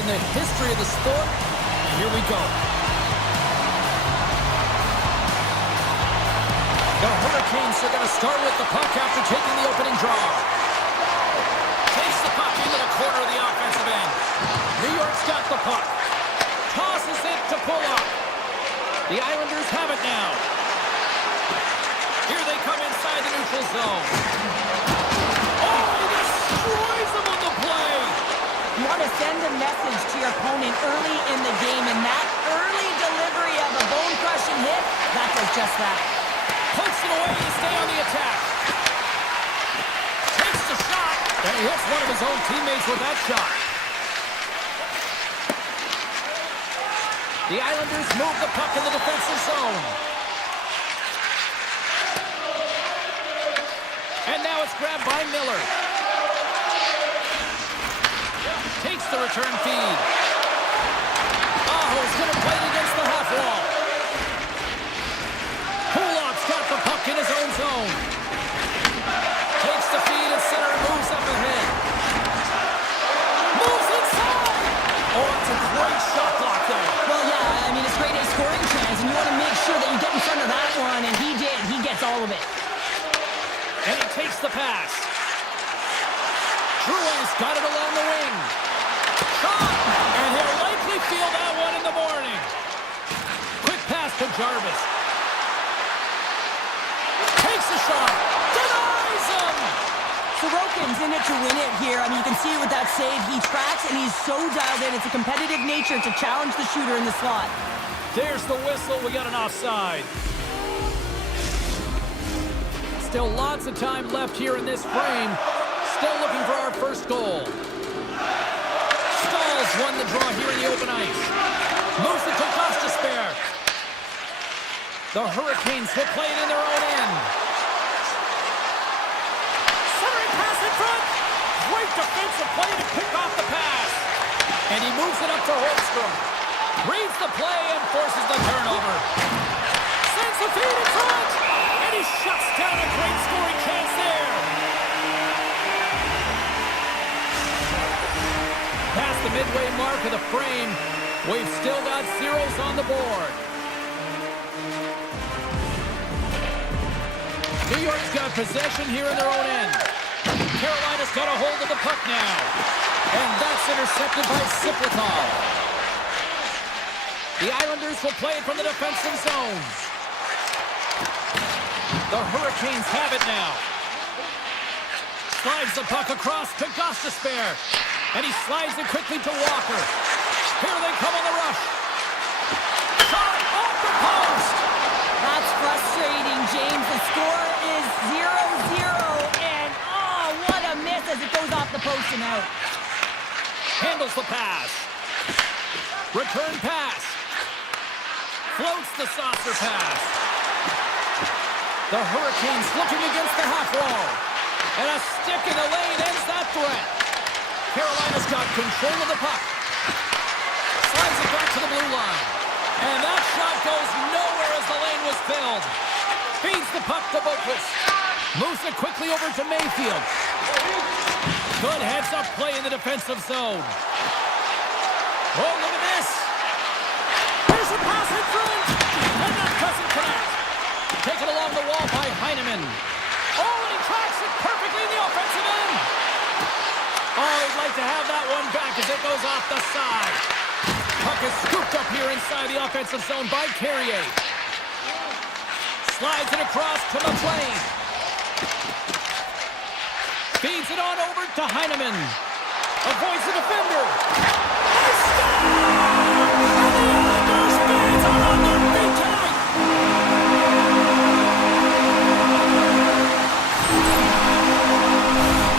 in the history of the sport. Here we go. The Hurricanes are going to start with the puck after taking the opening draw. Takes the puck into the corner of the offensive end. New York's got the puck. Tosses it to pull up. The Islanders have it now. Here they come inside the neutral zone. Oh, he destroys them on the play. You want to send a message to your opponent early in the game, and that early delivery of a bone-crushing hit, that does just that. Puts it away to stay on the attack. Takes the shot. And he hits one of his own teammates with that shot. The Islanders move the puck in the defensive zone. And now it's grabbed by Miller. Takes the return feed. Aho's going to play it against the half wall. Kulop's got the puck in his own zone. Takes the feed and center and moves up ahead. Moves inside. Oh, it's a great shot block there. Well, yeah, I mean, it's great a scoring chance, and you want to make sure that you get in front of that one, and he did. He gets all of it. And he takes the pass. Drouin's got it along the wing. Shot! And he'll likely feel that one in the morning. Quick pass to Jarvis. Takes a shot. Denies him! Sorokin's in it to win it here. I mean, you can see it with that save. He tracks, and he's so dialed in. It's a competitive nature to challenge the shooter in the slot. There's the whistle. We got an offside. Still lots of time left here in this frame. Still looking for our first goal. Stahls won the draw here in the open ice. Moves it to Gostisbehere. The Hurricanes will play it in their own end. Centering pass in front. Great defensive play to pick off the pass. And he moves it up to Holmstrom. Reads the play and forces the turnover. Sends the feed in front. And he shuts down a great scoring chance there. Past the midway mark of the frame, we've still got zeros on the board. New York's got possession here in their own end. Carolina's got a hold of the puck now. And that's intercepted by Siplital. The Islanders will play it from the defensive zone. The Hurricanes have it now. Slides the puck across to Gostisbehere. And he slides it quickly to Walker. Here they come on the rush. Shot off the post. That's frustrating, James. The score is 0-0. And, oh, what a miss as it goes off the post and out. Handles the pass. Return pass. Floats the saucer pass. The Hurricanes looking against the half wall. And a stick in the lane ends that threat. Carolina's got control of the puck. Slides it back to the blue line. And that shot goes nowhere as the lane was filled. Feeds the puck to Boquist. Moves it quickly over to Mayfield. Good heads-up play in the defensive zone. Oh, look at this. There's a pass in front. And that doesn't connect. Taken along the wall by Heineman. Oh, and he tracks it perfectly in the offensive end. Oh, he'd like to have that one back as it goes off the side. Puck is scooped up here inside the offensive zone by Carrier. Slides it across to McLean. Feeds it on over to Heineman. Avoids the defender. And a stop! And the Islanders fans are on their feet tonight.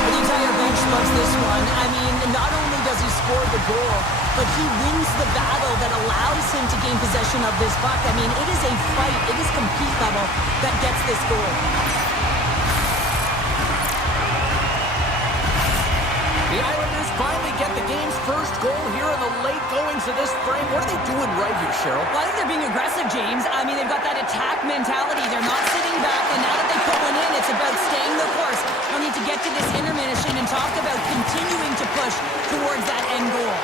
The entire bench loves this one. I mean, not only does he score the goal, but he wins the battle that allows him to gain possession of this puck. I mean, it is a fight, it is compete level that gets this goal. The Islanders finally get the game's first goal here in the late goings of this frame. What are they doing right here, Cheryl? Well, I think they're being aggressive, James. I mean, they've got that attack mentality. They're not sitting back, and now that they put one in, it's about staying the course. They'll need to get to this intermission and talk about continuing to push towards that end goal.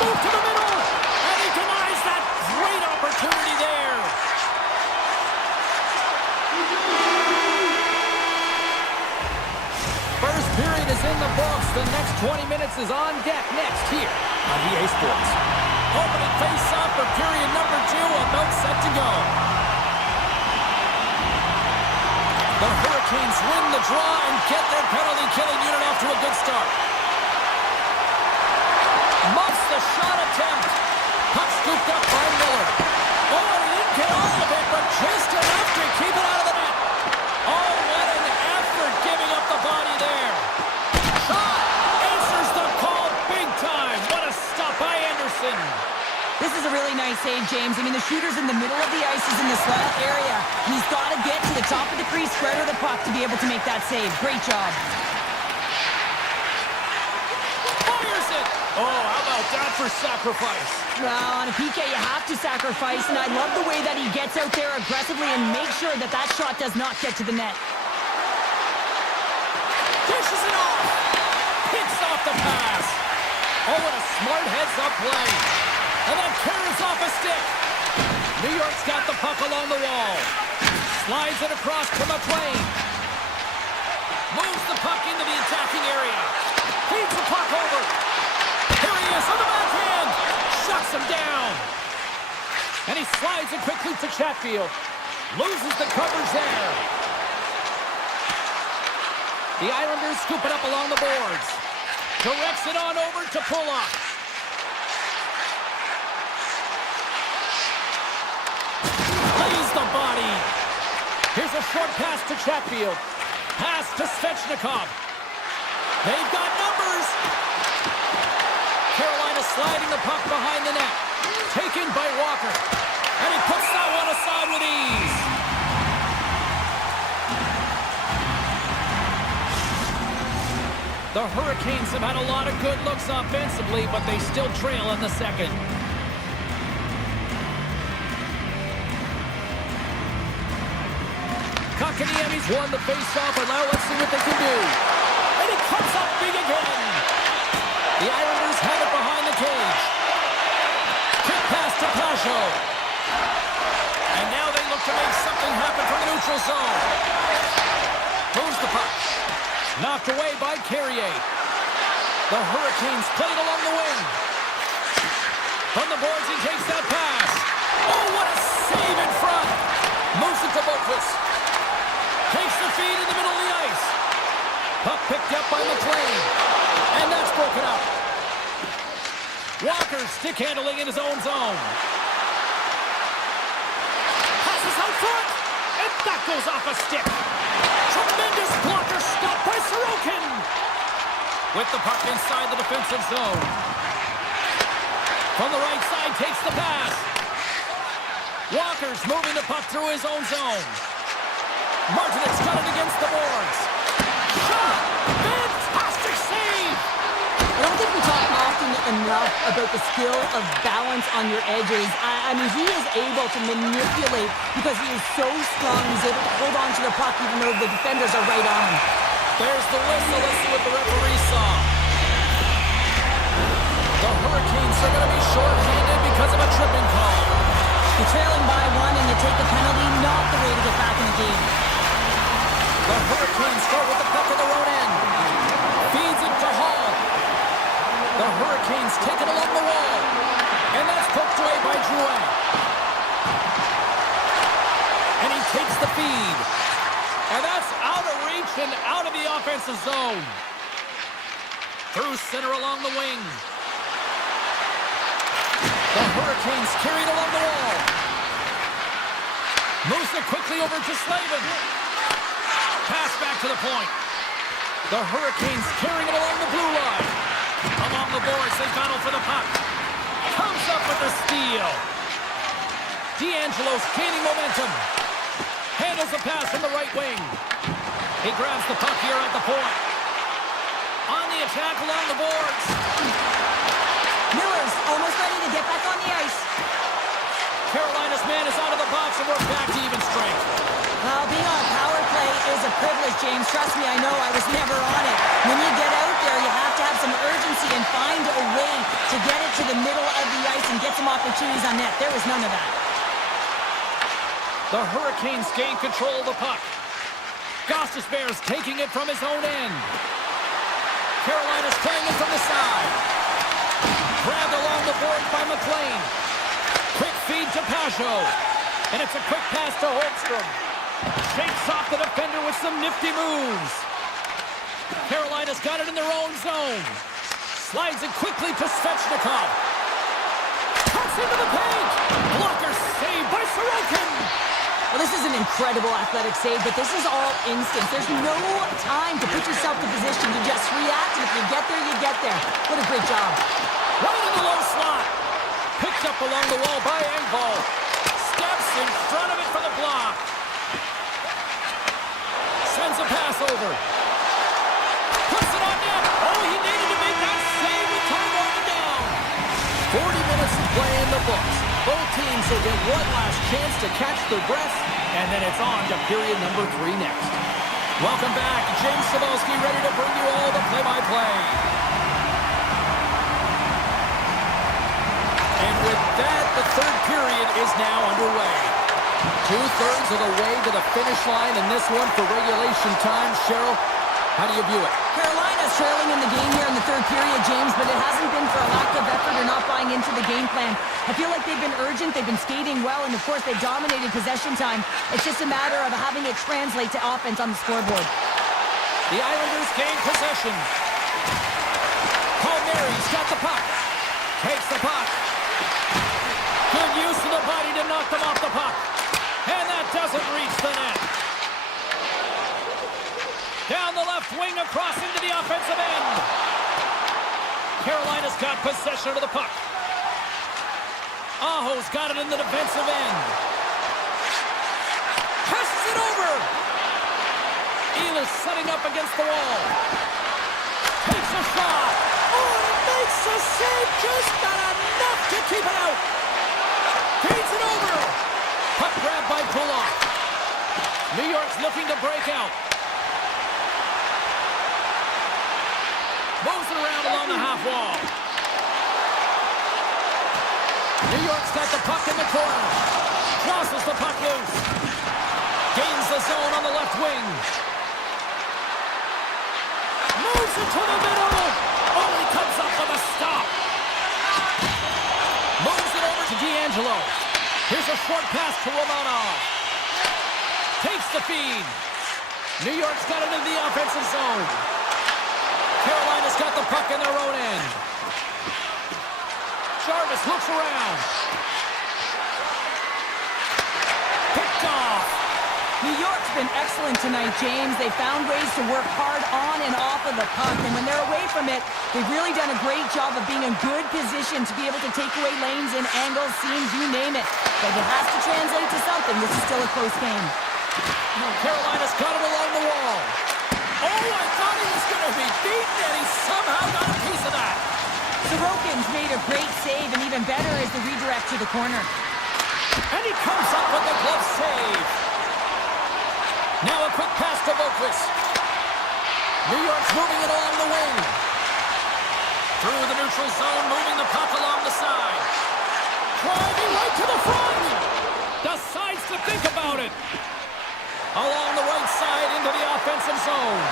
Move to the middle. And he denies that great opportunity there. First period is in the books. The next 20 minutes is on deck next here on EA Sports. Opening face-off for period number 2, about set to go. The Hurricanes win the draw and get their penalty-killing unit off to a good start. Muffs the shot attempt. Puck scooped up by Miller. Oh, and he didn't get all of it, but just enough to keep it out of the net. Oh, what an effort giving up the body there. Shot answers the call big time. What a stop by Anderson. This is a really nice save, James. I mean, the shooter's in the middle of the ice. He's in the slot area. He's got to get to the top of the crease, spread of the puck to be able to make that save. Great job. Fires it. Oh, how about that for sacrifice? Well, on a PK, you have to sacrifice, and I love the way that he gets out there aggressively and makes sure that that shot does not get to the net. Dishes it off. Picks off the pass. Oh, what a smart heads-up play. And then carries off a stick. New York's got the puck along the wall. Slides it across to McLean. Moves the puck into the attacking area. Feeds the puck over. Here he is on the backhand. Shuts him down. And he slides it quickly to Chatfield. Loses the coverage there. The Islanders scoop it up along the boards. Directs it on over to Pulock. Plays the body. Here's a short pass to Chatfield. Pass to Svechnikov. They've got numbers. Carolina sliding the puck behind the net. Taken by Walker. And he puts that one aside with ease. The Hurricanes have had a lot of good looks offensively, but they still trail in the second. Kotkaniemi's won the face-off, and now let's see what they can do. And he comes up big again. The Islanders have it behind the cage. Quick pass to Pajot. And now they look to make something happen from the neutral zone. Moves the puck. Knocked away by Carrier. The Hurricanes played along the wing. From the boards, he takes that pass. Oh, what a save in front. Moves it to Boqvist. Takes the feed in the middle of the ice. Puck picked up by McLean. And that's broken up. Walker stick handling in his own zone. Passes out front. And that goes off a stick. Tremendous blocker stop by Sorokin. With the puck inside the defensive zone. From the right side, takes the pass. Walker's moving the puck through his own zone. Martinez got it against the boards. Shot! Fantastic save! I don't think we talk often enough about the skill of balance on your edges. I mean, he is able to manipulate because he is so strong. He's able to hold on to the puck even though the defenders are right on him. There's the whistle. Let's see what the referee saw. The Hurricanes are going to be short-handed because of a tripping call. You're trailing by one and you take the penalty, not the way to get back in the game. The Hurricanes start with the puck at their own end. Feeds it to Hall. The Hurricanes take it along the wall. And that's poked away by Drouin. And he takes the feed. And that's out of reach and out of the offensive zone. Through center along the wing. The Hurricanes carried along the wall. Moves it quickly over to Slavin. Pass back to the point. The Hurricanes carrying it along the blue line. Along the boards, they battle for the puck. Comes up with the steal. D'Angelo's gaining momentum. Handles the pass from the right wing. He grabs the puck here at the point. On the attack along the boards. Miller's almost ready to get back on the ice. Carolina's man is out of the box and we're back to even strength. Well, being on a power play is a privilege, James. Trust me, I know. I was never on it. When you get out there, you have to have some urgency and find a way to get it to to the middle of the ice and get some opportunities on net. There was none of that. The Hurricanes gain control of the puck. Gostis Bears taking it from his own end. Carolina's playing it from the side. Grabbed along the boards by McLean. Quick feed to Pajot. And it's a quick pass to Holmstrom. Shakes off the defender with some nifty moves. Carolina's got it in their own zone. Slides it quickly to Svechnikov. Cuts into the paint. Blocker saved by Sorokin. Well, this is an incredible athletic save, but this is all instant. There's no time to put yourself in position. You just react, and if you get there, you get there. What a great job. Right in the low slot. Picked up along the wall by Engvall. Steps in front of it for the block. Sends a pass over. Puts it on net. Oh, he needed to make that save with time running down. 40 minutes of play in the books. Both teams will get one last chance to catch their breath, and then it's on to period number 3 next. Welcome back. James Cybulski ready to bring you all the play-by-play. And with that, the third period is now underway. 2/3 of the way to the finish line in this one for regulation time. Cheryl, how do you view it? Carolina's trailing in the game here in the third period, James, but it hasn't been for a lack of effort or not buying into the game plan. I feel like they've been urgent, they've been skating well, and of course they dominated possession time. It's just a matter of having it translate to offense on the scoreboard. The Islanders gain possession. Palmieri's got the puck. Takes the puck. Good use of the body to knock them off the puck. And that doesn't reach the net. Down the left wing, across into the offensive end. Carolina's got possession of the puck. Aho's got it in the defensive end. Passes it over. Elis setting up against the wall. Takes a shot. Oh, and it makes a save. Just not enough to keep it out. Feeds it over. Puck grab by Pullock. New York's looking to break out. Moves it around along the half wall. New York's got the puck in the corner. Crosses the puck loose. Gains the zone on the left wing. Moves it to the middle. Oh, he comes up with a stop. Moves it over to D'Angelo. Here's a short pass to Romanov. Takes the feed. New York's got it in the offensive zone. Carolina's got the puck in their own end. Jarvis looks around. Picked off. New York's been excellent tonight, James. They found ways to work hard on and off of the puck, and when they're away from it, they've really done a great job of being in good position to be able to take away lanes and angles, seams, you name it. But it has to translate to something. This is still a close game. Carolina's got it along the wall. Oh, I thought he was going to be beaten, and he somehow got a piece of that. Sorokin's made a great save, and even better is the redirect to the corner. And he comes up with the glove save. Now a quick pass to Boquist. New York's moving it along the wing. Through the neutral zone, moving the puck along the side. Driving right to the front. Decides to think about it. Along the right side into the offensive zone.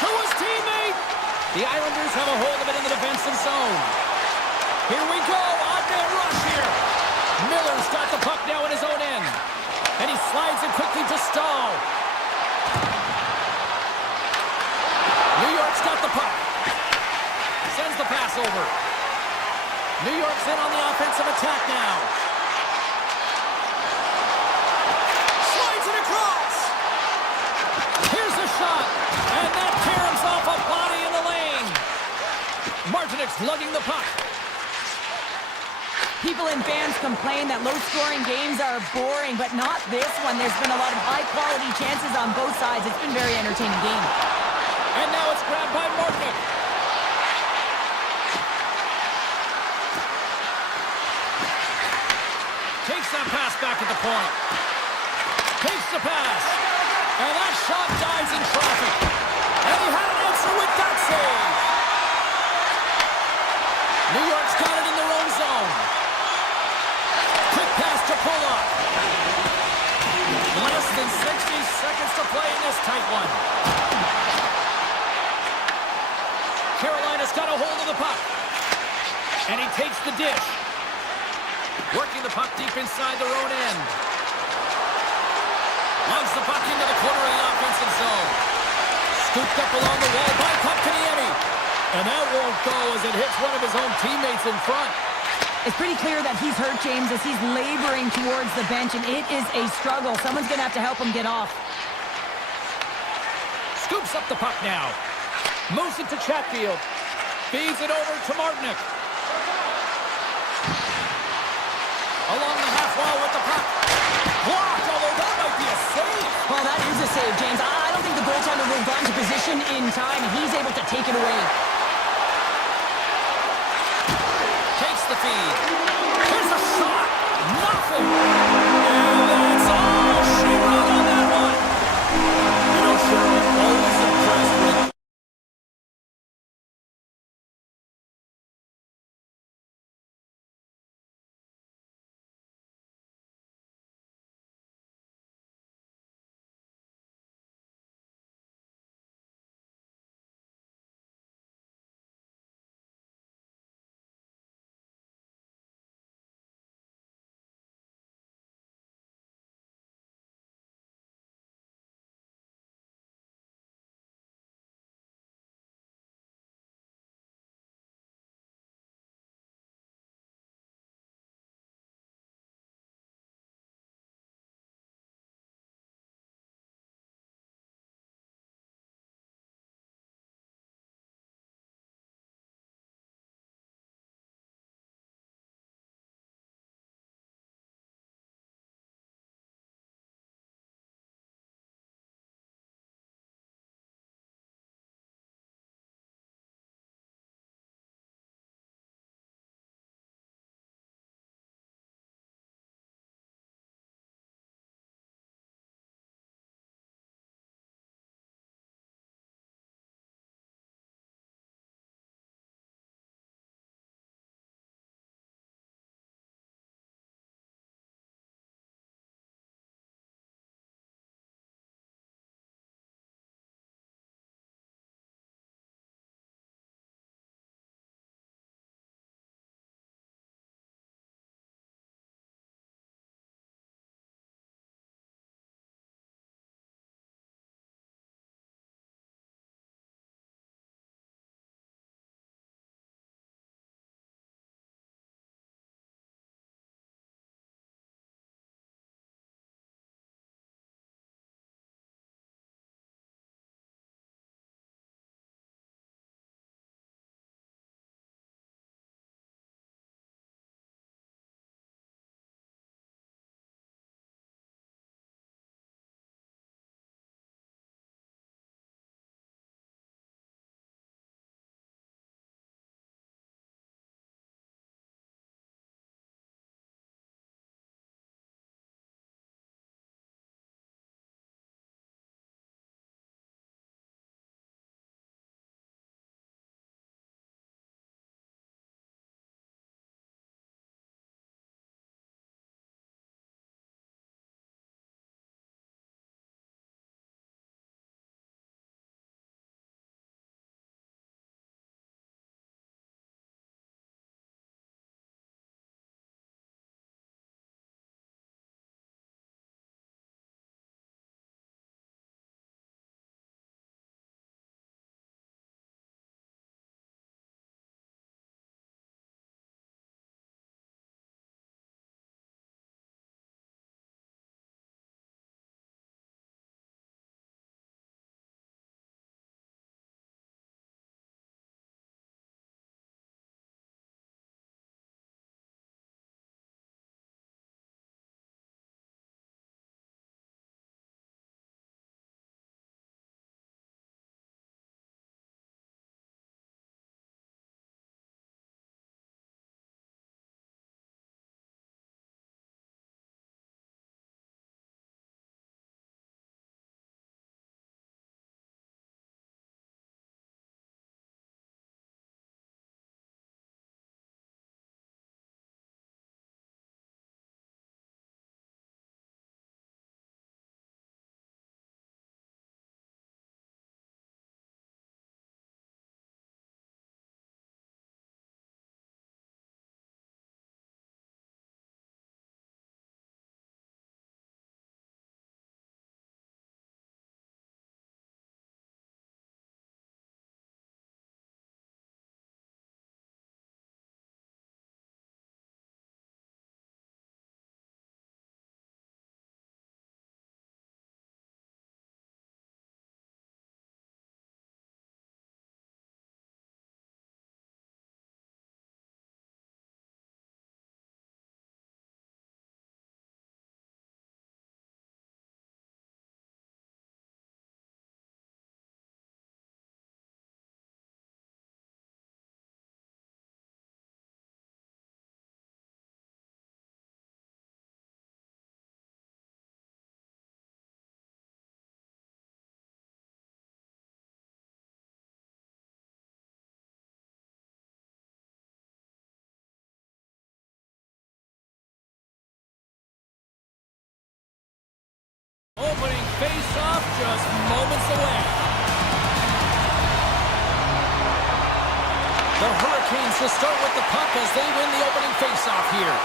To his teammate. The Islanders have a hold of it in the defensive zone. Here we go. Odd man rush here. Miller's got the puck now in his own end. And he slides it quickly to Stahl. New York's got the puck. Sends the pass over. New York's in on the offensive attack now. Slides it across. Here's a shot. And that caroms off a body in the lane. Martinek's lugging the puck. People and fans complain that low-scoring games are boring, but not this one. There's been a lot of high-quality chances on both sides. It's been a very entertaining game. And now it's grabbed by Martinek. Takes that pass back at the point. Takes the pass. And that shot dives in traffic. And he had an answer with that save. New York's got it in the seconds to play in this tight one. Carolina's got a hold of the puck. And he takes the dish. Working the puck deep inside their own end. Loves the puck into the corner of the offensive zone. Scooped up along the wall by Kotkaniemi. And that won't go as it hits one of his own teammates in front. It's pretty clear that he's hurt, James, as he's laboring towards the bench, and it is a struggle. Someone's going to have to help him get off. Scoops up the puck now. Moves it to Chatfield. Feeds it over to Martinick. Along the half wall with the puck. Blocked, although that might be a save. Well, that is a save, James. I don't think the goaltender will have gotten to position in time, and he's able to take it away. Takes the feed. Here's a shot. Nothing. And that's all she wrote on that one. You know, Cheryl, always impressed with moments away. The Hurricanes will start with the puck as they win the opening faceoff here.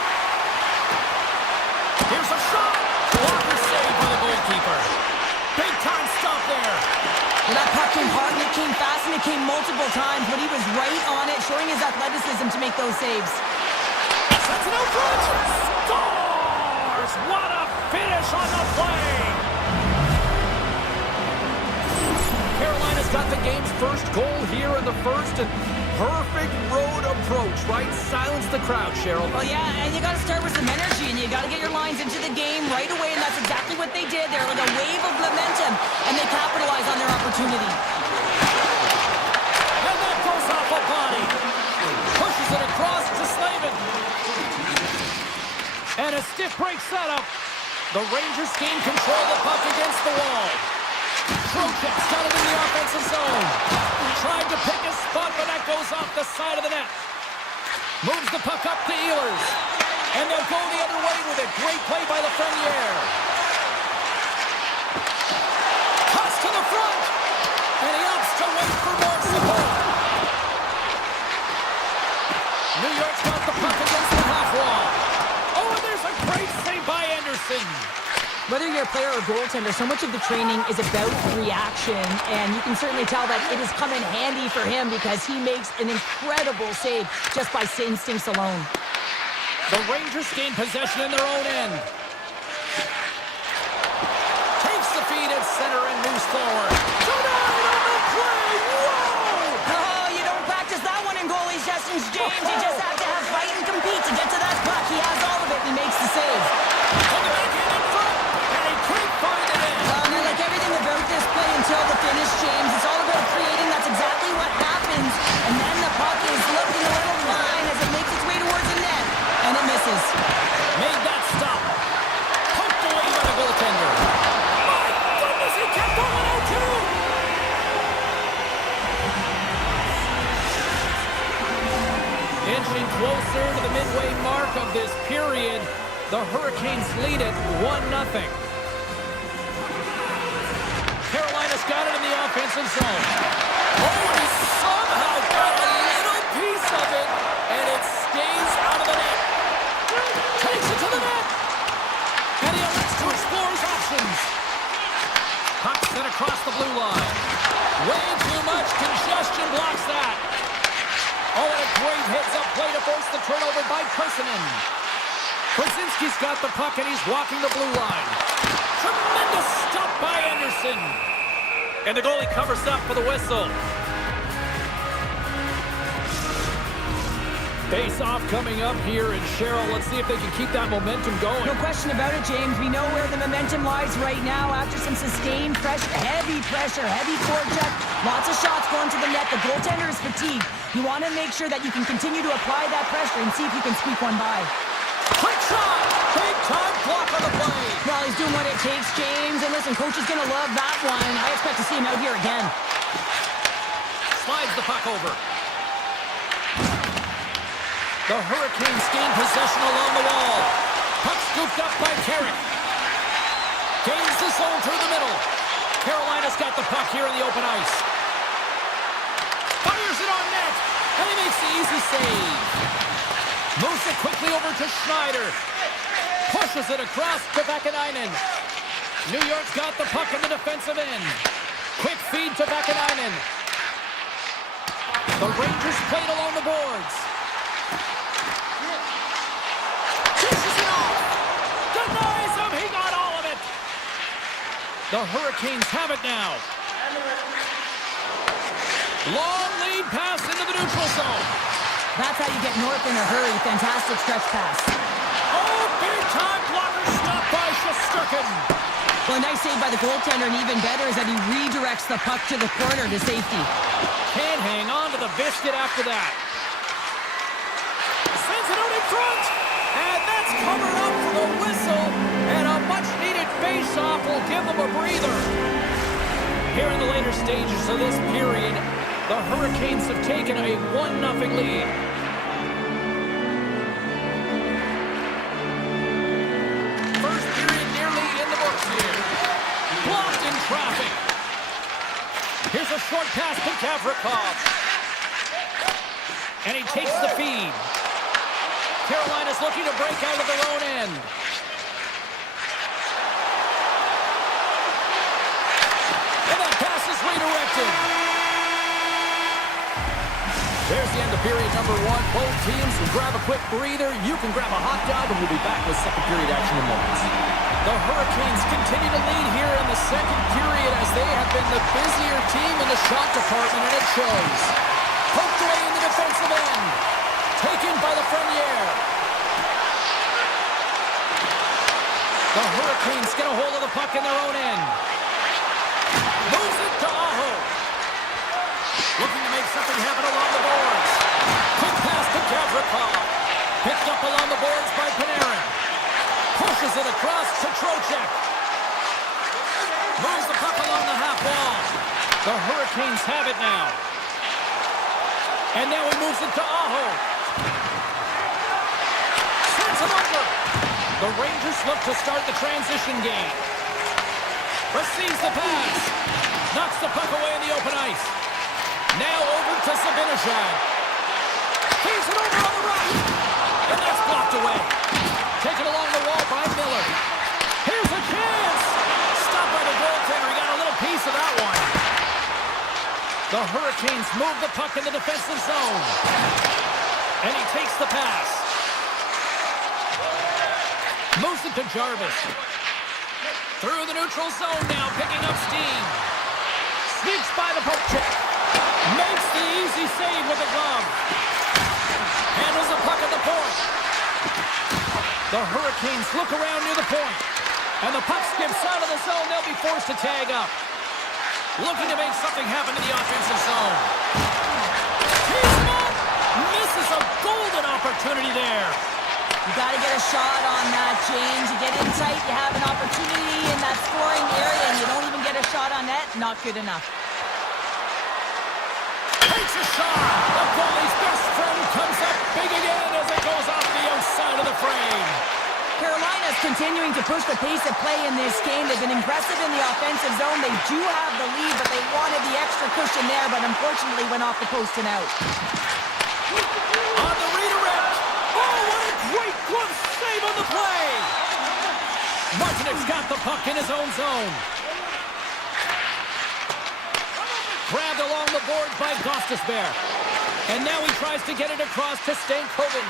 Here's a shot. Blocker saved by the goalkeeper. Big time stop there. Well, that puck came hard and it came fast and it came multiple times, but he was right on it, showing his athleticism to make those saves. Sends it out front. Scores! What a finish on the play. Carolina's got the game's first goal here in the first, and perfect road approach, right? Silence the crowd, Cheryl. Well, yeah, and you got to start with some energy, and you got to get your lines into the game right away, and that's exactly what they did. They're like a wave of momentum, and they capitalize on their opportunity. And that goes off a body. Pushes it across to Slavin. And a stiff break setup. The Rangers gain control of the puck against the wall. Trocheck's got it in the offensive zone. Tried to pick his spot, but that goes off the side of the net. Moves the puck up to Ehlers. And they'll go the other way with it. Great play by Lafreniere. Cuts to the front. And he opts to wait for more support. New York's got the puck against the half wall. Oh, and there's a great save by Anderson. Whether you're a player or goaltender, so much of the training is about reaction, and you can certainly tell that it has come in handy for him because he makes an incredible save just by instincts alone. The Rangers gain possession in their own end. Takes the feed at center and moves forward. Denied on the play! Whoa! Oh, you don't practice that one in goalie sessions, James. You just have to have fight and compete to get to that puck. He has all of it, and he makes the save. On the backhand in front, and he can't find it in. Like everything about this play until the finish, James, it's all about creating. That's exactly what happens. And then the puck is looking a little line as it makes its way towards the net. And it misses. Made that stop. Poked away by the goaltender. My goodness, he kept going out too. Inching closer to the midway mark of this period, the Hurricanes lead it 1-0. Carolina's got it in the offensive zone. Oh, and he somehow got a little piece of it, and it stays out of the net. Takes it to the net. And he elects to explore his options. Puck sent across the blue line. Way too much congestion blocks that. Oh, and a great heads-up play to force the turnover by Kursinen. Brzezinski's got the puck, and he's walking the blue line. Tremendous stop by Anderson. And the goalie covers up for the whistle. Face-off coming up here, and Cheryl, let's see if they can keep that momentum going. No question about it, James. We know where the momentum lies right now after some sustained pressure, heavy forecheck, lots of shots going to the net. The goaltender is fatigued. You want to make sure that you can continue to apply that pressure and see if you can squeak one by. Quick shot! Big time block on the play! Well, he's doing what it takes, James. And listen, coach is going to love that one. I expect to see him out here again. Slides the puck over. The Hurricanes gain possession along the wall. Puck scooped up by Carrick. Gains the zone through the middle. Carolina's got the puck here in the open ice. Fires it on net, and he makes the easy save. Moves it quickly over to Schneider. Pushes it across to Vakanainen. New York's got the puck in the defensive end. Quick feed to Vakanainen. The Rangers played along the boards. Dishes it off. Denies him. He got all of it. The Hurricanes have it now. Long lead pass into the neutral zone. That's how you get north in a hurry. Fantastic stretch pass. Oh, big time blocker stop by Shesterkin. Well, a nice save by the goaltender, and even better is that he redirects the puck to the corner to safety. Can't hang on to the biscuit after that. Sends it out in front. And that's covered up for the whistle. And a much-needed face-off will give them a breather. Here in the later stages of this period, the Hurricanes have taken a 1-0 lead. First period nearly in the books here. Blocked in traffic. pass to Gavrikov. And he takes the feed. Carolina's looking to break out of their own end. And that pass is redirected. There's the end of period number one. Both teams will grab a quick breather. You can grab a hot dog, and we'll be back with second period action in moments. The Hurricanes continue to lead here in the second period as they have been the busier team in the shot department, and it shows. Poked away in the defensive end. Taken by the Lafreniere. The Hurricanes get a hold of the puck in their own end. Moves it to Aho. Looking to make something happen along the boards. Quick pass to Gavrikov. Picked up along the boards by Panarin. Pushes it across to Trocheck. Moves the puck along the half wall. The Hurricanes have it now. And now he moves it to Aho. Sends it over. The Rangers look to start the transition game. Receives the pass. Knocks the puck away in the open ice. Now over to Zibanejad. Feeds it over on the right. And that's blocked away. Taken along the wall by Miller. Here's a chance. Stopped by the goaltender. He got a little piece of that one. The Hurricanes move the puck in the defensive zone. And he takes the pass. Moves it to Jarvis. Through the neutral zone now, picking up steam. Sneaks by the poke check. Makes the easy save with the glove. Handles the puck at the point. The Hurricanes look around near the point. And the puck skips out of the zone. They'll be forced to tag up. Looking to make something happen in the offensive zone. Tees him up. Misses a golden opportunity there. You got to get a shot on that, James. You get in tight, you have an opportunity in that scoring area, and you don't even get a shot on net. Not good enough. Takes a shot. The goalie's best friend comes up big again as it goes off the outside of the frame. Carolina's continuing to push the pace of play in this game. They've been impressive in the offensive zone. They do have the lead, but they wanted the extra cushion there, but unfortunately went off the post and out. On the redirect. Oh, what a great glove save on the play. Martinek's got the puck in his own zone. Grabbed along the board by Gostisbehere. And now he tries to get it across to Stankoven.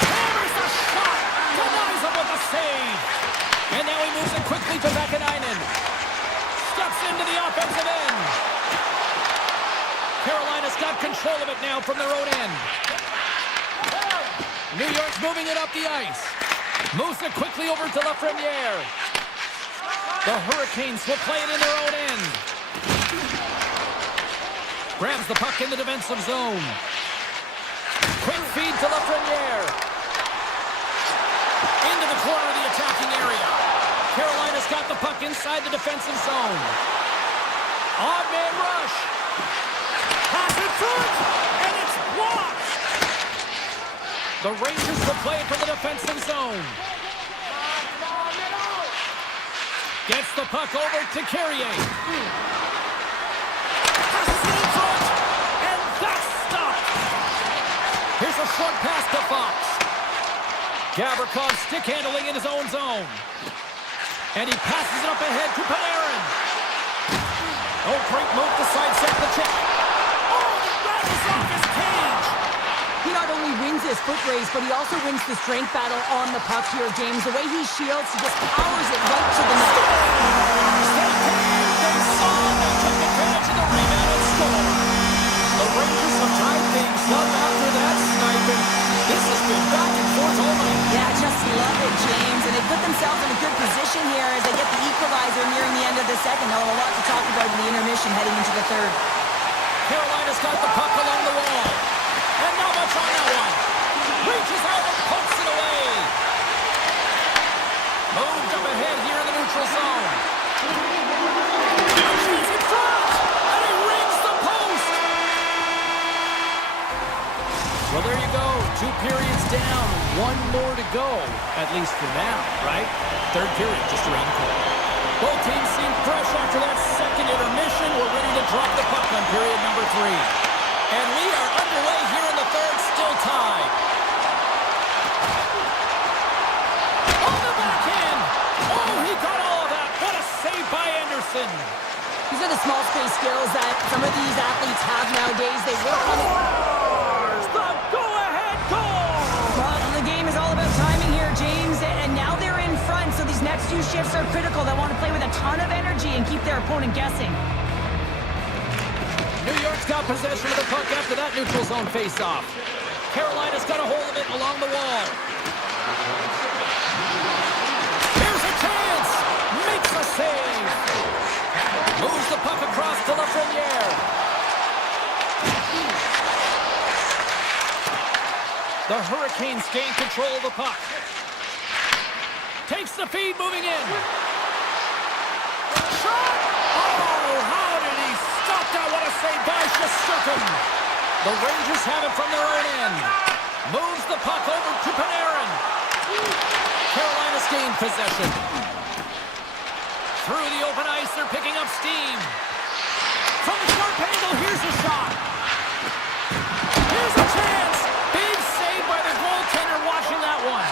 Hammers a shot. Denies him with a save. And now he moves it quickly to Vakanainen. Steps into the offensive end. Carolina's got control of it now from their own end. New York's moving it up the ice. Moves it quickly over to Lafreniere. The Hurricanes will play it in their own end. Grabs the puck in the defensive zone. Quick feed to Lafreniere. Into the corner of the attacking area. Carolina's got the puck inside the defensive zone. Odd man rush. Pass in front, and it's blocked. The Rangers will play it from the defensive zone. Gets the puck over to Carrier. Passes it in front, and that's stopped. Here's a short pass to Fox. Gavrikov stick handling in his own zone. And he passes it up ahead to Panarin. Oh, great move to sidestep the check. Off his cage. He not only wins his foot race, but he also wins the strength battle on the puck here, James. The way he shields, he just powers it right to the net. They came, they saw, they took advantage of the rebound and scored. The Rangers have tied things up after that sniping. This has been back and forth all night. Yeah, I just love it, James. And they put themselves in a good position here as they get the equalizer nearing the end of the second. They'll have a lot to talk about in the intermission heading into the third. Carolina's got the puck along the wall. And not much on that one. Reaches out and pokes it away. Moved up ahead here in the neutral zone. Shoots in front. And he rings the post. Well, there you go. 2 periods down. 1 more to go. At least for now, right? Third period just around the corner. Both teams seem fresh after that second intermission. We're ready to drop the puck on period number 3. And we are underway here in the third, still tied. On the backhand! Oh, he got all of that. What a save by Anderson. These are the small space skills that some of these athletes have nowadays. They work on it. The go-ahead goal! Well, the game is all about timing here, James, and now they're in front, so these next few shifts are critical. They want to play with a ton of energy and keep their opponent guessing. New York's got possession of the puck after that neutral zone face-off. Carolina's got a hold of it along the wall. Here's a chance! Makes a save! Moves the puck across to Lafreniere. The Hurricanes gain control of the puck. Takes the feed, moving in. Shot! Oh, how did he stop that? What a save by Shesterkin. The Rangers have it from their own end. Moves the puck over to Panarin. Carolina's gained possession. Through the open ice, they're picking up steam. From the short angle, here's a shot. Here's a chance. Big save by the goaltender watching that one.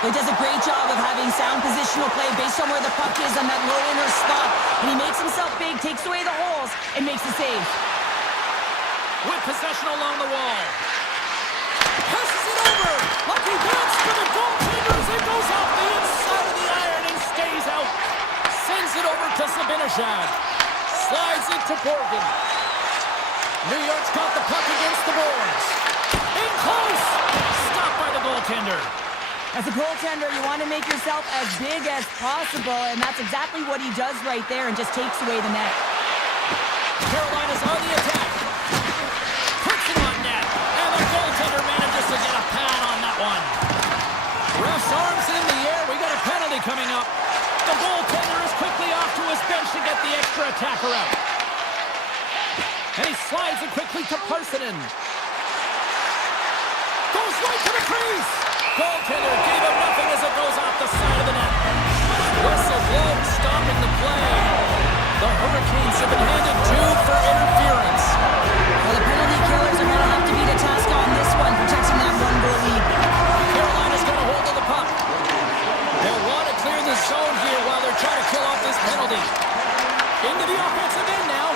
He does a great job of having sound positional play based on where the puck is on that low inner slot. And he makes himself big, takes away the holes, and makes the save. With possession along the wall. Passes it over. Lucky dance to the goaltender as it goes off the inside of the iron and stays out. Sends it over to Sabinishad. Slides it to Borgen. New York's got the puck against the boards. In close. Stopped by the goaltender. As a goaltender, you want to make yourself as big as possible, and that's exactly what he does right there and just takes away the net. Carolina's on the attack. Puts it on net. And the goaltender manages to get a pad on that one. Ref's arms in the air. We got a penalty coming up. The goaltender is quickly off to his bench to get the extra attacker out. And he slides it quickly to Parsonen. Goes right to the crease. Goaltender gave him nothing as it goes off the side of the net. Whistle blows, stopping the play. The Hurricanes have been handed 2 for interference. Well, the penalty killers are going to have to beat a task on this one, protecting that 1-goal lead. Carolina's got a hold of the puck. They'll want to clear the zone here while they're trying to kill off this penalty. Into the offensive end now.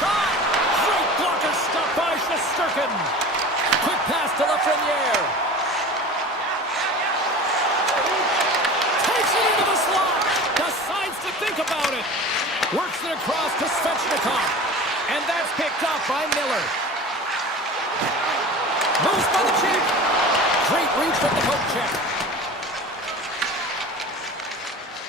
Shot! Great blocker stop by Shesterkin. Quick pass to Lafreniere. Takes it into the slot. Decides to think about it. Works it across to Svechnikov. And that's picked up by Miller. Moves by the cheek. Great reach with the poke check.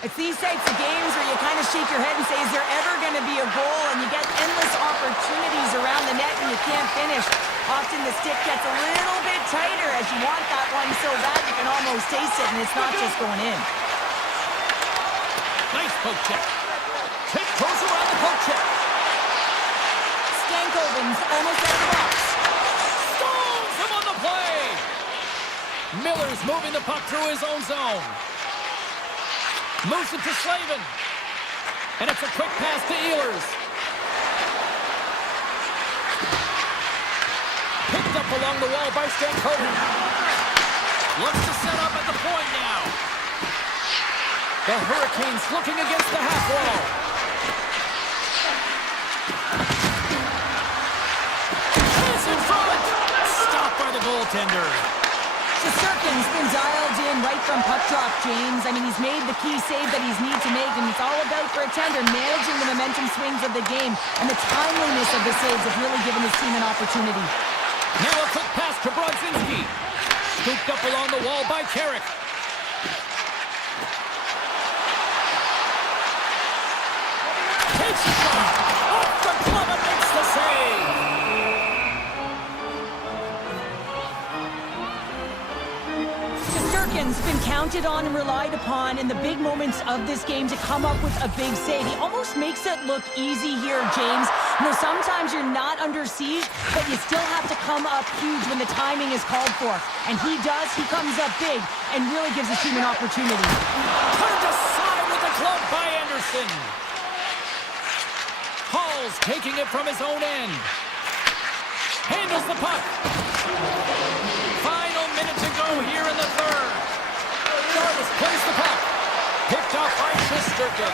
It's these types of games where you kind of shake your head and say, is there ever going to be a goal? And you get endless opportunities around the net and you can't finish. Often the stick gets a little bit tighter as you want that one so bad you can almost taste it, and it's not just going in. Nice poke check. Tiptoes around the poke check. Stankoven's almost out of the box. Stalls him on the play. Miller's moving the puck through his own zone. Moves it to Slavin. And it's a quick pass to Ehlers. Picked up along the wall by Stankoven. Looks to set up at the point now. The Hurricanes looking against the half wall. Chance in front. Stopped by the goaltender. Shesterkin's been dialed in right from puck drop, James. I mean, he's made the key save that he's need to make, and it's all about for a tender managing the momentum swings of the game, and the timeliness of the saves have really given his team an opportunity. Now a quick pass to Brodzinski. Scooped up along the wall by Carrick. Takes the shot. Off the glove and makes the save. Shesterkin's been counting counted on and relied upon in the big moments of this game to come up with a big save. He almost makes it look easy here, James. You know, sometimes you're not under siege, but you still have to come up huge when the timing is called for. And he does. He comes up big and really gives his team an opportunity. Turned aside with the glove by Anderson. Hall's taking it from his own end. Handles the puck. Final minute to go here in the third. Jarvis plays the puck. Picked up by Shesterkin.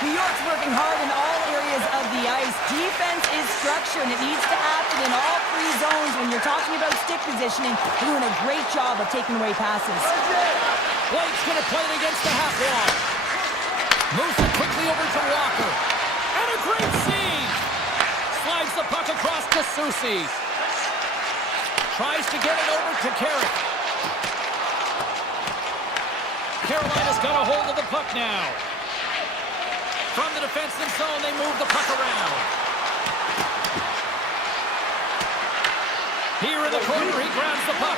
New York's working hard in all areas of the ice. Defense is structure, and it needs to happen in all three zones. When you're talking about stick positioning, they're doing a great job of taking away passes. Blake's going to play it against the half wall. Moves it quickly over to Walker. And a great save! Slides the puck across to Soucy. Tries to get it over to Carrick. Carolina's got a hold of the puck now. From the defensive zone, they move the puck around. Here in the corner, he grabs the puck.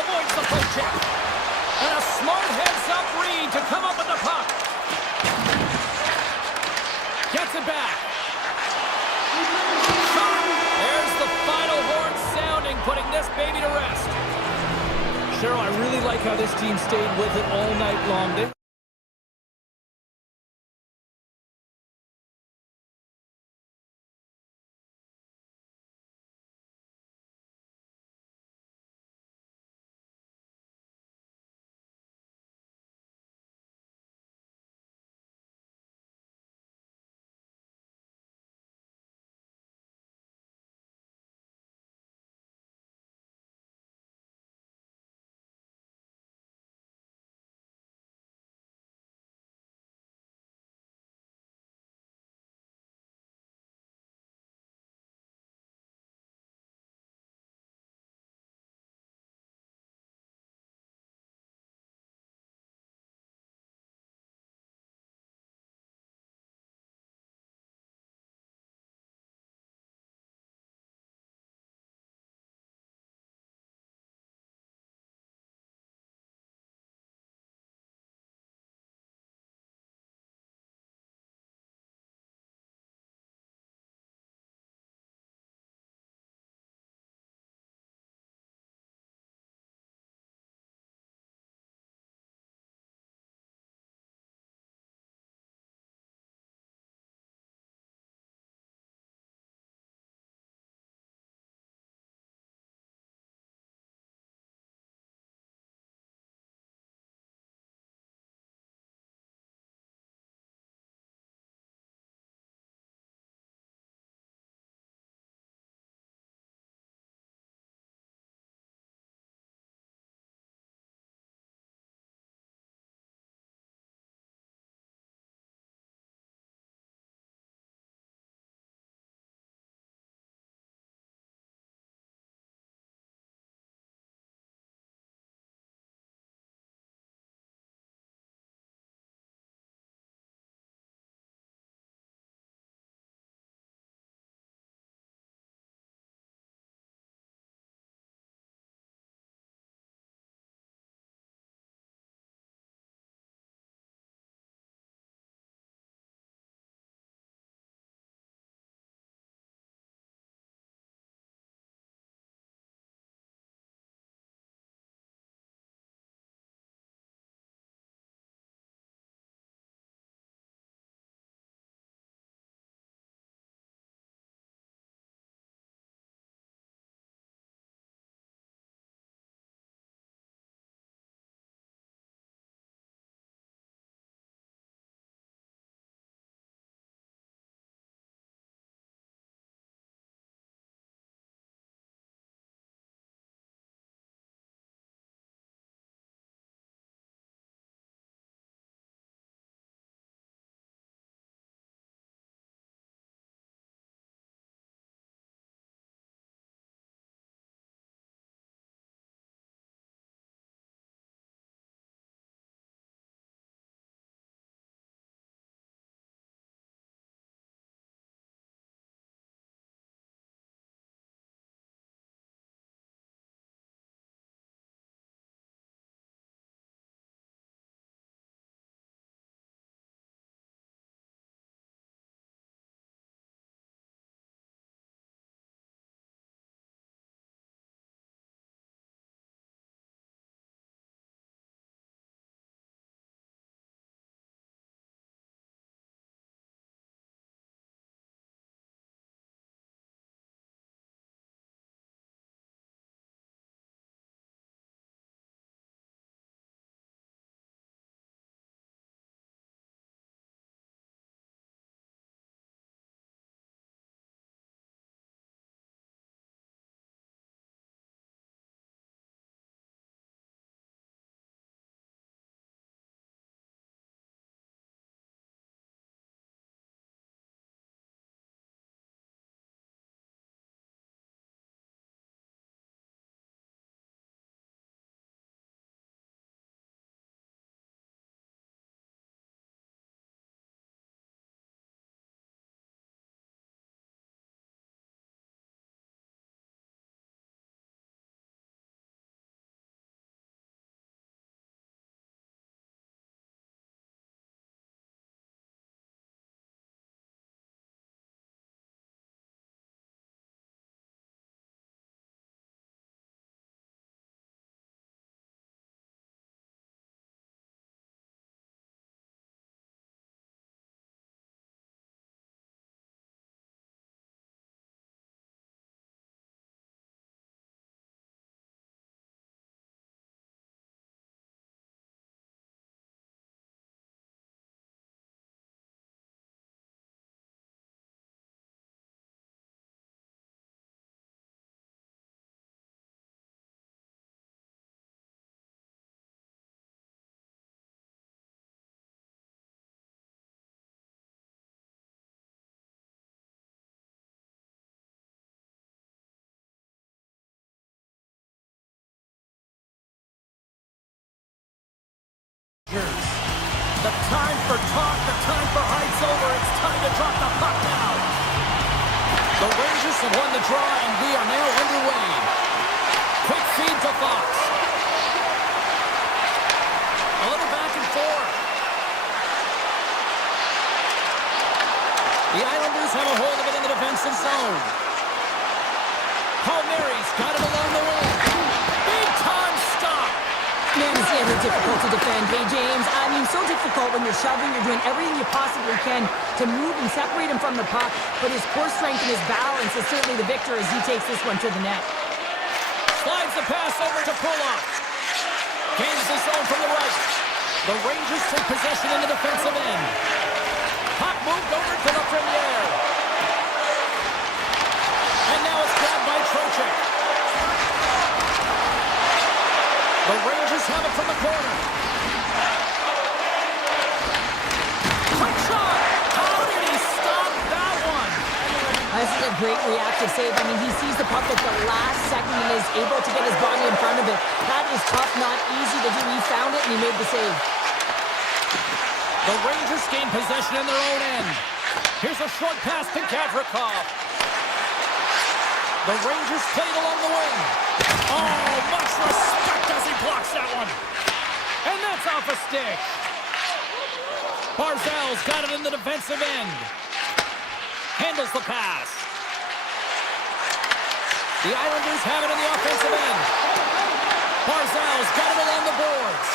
Avoids the poke check. And a smart heads-up read to come up with the puck. Gets it back. There's the final horn sounding, putting this baby to rest. Cheryl, I really like how this team stayed with it all night long. have won the draw, and we are now underway. Quick feed to Fox. A little back and forth. The Islanders have a hold of it in the defensive zone. Palmieri's got it along the wing. Big time stop. Man, is ever difficult to defend. Hey, James, I mean, so difficult when you're shoving, you're doing everything you possibly can to move and separate him from the puck, but his core strength and his balance is certainly the victor as he takes this one to the net. Slides the pass over to Pulock. Gains the zone from the right. The Rangers take possession in the defensive end. Puck moved over to the Premiere. And now it's grabbed by Trocheck. The Rangers have it from the corner. Quick shot! How did he stop that one? This is a great reactive save. I mean, he sees the puck at the last second and is able to get his body in front of it. That is tough, not easy to do. He found it and he made the save. The Rangers gain possession in their own end. Here's a short pass to Gavrikov. The Rangers play it along the wing. Oh, much respect as he blocks that one. And that's off a stick. Barzal's got it in the defensive end. Handles the pass. The Islanders have it in the offensive end. Barzal's got it along the boards.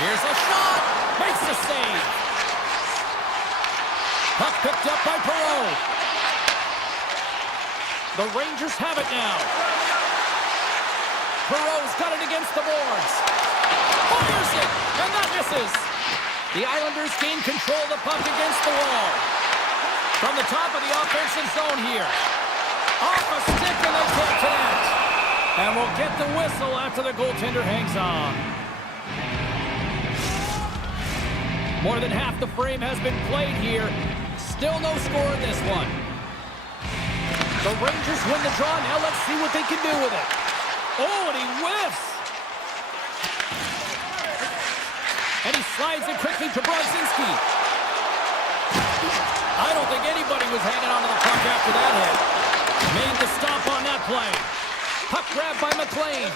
Here's a shot. Makes the save. Puck picked up by Perreault. The Rangers have it now. Perreault's got it against the boards. Fires it, and that misses. The Islanders gain control of the puck against the wall. From the top of the offensive zone here. Off a stick, and they can't connect. And we'll get the whistle after the goaltender hangs on. More than half the frame has been played here. Still no score in this one. The Rangers win the draw. Now let's see what they can do with it. Oh, and he whiffs. And he slides it quickly to Brodzinski. I don't think anybody was hanging on to the puck after that hit. Made the stop on that play. Puck grabbed by McLean.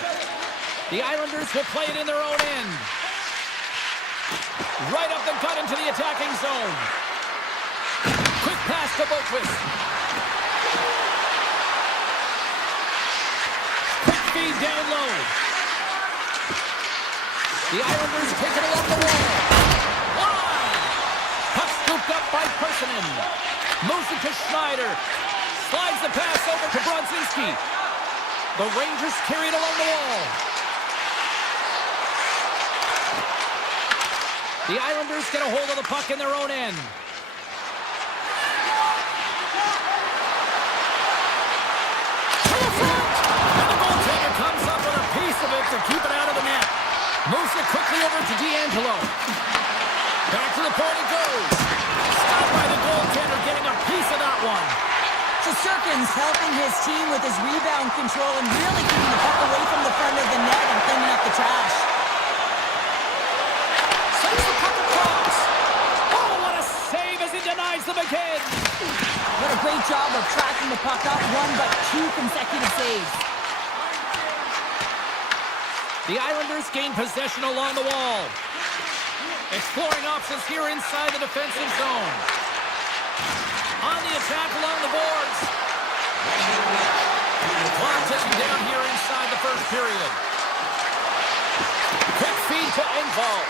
The Islanders will play it in their own end. Right up the gut into the attacking zone. Quick pass to Boquist. Quick feed down low. The Islanders take it along the wall. Wide. Puck scooped up by Persinen. Moves it to Schneider. Slides the pass over to Brodzinski. The Rangers carry it along the wall. The Islanders get a hold of the puck in their own end. To the front! And the goaltender comes up with a piece of it to keep it out of the net. Moves it quickly over to D'Angelo. Back to the point it goes. Stopped by the goaltender, getting a piece of that one. Shesterkin's helping his team with his rebound control and really keeping the puck away from the front of the net and cleaning up the trash. Sends the puck across. Oh, what a save as he denies them again. What a great job of tracking the puck up. One but two consecutive saves. The Islanders gain possession along the wall. Exploring options here inside the defensive zone. On the attack along the boards. Clock ticking down here inside the first period. Quick feed to Engvall.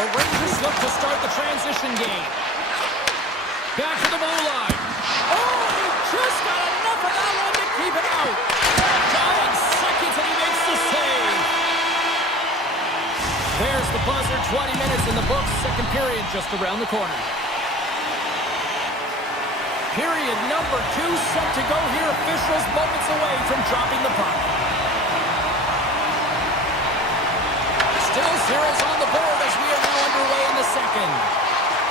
The Rangers look to start the transition game. Back to the blue line. Oh, he just got enough of that one to keep it out. Dying seconds and he makes the save. There's the buzzer. 20 minutes in the books. Second period just around the corner. Period number 2 set to go here. Officials moments away from dropping the puck. Still zeros on the board as we are now underway in the second.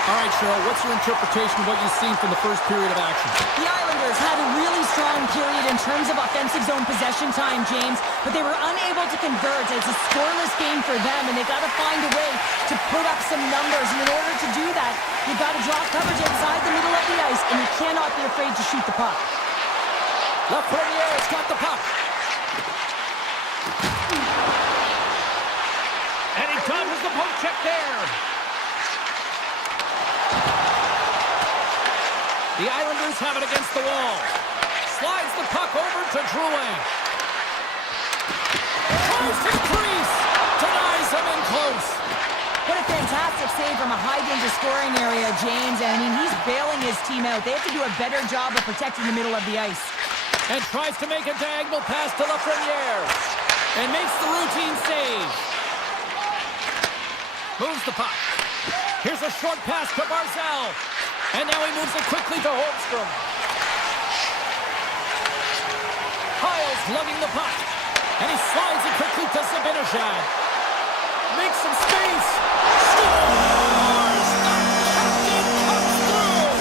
All right, Cheryl, what's your interpretation of what you've seen from the first period of action? The Islanders had a really strong period in terms of offensive zone possession time, James, but they were unable to convert. It's a scoreless game for them, and they got to find a way to put up some numbers. And in order to do that, you've got to drop coverage inside the middle of the ice, and you cannot be afraid to shoot the puck. Lafreniere's got the puck. And he dodges the poke check there. The Islanders have it against the wall. Slides the puck over to Drouin. Tries to crease. Denies him in close. What a fantastic save from a high-danger scoring area, James. And I mean, he's bailing his team out. They have to do a better job of protecting the middle of the ice. And tries to make a diagonal pass to Lafreniere. And makes the routine save. Moves the puck. Here's a short pass to Barzal. And now he moves it quickly to Holmstrom. Hiles lugging the puck. And he slides it quickly to Zibanejad. Makes some space. Scores! The captain comes through!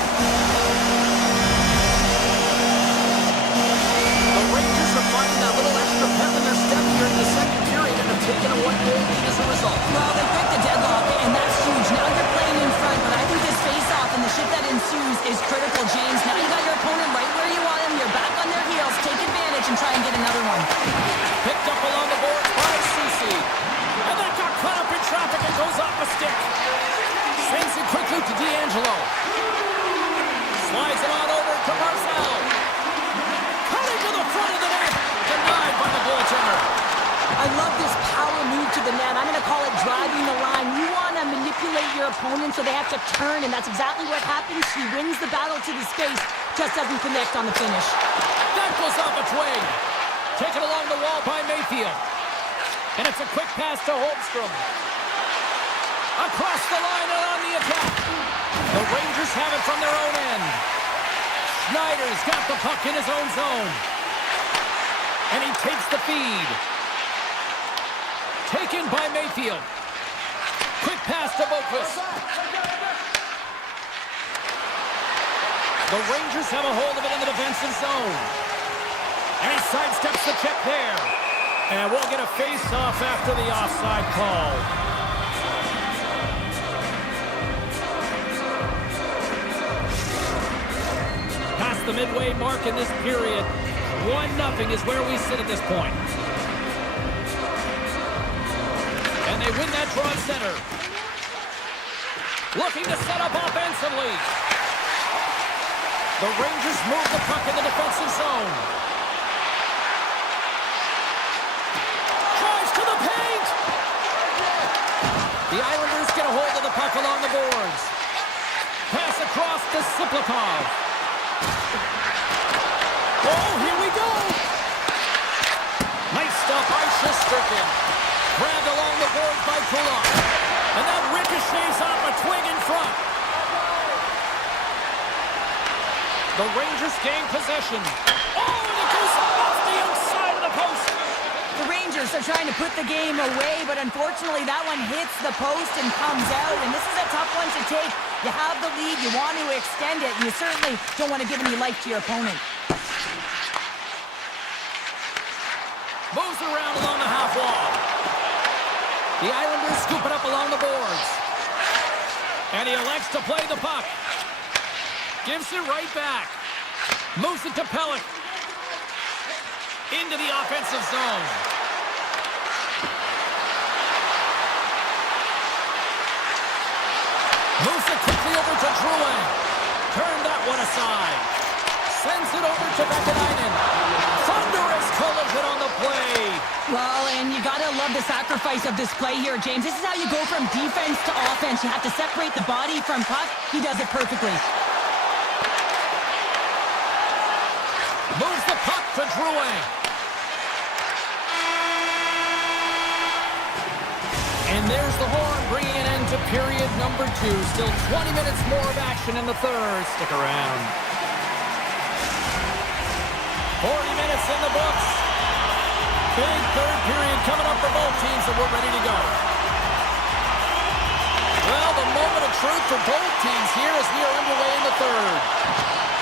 The Rangers are finding that little extra pep in their step here in the second period and have taken a one-goal lead as a result. Well, they break the deadlock, and that's huge. Now you're playing in front, but I think this face-off and the shift that ensues is critical, James. Now you got your opponent right where you want him. You're back on their heels. Take advantage and try and get another one. Picked up along the boards by Ceci. And that got caught up in traffic and goes off a stick. Sends it quickly to D'Angelo. Slides it on over to Barzal. Cutting to the front of the net. Denied by the goaltender. I love this power move to the net. I'm going to call it driving the line. You want to manipulate your opponent so they have to turn, and that's exactly what happens. She wins the battle to the space, just doesn't connect on the finish. That goes off a twig. Taken along the wall by Mayfield. And it's a quick pass to Holmstrom. Across the line and on the attack. The Rangers have it from their own end. Schneider's got the puck in his own zone. And he takes the feed. Taken by Mayfield. Quick pass to Boquist. The Rangers have a hold of it in the defensive zone. And he sidesteps the check there. And we'll get a face-off after the offside call. Past the midway mark in this period, 1-0 is where we sit at this point. And they win that draw center. Looking to set up offensively. The Rangers move the puck in the defensive zone. Drives to the paint. The Islanders get a hold of the puck along the boards. Pass across to Siplikov. Oh, here we go. Nice stuff by Shesterkin. Grabbed along the boards by Kulak. And that ricochets off a twig in front. The Rangers gain possession. Oh, and it goes off the outside of the post. The Rangers are trying to put the game away, but unfortunately that one hits the post and comes out, and this is a tough one to take. You have the lead, you want to extend it, and you certainly don't want to give any life to your opponent. Moves around along the half wall. The Islanders scoop it up along the boards. And he elects to play the puck. Gives it right back. Moves it to Pellick. Into the offensive zone. Moves it quickly over to Drouin. Turn that one aside. Sends it over to Vakanainen. Thunderous collision on the play. Well, and you gotta love the sacrifice of this play here, James. This is how you go from defense to offense. You have to separate the body from puck. He does it perfectly. Moves the puck to Drouin. And there's the horn, bringing an end to period number 2. Still 20 minutes more of action in the third. Stick around. 40 minutes in the books. Big third period coming up for both teams, and we're ready to go. Well, the moment of truth for both teams here as we are underway in the third.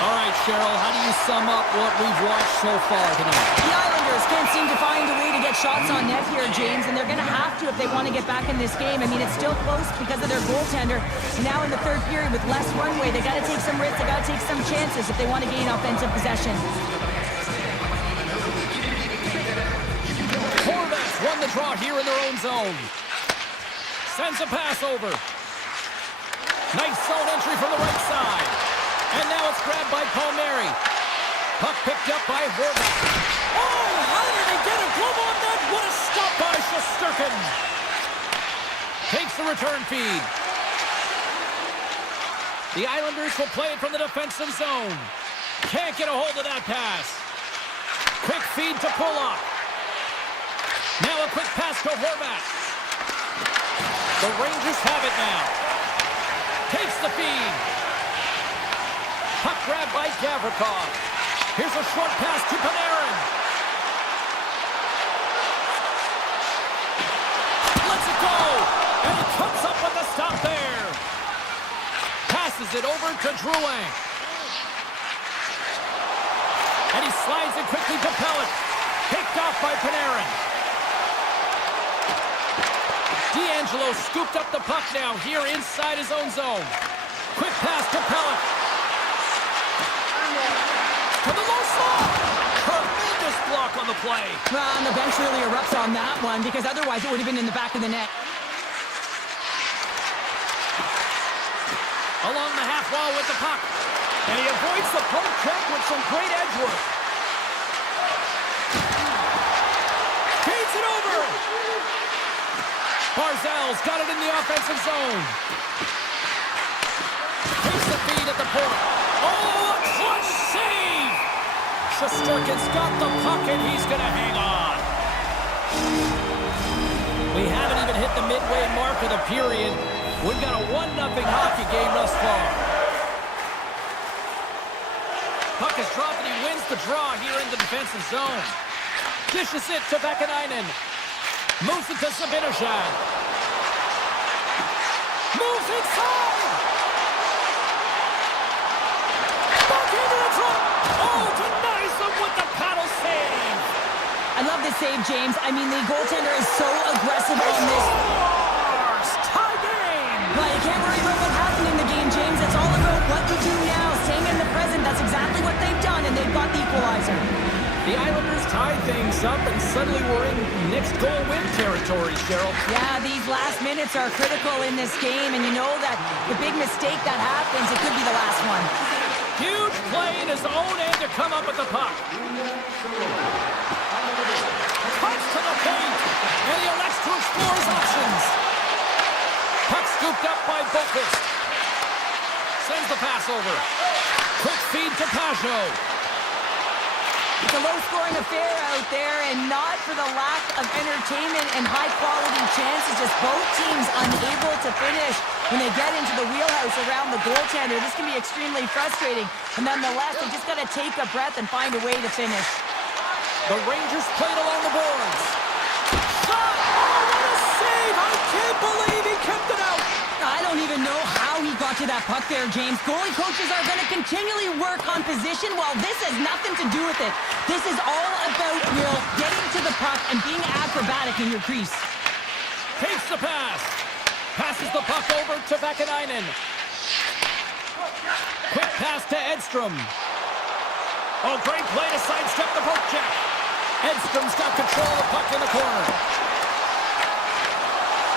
All right, Cheryl, how do you sum up what we've watched so far tonight? The Islanders can't seem to find a way to get shots on net here, James, and they're going to have to if they want to get back in this game. I mean, it's still close because of their goaltender. And now in the third period with less runway, they got to take some risks, they got to take some chances if they want to gain offensive possession. Horvats won the draw here in their own zone. Sends a pass over. Nice zone entry from the right side. And now it's grabbed by Palmieri. Puck picked up by Horvat. Oh, how did he get a glove on that? What a stop by Shesterkin. Takes the return feed. The Islanders will play it from the defensive zone. Can't get a hold of that pass. Quick feed to Pulock. Now a quick pass to Horvat. The Rangers have it now. Takes the feed. Puck grab by Gavrikov. Here's a short pass to Panarin. Lets it go. And he comes up with the stop there. Passes it over to Drouin. And he slides it quickly to Pellet. Picked off by Panarin. D'Angelo scooped up the puck now here inside his own zone. Quick pass to Pellet. To the low slot. Tremendous block on the play. Well, and the bench really erupts on that one because otherwise it would have been in the back of the net. Along the half wall with the puck. And he avoids the poke check with some great edge work. Feeds it over. Barzal's got it in the offensive zone. Takes the feed at the point. Oh, a clutch save! Shesterkin's got the puck and he's going to hang on. We haven't even hit the midway mark of the period. We've got a 1-0 hockey game thus far. Puck is dropped and he wins the draw here in the defensive zone. Dishes it to Vakanainen. Moves it to Zibanejad. Moves inside! Back into the trap! Oh, denies him with the paddle save! I love this save, James. I mean, the goaltender is so aggressive on this. Tie game! Well, you can't worry about what happened in the game, James. It's all about what you do now, staying in the present. That's exactly what they've done, and they've got the equalizer. The Islanders tied things up, and suddenly we're in next goal win territory, Cheryl. Yeah, these last minutes are critical in this game, and you know that the big mistake that happens, it could be the last one. Huge play in his own end to come up with the puck. Comes to the paint, and he elects to explore his options. Puck scooped up by Boqvist. Sends the pass over. Quick feed to Pajot. It's a low-scoring affair out there, and not for the lack of entertainment and high-quality chances. Just both teams unable to finish when they get into the wheelhouse around the goaltender. This can be extremely frustrating. And nonetheless, they just got to take a breath and find a way to finish. The Rangers played along the boards. Shot! Oh, what a save! I can't believe he kept it out! I don't even know how he got to that puck there, James. Goalie coaches are going to continually work on position. Well, this has nothing to do with it. This is all about, Will, getting to the puck and being acrobatic in your crease. Takes the pass. Passes the puck over to Vakanainen. Quick pass to Edstrom. Oh, great play to sidestep the poke check. Edstrom's got control of the puck in the corner.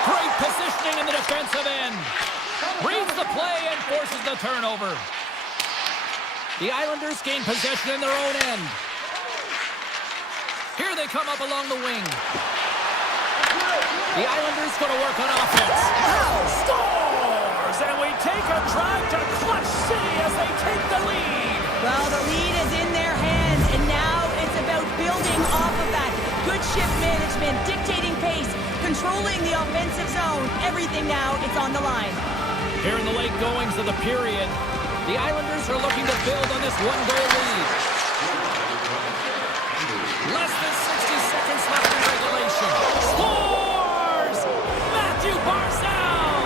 Great positioning in the defensive end. Reads the play and forces the turnover. The Islanders gain possession in their own end. Here they come up along the wing. The Islanders going to work on offense. Scores! And we take a drive to Clutch City as they take the lead. Well, the lead is in their hands, and now it's about building off of that. Good shift management, dictating pace, controlling the offensive zone. Everything now, it's on the line. Here in the late goings of the period, the Islanders are looking to build on this one-goal lead. Less than 60 seconds left in regulation. Scores! Matthew Barzal!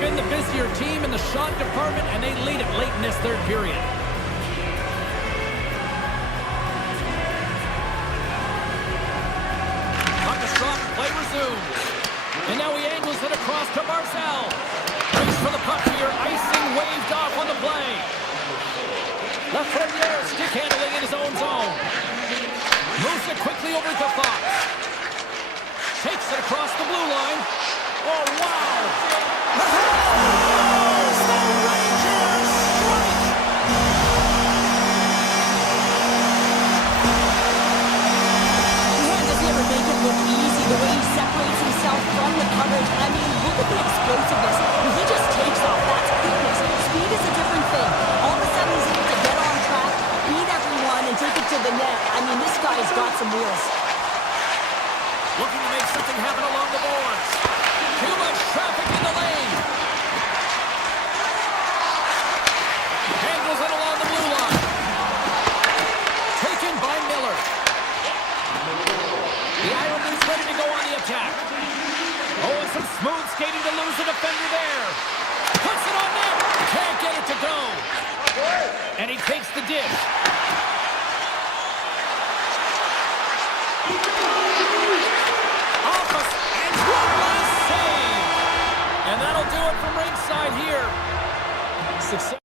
been the busier team in the shot department, and they lead it late in this third period. Play resumes. And now he angles it across to Marcel. Race for the puck here. Icing waved off on the play. Lafreniere stick handling in his own zone. Moves it quickly over to Fox. Takes it across the blue line. Oh, wow! Look easy, the way he separates himself from the coverage. I mean, look at the explosiveness. He just takes off. That's quickness. Speed is a different thing. All of a sudden, he's able to get on track, beat everyone, and take it to the net. I mean, this guy's got some wheels. Looking to make something happen along the boards. Too much traffic in the lane. Handles it along the blue line. Taken by Miller. The Islanders ready to go on the attack. Oh, and some smooth skating to lose the defender there. Puts it on net. Can't get it to go. And he takes the dish. Office and last save. And that'll do it from ringside here. Success.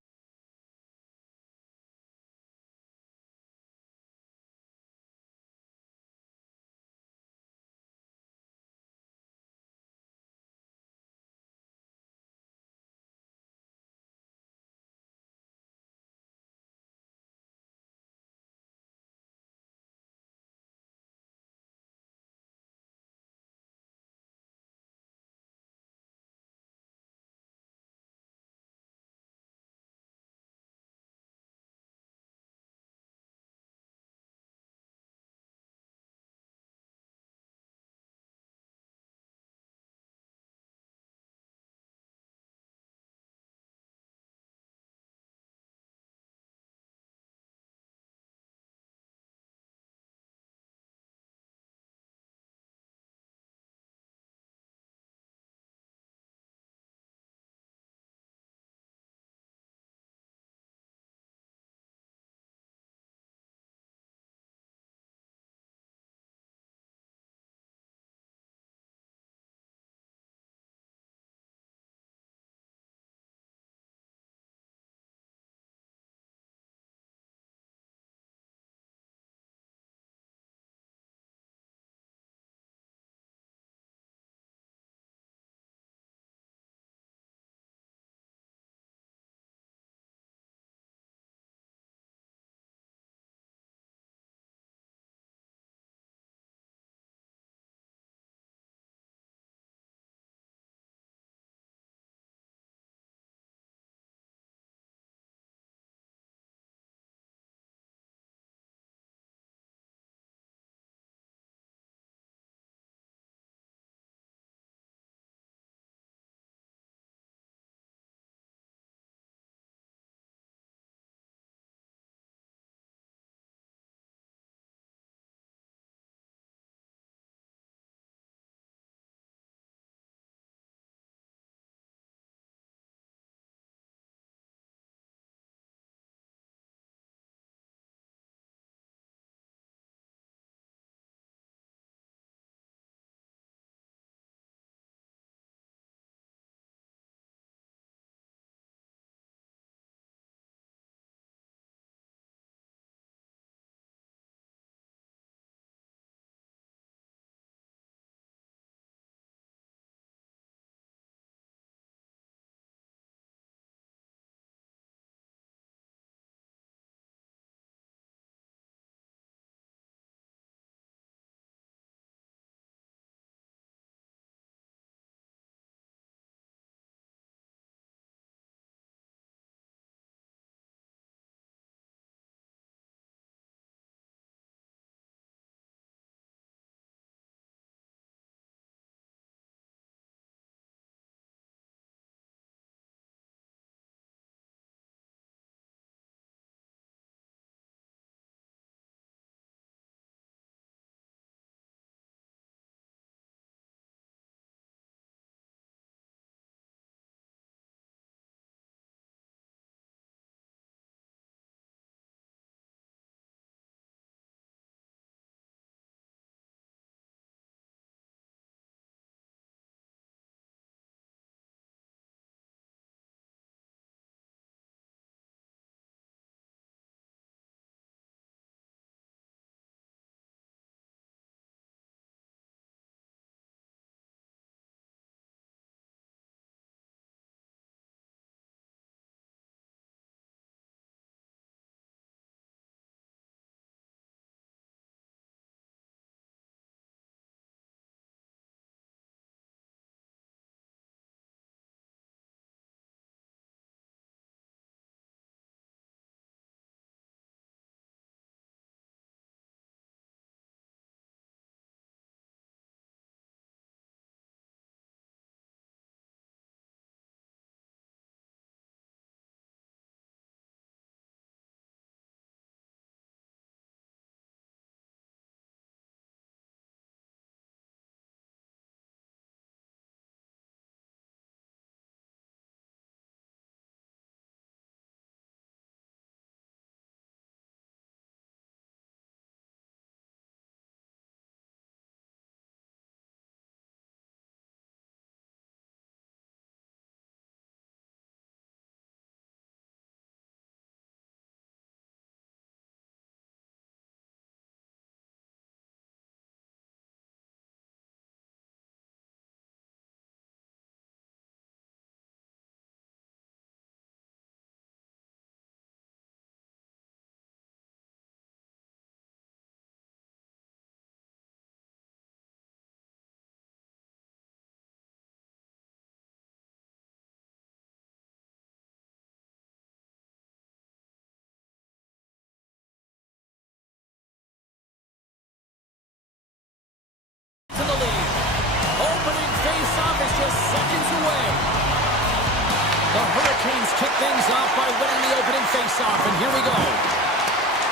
Hurricanes kick things off by winning the opening faceoff, and here we go.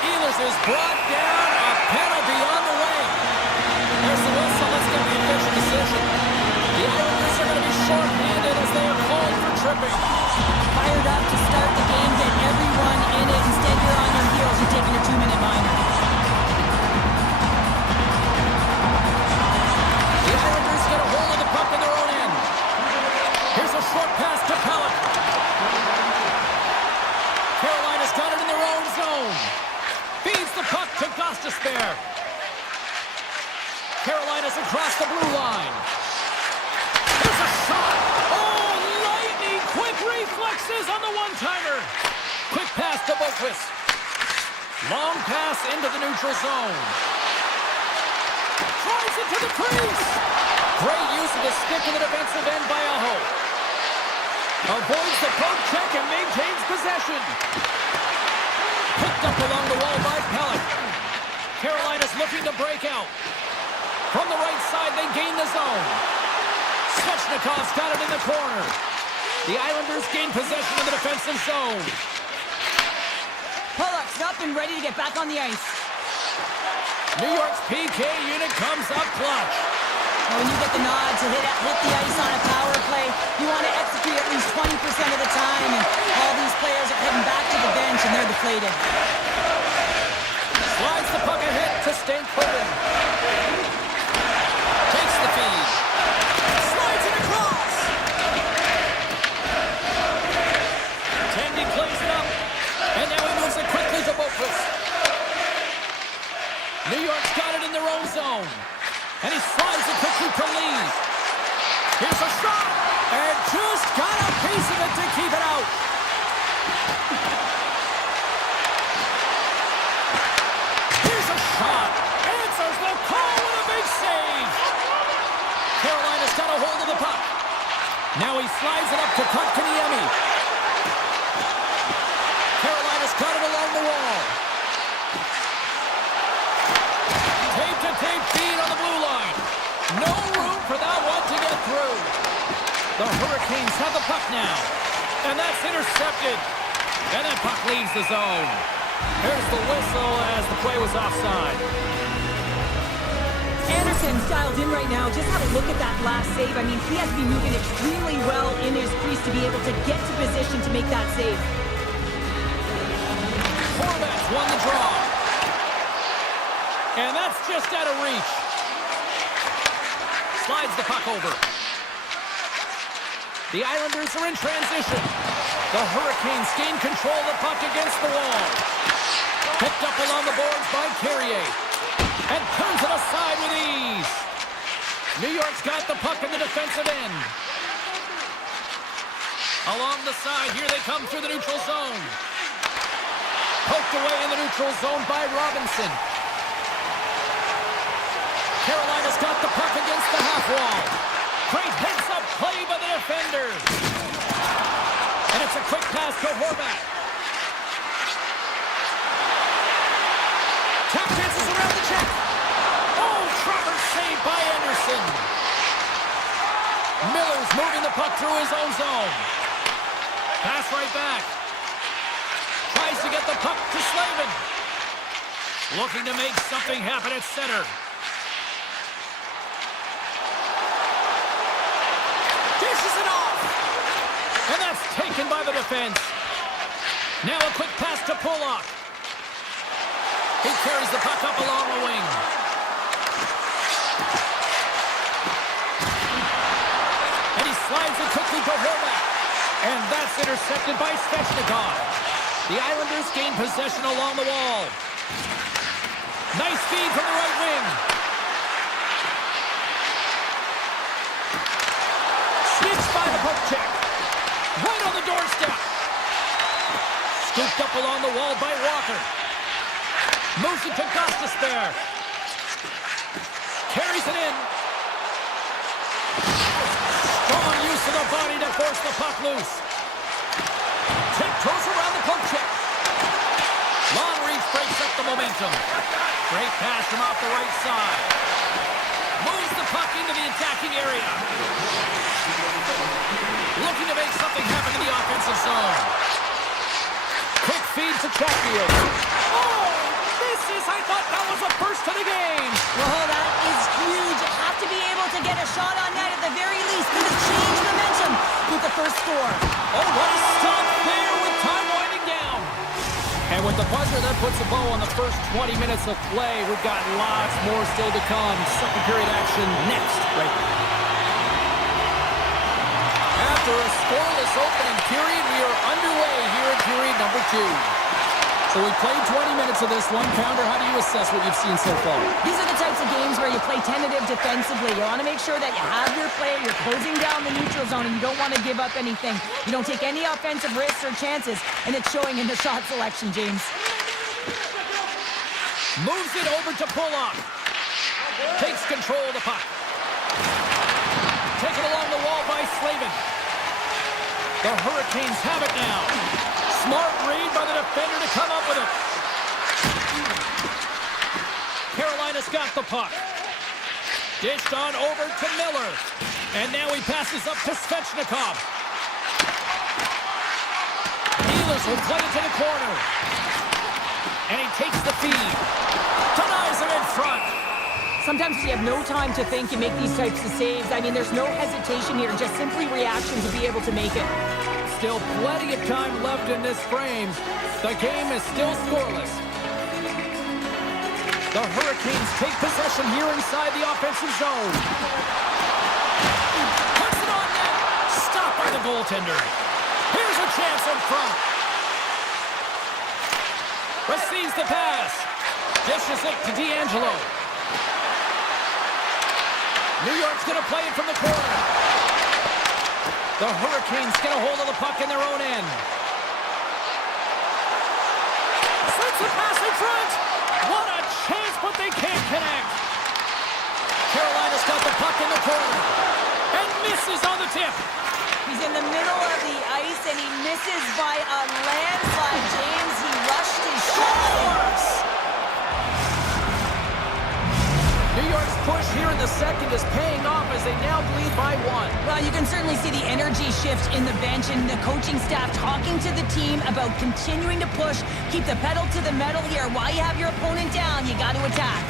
Ehlers is brought down, a penalty on the way. There's the whistle, let's get the official decision. The Islanders are going to be short-handed as they are called for tripping. Fired up to start the game, get everyone in it. Instead, you're on your heels. You're taking a 2-minute minor. The Islanders get a hold of the puck in their own end. Here's a short pass to Pellick. Carolina's got it in their own zone. Feeds the puck to Gostisbehere. Carolina's across the blue line. Here's a shot. Oh, lightning quick reflexes on the one-timer. Quick pass to Boqvist. Long pass into the neutral zone. Tries it to the crease. Great use of the stick in the defensive end by Aho. Avoids the poke check and maintains possession. Picked up along the wall by Pellick. Carolina's looking to break out. From the right side, they gain the zone. Svechnikov's got it in the corner. The Islanders gain possession of the defensive zone. Pollock's up and ready to get back on the ice. New York's PK unit comes up clutch. When you get the nod to hit the ice on a power play, you want to execute at least 20% of the time, and all these players are heading back to the bench, and they're deflated. Slides the puck ahead to Stankoven. Takes the feed. Slides it across. Tandy plays it up, and now he moves it quickly to Boqvist. New York's got it in their own zone. And he slides it quickly to Lee. Here's a shot. And just got a piece of it to keep it out. Here's a shot. Answers the call with a big save. Carolina's got a hold of the puck. Now he slides it up to Kotkaniemi. Carolina's got it along the wall. Tape feed on the blue line. No room for that one to get through. The Hurricanes have the puck now. And that's intercepted. And that puck leaves the zone. Here's the whistle as the play was offside. Anderson's dialed in right now. Just have a look at that last save. I mean, he has to be moving extremely well in his crease to be able to get to position to make that save. Horvat's won the draw. And that's just out of reach. Slides the puck over. The Islanders are in transition. The Hurricanes gain control of the puck against the wall. Picked up along the boards by Carrier. And turns it aside with ease. New York's got the puck in the defensive end. Along the side, here they come through the neutral zone. Poked away in the neutral zone by Robinson. Carolina's got the puck against the half wall. Great heads-up play by the defenders. And it's a quick pass to Horvat. Tap dances around the check. Oh, Travers saved by Anderson. Miller's moving the puck through his own zone. Pass right back. Tries to get the puck to Slavin. Looking to make something happen at center. Dishes it off. And that's taken by the defense. Now a quick pass to Pollock. He carries the puck up along the wing. And he slides it quickly to Horvat. And that's intercepted by Svechnikov. The Islanders gain possession along the wall. Nice feed from the right wing. Snitched by the poke check. Right on the doorstep. Scooped up along the wall by Walker. Moves it to Gostisbehere. Carries it in. Strong use of the body to force the puck loose. Tiptoes around the poke check. Long reach breaks up the momentum. Great pass from off the right side. Moves the puck into the attacking area. Looking to make something happen in the offensive zone. to Chatfield. Oh, misses! I thought that was a first to the game. Well, that is huge. You have to be able to get a shot on net at the very least. Going to change momentum with the first score. Oh, what a stop there with time winding down. And with the buzzer, that puts a bow on the first 20 minutes of play. We've got lots more still to come. Second period action next, right here. After a scoreless opening period, we are underway here in period number 2. So we played 20 minutes of this one. Pounder, how do you assess what you've seen so far? These are the types of games where you play tentative defensively. You want to make sure that you have your player, you're closing down the neutral zone, and you don't want to give up anything. You don't take any offensive risks or chances, and it's showing in the shot selection, James. Moves it over to Pulock. Takes control of the puck. Taken along the wall by Slavin. The Hurricanes have it now. Smart read by the defender to come up with it. Carolina's got the puck. Dished on over to Miller. And now he passes up to Svechnikov. Ehlers will play it to the corner. And he takes the feed. Denies him in front. Sometimes you have no time to think, you make these types of saves. I mean, there's no hesitation here, just simply reaction to be able to make it. Still plenty of time left in this frame. The game is still scoreless. The Hurricanes take possession here inside the offensive zone. Puts it on net. Stopped by the goaltender. Here's a chance in front. Receives the pass. Dishes it to D'Angelo. New York's going to play it from the corner. The Hurricanes get a hold of the puck in their own end. Sends a pass in front. What a chance, but they can't connect. Carolina's got the puck in the corner. And misses on the tip. He's in the middle of the ice, and he misses by a landslide, James. He rushed his shot. New York's push here in the second is paying off as they now lead by 1. Well, you can certainly see the energy shift in the bench and the coaching staff talking to the team about continuing to push, keep the pedal to the metal here. While you have your opponent down, you got to attack.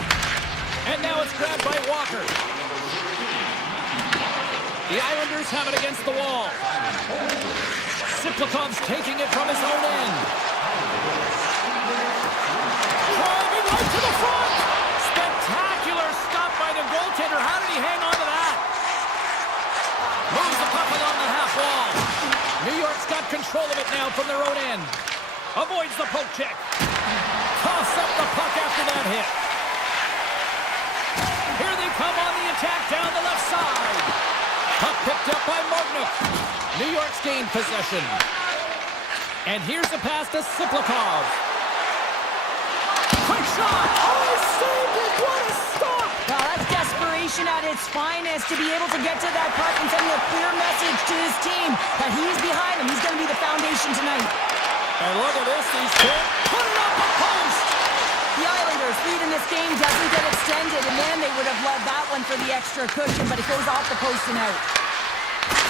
And now it's grabbed by Walker. The Islanders have it against the wall. Siplikov's taking it from his own end. Driving right to the front. Spectacular stop by the goaltender. How did he hang on to that? Moves the puck along the half wall. New York's got control of it now from their own end. Avoids the poke check. Toss up the puck after that hit. Here they come on the attack down the left side. Puck picked up by Martinook. New York's gained possession. And here's the pass to Siplikov. Quick shot! Oh, he saved it! What a stop! Well, that's desperation at its finest to be able to get to that puck and sending a clear message to his team that he's behind him. He's going to be the foundation tonight. And look at this, he's put it up the post! The Islanders' lead in this game doesn't get extended, and then they would have led that one for the extra cushion, but it goes off the post and out.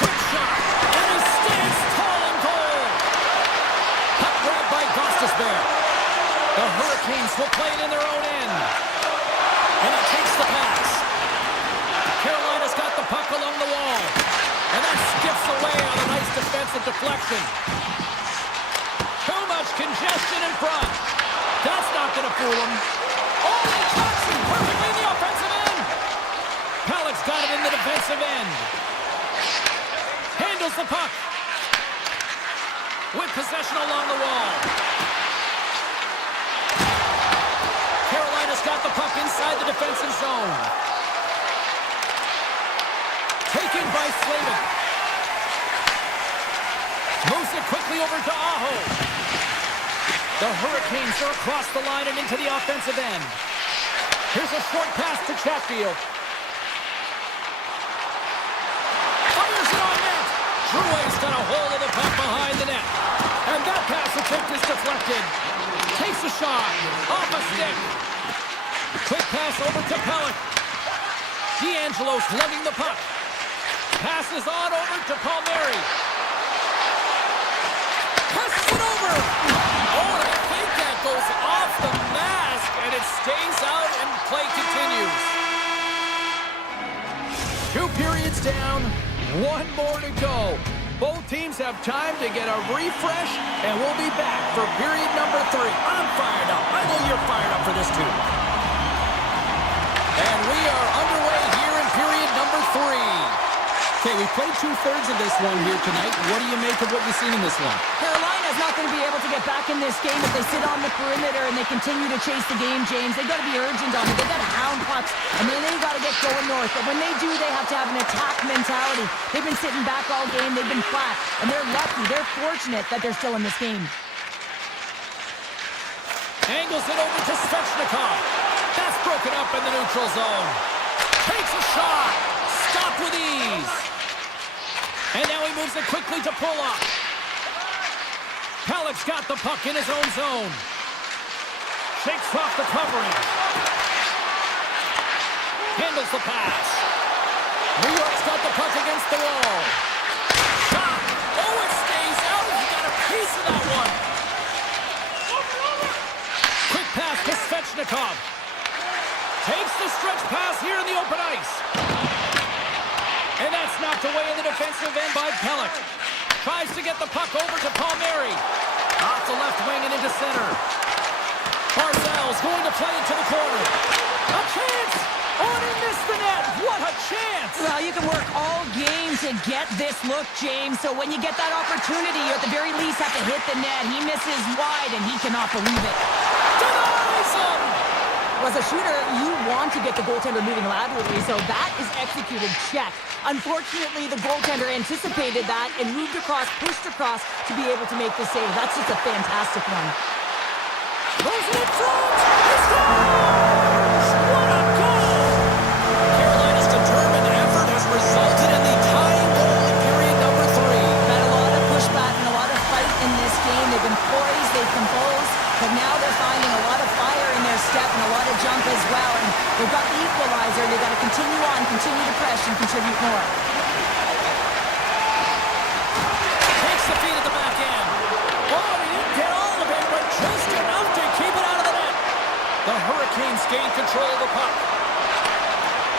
Quick shot! And he stands tall and goal! Puck grabbed by Gostisbehere. The Hurricanes will play it in their own end. And it takes the pass. Carolina's got the puck along the wall. And that skips away on a nice defensive deflection. Too much congestion in front. That's not going to fool him. Oh, he tracks him perfectly in the offensive end. Palleck's got it in the defensive end. Handles the puck. With possession along the wall. Carolina's got the puck inside the defensive zone. Taken by Slavin. Moves it quickly over to Aho. The Hurricanes are across the line and into the offensive end. Here's a short pass to Chatfield. Fires it on net. Drouin's got a hold of the puck behind the net. And that pass attempt is deflected. Takes a shot. Off a stick. Quick pass over to Pellick. D'Angelo's lugging the puck. Passes on over to Palmieri. Passes it over. Oh, and a it stays out and play continues. 2 periods down, 1 more to go. Both teams have time to get a refresh, and we'll be back for period number 3. I'm fired up. I know you're fired up for this too. And we are underway here in period number 3. Okay, we played 2/3 of this one here tonight. What do you make of what you've seen in this one? Carolina's not going to be able to get back in this game if they sit on the perimeter and they continue to chase the game, James. They've got to be urgent on it. They've got to hound pucks, and then they've got to get going north. But when they do, they have to have an attack mentality. They've been sitting back all game. They've been flat, and they're lucky. They're fortunate that they're still in this game. Angles it over to Svechnikov. That's broken up in the neutral zone. Takes a shot. Stopped with ease. And now he moves it quickly to pull up. Pellich's got the puck in his own zone. Shakes off the covering. Handles the pass. New York's got the puck against the wall. Shot. Oh, it stays out. He got a piece of that one. Quick pass to Svechnikov. Takes the stretch pass here in the open ice. And that's knocked away in the defensive end by Pellich. Tries to get the puck over to Palmieri. Off the left wing and into center. Barzal's going to play it to the corner. A chance! Oh, and he missed the net! What a chance! Well, you can work all game to get this look, James. So when you get that opportunity, you at the very least have to hit the net. He misses wide, and he cannot believe it. Denies him! As a shooter, you want to get the goaltender moving laterally, so that is executed check. Unfortunately, the goaltender anticipated that and moved across, pushed across to be able to make the save. That's just a fantastic one. Goes in front! He scores! What a goal! Carolina's determined effort has resulted in the tying goal in period number 3. Had a lot of pushback and a lot of fight in this game. They've been poised, they've composed, but now they're finding a lot of fire in their step and a lot of jump as well. And they've got the equalizer. They've got to continue on, continue to press, and contribute more. Takes the feed at the back end. Oh, he didn't get all of it, but just enough to keep it out of the net. The Hurricanes gain control of the puck.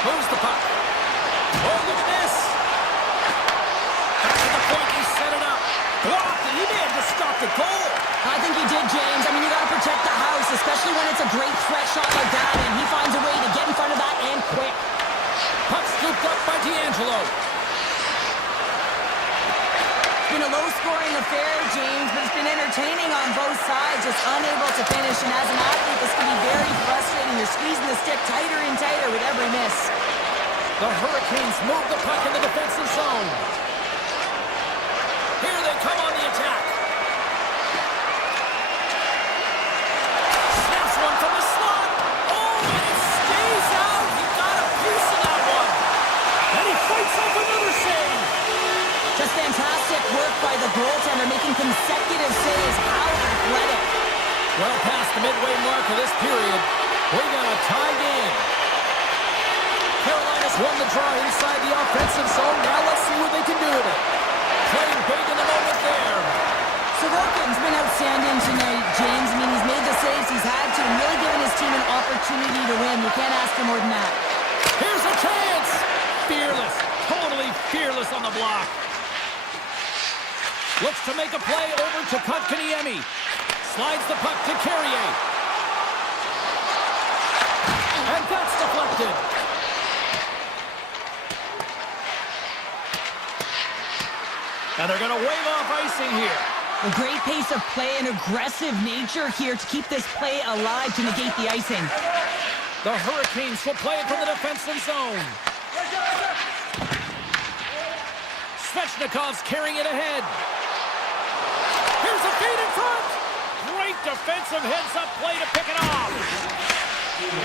Moves the puck. Oh, look at this. Back at the point, he set it up. Blocked, and he may have just stopped the goal. I think he did, James. I mean, you got to protect the house, especially when it's a great threat shot like that, and he finds a way to get in front of that and quick. Puck scooped up by D'Angelo. It's been a low-scoring affair, James, but it's been entertaining on both sides, just unable to finish. And as an athlete, this can be very frustrating. You're squeezing the stick tighter and tighter with every miss. The Hurricanes move the puck in the defensive zone. Here they come on the attack. Snaps one from the slot. Oh, and it stays out. He got a piece of that one. And he fights off another save. Just fantastic work by the goaltender, making consecutive saves. How athletic. Well past the midway mark of this period, we got a tie game. Carolina's won the draw inside the offensive zone. Now let's see what they can do with it. Playing big in the moment there. Sorokin's been outstanding tonight, James. I mean, he's made the saves he's had to and really given his team an opportunity to win. You can't ask for more than that. Here's a chance. Fearless. Totally fearless on the block. Looks to make a play over to Kotkaniemi. Slides the puck to Carrier. And that's deflected. And they're going to wave off icing here. A great pace of play and aggressive nature here to keep this play alive to negate the icing. The Hurricanes will play it from the defensive zone. Svechnikov's carrying it ahead. Here's a feed in front. Great defensive heads-up play to pick it off.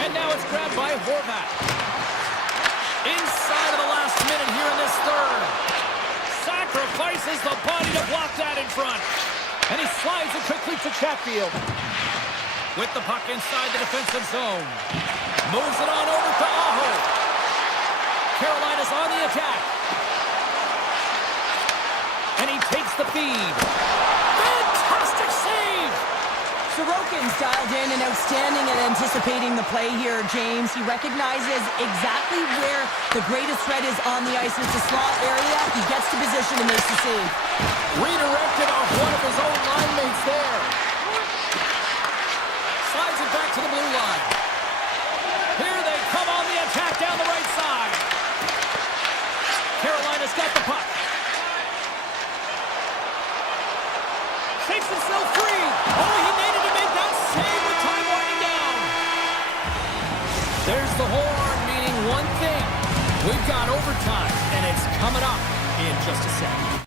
And now it's grabbed by Horvat. Inside of the last minute here in this third. Sacrifices the body to block that in front. And he slides it quickly to Chatfield. With the puck inside the defensive zone. Moves it on over to Aho. Carolina's on the attack. And he takes the feed. Fantastic save! Sorokin's dialed in and outstanding at anticipating the play here, James. He recognizes exactly where the greatest threat is on the ice. It's the slot area. He gets to position and makes the save. Redirected off one of his own line mates there. Slides it back to the blue line. Here they come on the attack down the right side. Carolina's got the puck. Shakes himself free. Oh, he needed to make that save with time winding down. There's the horn, meaning one thing. We've got overtime, and it's coming up in just a second.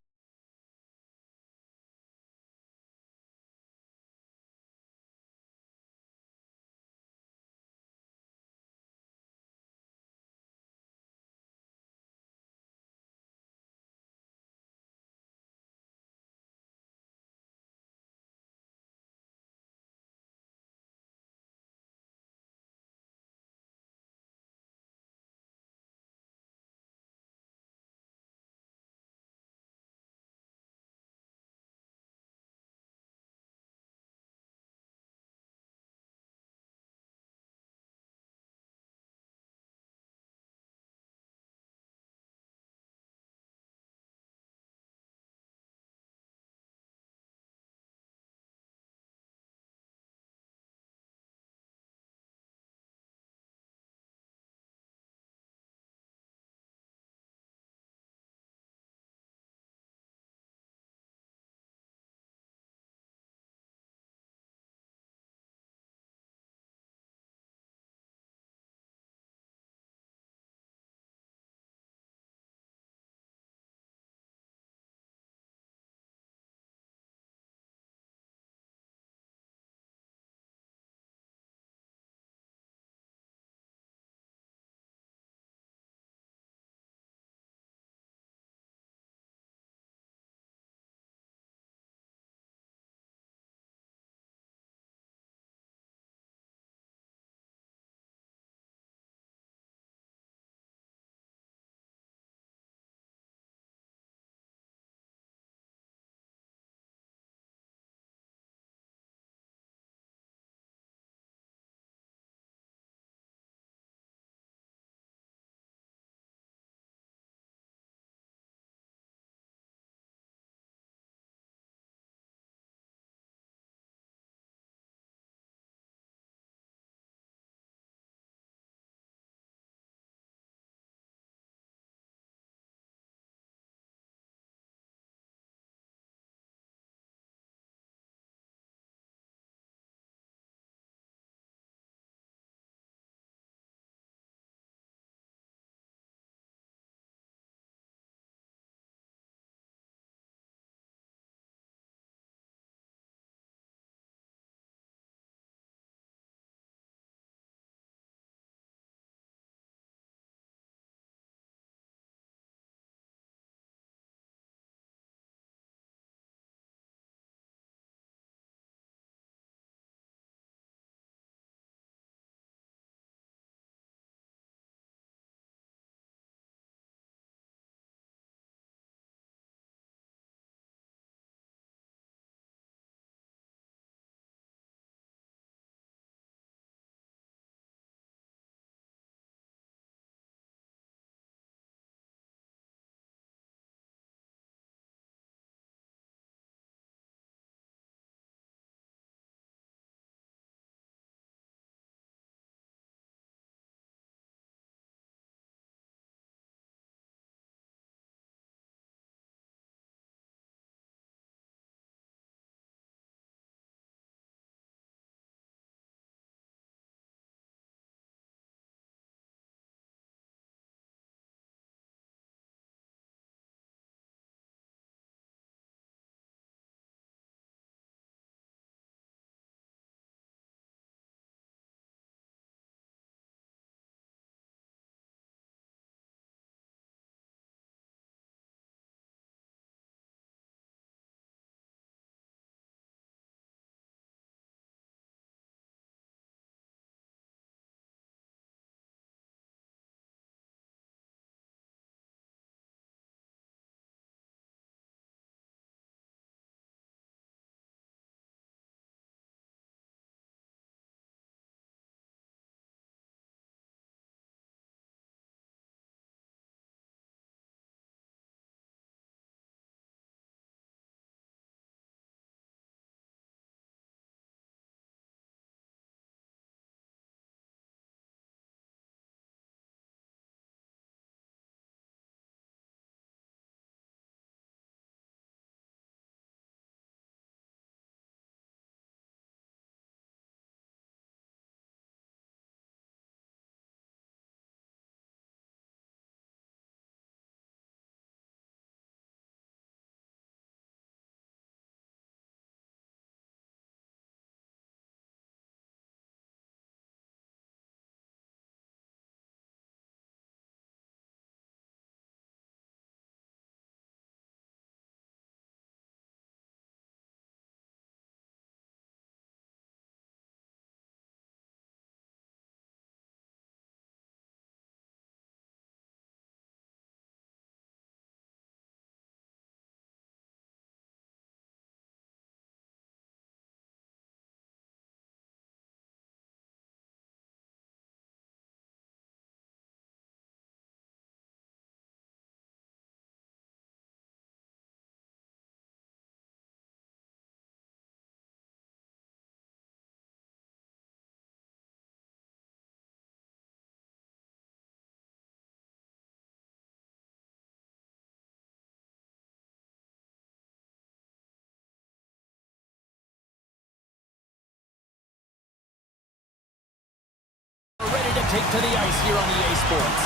take to the ice here on EA Sports.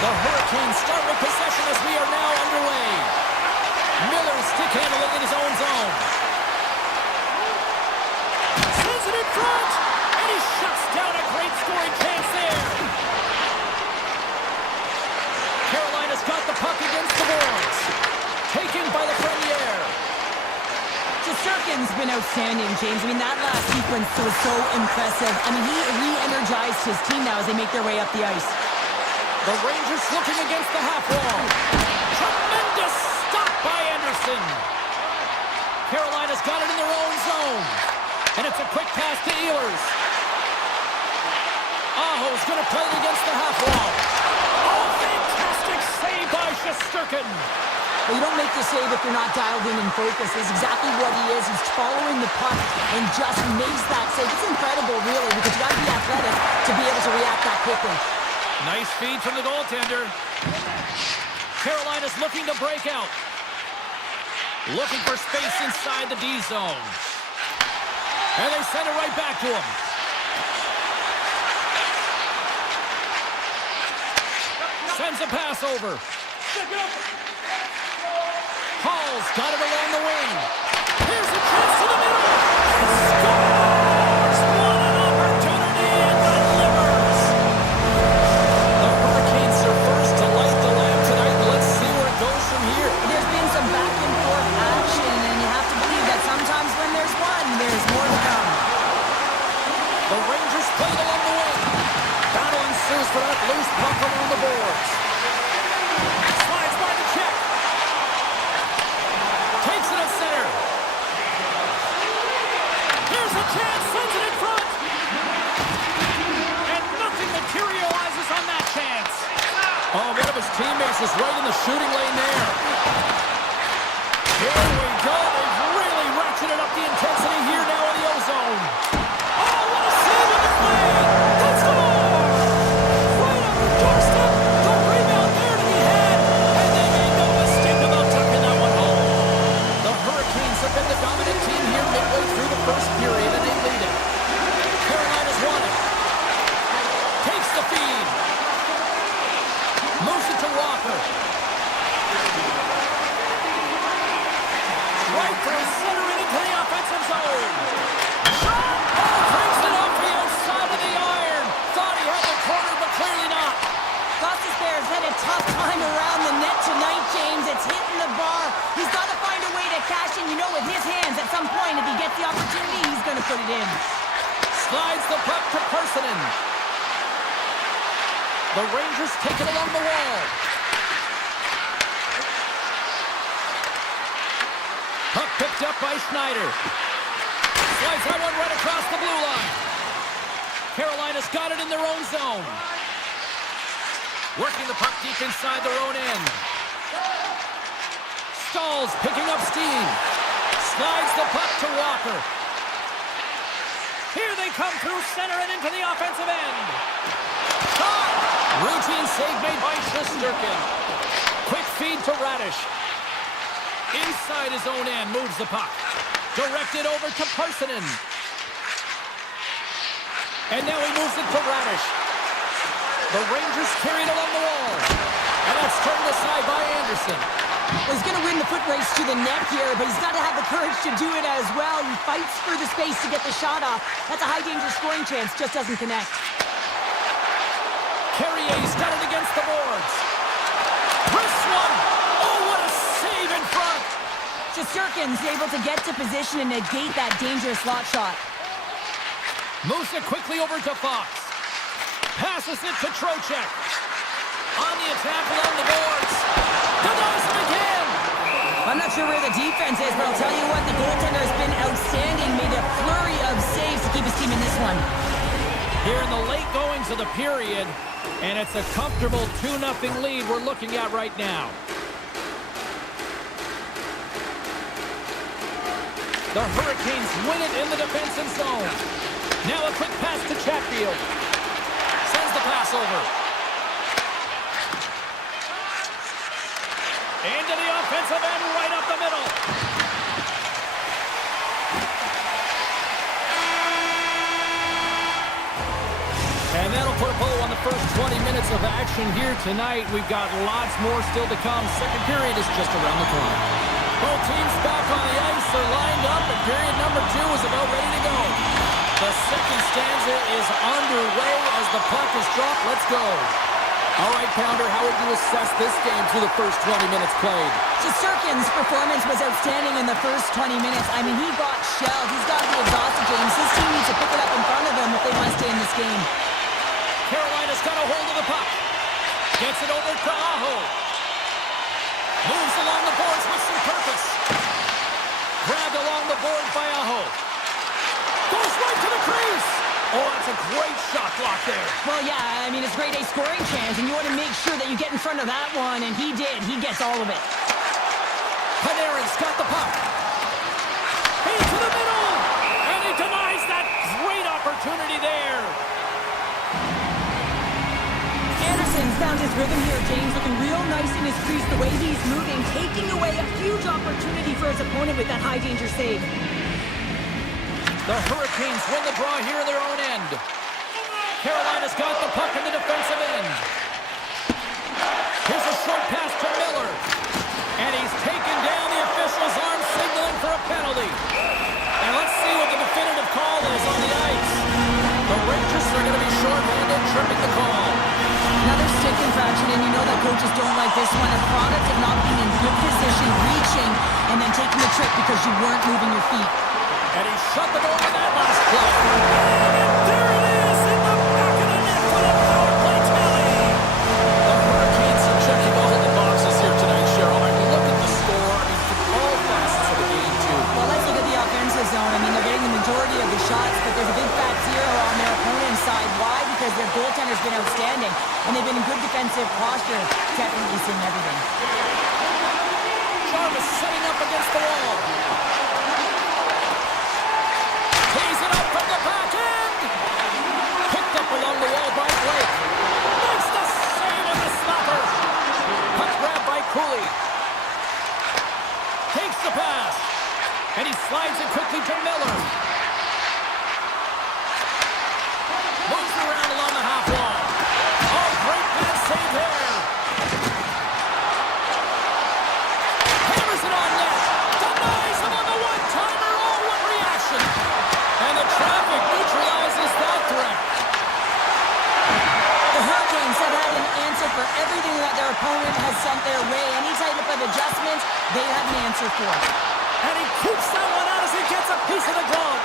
The Hurricanes start with possession as we are now underway. Miller stick handling in his own zone. Sends it in front, and he shuts down a great scoring chance there. Carolina's got the puck against the boards. Taken by the Premier. Shesterkin's been outstanding, James. I mean, that last sequence was so impressive. I mean, he re-energized his team now as they make their way up the ice. The Rangers looking against the half wall. Tremendous stop by Anderson. Carolina's got it in their own zone. And it's a quick pass to Ehlers. Aho's going to play it against the half wall. Oh, fantastic save by Shesterkin. Well, you don't make the save if you're not dialed in and focused. It's exactly what he is. He's following the puck and just makes that save. It's incredible, really, because you got to be athletic to be able to react that quickly. Nice feed from the goaltender. Carolina's looking to break out. Looking for space inside the D zone. And they send it right back to him. Sends a pass over. Hall's got it along the wing. Here's a chance to the middle. And scores! What an opportunity and delivers. The Hurricanes are first to light the lamp tonight. Let's see where it goes from here. There's been some back and forth action, and you have to believe that sometimes when there's one, there's more to come. The Rangers play it along the wing. Battle ensues for that loose puck along the boards. Slides by the check. Takes it at center. Here's a chance. Sends it in front. And nothing materializes on that chance. Oh, one of his teammates is right in the shooting lane there. Here we go. They've really ratcheted up the intensity here now in the O-zone. Oh, what a save on the play. That's the ball. Right on the doorstep. The rebound there to be had. And they made no mistake about tucking that one home. The Hurricanes have been the dominant team here midway through the first period, and they lead it. Carolina's won it. Takes the feed. Moves it to Walker. Right through center and into the offensive zone. Shot! Oh, brings it off the outside of the iron. Thought he had the corner, but clearly not. Costas Bear's had a tough time around the net tonight, James. It's hitting the bar. He's got to find a way to cash in. You know, with his hands, at some point, if he gets the opportunity, he's going to put it in. Slides the puck to Parsonen. The Rangers take it along the wall. Puck picked up by Schneider. Slides that one right across the blue line. Carolina's got it in their own zone. Working the puck deep inside their own end. Stahl's picking up steam. Slides the puck to Walker. Here they come through center and into the offensive end. Shot! Routine save made by Shesterkin. Quick feed to Radish. Inside his own end, moves the puck. Directed over to Parsonen. And now he moves it to Radish. The Rangers carried along the wall. And that's turned aside by Anderson. Well, he's going to win the foot race to the net here, but he's got to have the courage to do it as well. He fights for the space to get the shot off. That's a high-danger scoring chance, just doesn't connect. Carrier's got it against the boards. Chris one. Oh, what a save in front. Shesterkin's able to get to position and negate that dangerous slot shot. Moves it quickly over to Fox. Passes it to Trocheck. On the attack along the boards. Denies him again. I'm not sure where the defense is, but I'll tell you what, the goaltender has been outstanding. Made a flurry of saves to keep his team in this one. Here in the late goings of the period, and it's a comfortable 2-0 lead we're looking at right now. The Hurricanes win it in the defensive zone. Now a quick pass to Chatfield. Sends the pass over. Into the offensive end, right up the middle. first 20 minutes of action here tonight. We've got lots more still to come. Second period is just around the corner. Both teams back on the ice. They're lined up, and period number 2 is about ready to go. The second stanza is underway as the puck is dropped. Let's go. All right, Pounder, how would you assess this game through the first 20 minutes played? Shesterkin's performance was outstanding in the first 20 minutes. I mean, he got shelled. He's got to be exhausted, James. His team needs to pick it up in front of him if they want to stay in this game. Carolina's got a hold of the puck. Gets it over to Aho. Moves along the boards with some purpose. Grabbed along the board by Aho. Goes right to the crease. Oh, that's a great shot block there. Well, yeah, I mean, it's grade A scoring chance, and you want to make sure that you get in front of that one, and he did. He gets all of it. Panarin's got the puck. Into the middle, and he denies that great opportunity there. Anderson's found his rhythm here, James, looking real nice in his crease, the way he's moving, taking away a huge opportunity for his opponent with that high-danger save. The Hurricanes win the draw here in their own end. Carolina's got the puck in the defensive end. Here's a short pass to Miller. And he's taken down, the official's arm signaling for a penalty. And let's see what the definitive call is on the ice. The Rangers are going to be short-handed, tripping the call. Another stick infraction, and you know that coaches don't like this one. A product of not being in good position, reaching, and then taking the trick because you weren't moving your feet. And he shut the door on that last play. And there it is in the back of the net for the power play tally. The Hurricanes are checking all the boxes here tonight, Cheryl. I mean, look at the score. I mean, from all facets of the game, too. Well, let's look at the offensive zone. I mean, they're getting the majority of the shots, but there's a big fat zero on their opponent's side. Why? Because their goaltender's been outstanding, and they've been in good defensive posture, definitely seeing everything. Jarvis setting up against the wall. Tees it up from the back end. Picked up along the wall by Blake. Makes the save on the stopper. Puck grab by Cooley. Takes the pass. And he slides it quickly to Miller. Moves around along the half wall. Oh, great pass save there. Hammers it on net. Denies him on the one-timer. Oh, what reaction. And the traffic neutralizes that threat. The Hurricanes have had an answer for everything that their opponent has sent their way. Any type of adjustment, they have an answer for. And he keeps that one out as he gets a piece of the glove.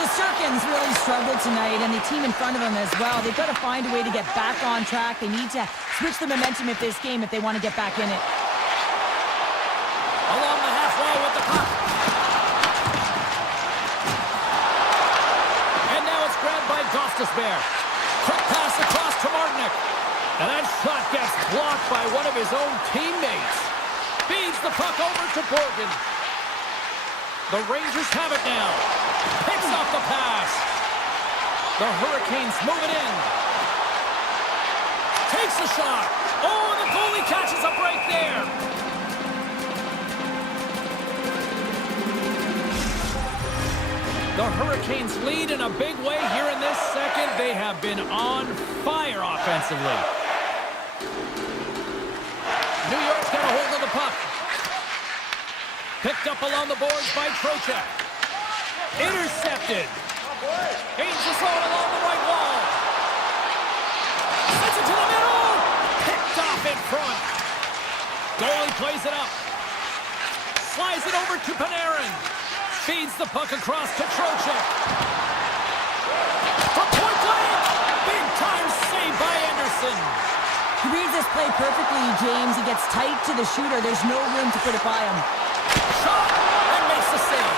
Shesterkin's really struggled tonight, and the team in front of him as well. They've got to find a way to get back on track. They need to switch the momentum of this game if they want to get back in it. Along the half wall with the puck. And now it's grabbed by Gostisbehere. Quick pass across to Martinic. And that shot gets blocked by one of his own teammates. Feeds the puck over to Borgen. The Rangers have it now. Picks off the pass. The Hurricanes move it in. Takes the shot. Oh, and the goalie catches a break there. The Hurricanes lead in a big way here in this second. They have been on fire offensively. New York's got a hold of the puck. Picked up along the boards by Trocheck. Intercepted. Aims the zone along the right wall. Sends it to the middle. Picked off in front. Goalie plays it up. Slides it over to Panarin. Feeds the puck across to Trocheck. From point blank. Big time save by Anderson. He reads this play perfectly, James. He gets tight to the shooter. There's no room to put it by him. Shot and makes the save.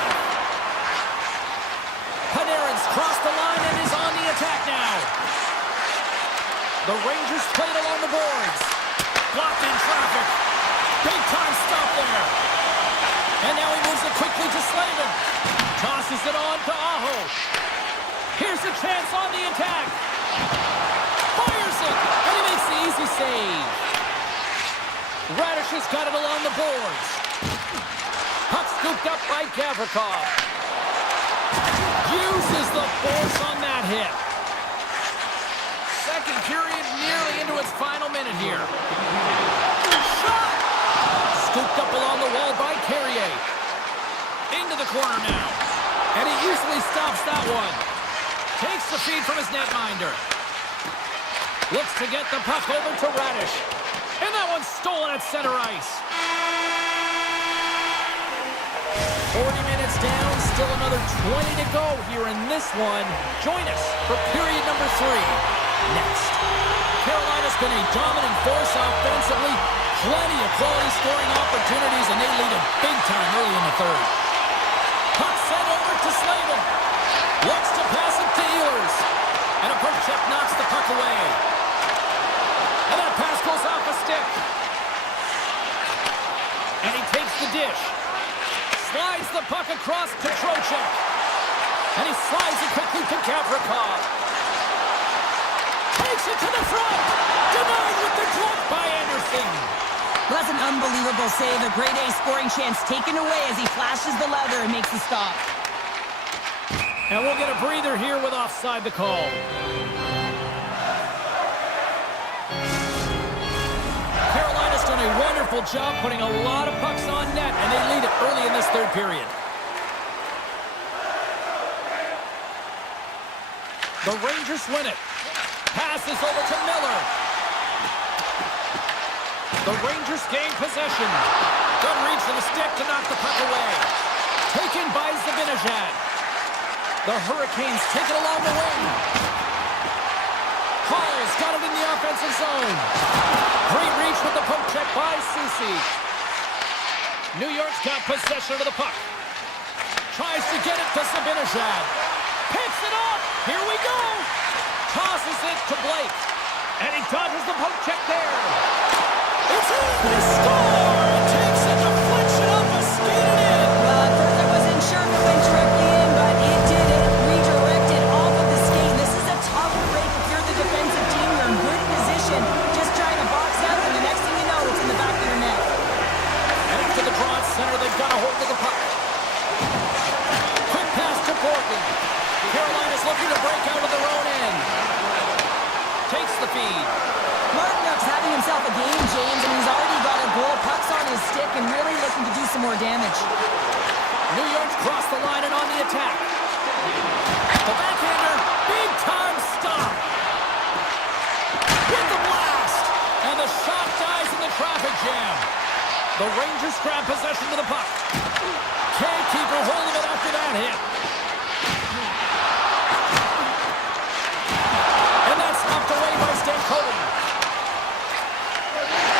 Panarin's crossed the line and is on the attack now. The Rangers played along the boards. Blocked in traffic. Big time stop there. And now he moves it quickly to Slavin. Tosses it on to Aho. Here's a chance on the attack. Fires it. And he makes the easy save. Radish has got it along the boards. Puck scooped up by Gavrikov. Uses the force on that hit. Second opening period nearly into its final minute here. Shot! Scooped up along the wall by Carrier. Into the corner now. And he easily stops that one. Takes the feed from his netminder. Looks to get the puck over to Radish. And that one's stolen at center ice. 40 minutes down, still another 20 to go here in this one. Join us for period number 3 next. Carolina's been a dominant force offensively. Plenty of quality scoring opportunities, and they lead it big time early in the third. Puck sent over to Slavin. Looks to pass it to Ehlers. And a poke check knocks the puck away. And that pass goes off a stick. And he takes the dish. Slides the puck across to Trocheck. And he slides it quickly to Gavrikov. Takes it to the front. Denied with the glove by Anderson. Well, that's an unbelievable save. A grade A scoring chance taken away as he flashes the leather and makes the stop. And we'll get a breather here with offside the call. Carolina's done a wonderful job putting a lot of pucks on net, and they lead it early in this third period. The Rangers win it. Passes over to Miller. The Rangers gain possession. Good reach to the stick to knock the puck away. Taken by Zibanejad. The Hurricanes take it along the wing. Hall's got it in the offensive zone. Great reach with the poke check by Susi. New York's got possession of the puck. Tries to get it to Zibanejad. Picks it up. Here we go. Tosses it to Blake. And he dodges the poke check there. It's in. They score. It takes a deflection off a skated in. Well, at first I wasn't sure if it went directly in, but it did. It redirected off of the skate. This is a tough break. If you're the defensive team, you're in good position. Just trying to box out, and the next thing you know, it's in the back of your net. And into the draw center, they've got a hold of the puck. Quick pass to Borgen. Carolina's looking to break out of their own end. Takes the feed. Martinuk's having himself a game, James, and he's already got a goal. Puck's on his stick and really looking to do some more damage. New York's crossed the line and on the attack. The backhander, big time stop. With the blast. And the shot dies in the traffic jam. The Rangers grab possession of the puck. Can't keep a hold of it after that hit. And that's knocked away by Stankoven.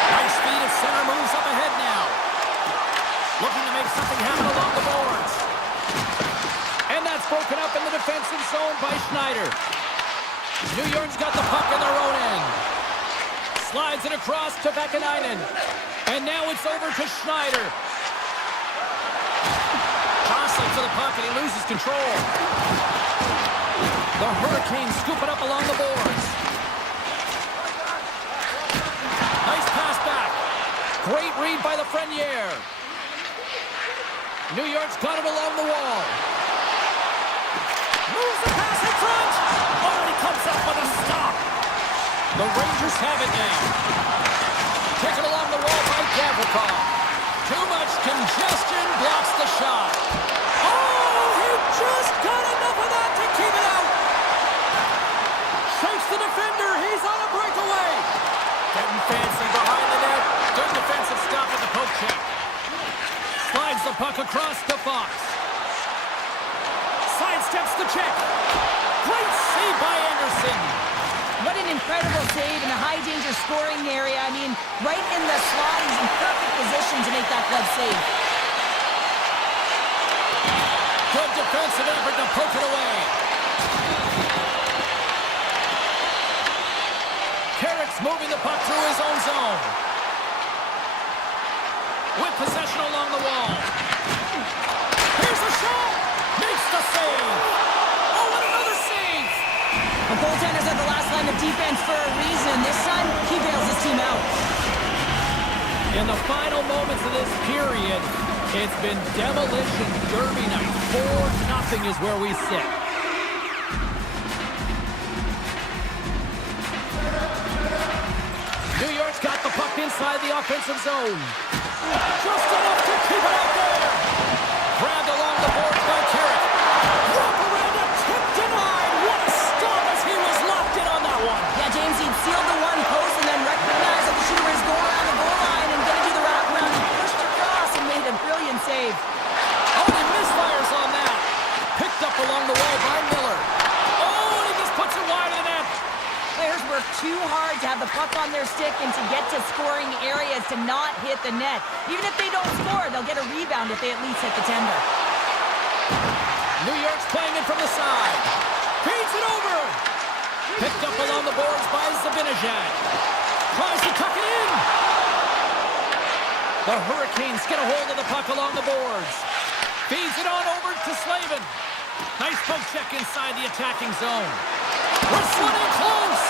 Nice feed at center, moves up ahead now. Looking to make something happen along the boards. And that's broken up in the defensive zone by Schneider. New York's got the puck in their own end. Slides it across to Vakanainen. And now it's over to Schneider. Jostling for the puck and he loses control. The Hurricanes scoop it up along the boards. Nice pass back. Great read by the Frenier. New York's got it along the wall. Moves the pass in front. Already comes up with a stop. The Rangers have it now. Taken along the wall by Gavrikov. Too much congestion blocks the shot. Oh, he just got enough of that to keep it out. Shakes the defender. He's on a breakaway. Getting fancy behind the net. Good defensive stop at the poke check. Slides the puck across to Fox. Sidesteps the check. Great save by Anderson. What an incredible save in a high-danger scoring area. I mean, right in the slot, he's in perfect position to make that glove save. Good defensive effort to poke it away. Carrick's moving the puck through his own zone. With possession along the wall. Here's the shot. Makes the save. Oh, and another save. The goaltenders are the last line of defense for a reason. This time, he bails his team out. In the final moments of this period, it's been demolition derby night. 4-0 is where we sit. offensive zone. Just enough to keep it out there. Grabbed along the boards by Carrick. Wrap around a tip denied. What a stop as he was locked in on that one. Yeah, James, he'd sealed the one post and then recognized that the shooter is going around the goal line and going to do the wraparound. He pushed across and made a brilliant save. Oh, he misfires on that. Picked up along the way by Miller. Oh, and he just puts it wide of the net. Players work too hard to have the puck on their stick and to get to scoring areas to not hit the net. Even if they don't score, they'll get a rebound if they at least hit the tender. New York's playing it from the side. Feeds it over. Picked up along the boards by Zabinajad. Tries to tuck it in. The Hurricanes get a hold of the puck along the boards. Feeds it on over to Slavin. Nice poke check inside the attacking zone. Wrestling in close.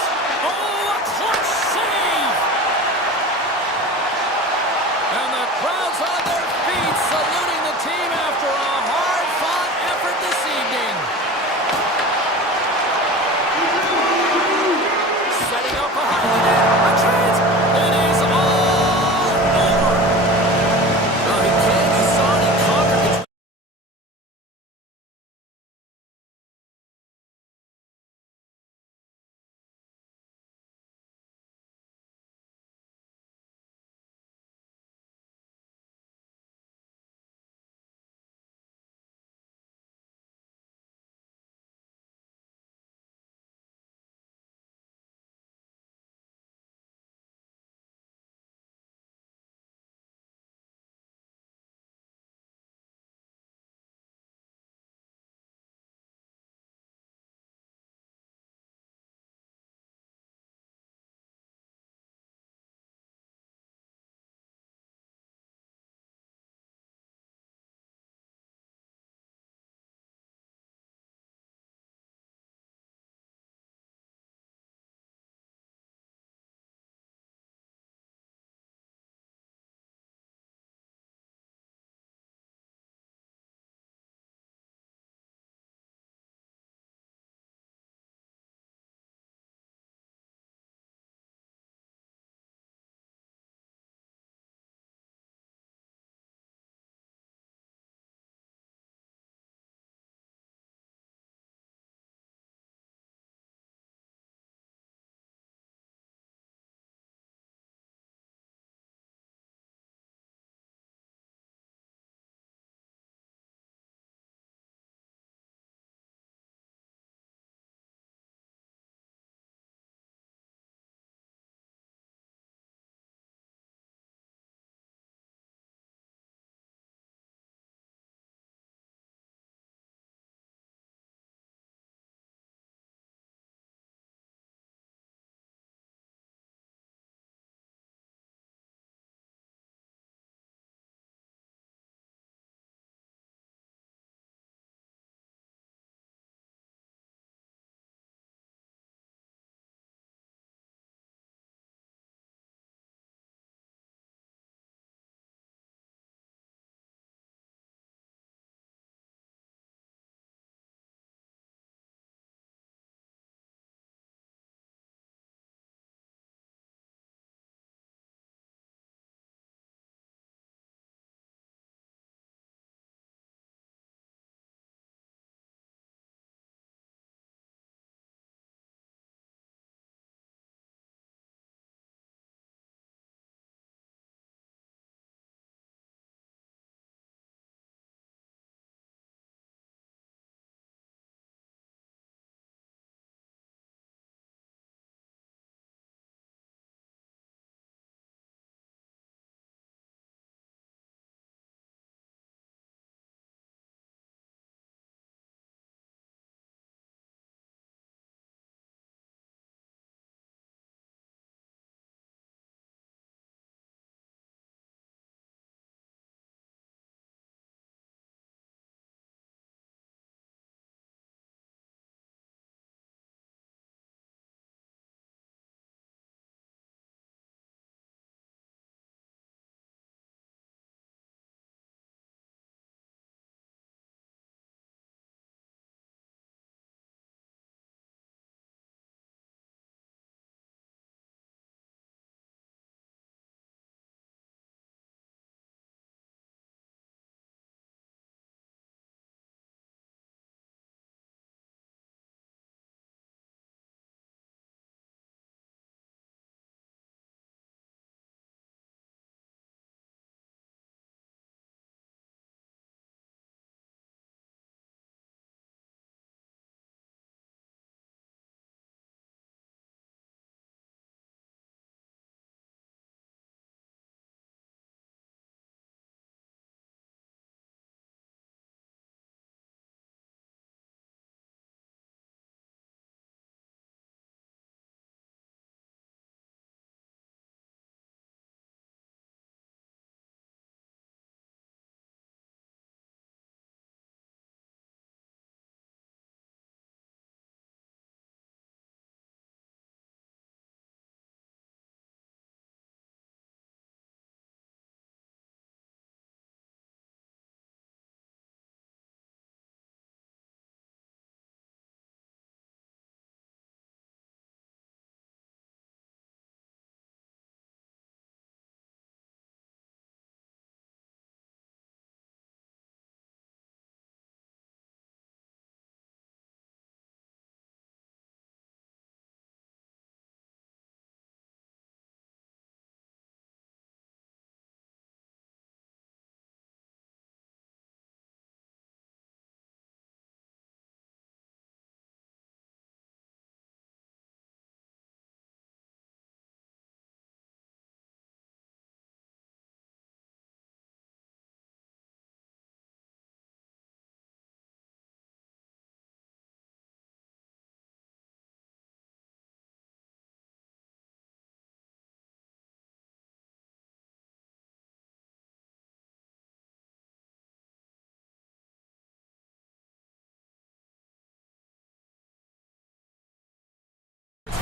Oh, a clutch save. And the crowd's on their feet saluting the team after a hard-fought effort this evening. Setting up behind the net. A chance. It is all over. Well, he can't be saw he conquered between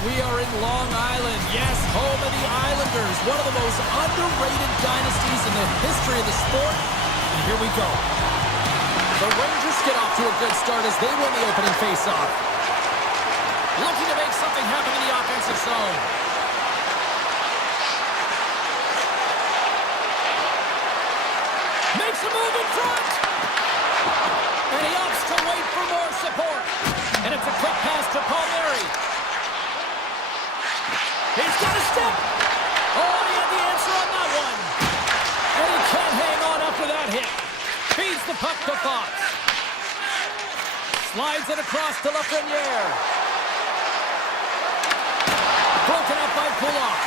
we are in Long Island. Yes, home of the Islanders, one of the most underrated dynasties in the history of the sport. And here we go. The Rangers get off to a good start as they win the opening faceoff. Looking to make something happen in the offensive zone. Makes a move in front. And he opts to wait for more support. And it's a quick pass to Palmieri. He's got a step. Oh, he had the answer on that one. And he can't hang on after that hit. Feeds the puck to Fox. Slides it across to Lafreniere. Broken up by Kulak.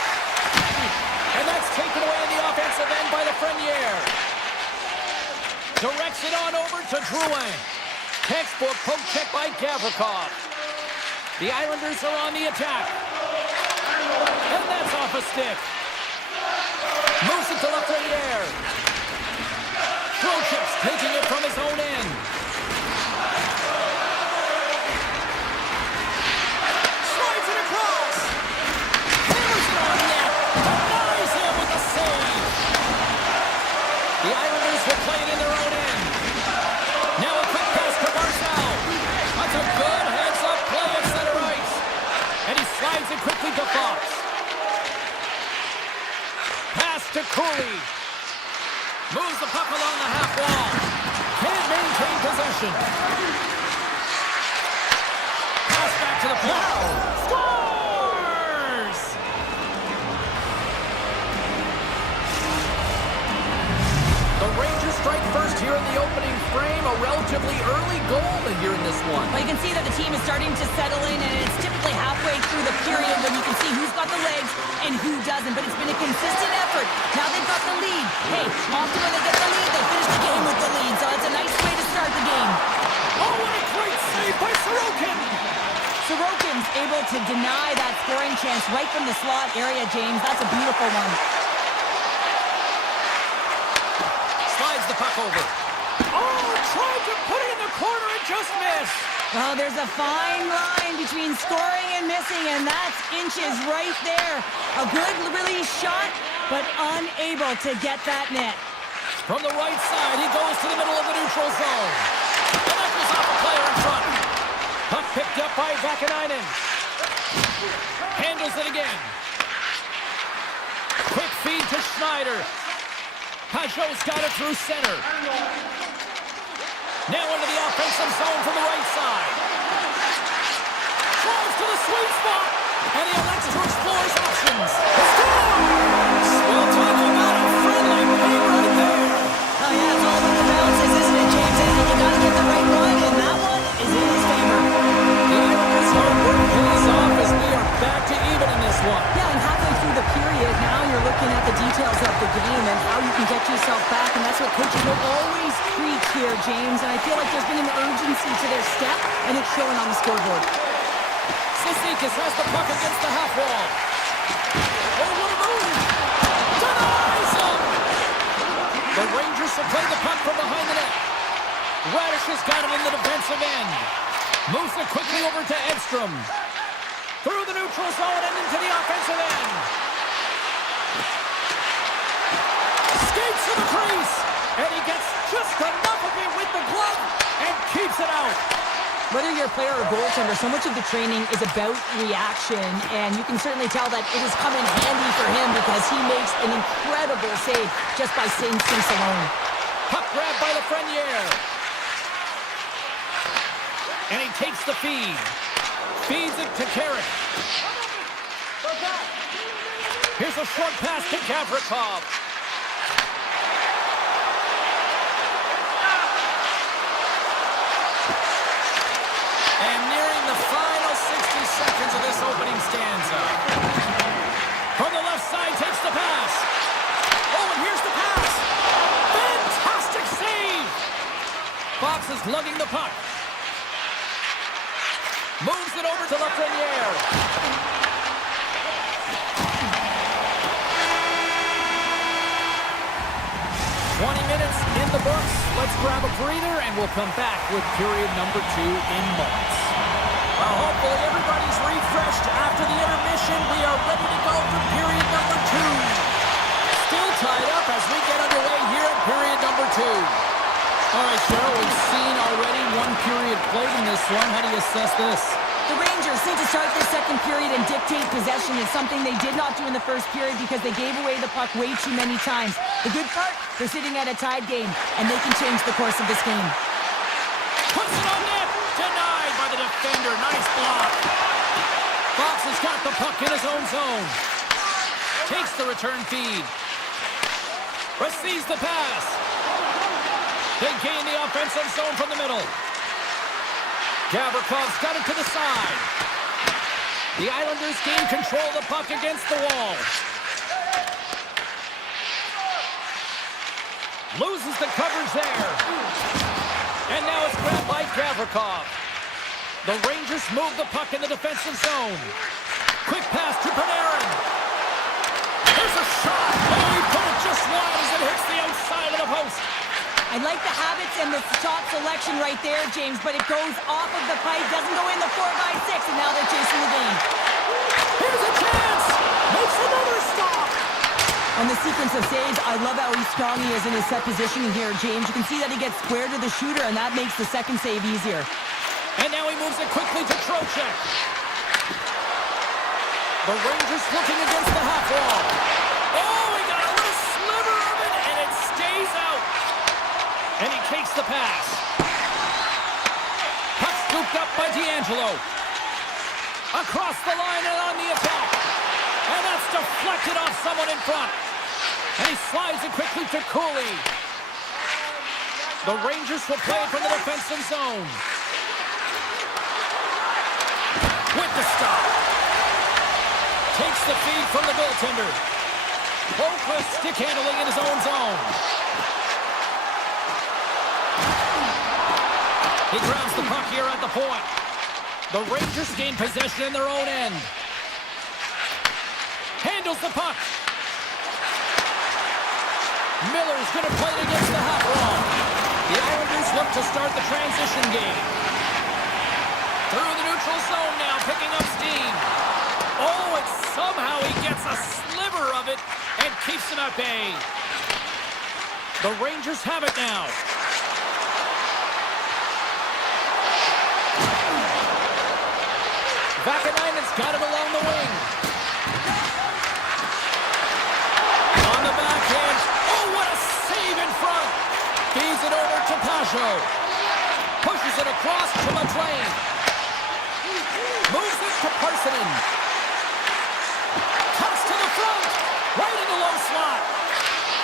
And that's taken away in the offensive end by Lafreniere. Directs it on over to Drouin. Textbook poke check by Gavrikov. The Islanders are on the attack. And that's off a stick. Moves it to Lafreniere. Trocheck's taking it from his own end. Slides it across. Hammers it on net. Denies him with a save. The Islanders will play it in their own end. Now a quick pass to Marcel. That's a good heads-up play at center ice. And he slides it quickly to Fox. Pass to Cooley. Moves the puck along the half wall. Can't maintain possession. Pass back to the point. Scores! The Rangers strike first here in the opening frame. A relatively early goal here in this one. Well, you can see that the team is starting to settle in, and it's typically halfway through the period when you can see who's got the legs and who doesn't. But it's been a consistent effort. Now they've got the lead. Hey, often when they get the lead, they finish the game with the lead. So it's a nice way to start the game. Oh, what a great save by Sorokin! Sorokin's able to deny that scoring chance right from the slot area, James. That's a beautiful one. Slides the puck over. Oh, tried to put it in the corner and just missed. Well, there's a fine line between scoring and missing, and that's inches right there. A good release shot, but unable to get that net. From the right side, he goes to the middle of the neutral zone. And that was off a player in front. Puck picked up by Vakanainen. Handles it again. Quick feed to Schneider. Pajot's got it through center. Now into the offensive zone from the right side. Drives to the sweet spot. And he elects to explore his options. Scores! We'll talk about a friendly play right there. Oh, yeah, it's all about the bounces, isn't it, James? And you got to get the right one, and that one is in his favor. The Islanders' hard work pays off as we are back to even in this one. Yeah, and halfway through the period, now you're looking at the details of the game and how you can get yourself back, and that's what coaches will always preach here, James. And I feel like there's been an urgency to their step, and it's showing on the scoreboard. Cizikas has the puck against the half wall. Oh, what a move! Denies him! The Rangers will play the puck from behind the net. Radish has got it in the defensive end. Moves it quickly over to Edstrom. Through the neutral zone and into the offensive end. Skates to the crease. And he gets just enough of it with the glove and keeps it out. Whether you're a player or goaltender, so much of the training is about reaction, and you can certainly tell that it has come in handy for him because he makes an incredible save just by instincts alone. Puck grab by Lafreniere. And he takes the feed. Feeds it to Carrick. Here's a short pass to Gavrikov. And nearing the final 60 seconds of this opening stanza. From the left side, takes the pass. Oh, and here's the pass. Fantastic save. Fox is lugging the puck. Moves it over to Lafreniere. 20 minutes in the books. Let's grab a breather, and we'll come back with period number 2 in moments. Well, hopefully everybody's refreshed after the intermission. We are ready to go for period number 2. Still tied up as we get underway here at period number 2. All right, Cheryl, we've seen already one period played in this one. How do you assess this? The Rangers seem to start their second period and dictate possession. It's something they did not do in the first period because they gave away the puck way too many times. The good part, they're sitting at a tied game, and they can change the course of this game. Puts it on net! Denied by the defender. Nice block. Fox has got the puck in his own zone. Takes the return feed. Receives the pass. They gain the offensive zone from the middle. Gavrikoff's got it to the side. The Islanders gain control of the puck against the wall. Loses the coverage there. And now it's grabbed by Gavrikov. The Rangers move the puck in the defensive zone. Quick pass to Panarin. There's a shot. Oh, he put it just wide as it hits the outside of the post. I like the habits and the shot selection right there, James, but it goes off of the pipe, doesn't go in the 4x6, and now they're chasing the game. Here's a chance! Makes another stop! On the sequence of saves, I love how strong he is in his set positioning here, James. You can see that he gets square to the shooter, and that makes the second save easier. And now he moves it quickly to Trocheck. The Rangers looking against the half wall. Oh, he got a little sliver of it, and it stays out. And he takes the pass. Puck scooped up by D'Angelo. Across the line and on the attack. And that's deflected off someone in front. And he slides it quickly to Cooley. The Rangers will play it from the defensive zone. With the stop. Takes the feed from the goaltender. Holmquist stick handling in his own zone. He grabs the puck here at the point. The Rangers gain possession in their own end. Handles the puck. Miller's going to play it against the half wall. The Islanders look to start the transition game. Through the neutral zone now, picking up steam. Oh, and somehow he gets a sliver of it and keeps him at bay. The Rangers have it now. Vakanainen's got it along the wing. On the backhand. Oh, what a save in front. Feeds it over to Pajot. Pushes it across to McLean. Moves it to Parsonen. Cuts to the front. Right in the low slot.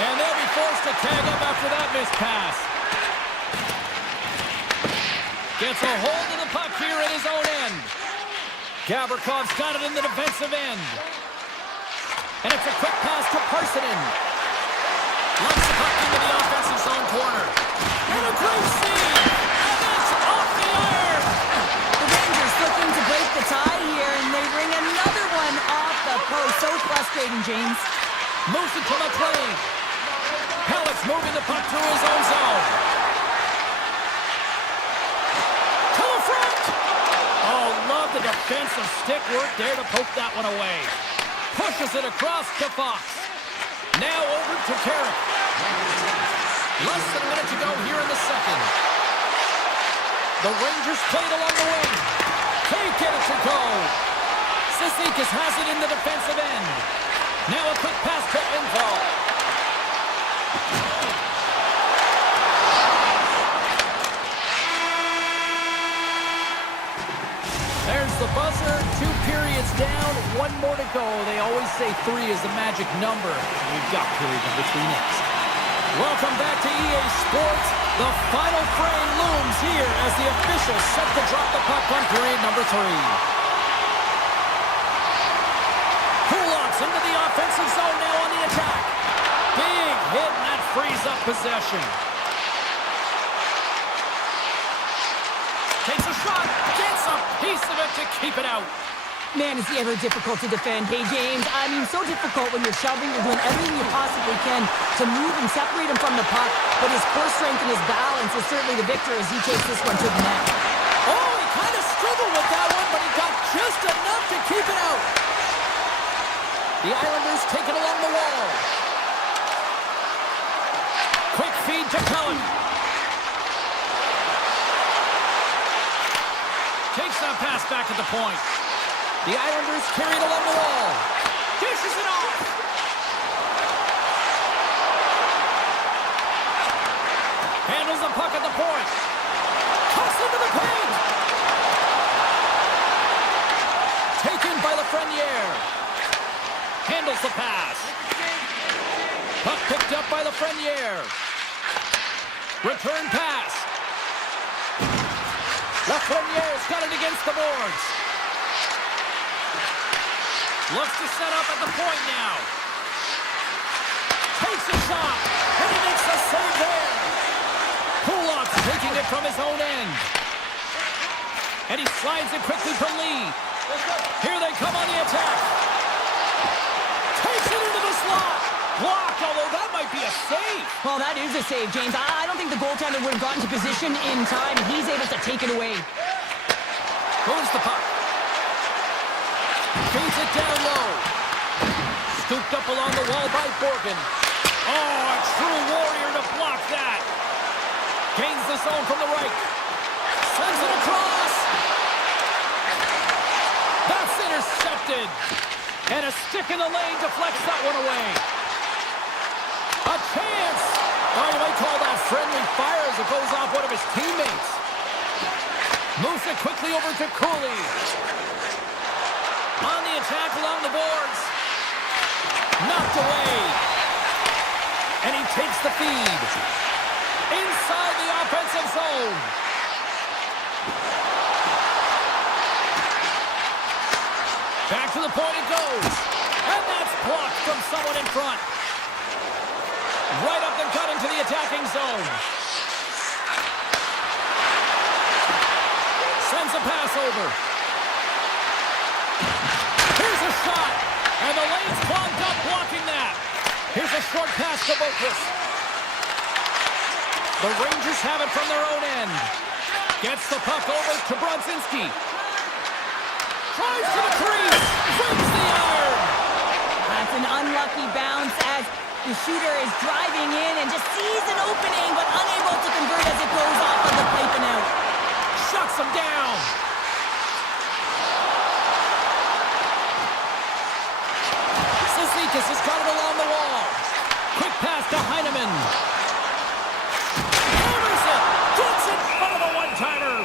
And they'll be forced to tag up after that missed pass. Gets a hold of the puck here at his own end. Gavrikov's got it in the defensive end. And it's a quick pass to Parsonen. Lumps the puck into the offensive zone corner. And a great save! And it's off the iron! The Rangers looking to break the tie here, and they bring another one off the post. So frustrating, James. Moves it to McLean. Pellett's moving the puck through his own zone. To the front! Oh, love the defensive stick work there to poke that one away. Pushes it across to Fox. Now over to Carrick. Less than a minute to go here in the second. The Rangers played along the wing. Can't get it to go. Cizikas has it in the defensive end. Now a quick pass to Engvall. There's the buzzer. 2 periods down, 1 more to go. They always say 3 is the magic number. We've got period number 3 next. Welcome back to EA Sports. The final frame looms here as the officials set to drop the puck on period number 3. Kulak's into the offensive zone now on the attack. Big hit, and that frees up possession. Takes a shot, gets a piece of it to keep it out. Man, is he ever difficult to defend. Hey, James, I mean, so difficult when you're shoving, you're doing everything you possibly can to move and separate him from the puck, but his core strength and his balance is certainly the victor as he takes this one to the net. Oh, he kind of struggled with that one, but he got just enough to keep it out. The Islanders take it along the wall. Quick feed to Cullen. Takes that pass back at the point. The Islanders carry it along the wall. Dishes it off. Handles the puck at the point. Toss into the paint. Taken by Lafreniere. Handles the pass. Puck picked up by Lafreniere. Return pass. Lafreniere's got it against the boards. Looks to set up at the point now. Takes a shot, and he makes a save there. Kulak's taking it from his own end. And he slides it quickly for Lee. Here they come on the attack. Takes it into the slot. Blocked, although that might be a save. Well, that is a save, James. I don't think the goaltender would have gotten to position in time, and he's able to take it away. Moves the puck. Feeds it down low. Scooped up along the wall by Borgen. Oh, a true warrior to block that. Gains the zone from the right. Sends it across. That's intercepted. And a stick in the lane deflects that one away. A chance. Oh, you might call that friendly fire as it goes off one of his teammates. Moves it quickly over to Cooley. On the attack along the boards. Knocked away. And he takes the feed. Inside the offensive zone. Back to the point it goes. And that's blocked from someone in front. Right up the gut into the attacking zone. Sends a pass over. Here's a shot. And the lane's clogged up blocking that. Here's a short pass to Boquist. The Rangers have it from their own end. Gets the puck over to Brodzinski. Drives to the crease. Wins the iron. That's an unlucky bounce as the shooter is driving in and just sees an opening, but unable to convert as it goes off of the pipe and out. Shuts him down. Cizikas has got it along the wall. Quick pass to Heineman. Hammers it. Gets in front of a one-timer.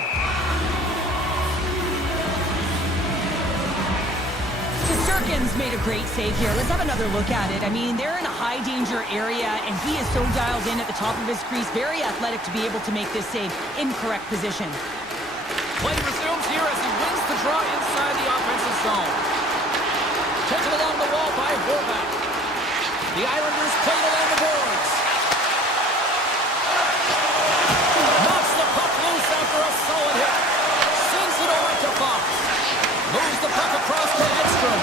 Sturkin's made a great save here. Let's have another look at it. I mean, they're in a high-danger area, and he is so dialed in at the top of his crease. Very athletic to be able to make this save in correct position. Play resumes here as he wins the draw inside the offensive zone. Taken along the wall by Horvath. The Islanders played along the boards. Knocks the puck loose after a solid hit. Sends it over to Fox. Moves the puck across to Edstrom.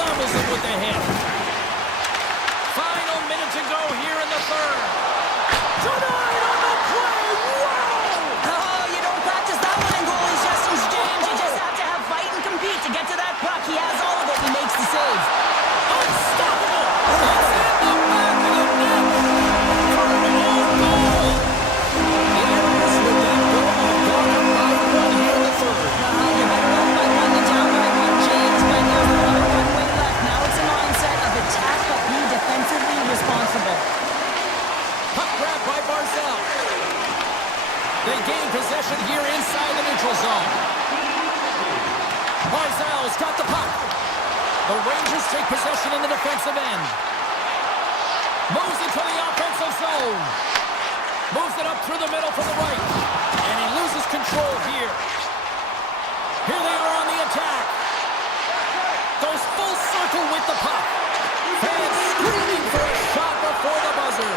Levels it with the hit. Final minute to go here in the third. Tonight on the play. Wow! Oh, you don't practice that one in goalie sessions, James. You just have to have fight and compete to get to that puck. He has all of it. He makes the save. Unstoppable! It's in the back of the net! For an own goal! The Islanders with that goal have gone up by one here in the third. You're better off by one than down by one, James, but there's another runway left. Now it's a mindset of attack, but be defensively responsible. Puck grabbed by Barzal. They gain possession here inside the neutral zone. Barzal's got the puck. The Rangers take possession in the defensive end. Moves into the offensive zone. Moves it up through the middle from the right. And he loses control here. Here they are on the attack. Goes full circle with the puck. Fans screaming for a shot before the buzzer.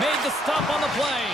Made the stop on the play.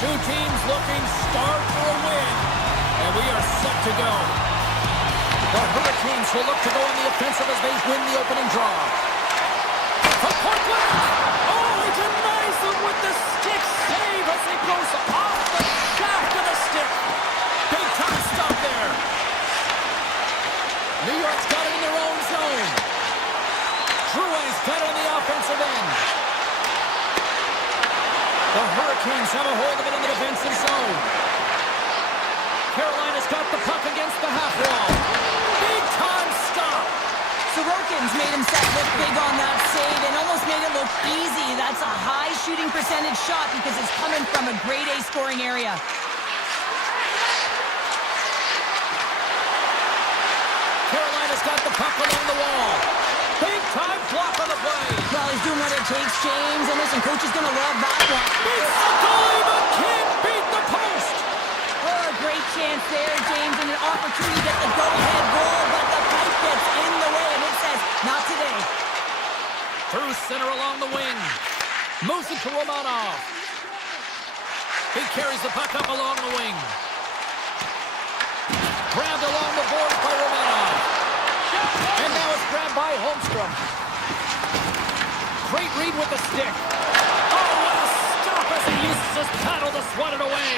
Two teams looking starved for a win, and we are set to go. The Hurricanes will look to go on the offensive as they win the opening draw. From point blank! Oh, he denies them with the stick save as he goes off the shaft of the stick. Big time stop there. New York's got it in their own zone. Drouin's got it on the offensive end. The Hurricanes have a hold of it in the defensive zone. Carolina's got the puck against the half wall. Big time stop. Sorokin's made himself look big on that save and almost made it look easy. That's a high shooting percentage shot because it's coming from a grade A scoring area. Carolina's got the puck along the wall. Big time block on the play. Well, he's doing what it takes, James, and listen, coach is going to love that one. Beats the goalie, but can't beat the post. Oh, a great chance there, James, and an opportunity to get the go-ahead goal, but the pipe gets in the way, and it says, not today. Through center along the wing. Moves it to Romanov. He carries the puck up along the wing. Grabbed along the boards by Romanov. And now it's grabbed by Holmstrom. Great read with the stick. Oh, what a stop as he uses his paddle to swat it away.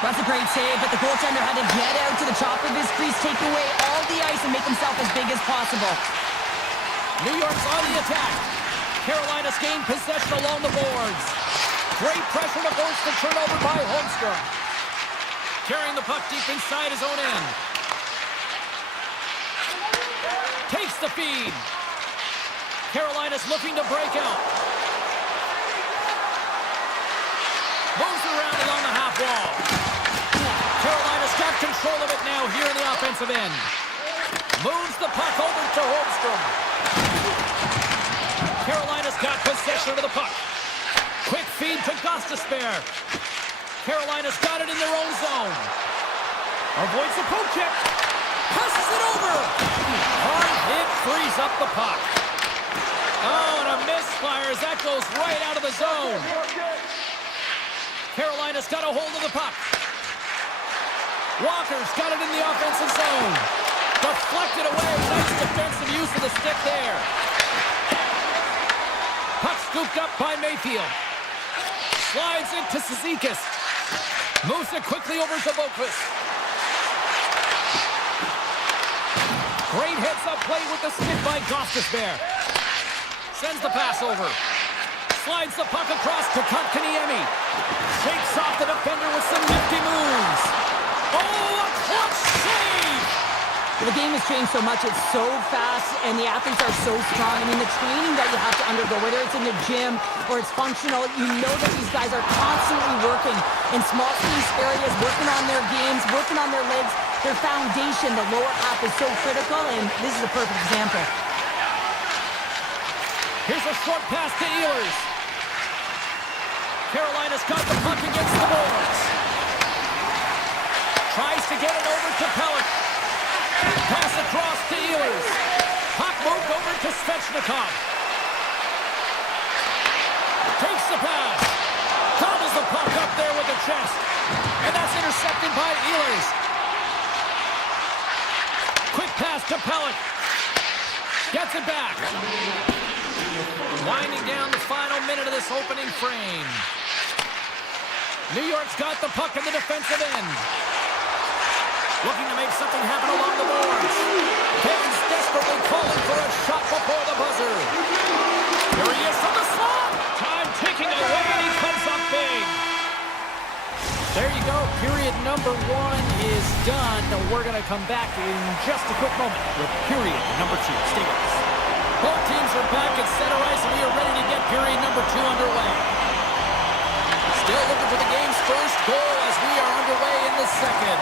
That's a great save, but the goaltender had to get out to the top of his crease, take away all the ice, and make himself as big as possible. New York's on the attack. Carolina's gained possession along the boards. Great pressure to force the turnover by Holmstrom. Carrying the puck deep inside his own end. Takes the feed. Carolina's looking to break out. Moves around along the half wall. Carolina's got control of it now here in the offensive end. Moves the puck over to Holmstrom. Carolina's got possession of the puck. Quick feed to Gostisbehere. Carolina's got it in their own zone. Avoids the poke check. Passes it over. Hard hit frees up the puck. Oh, and a misfire as that goes right out of the zone. Carolina's got a hold of the puck. Walker's got it in the offensive zone. Deflected away. Nice defensive use of the stick there. Puck scooped up by Mayfield. Slides into Cizikas. Moves it quickly over to Boqvist. Great heads-up play with the stick by Gostisbehere. Sends the pass over. Slides the puck across to Kotkaniemi. Shakes off the defender with some nifty moves. Oh, a clutch save! The game has changed so much. It's so fast, and the athletes are so strong. I mean, the training that you have to undergo, whether it's in the gym or it's functional, you know that these guys are constantly working in small space areas, working on their games, working on their legs. Their foundation, the lower half, is so critical, and this is a perfect example. Here's a short pass to Ehlers. Carolina's got the puck against the boards. Tries to get it over to Pelech. Pass across to Ehlers. Puck moved over to Svechnikov. Takes the pass. Gobbles the puck up there with the chest. And that's intercepted by Ehlers. Quick pass to Pelech. Gets it back. Winding down the final minute of this opening frame. New York's got the puck in the defensive end. Looking to make something happen along the boards. Kevin's desperately calling for a shot before the buzzer. Here he is from the slot. Time ticking away, and he comes up big. There you go. Period number 1 is done. We're going to come back in just a quick moment with period number 2. Stay with us. Both teams are back at center ice, and we are ready to get period number 2 underway. Still looking for the game's first goal as we are underway in the second.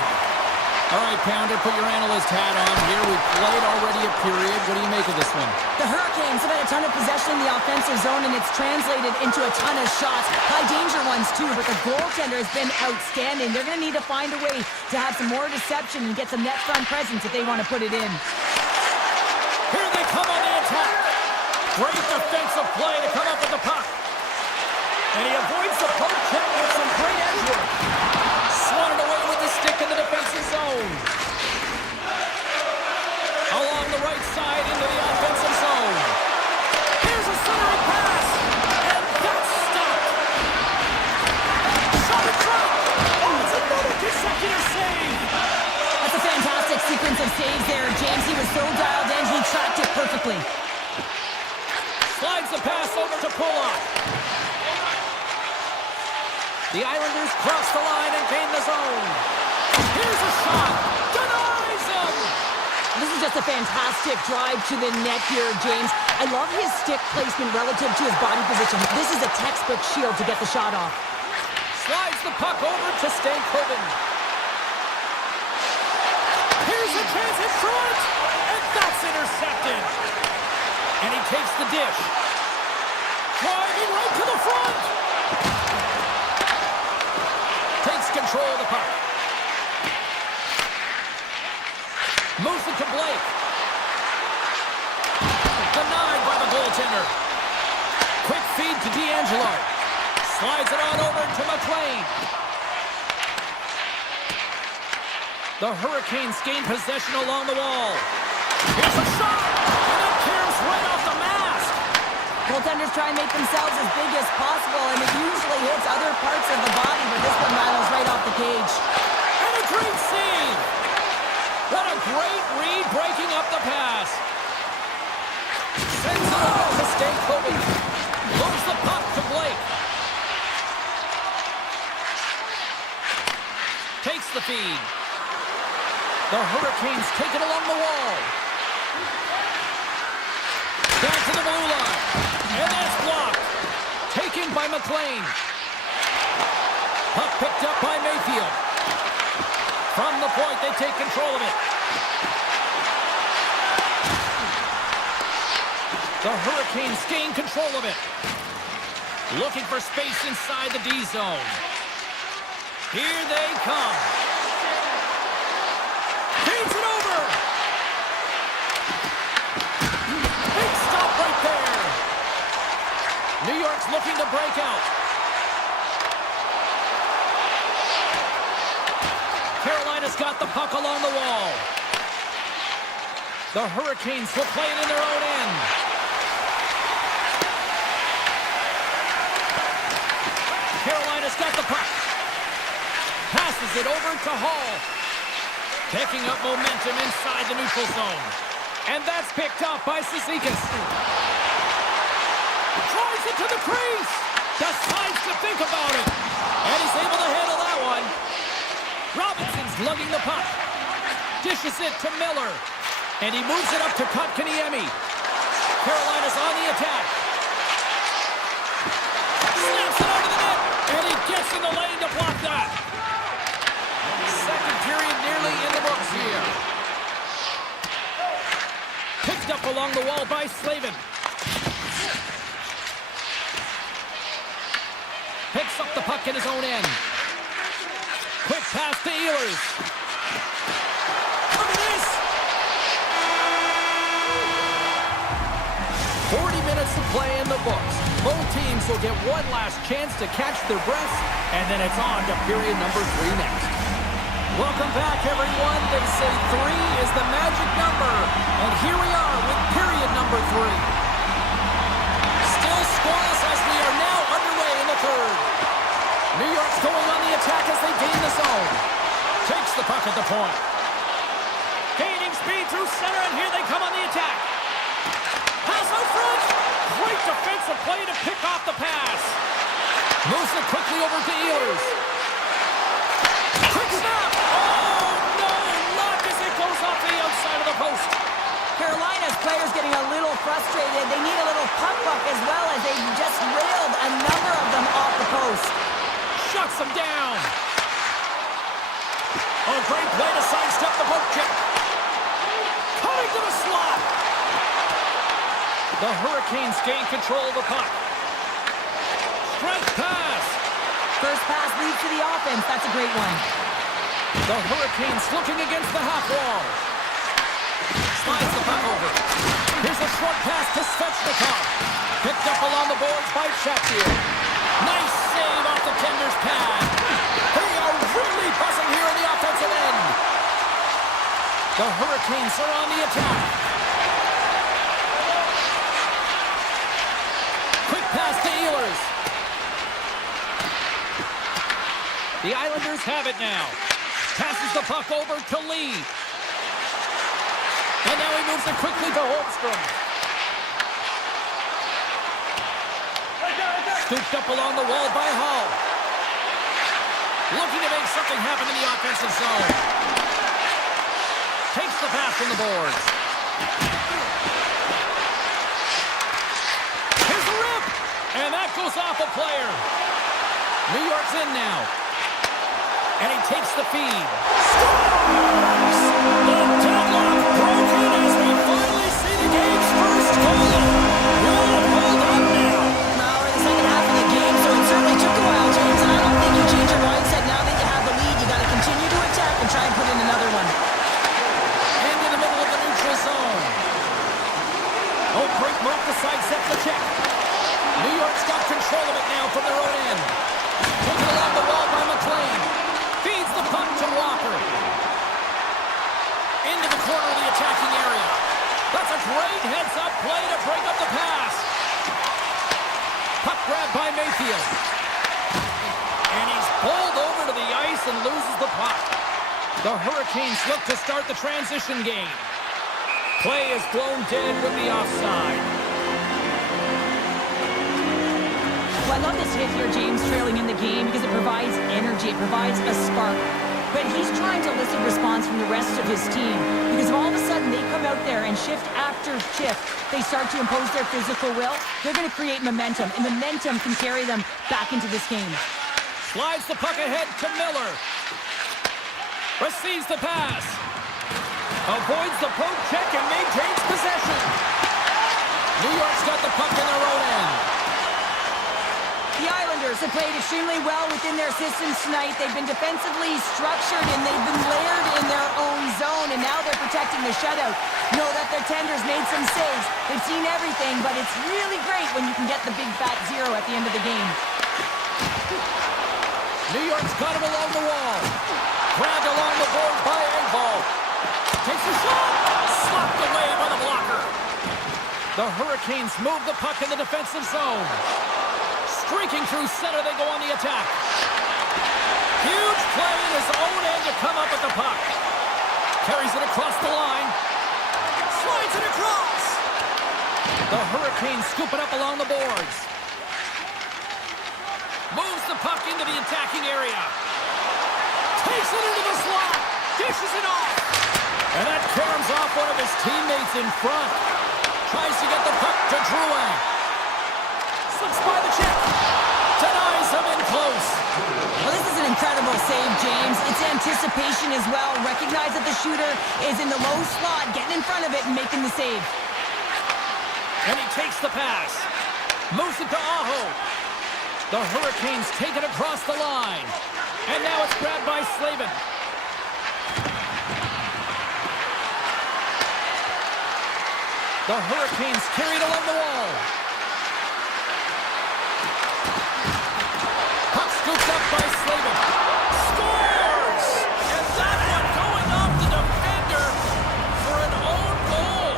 All right, Pounder, put your analyst hat on here. We've played already a period. What do you make of this one? The Hurricanes have had a ton of possession in the offensive zone, and it's translated into a ton of shots. High-danger ones, too, but the goaltender has been outstanding. They're going to need to find a way to have some more deception and get some net front presence if they want to put it in. Here they come on the attack. Great defensive play to come up with the puck. And he avoids the poke check with some great edge work. Swatted away with the stick in the defensive zone. Along the right side into the offensive zone. Here's a centering pass. And that's stopped. Shot and drop. Oh, it's another consecutive save. That's a fantastic sequence of saves there, James. He was so dialed in, he tracked it perfectly. Slides the pass over to Pollock. The Islanders cross the line and gain the zone. Here's a shot. Denies him. This is just a fantastic drive to the net here, James. I love his stick placement relative to his body position. This is a textbook shield to get the shot off. Slides the puck over to Stankoven. Here's a chance in front. And that's intercepted. And he takes the dish. Driving right to the front. Takes control of the puck. Moves it to Blake. Denied by the goaltender. Quick feed to D'Angelo. Slides it on over to McLean. The Hurricanes gain possession along the wall. Here's a shot! And it tears right off the mask! Goaltenders try and make themselves as big as possible, and it usually hits other parts of the body, but this one rattles right off the cage. And a great save! What a great read breaking up the pass. Sends it over to Stankoven. Moves the puck to Blake. Takes the feed. The Hurricanes take it along the wall. Back to the blue line. And that's blocked. Taken by McLean. Puck picked up by Mayfield. From the point, they take control of it. The Hurricanes gain control of it. Looking for space inside the D zone. Here they come. Feeds it over. Big stop right there. New York's looking to break out. Carolina's got the puck along the wall. The Hurricanes will play it in their own end. Carolina's got the puck. Passes it over to Hall. Picking up momentum inside the neutral zone. And that's picked up by Cizikas. Drives it to the crease. Decides to think about it. And he's able to handle that one. Robinson's lugging the puck. Dishes it to Miller. And he moves it up to Kotkaniemi. Carolina's on the attack. Snaps it over the net. And he gets in the lane to block that. Second period nearly in the books here. Picked up along the wall by Slavin. Picks up the puck in his own end. Quick pass to Ehlers. Look at this! 40 minutes to play in the books. Both teams will get one last chance to catch their breaths, and then it's on to period number 3 next. Welcome back, everyone. They say 3 is the magic number, and here we are with period number 3. Still scoreless as we are now underway in the third. New York's going on the attack as they gain the zone. Takes the puck at the point. Gaining speed through center, and here they come on the attack. Pass out front. Great defensive play to pick off the pass. Moves it quickly over to Ehlers. Quick snap. Oh, no. Lock as it goes off the outside of the post. Carolina's players getting a little frustrated. They need a little puck luck as well, as they just railed a number of them off the post. Shuts them down. Oh, great play to sidestep the poke check. Coming to the slot. The Hurricanes gain control of the puck. Strength pass. First pass leads to the offense. That's a great one. The Hurricanes looking against the half wall. Slides the puck over. Here's a short pass to Svechnikov. Picked up along the boards by Sheffield. Nice save off the tender's pad. They are really pressing here in the offensive end. The Hurricanes are on the attack. Quick pass to Ehlers. The Islanders have it now. Passes the puck over to Lee. And now he moves it quickly to Holmstrom. Scooped up along the wall by Hall. Looking to make something happen in the offensive zone. Takes the pass from the boards. Here's the rip! And that goes off a player. New York's in now. And he takes the feed. Scores! The deadlock broken as we finally see the game's first goal. We'll hold up now. Now we're in the second half of the game, so it certainly took a while, James, and I don't think you change your mindset now that you have the lead. You got to continue to attack and try and put in another one. And in the middle of the neutral zone. Oh, great move to sidestep the check. New York's got control of it now from their own end. Taken along the wall by McLean. Feeds the puck to Walker. Into the corner of the attacking area. That's a great heads-up play to break up the pass. Puck grabbed by Mayfield. And he's bowled over to the ice and loses the puck. The Hurricanes look to start the transition game. Play is blown dead with the offside. Well, I love this hit here, James, trailing in the game because it provides energy. It provides a spark. But he's trying to elicit response from the rest of his team because if all of a sudden they come out there and shift after shift, they start to impose their physical will, they're going to create momentum, and momentum can carry them back into this game. Slides the puck ahead to Miller. Receives the pass. Avoids the poke check and maintains possession. New York's got the puck in their own end. The Islanders have played extremely well within their systems tonight. They've been defensively structured and they've been layered in their own zone, and now they're protecting the shutout. Know that their tenders made some saves. They've seen everything, but it's really great when you can get the big fat zero at the end of the game. New York's got him along the wall. Grabbed along the board by Engvall. Takes a shot. Slapped away by the blocker. The Hurricanes move the puck in the defensive zone. Streaking through center, they go on the attack. Huge play in his own end to come up with the puck. Carries it across the line. Slides it across. The Hurricanes scoop it up along the boards. Moves the puck into the attacking area. Takes it into the slot. Dishes it off. And that caroms off one of his teammates in front. Tries to get the puck to Drouin. Slips by the check. Denies him in close. Well, this is an incredible save, James. It's anticipation as well. Recognize that the shooter is in the low slot, getting in front of it and making the save. And he takes the pass. Moves it to Aho. The Hurricanes take it across the line. And now it's grabbed by Slavin. The Hurricanes carry it along the wall. Puck scooped up by Slavin. Scores! And that one going off the defender for an own goal.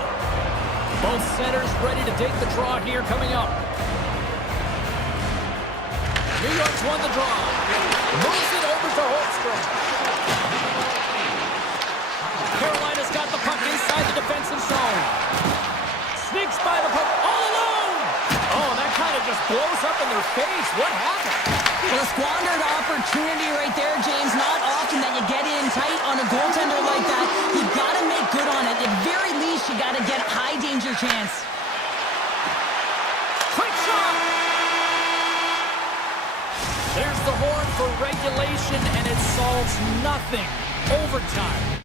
Both centers ready to take the draw here coming up. New York's won the draw. Moves it over to Holmstrom. Carolina's got the puck inside the defensive zone. Sneaks by the puck all alone. Oh, that kind of just blows up in their face. What happened? Well, a squandered opportunity right there, James. Not often that you get in tight on a goaltender like that. You got to make good on it. At very least, you got to get a high danger chance. Quick shot. There's the horn for regulation, and it solves nothing. Overtime.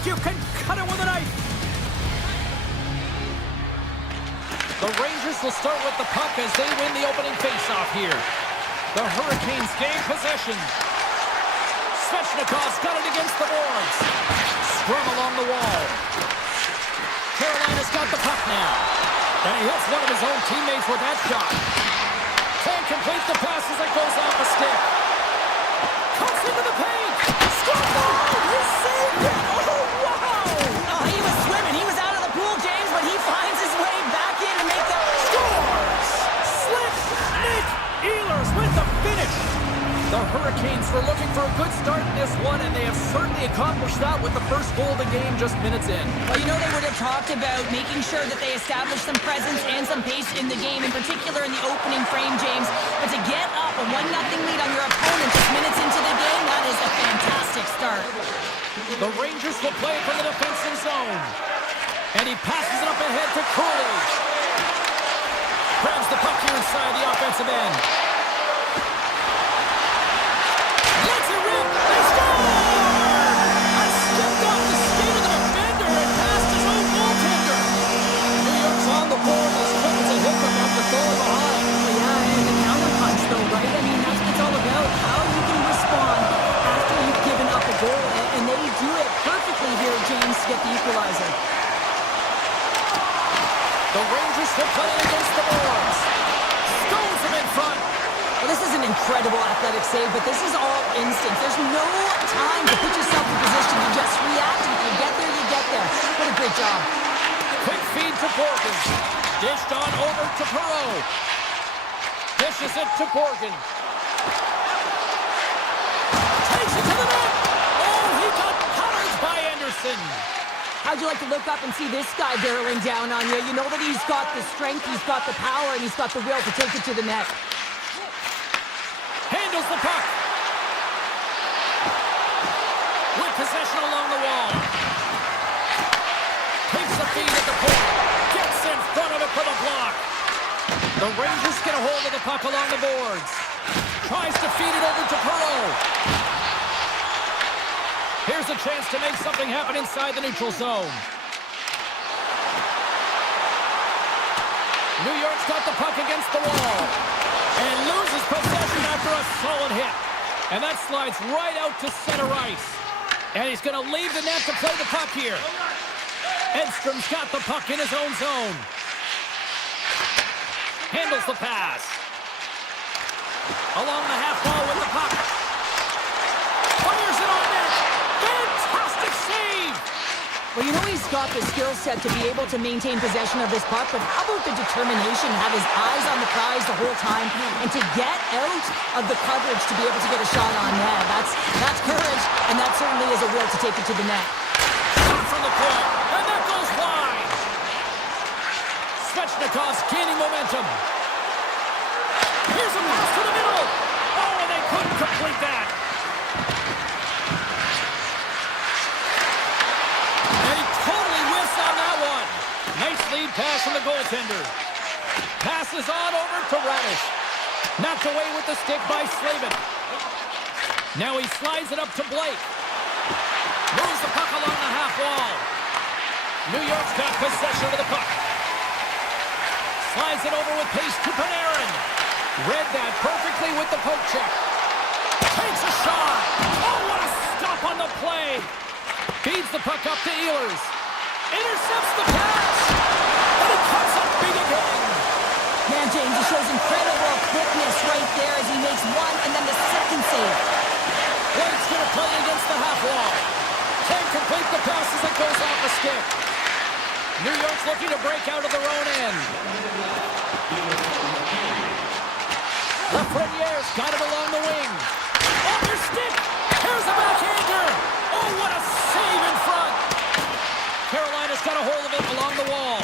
You can cut it with a knife. The Rangers will start with the puck as they win the opening faceoff here. The Hurricanes gain possession. Svechnikov's got it against the boards. Scrum along the wall. Carolina's got the puck now. And he hits one of his own teammates with that shot. Can't complete the pass as it goes off a stick. Comes into the paint. Scores! He saved it! Oh, wow! Oh, he was swimming. He was out of the pool, James, but he finds his way back in to make the... Scores! Slick Nick Ehlers with the finish. The Hurricanes were looking for a good start in this one, and they have certainly accomplished that with the first goal of the game just minutes in. Well, you know, they would have talked about making sure that they established some presence and some pace in the game, in particular in the opening frame, James. But to get up a 1-0 lead on your opponent just minutes into the game, that is a fantastic start. The Rangers will play from the defensive zone. And he passes it up ahead to Coolidge. Grabs the puck here inside the offensive end. Lets it rip. They score! A stepped off the skate of the defender and past his own goaltender. New York's on the board as quick as a hiccup after going behind. Well, yeah, and the counterpunch, though, right? I mean, that's what it's all about. How you can respond after you've given up a goal. And they do it perfectly here, James, to get the equalizer. The Rangers will play against the boards. Stones him in front. Well, this is an incredible athletic save, but this is all instinct. There's no time to put yourself in position. You just react. If you get there, you get there. What a great job. Quick feed to Borgen. Dished on over to Perreault. Dishes it to Borgen. Takes it to the net. Oh, he got covered by Anderson. How'd you like to look up and see this guy barreling down on you? You know that he's got the strength, he's got the power, and he's got the will to take it to the net. Handles the puck. With possession along the wall. Takes the feed at the point. Gets in front of it for the block. The Rangers get a hold of the puck along the boards. Tries to feed it over to Perreault. Here's a chance to make something happen inside the neutral zone. New York's got the puck against the wall. And loses possession after a solid hit. And that slides right out to center ice. And he's going to leave the net to play the puck here. Edstrom's got the puck in his own zone. Handles the pass. Along the half wall with the puck. Fires it on net. Fantastic save! Well, you know he's got the skill set to be able to maintain possession of this puck, but how about the determination, have his eyes on the prize the whole time, and to get out of the coverage to be able to get a shot on net. That's courage, and that certainly is a will to take it to the net. Shot from the point, and that goes wide! Svechnikov's gaining momentum. Here's a pass to the middle! Oh, and they couldn't complete that! Nice lead pass from the goaltender. Passes on over to Radish. Knocked away with the stick by Slavin. Now he slides it up to Blake. Moves the puck along the half wall. New York's got possession of the puck. Slides it over with pace to Panarin. Read that perfectly with the poke check. Takes a shot. Oh, what a stop on the play. Feeds the puck up to Ehlers. Intercepts the pass. And he cuts up big again. Man, James, he shows incredible quickness right there as he makes one and then the second save. Blake's going to play against the half wall. Can't complete the pass as it goes off the stick. New York's looking to break out of their own end. Lafreniere's got it along the wing. Off their stick. Here's a backhander. Oh, what a save in front. Carolina's got a hold of it along the wall.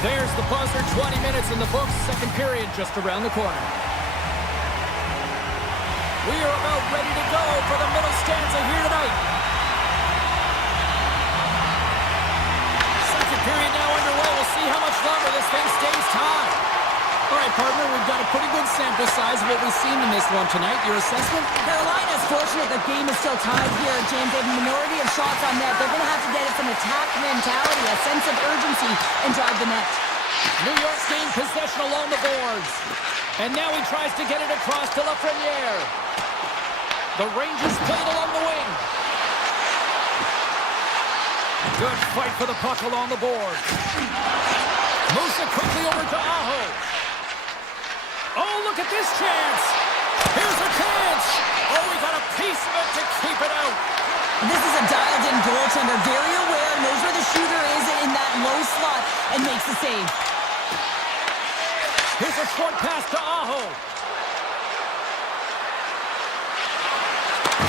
There's the buzzer, 20 minutes in the books, second period just around the corner. We are about ready to go for the middle stanza here tonight. Second period now underway. We'll see how much longer this thing stays tied. All right, partner, we've got a pretty good sample size of what we've seen in this one tonight. Your assessment? Carolina's fortunate the game is still tied here, James. They have a minority of shots on net. They're going to have to get some attack mentality, a sense of urgency, and drive the net. New York's gained possession along the boards. And now he tries to get it across to Lafreniere. The Rangers played along the wing. Good fight for the puck along the boards. Moves it quickly over to Aho. Oh, look at this chance. Here's a chance. Oh, he got a piece of it to keep it out. This is a dialed-in goaltender, very aware, knows where the shooter is in that low slot, and makes the save. Here's a short pass to Aho.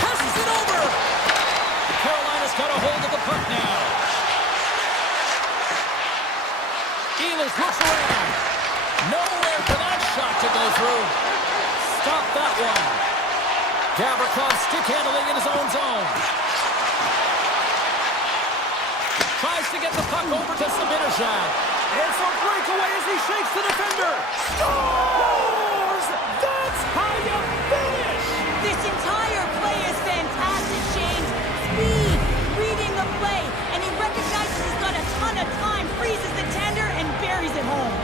Passes it over. Carolina's got a hold of the puck now. Ehlers looks around. Nowhere for that shot to go through. Stop that one. Gavrikov stick handling in his own zone. Tries to get the puck over to Zibanejad. It's a breakaway as he shakes the defender. Scores! That's how you finish! This entire play is fantastic, James. Speed, reading the play, and he recognizes he's got a ton of time, freezes the tender, and buries it home.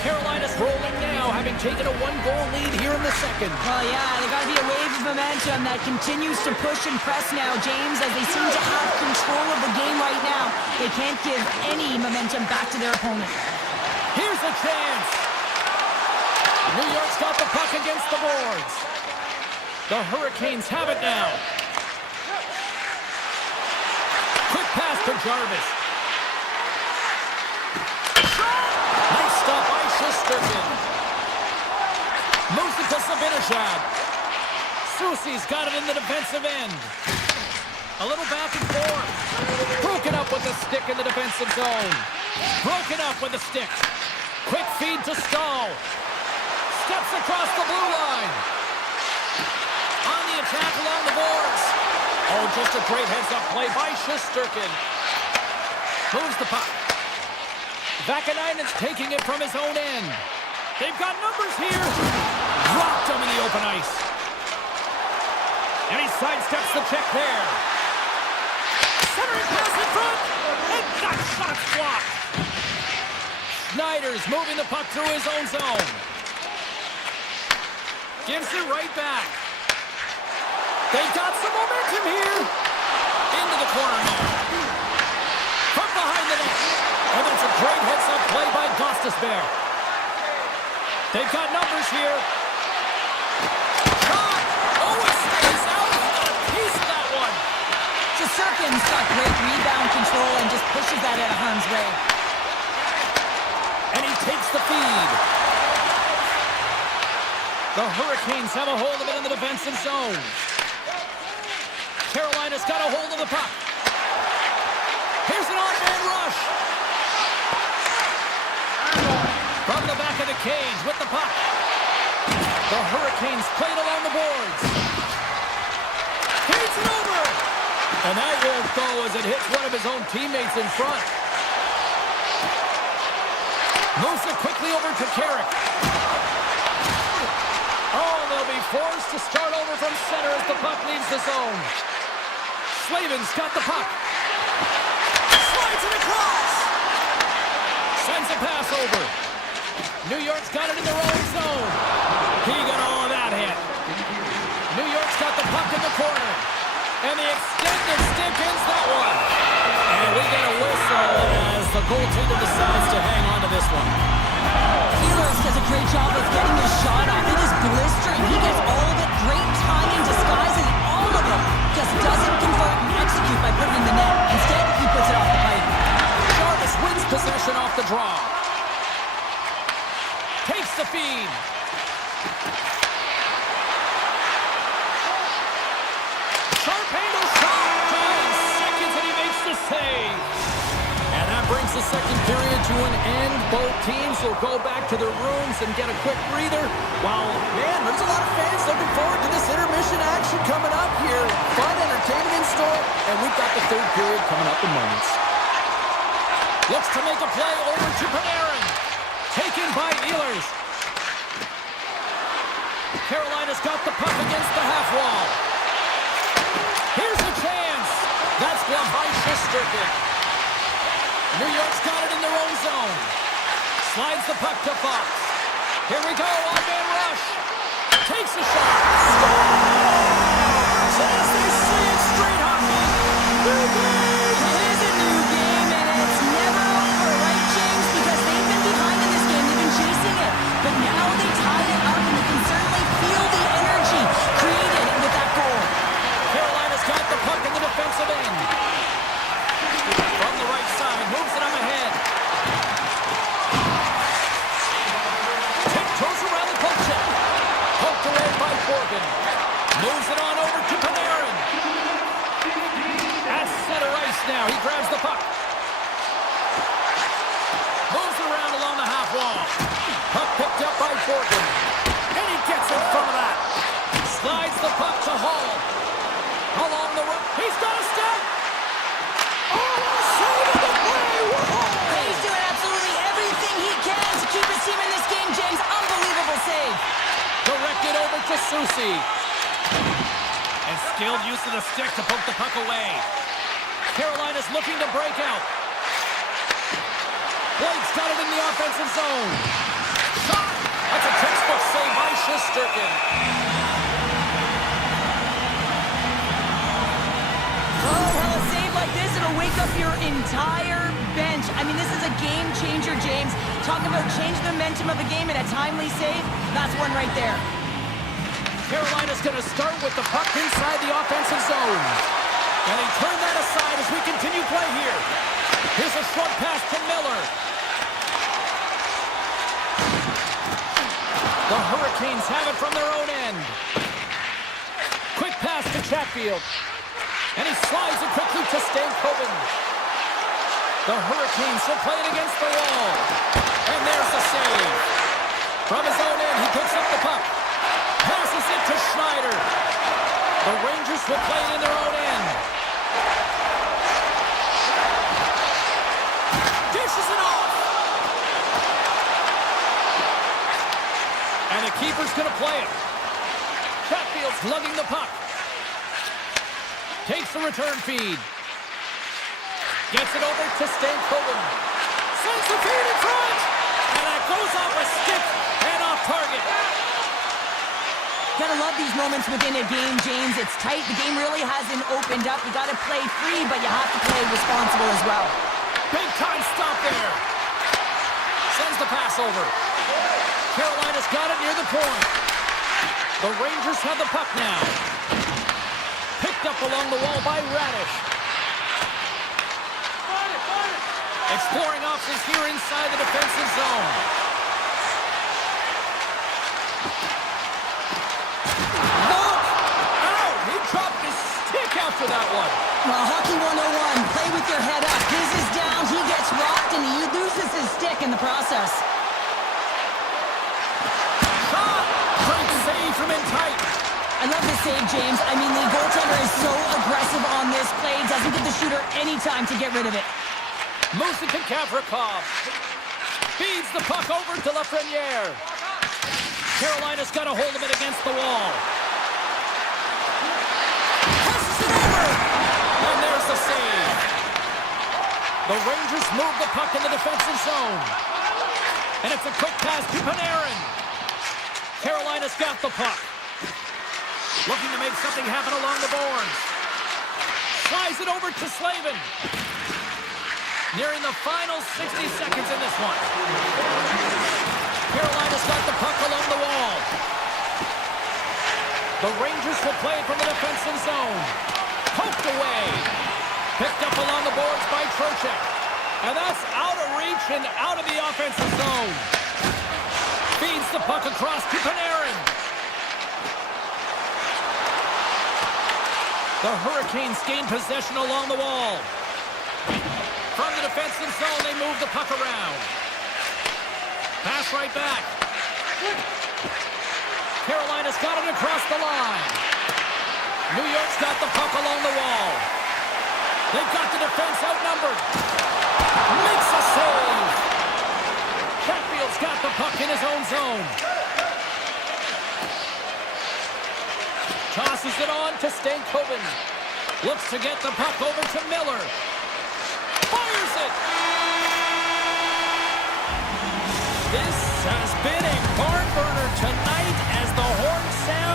Carolina's rolling now, having taken a one-goal lead here in the second. Well, yeah, they got to be a wave of momentum that continues to push and press now, James, as they seem to have control of the game right now. They can't give any momentum back to their opponent. Here's a chance. New York's got the puck against the boards. The Hurricanes have it now. Quick pass to Jarvis. Nice stop by Shesterkin. Moves it to Zibanejad. Soucy's got it in the defensive end. A little back and forth. Broken up with the stick in the defensive zone. Broken up with the stick. Quick feed to Stahl. Steps across the blue line. On the attack along the boards. Oh, just a great heads-up play by Shesterkin. Moves the puck. Vakanainen's taking it from his own end. They've got numbers here. Dropped him in the open ice. And he sidesteps the check there. Centering pass in front. And that shot's blocked. Schneider's moving the puck through his own zone. Gives it right back. They've got some momentum here. Into the corner now. From behind the net. And that's a great heads-up play by Gostisbehere. They've got numbers here. Shot! Oh, it stays out. He got a piece of that one. Shesterkin's got great rebound control and just pushes that out of harm's way. And he takes the feed. The Hurricanes have a hold of it in the defensive zone. Carolina's got a hold of the puck. Here's an off-man rush. From the back of the cage with the puck. The Hurricanes played along the boards. Feeds it over. And that won't go as it hits one of his own teammates in front. Moves it quickly over to Carrick. Oh, they'll be forced to start over from center as the puck leaves the zone. Slavin's got the puck. Slides it across. Sends a pass over. New York's got it in their own zone. He got all of that hit. New York's got the puck in the corner. And the extended stick ends that one. And we get a whistle as the goaltender decides to hang on to this one. Ehlers does a great job of getting his shot off. It is blistering. He gets all of it. Great timing, disguising all of it. Just doesn't convert and execute by putting in the net. Instead, he puts it off the pipe. Jarvis wins possession off the draw. Takes the feed. Sharp handle shot. 9 seconds and he makes the save. And that brings the second period to an end. Both teams will go back to their rooms and get a quick breather. While, man, there's a lot of fans looking forward to this intermission action coming up here. Fun entertainment in store. And we've got the third period coming up in moments. Looks to make a play over to Panarin. Taken by Ehlers. Carolina's got the puck against the half wall. Here's a chance. That's gloved by Shesterkin. New York's got it in their own zone. Slides the puck to Fox. Here we go, on-man rush. Takes a shot. Scores! As they say in street hockey, new game! It is a new game, and it's never over, right, James? Because they've been behind in this game. They've been chasing it. But now they tie it up, and you can certainly feel the energy created with that goal. Carolina's got the puck in the defensive end. From the right side, moves it up ahead. Tiptoes around the poke check. Poked away by Morgan. Moves it on over to Panarin. At center ice now, he grabs the puck. Moves it around along the half wall. Puck picked up by Morgan. And he gets in front of that. Slides the puck to Hall. Along the run. He's got a step. He's doing absolutely everything he can to keep his team in this game, James. Unbelievable save. Directed over to Susie. And skilled use of the stick to poke the puck away. Carolina's looking to break out. Blake's got it in the offensive zone. Shot! That's a textbook save by Shesterkin. Oh, well, a save like this, it'll wake up your entire bench. I mean, this is a game changer, James. Talk about change the momentum of a game in a timely save. That's one right there. Carolina's going to start with the puck inside the offensive zone. And they turn that aside as we continue play here. Here's a short pass to Miller. The Hurricanes have it from their own end. Quick pass to Chatfield. And he slides it quickly to Stankoven. The Hurricanes will play it against the wall. And there's the save. From his own end, he picks up the puck. Passes it to Schneider. The Rangers will play it in their own end. Dishes it off. And the keeper's going to play it. Chatfield's lugging the puck. Takes the return feed. Gets it over to Stankoven. Sends the feed in front. And that goes off a stick and off target. Gotta love these moments within a game, James. It's tight. The game really hasn't opened up. You gotta play free, but you have to play responsible as well. Big time stop there. Sends the pass over. Carolina's got it near the point. The Rangers have the puck now. Picked up along the wall by Radish. Exploring options here inside the defensive zone. He dropped his stick after that one. Well, Hockey 101, play with your head up. His is down, he gets rocked, and he loses his stick in the process. Shot! Great save from in tight. I love this save, James. I mean, the goaltender is so aggressive on this play. Doesn't give the shooter any time to get rid of it. Moves it to Gavrikov. Feeds the puck over to Lafreniere. Carolina's got a hold of it against the wall. Passes it over. And there's the save. The Rangers move the puck in the defensive zone. And it's a quick pass to Panarin. Carolina's got the puck. Looking to make something happen along the boards. Slides it over to Slavin. Nearing the final 60 seconds in this one. Carolina's got the puck along the wall. The Rangers will play it from the defensive zone. Poked away. Picked up along the boards by Trocheck. And that's out of reach and out of the offensive zone. Feeds the puck across to Panarin. The Hurricanes gain possession along the wall. From the defensive zone, they move the puck around. Pass right back. Carolina's got it across the line. New York's got the puck along the wall. They've got the defense outnumbered. Makes a save. Chatfield's got the puck in his own zone. Passes it on to Stankoven. Looks to get the puck over to Miller. Fires it! This has been a barn burner tonight as the horn sounds.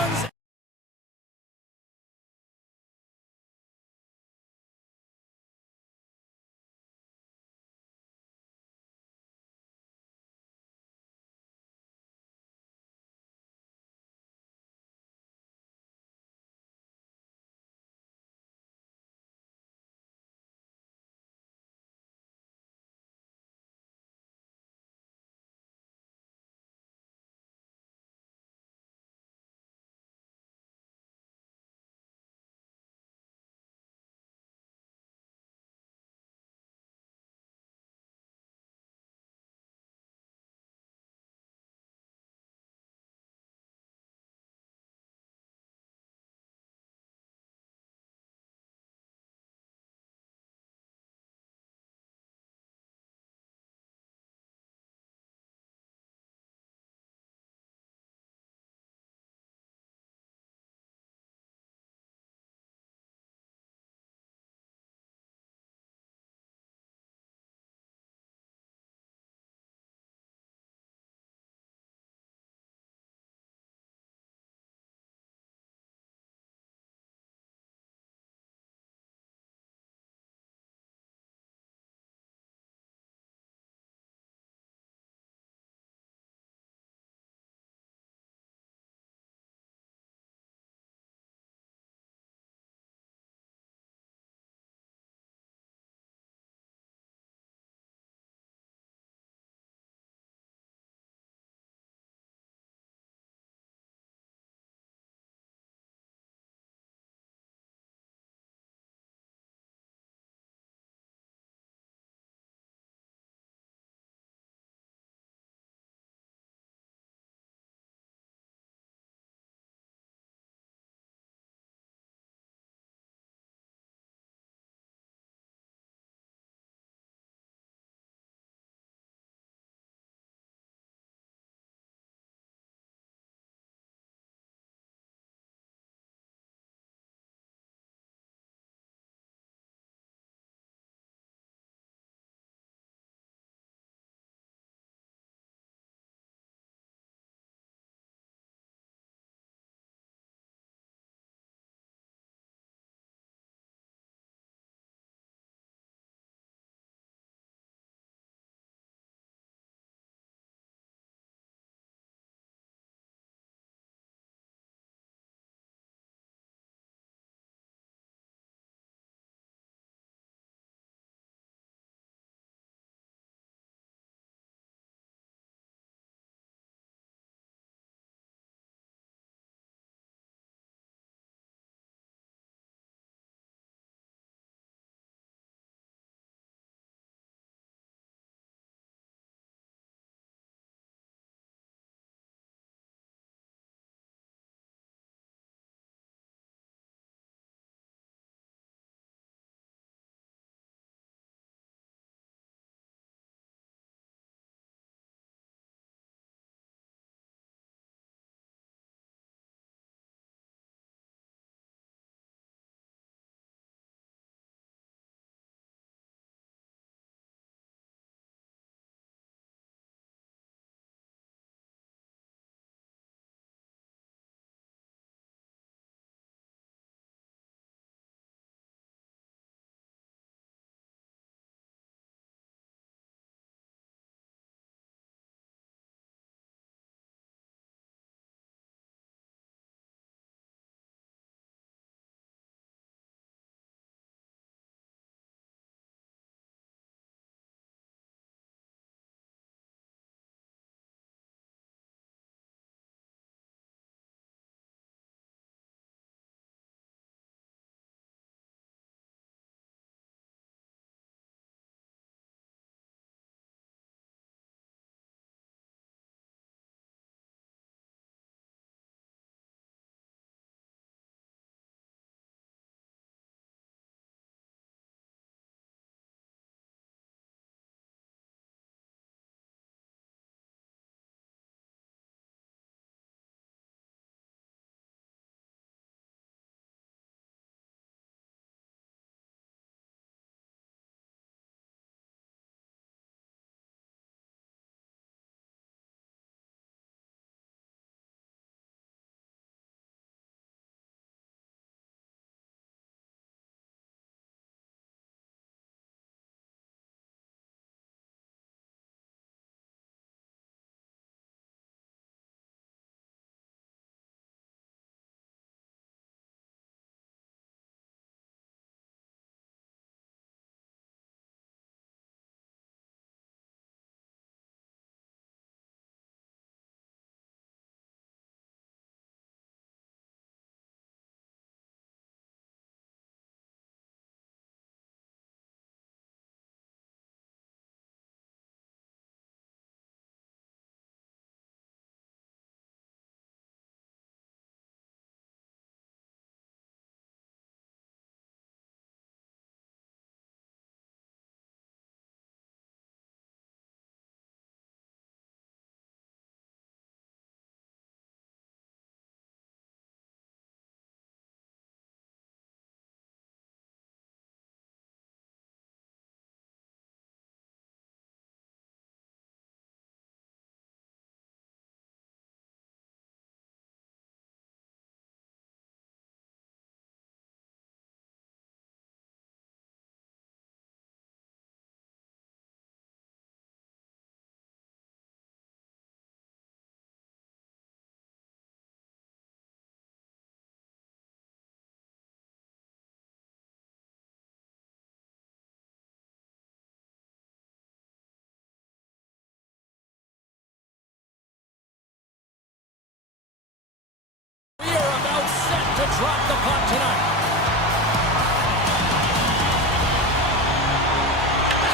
to drop the puck tonight.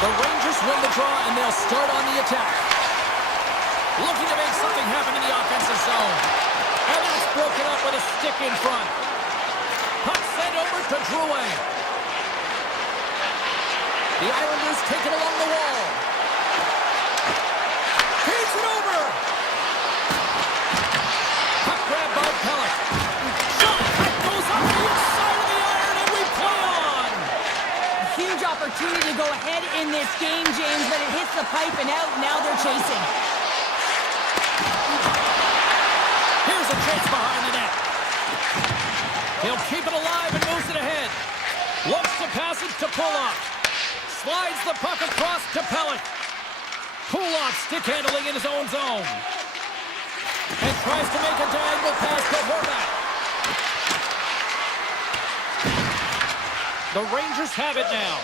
The Rangers win the draw, and they'll start on the attack. Looking to make something happen in the offensive zone. And it's broken up with a stick in front. Puck sent over to Drouin. The Islanders take it along the wall. Feeds it over. Puck grab by Pellet. Shot. Puck goes up the inside of the iron, and we play on. A huge opportunity to go ahead in this game, James, but it hits the pipe and out. Now they're chasing. Here's a chase behind the net. He'll keep it alive and moves it ahead. Looks to pass it to Pulock. Slides the puck across to Pellet. Pulock stick handling in his own zone. And tries to make a diagonal pass to Horvat. The Rangers have it now.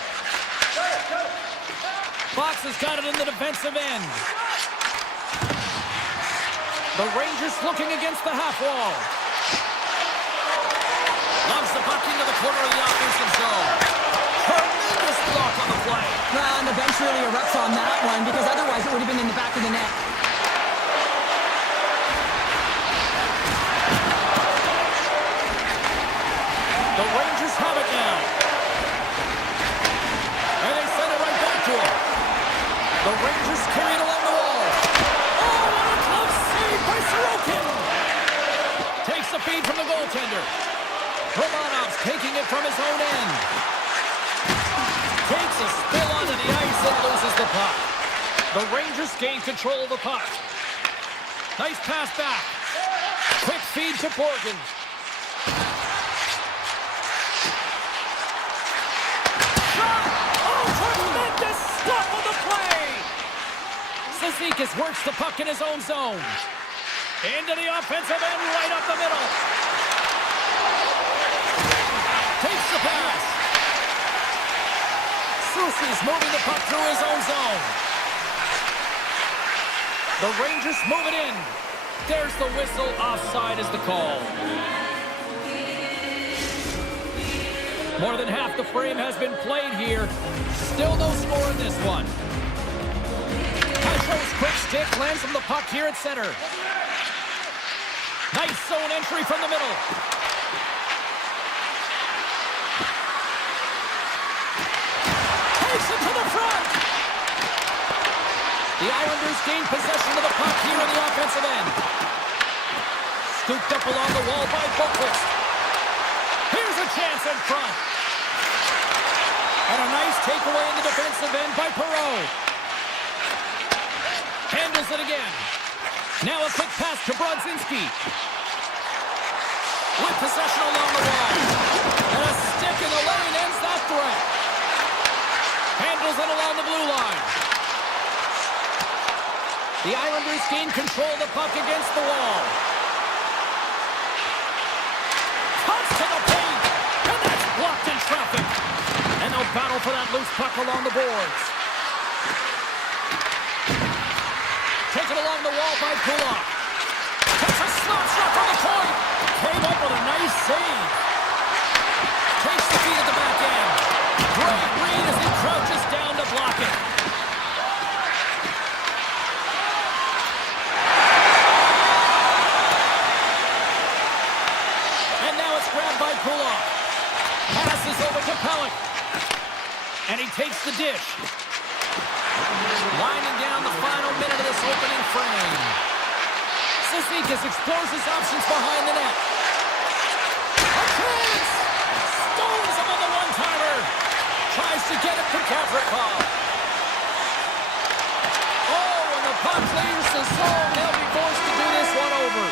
Fox has got it in the defensive end. The Rangers looking against the half wall. Loves the puck into the corner of the offensive zone. Tremendous block on the play. Well, and the bench really erupts on that one because otherwise it would have been in the back of the net. The Rangers have it now. And they send it right back to him. The Rangers carry it along the wall. Oh, what a close save by Sorokin. Takes the feed from the goaltender. Romanov's taking it from his own end. Takes a spill onto the ice and loses the puck. The Rangers gain control of the puck. Nice pass back. Quick feed to Borgen. Shot! Oh, tremendous stop on the play! Cizikas works the puck in his own zone. Into the offensive end, right up the middle. Takes the pass. Soucy's moving the puck through his own zone. The Rangers move it in. There's the whistle. Offside is the call. More than half the frame has been played here. Still no score in this one. Pacho's quick stick lands from the puck here at center. Nice zone entry from the middle. Takes it to the front. The Islanders gain possession of the puck here in the offensive end. Scooped up along the wall by Boquist. Here's a chance in front. And a nice takeaway in the defensive end by Perreault. Handles it again. Now a quick pass to Brodzinski. With possession along the wall. And a stick in the lane ends that threat. Handles it along the blue line. The Islanders gain control of the puck against the wall. Cuts to the paint. And that's blocked in traffic. And they'll battle for that loose puck along the boards. Taken along the wall by Pulock. Takes a slap shot from the point. Came up with a nice save. Takes the feed at the back end. Great read as he crouches down to block it. And now it's grabbed by Pulock. Passes over to Pellet. And he takes the dish. Winding down the final minute of this opening frame. Cizikas explores his options behind the net. A chance! Stones him on the one-timer. Tries to get it to Gavrikov. Oh, and the puck leaves the zone. They'll be forced to do this one over.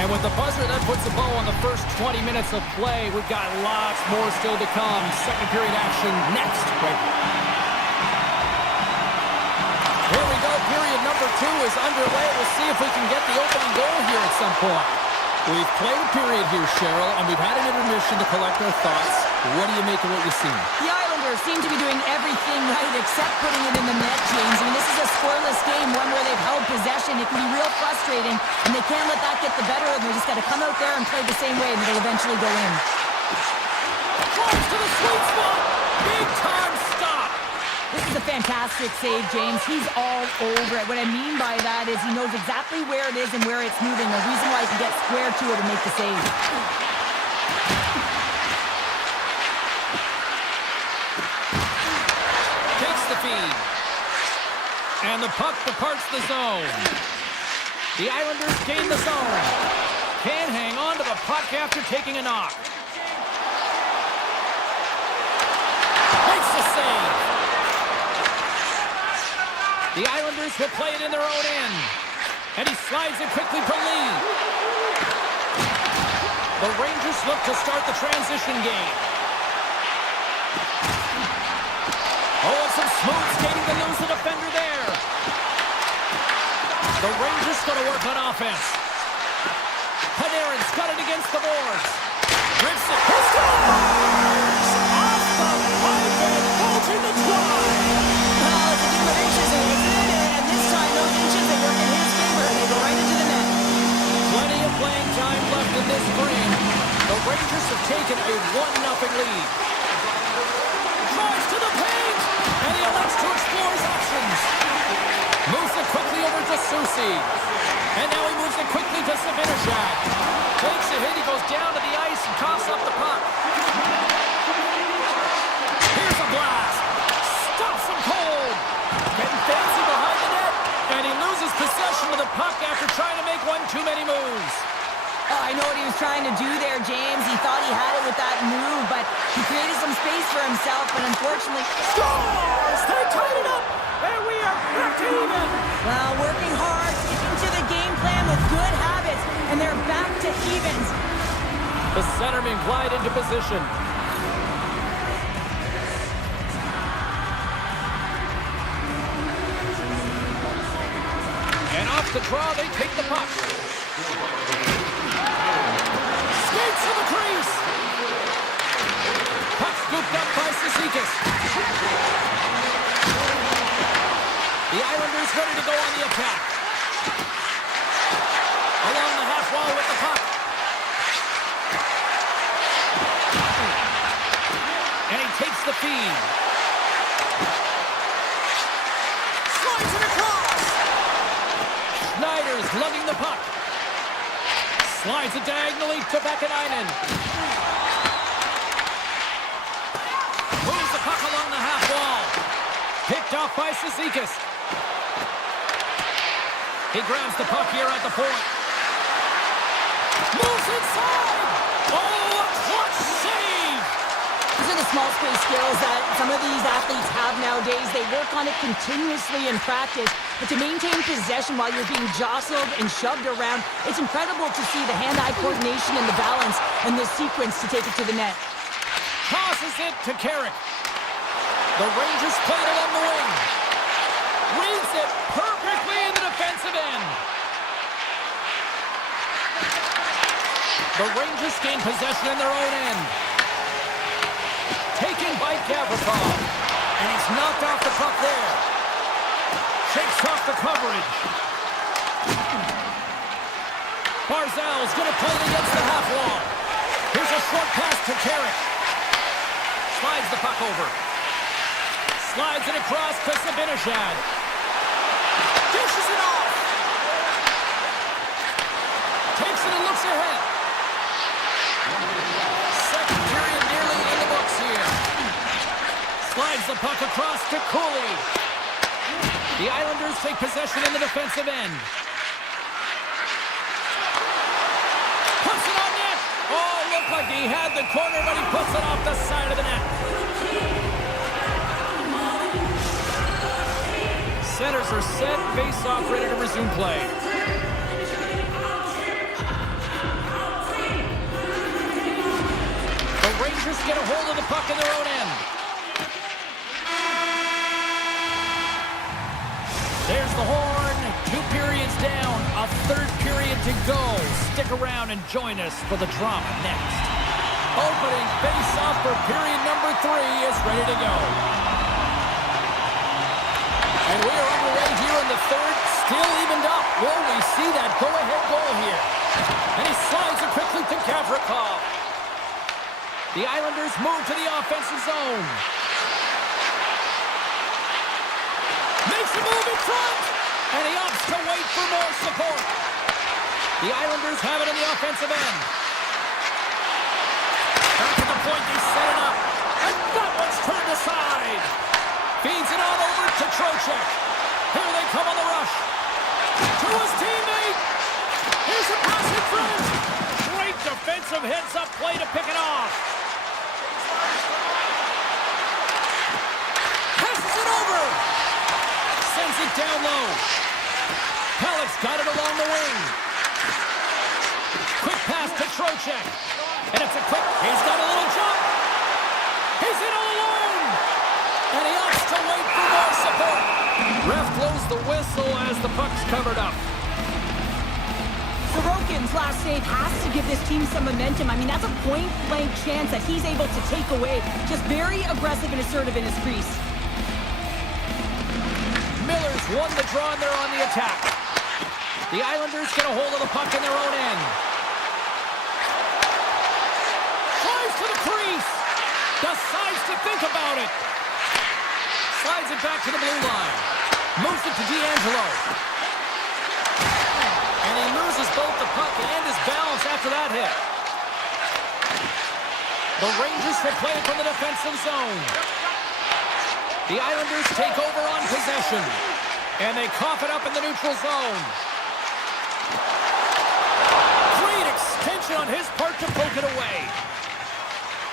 And with the buzzer, that puts a bow on the first 20 minutes of play. We've got lots more still to come. Second period action next. Here we go. Period number 2 is underway. We'll see if we can get the opening goal here at some point. We've played a period here, Cheryl, and we've had an intermission to collect our thoughts. What do you make of what you've seen? The Islanders seem to be doing everything right except putting it in the net, James. I mean, this is a scoreless game, one where they've held possession possession, it can be real frustrating, and they can't let that get the better of them. They just got to come out there and play the same way, and it'll eventually go in. Drives to the sweet spot. Big time stop. This is a fantastic save, James. He's all over it. What I mean by that is he knows exactly where it is and where it's moving. The reason why he can get square to it and make the save. Takes the feed. And the puck departs the zone. The Islanders gain the zone. Can't hang on to the puck after taking a knock. Makes the save. The Islanders will play it in their own end. And he slides it quickly to Lee. The Rangers look to start the transition game. Oh, and some smooth skating to lose the defender there. The Rangers going to work on offense. Panarin's got it against the boards. Rips it. He scores! Off the pipe and bolting the try. Well, it's a game of inches, isn't it? And this time, those inches, they work in his favor, and they go right into the net. Plenty of playing time left in this frame. The Rangers have taken a 1-0 lead. Drives to the paint, and he elects to explore his options. Moves it quickly over to Susi. And now he moves it quickly to Sabinishad. Takes a hit, he goes down to the ice and coughs up the puck. Here's a blast. Stops him cold. Getting fancy behind the net. And he loses possession of the puck after trying to make one too many moves. Oh, I know what he was trying to do there, James. He thought he had it with that move, but he created some space for himself, but unfortunately... Scores! They tied it up! And we are back to even! Well, working hard, sticking to the game plan with good habits, and they're back to evens. The centerman glide into position. And off the draw, they take the puck. Skates to the crease. Puck scooped up by Cizikas. The Islanders ready to go on the attack. Along the half wall with the puck. And he takes the feed. Slides it across. Schneider's lugging the puck. Slides it diagonally to Vakanainen. Moves the puck along the half wall. Picked off by Cizikas. He grabs the puck here at the point. Moves inside! Oh, a clutch save! These are the small space skills that some of these athletes have nowadays. They work on it continuously in practice, but to maintain possession while you're being jostled and shoved around, it's incredible to see the hand-eye coordination and the balance in this sequence to take it to the net. Tosses it to Carrick. The Rangers played it on the wing. Reads it perfectly in the defensive end. The Rangers gain possession in their own end. Taken by Gavrikov. And he's knocked off the puck there. Shakes off the coverage. Barzal's going to play it against the half wall. Here's a short pass to Carrick. Slides the puck over. Slides it across to Sabinishad. Dishes it off. Takes it and looks ahead. Second period nearly in the books here. Slides the puck across to Cooley. The Islanders take possession in the defensive end. Puts it on net. Oh, looked like he had the corner, but he puts it off the side of the net. Centers are set, face-off ready to resume play. The Rangers get a hold of the puck in their own end. There's the horn. 2 periods down, a third period to go. Stick around and join us for the drama next. Opening face-off for period number 3 is ready to go. And we are underway here in the third. Still evened up. Will we see that go-ahead goal here? And he slides it quickly to Gavrikov. The Islanders move to the offensive zone. Makes a move in front. And he opts to wait for more support. The Islanders have it in the offensive end. Back to the point, they set it up. And that one's turned aside. Feeds it on over to Trocheck. Here they come on the rush. To his teammate. Here's a pass in front. Great defensive heads-up play to pick it off. Passes it over. Sends it down low. Pellick's got it along the wing. Quick pass to Trocheck. And it's a quick, he's got a little jump. He's in all alone. And he opts to wait for more support. Ref blows the whistle as the puck's covered up. Sorokin's last save has to give this team some momentum. I mean, that's a point-blank chance that he's able to take away. Just very aggressive and assertive in his crease. Miller's won the draw and they're on the attack. The Islanders get a hold of the puck in their own end. Tries to the crease. Decides to think about it. Slides it back to the blue line. Moves it to D'Angelo. And he loses both the puck and his balance after that hit. The Rangers will play it from the defensive zone. The Islanders take over on possession. And they cough it up in the neutral zone. Great extension on his part to poke it away.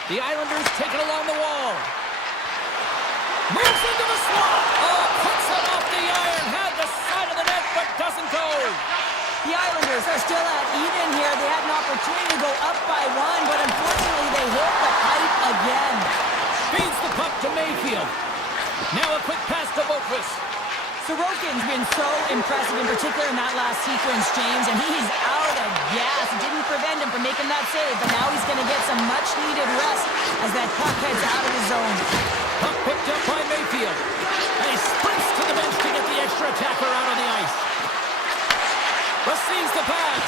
The Islanders take it along the wall. Moves into the slot. Oh, puts it off the iron. Had the side of the net, but doesn't go. The Islanders are still at even here. They had an opportunity to go up by one, but unfortunately they hit the pipe again. Feeds the puck to Mayfield. Now a quick pass to Boquist. Sorokin's been so impressive, in particular in that last sequence, James, and he's out of gas. It didn't prevent him from making that save, but now he's going to get some much-needed rest as that puck heads out of his zone. Puck picked up by Mayfield. And he sprints to the bench to get the extra attacker out on the ice. Receives the pass.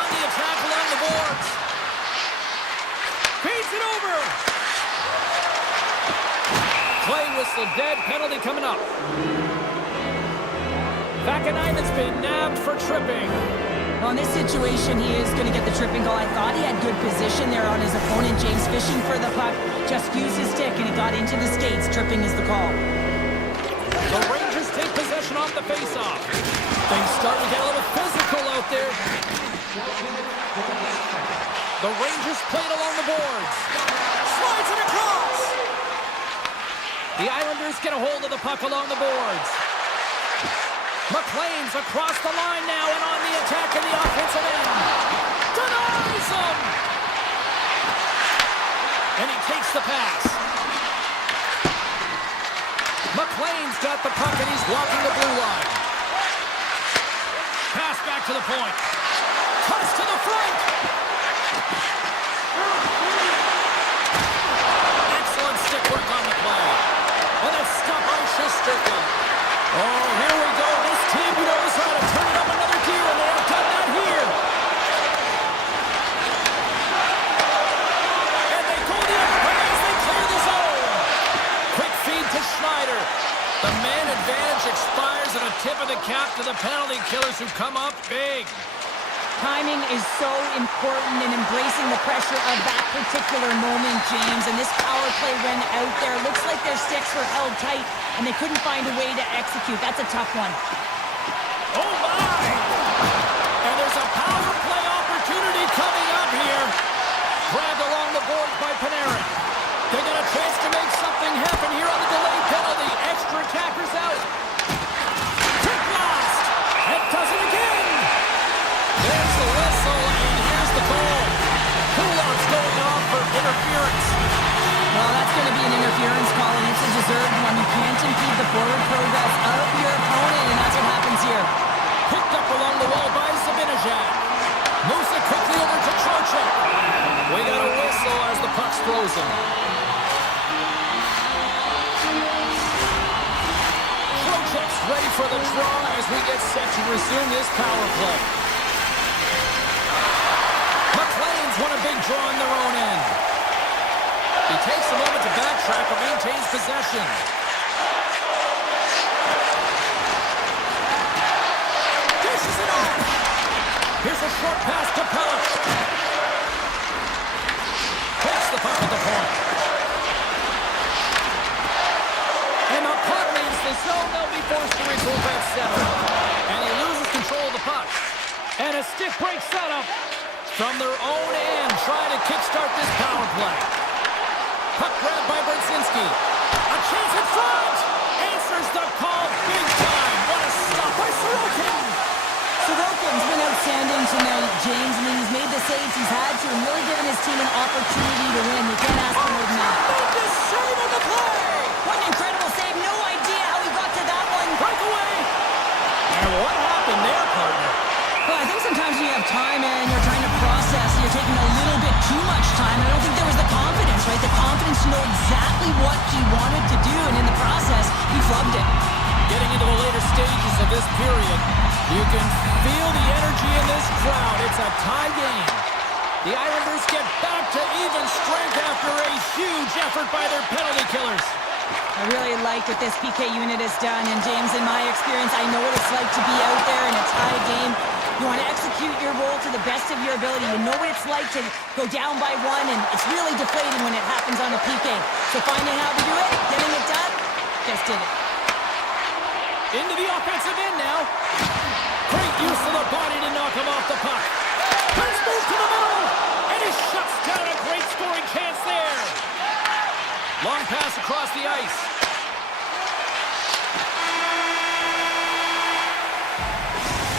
On the attack along the boards. Feeds it over. Play whistle dead. Penalty coming up. Vakanainen's been nabbed for tripping. Well, in this situation, he is going to get the tripping goal. I thought he had good position there on his opponent. James fishing for the puck. Just used his stick and it got into the skates. Tripping is the call. The Rangers take possession off the faceoff. Things start to get a little physical out there. The Rangers play it along the boards. Slides it across. The Islanders get a hold of the puck along the boards. McLean's across the line now and on the attack in the offensive end. Denies him! And he takes the pass. McLean's got the puck and he's walking the blue line. Pass back to the point. Toss to the front. Excellent stick work on the play. And a stop by Shesterkin. Oh, here we go. This team knows how to turn it up another gear, and they have done that here. And they go the other way as they clear the zone. Quick feed to Schneider. The man advantage expires and a tip of the cap to the penalty killers who come up big. Timing is so important in embracing the pressure of that particular moment, James. And this power play when out there, looks like their sticks were held tight and they couldn't find a way to execute. That's a tough one. Oh my! And there's a power play opportunity coming up here. Grabbed along the boards by Panarin. They got a chance to make something happen here on the delayed penalty. Extra attackers out. Quick blast! And does it again! There's the whistle, and here's the call. Kulak's going off for interference. Well, that's going to be an interference call, and it's a deserved one. You can't impede the forward progress of your opponent, and that's what happens here. Picked up along the wall by Zibanejad. Moves it quickly over to Trocheck. We got a whistle as the puck's frozen. draw as we get set to resume this power play. McLean's won a big draw on their own end. He takes a moment to backtrack but maintains possession. Dishes it off. Here's a short pass to Pellick. Takes the puck at the point. And the puck leaves the zone. They'll be forced to regroup at center. And he loses control of the puck. And a stick break setup from their own end, trying to kickstart this power play. Puck grabbed by Brzezinski. A chance in front. Answers the call big time. What a stop by Sorokin. Sorokin's been outstanding tonight, James. I mean, he's made the saves he's had to and really given his team an opportunity to win. You can't ask for more than that. Tremendous save on the play. What an incredible save. No idea how he got to that one. Breakaway. And what happened there, partner? Well, I think sometimes when you have time and you're trying to process, you're taking a little bit too much time. I don't think there was the confidence, right? The confidence to know exactly what he wanted to do, and in the process, he flubbed it. Getting into the later stages of this period, you can feel the energy in this crowd. It's a tie game. The Islanders get back to even strength after a huge effort by their penalty killers. I really like what this PK unit has done, and James, in my experience, I know what it's like to be out there in a tie game. You want to execute your role to the best of your ability. You know what it's like to go down by one, and it's really deflating when it happens on a PK. So finding how to do it, getting it done, just did it. Into the offensive end now. Great use of the body to knock him off the puck. First move to the middle, and he shuts down a great scoring chance there. Long pass across the ice.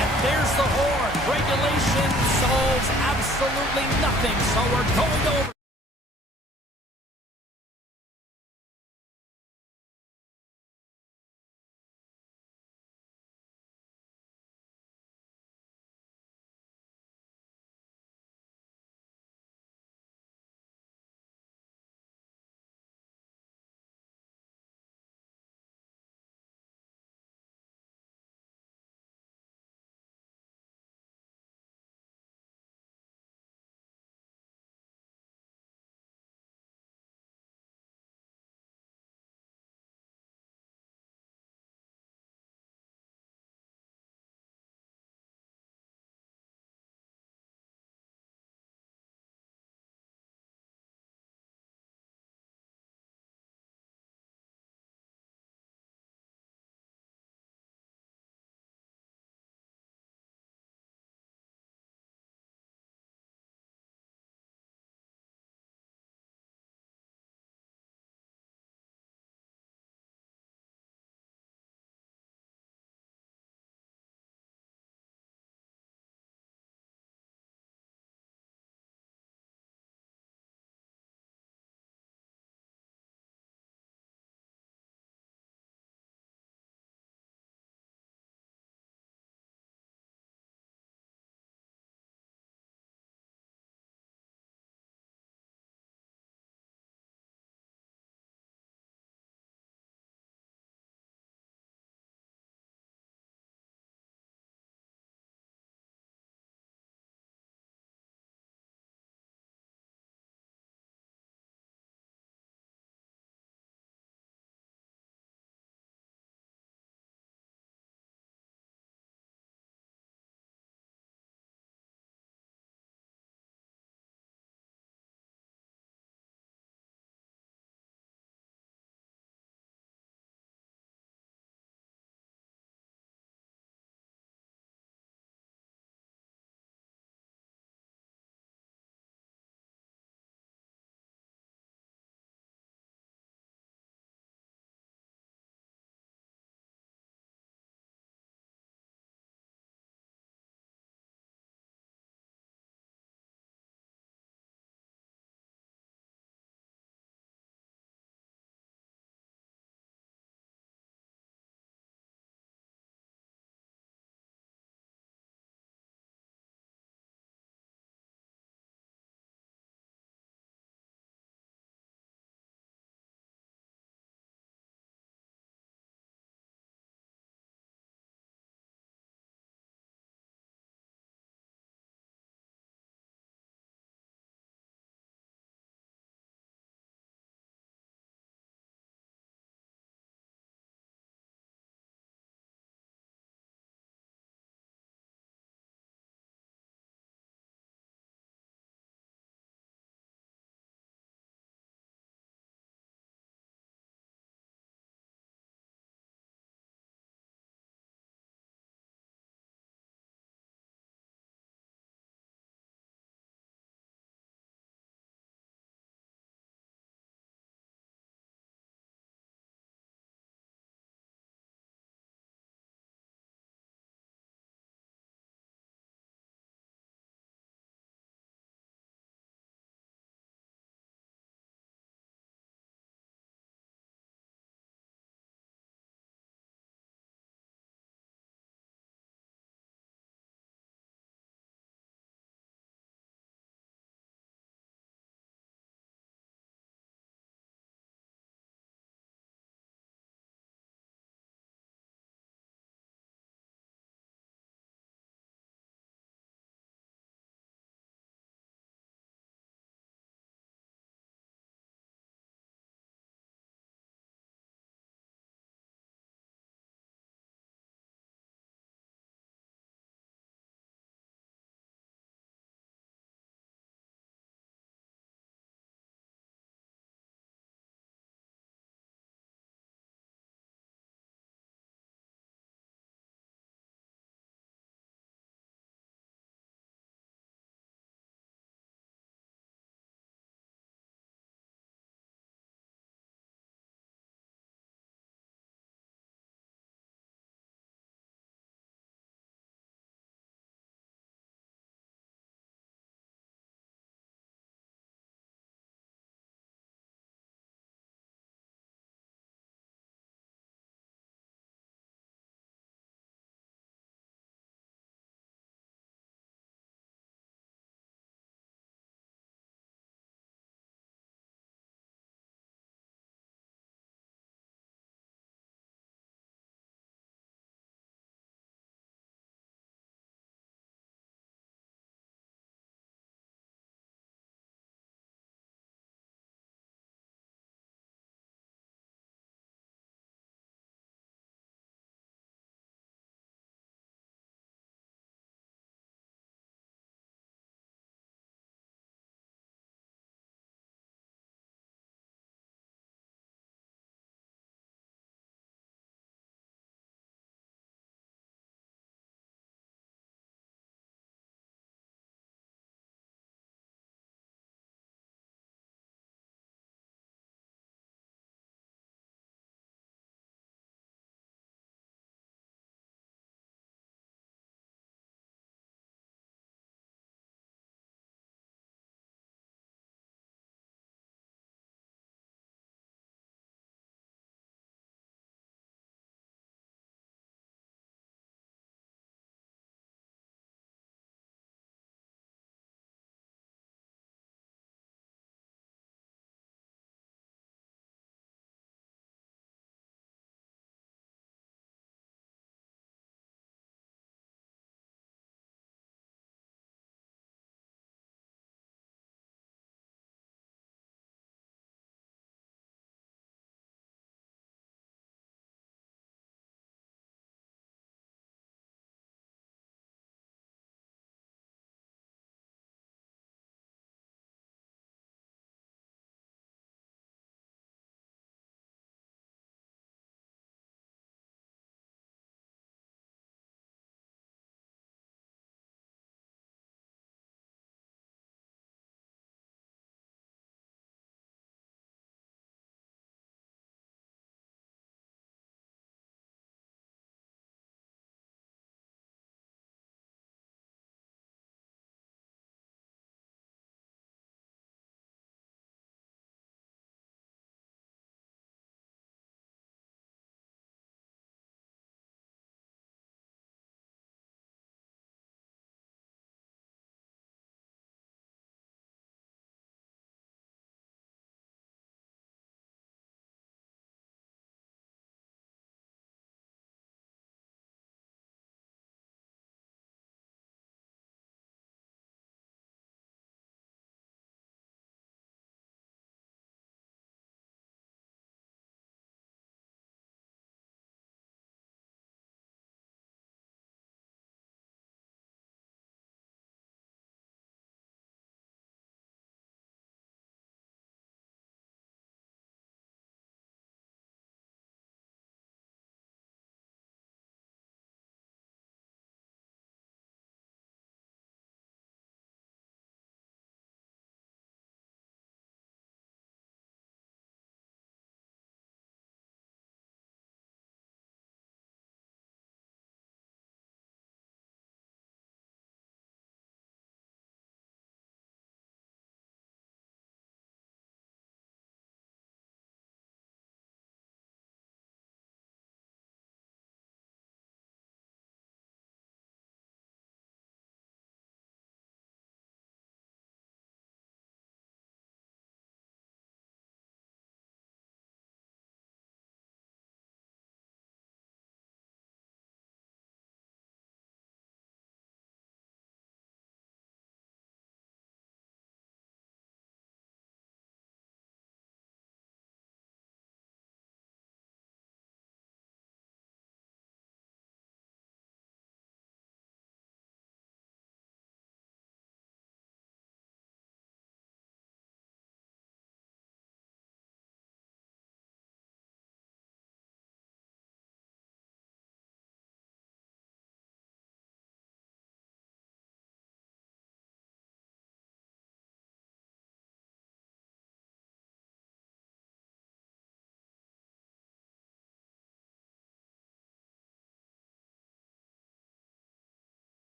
And there's the horn. Regulation solves absolutely nothing, so we're going over.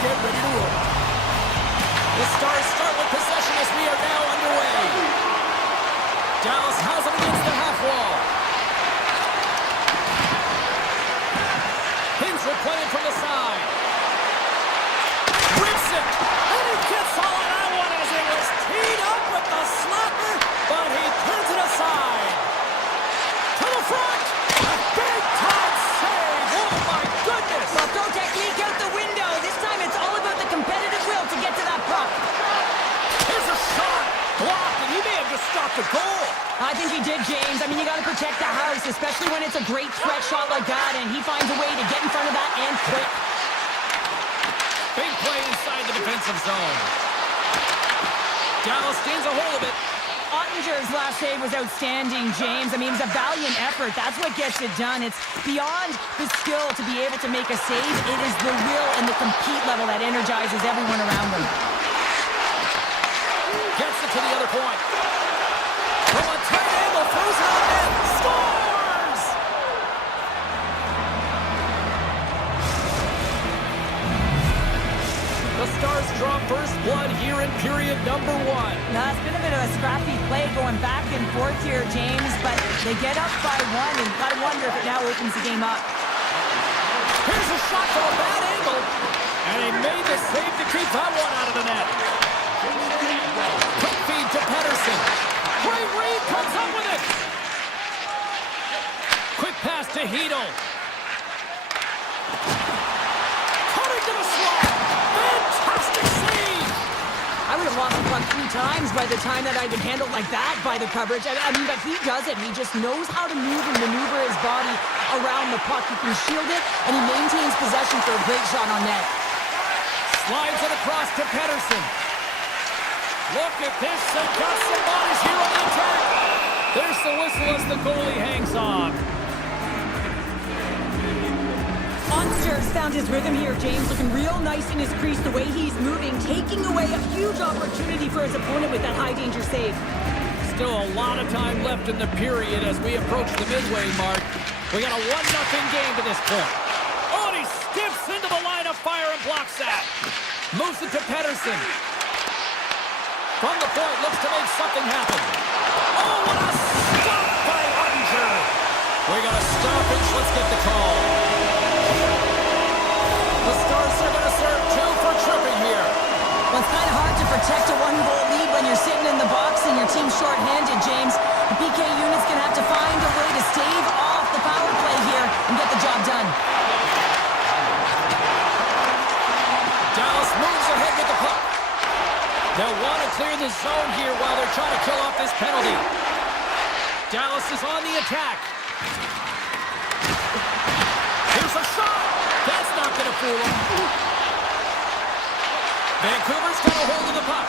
get ready to roll. The Stars start with possession as we are now underway. Dallas has it against the half wall. Pins are playing from the side. Rips it, and he gets all of that one as it was teed up with the slapper, but he turns it aside. To the front, a big-time save. Oh, my goodness. Well, throw technique out the window. This time it's all about the competitive will to get to that puck. Here's a shot. Blocked, and he may have just stopped the goal. I think he did, James. I mean, you got to protect the house, especially when it's a great threat shot like that, and he finds a way to get in front of that and quick. Big play inside the defensive zone. Dallas gains a hold of it. Ottinger's last save was outstanding, James. I mean, it's a valiant effort. That's what gets it done. It's beyond the skill to be able to make a save. It is the will and the compete level that energizes everyone around them. Gets it to the other point. From a tight angle, throws it on net. Scores! The Stars draw first blood here in period number 1. Now, it's been a bit of a scrappy play going back and forth here, James, but they get up by 1, and you got to wonder if it now opens the game up. Here's a shot from a bad angle, and he made the save to keep that one out of the net. Quick feed to Pedersen. Great read, comes up with it. Quick pass to Hedel. Cutting to the slot. Fantastic save. I would have lost the puck 3 times by the time that I would handle like that by the coverage. I mean, but he does it. He just knows how to move and maneuver his body around the puck. He can shield it, and he maintains possession for a great shot on net. Slides it across to Pedersen. Look at this. They've got some bodies here on the attack. There's the whistle as the goalie hangs on. Ottinger's found his rhythm here, James, looking real nice in his crease, the way he's moving, taking away a huge opportunity for his opponent with that high-danger save. Still a lot of time left in the period as we approach the midway mark. We got a 1-0 game to this point. Oh, and he skips into the line of fire and blocks that. Moves it to Pedersen. From the point, looks to make something happen. Oh, what a stop by Ottinger. We got a stoppage. Let's get the call. The Stars are going to serve 2 for tripping here. Well, it's kind of hard to protect a 1-goal lead when you're sitting in the box and your team's short-handed, James. The PK unit's going to have to find a way to stave off the power play here and get the job done. Dallas moves ahead with the puck. They'll want to clear the zone here while they're trying to kill off this penalty. Dallas is on the attack. Here's a shot. That's not going to fool him. Vancouver's got a hold of the puck.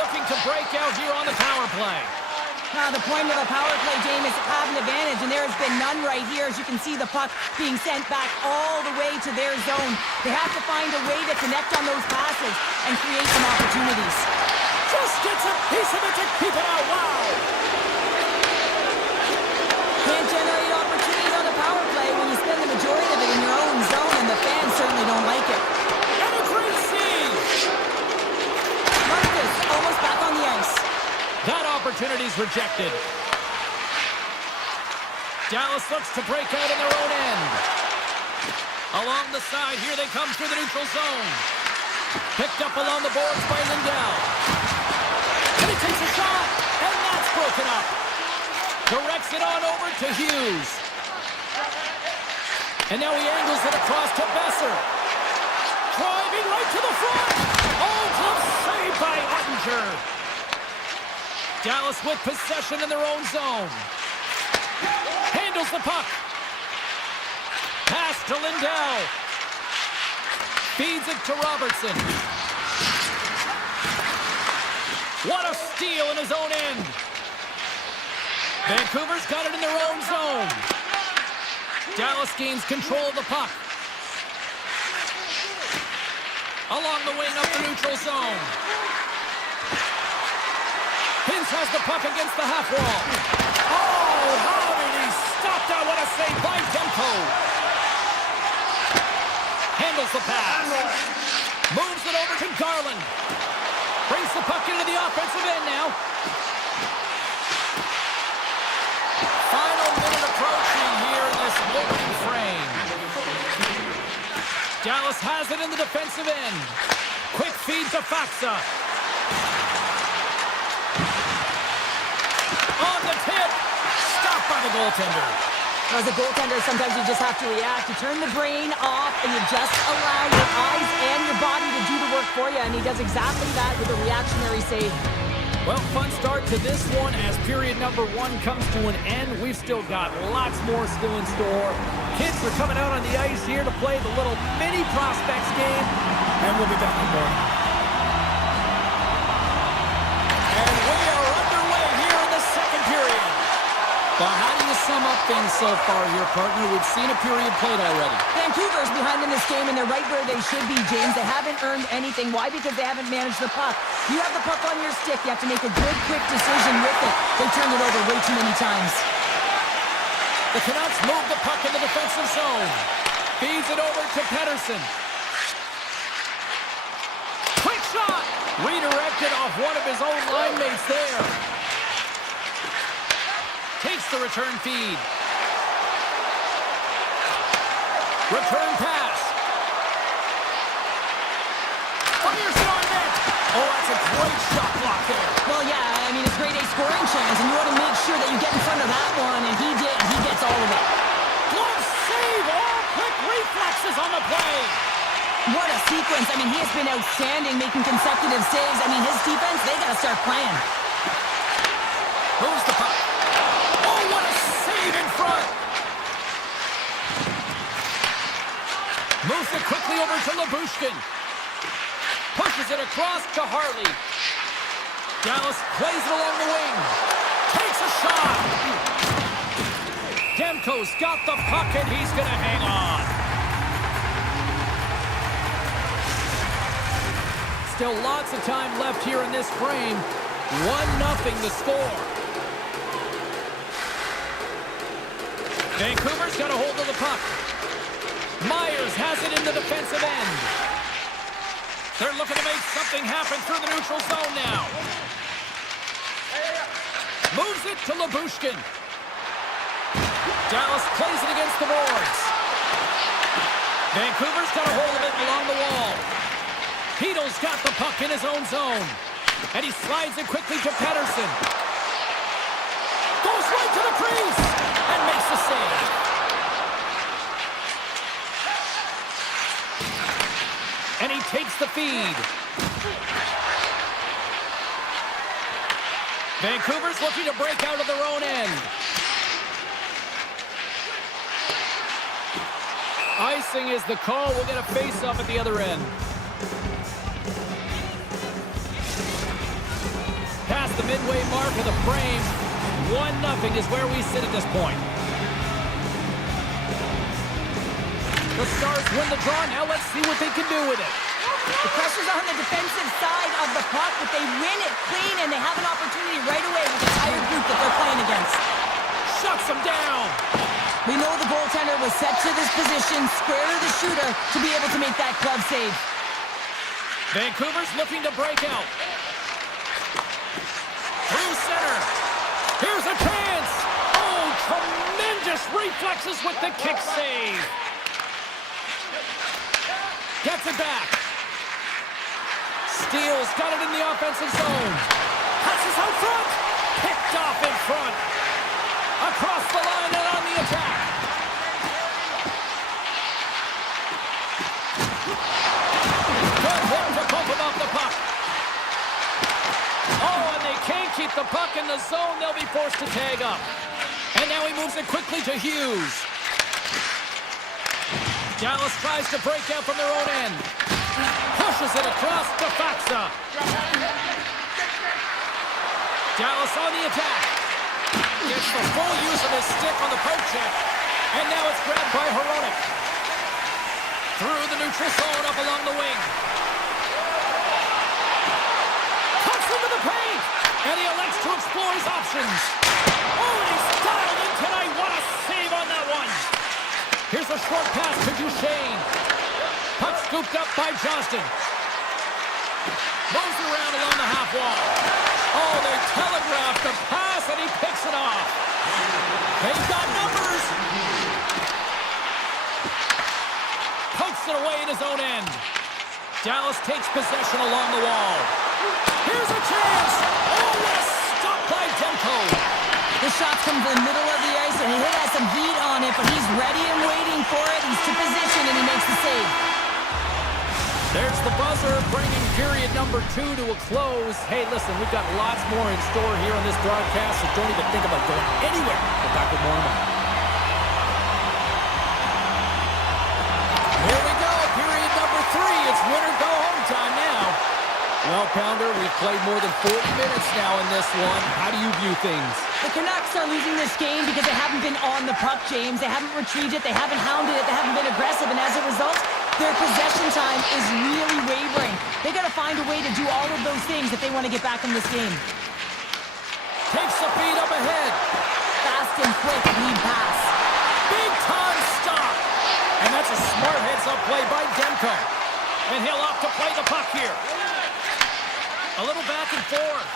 Looking to break out here on the power play. Now, the point of a power play, James, is to have an advantage, and there has been none right here. As you can see, the puck being sent back all the way to their zone. They have to find a way to connect on those passes and create some opportunities. Just gets a piece of it to keep it out. Wow! Can't generate opportunities on a power play when you spend the majority of it in your own zone, and the fans certainly don't like it. And a great save! Marcus almost back on the ice. That opportunity's rejected. Dallas looks to break out in their own end. Along the side, here they come through the neutral zone. Picked up along the boards by Lindell. And he takes a shot, and that's broken up. Directs it on over to Hughes. And now he angles it across to Besser. Driving right to the front. Oh, glove saved by Ottinger. Dallas with possession in their own zone. Handles the puck. Pass to Lindell. Feeds it to Robertson. What a steal in his own end. Vancouver's got it in their own zone. Dallas gains control of the puck. Along the wing up the neutral zone. Hintz has the puck against the half wall. Oh, how did he stop that? What a save by Demko. Handles the pass. Moves it over to Garland. Brings the puck into the offensive end now. Final minute approaching here in this opening frame. Dallas has it in the defensive end. Quick feed to Faxa. On the tip. Stopped by the goaltender. As a goaltender, sometimes you just have to react. You turn the brain off and you just allow your eyes and your body to do the work for you. And he does exactly that with a reactionary save. Well, fun start to this one as period number 1 comes to an end. We've still got lots more still in store. Kids are coming out on the ice here to play the little mini prospects game. And we'll be back in the morning. And we are underway here in the second period. Well, how do you sum up things so far here, partner? We've seen a period played already. Vancouver's behind in this game, and they're right where they should be, James. They haven't earned anything. Why? Because they haven't managed the puck. You have the puck on your stick. You have to make a good, quick decision with it. They turned it over way too many times. The Canucks move the puck in the defensive zone. Feeds it over to Pettersson. Quick shot! Redirected off one of his own line mates there. Takes the return feed. Return pass. Fires it on net. Oh, that's a great shot block there. Well, yeah, I mean, it's grade A scoring chance, and you want to make sure that you get in front of that one, and he did. He gets all of it. Glove save. All quick reflexes on the play. What a sequence. I mean, he has been outstanding, making consecutive saves. I mean, his defense, they got to start playing. Moves the puck. Oh, what a save in front. Moves it quickly over to Lyubushkin. Pushes it across to Harley. Dallas plays it along the wing. Takes a shot. Demko's got the puck and he's going to hang on. Still lots of time left here in this frame. 1-0 the score. Vancouver's got a hold of the puck. Myers has it in the defensive end. They're looking to make something happen through the neutral zone now. Moves it to Lyubushkin. Dallas plays it against the boards. Vancouver's got a hold of it along the wall. Heedle's got the puck in his own zone. And he slides it quickly to Pettersson. Goes right to the crease and makes the save. And he takes the feed. Vancouver's looking to break out of their own end. Icing is the call. We'll get a face-off at the other end. Past the midway mark of the frame. 1-0 is where we sit at this point. The Stars win the draw. Now let's see what they can do with it. The pressure's on the defensive side of the puck, but they win it clean, and they have an opportunity right away with the tired group that they're playing against. Shuts them down. We know the goaltender was set to this position, square to the shooter, to be able to make that glove save. Vancouver's looking to break out. Through center. Here's a chance. Oh, tremendous reflexes with the kick save. Gets it back. Steele's got it in the offensive zone. Passes out front. Picked off in front. Across the line and on the attack. Good hit to bump him off the puck. Oh, and they can't keep the puck in the zone. They'll be forced to tag up. And now he moves it quickly to Hughes. Dallas tries to break out from their own end. Pushes it across to Faxa. Dallas on the attack. Gets the full use of his stick on the poke check. And now it's grabbed by Hronek. Through the neutral zone up along the wing. Cuts into the paint. And he elects to explore his options. Oh, and he's dialed in tonight. What a save on that one. Here's a short pass to Duchesne. Puck Scooped up by Johnston. Moves around along the half wall. Oh, they telegraphed the pass, and he picks it off. They've got numbers. Pokes it away in his own end. Dallas takes possession along the wall. Here's a chance. Oh, what a stop by Demko. The shot's come from the middle of the ice, and he has some heat on it, but he's ready and waiting for it. He's to position, and he makes the save. There's the buzzer, bringing period number 2 to a close. Hey, listen, we've got lots more in store here on this broadcast, so don't even think about going anywhere. We're back with more in a moment. Here we go, period number 3. It's winner go home time now. Well, Pounder, we've played more than 40 minutes now in this one. How do you view things? The Canucks are losing this game because they haven't been on the puck, James. They haven't retrieved it, they haven't hounded it, they haven't been aggressive, and as a result, their possession time is really wavering. They got to find a way to do all of those things if they want to get back in this game. Takes the feed up ahead. Fast and quick lead pass. Big time stop. And that's a smart heads-up play by Demko. And he'll opt to play the puck here. A little back and forth.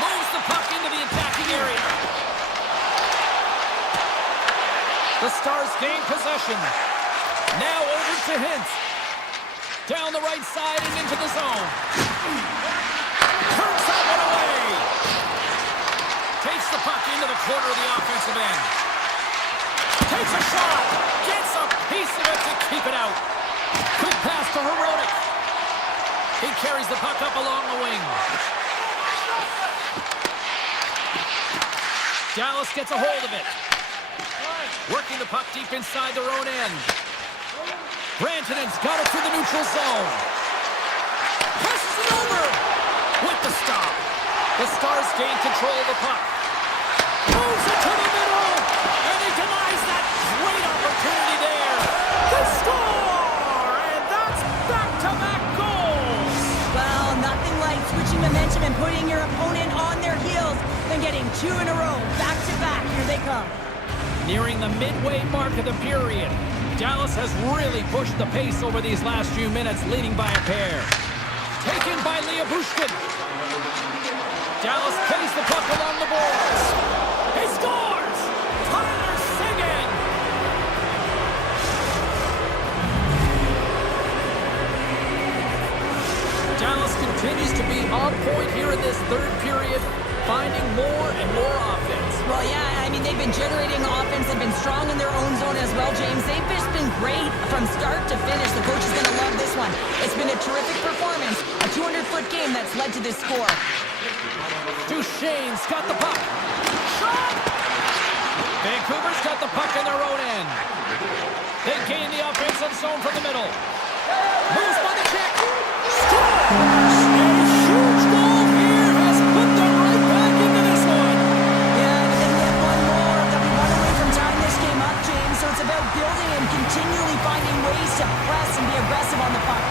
Moves the puck into the attacking area. The Stars gain possession. Now over to Hintz. Down the right side and into the zone. Turns that one away. Takes the puck into the corner of the offensive end. Takes a shot. Gets a piece of it to keep it out. Quick pass to Herodic. He carries the puck up along the wing. Dallas gets a hold of it. Working the puck deep inside their own end. Rantanen's got it through the neutral zone. Passes it over with the stop. The Stars gain control of the puck. Moves it to the middle, and he denies that great opportunity there. The score, and that's back-to-back goals. Well, nothing like switching momentum and putting your opponent on their heels than getting 2 in a row, back-to-back. Here they come. Nearing the midway mark of the period, Dallas has really pushed the pace over these last few minutes, leading by a pair. Taken by Liabushkin. Dallas plays the puck along the boards. He scores! Tyler Seguin! Dallas continues to be on point here in this third period, finding more and more offense. Well, yeah, I mean, they've been generating offense. They've been strong in their own zone as well, James. They've just been great from start to finish. The coach is going to love this one. It's been a terrific performance, a 200-foot game that's led to this score. Duchesne's got the puck. Shot! Vancouver's got the puck in their own end. They gain the offensive zone from the middle. Moves by the check. Scores! A huge goal here has put them right back into this one. Yeah, and then we have one more that we want away from tying this game up, James. So it's about building and continually finding ways to press and be aggressive on the puck.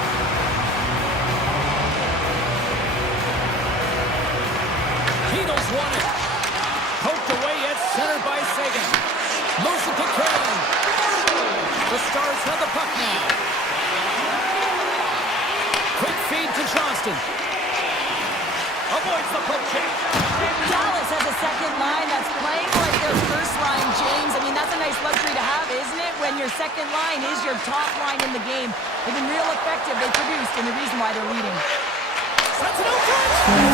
Tito's won it. Poked away yet centered by Seguin. Moves it to Kane. The Stars have the puck now. Quick feed to Johnston. Avoids the poke check. Dallas has a second line that's playing like their first line, James. I mean, that's a nice luxury to have, isn't it? When your second line is your top line in the game. They've been real effective. They produced, and the reason why they're leading. Sets it over.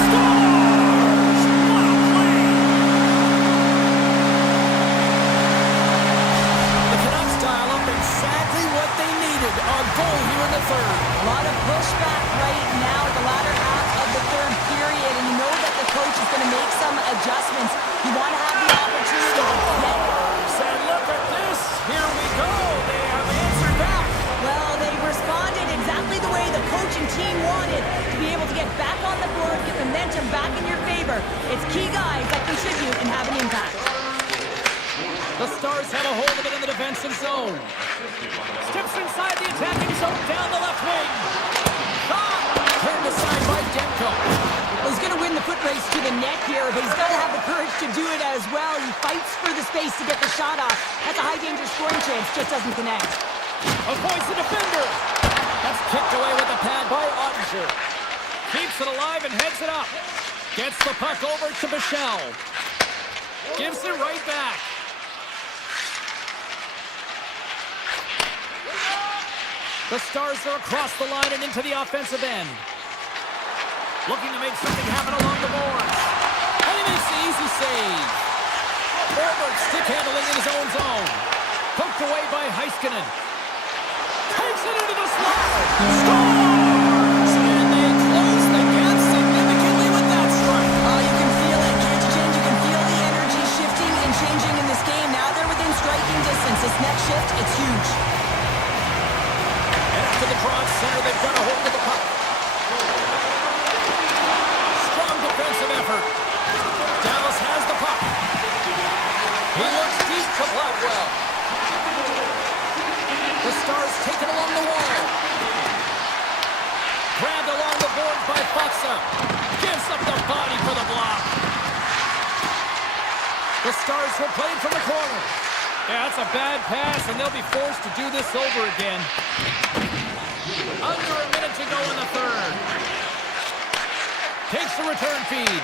Scores! What a play! The Canucks dial up exactly what they needed. A goal here in the third. A lot of pushback right now at the latter half of the third period, and you know that the coach is going to make some adjustments. You want to have the opportunity to get... And look at this. Here we go. They have answered back. Well, they responded exactly the way the coach and team wanted, to be able to get back on the board, get momentum back in your favor. It's key guys that contribute and have an impact. The Stars have a hold of it in the defensive zone. Steps inside the attacking zone, down the left wing. Shot! Turned aside by Demko. Well, he's going to win the foot race to the net here, but he's got to have the courage to do it as well. He fights for the space to get the shot off. That's a high-danger scoring chance, just doesn't connect. Avoids the defender. That's kicked away with the pad by Ottinger. Keeps it alive and heads it up. Gets the puck over to Michelle. Gives it right back. The Stars are across the line and into the offensive end. Looking to make something happen along the boards. And he makes the easy save. Forward stick handling in his own zone. Poked away by Heiskanen. Takes it into the slot. Scores! And they close the gap significantly with that strike. Oh, you can feel it, can't you, James? You can feel the energy shifting and changing in this game. Now they're within striking distance. This next shift, it's huge. And after the draw at center, they've got a hold of the puck. Strong defensive effort. Dallas has the puck. He looks deep to Blackwell. The Stars take it along the wall. Grabbed along the boards by Foxa. Gives up the body for the block. The Stars will play it from the corner. Yeah, that's a bad pass, and they'll be forced to do this over again. Under a minute to go in the third. Takes the return feed.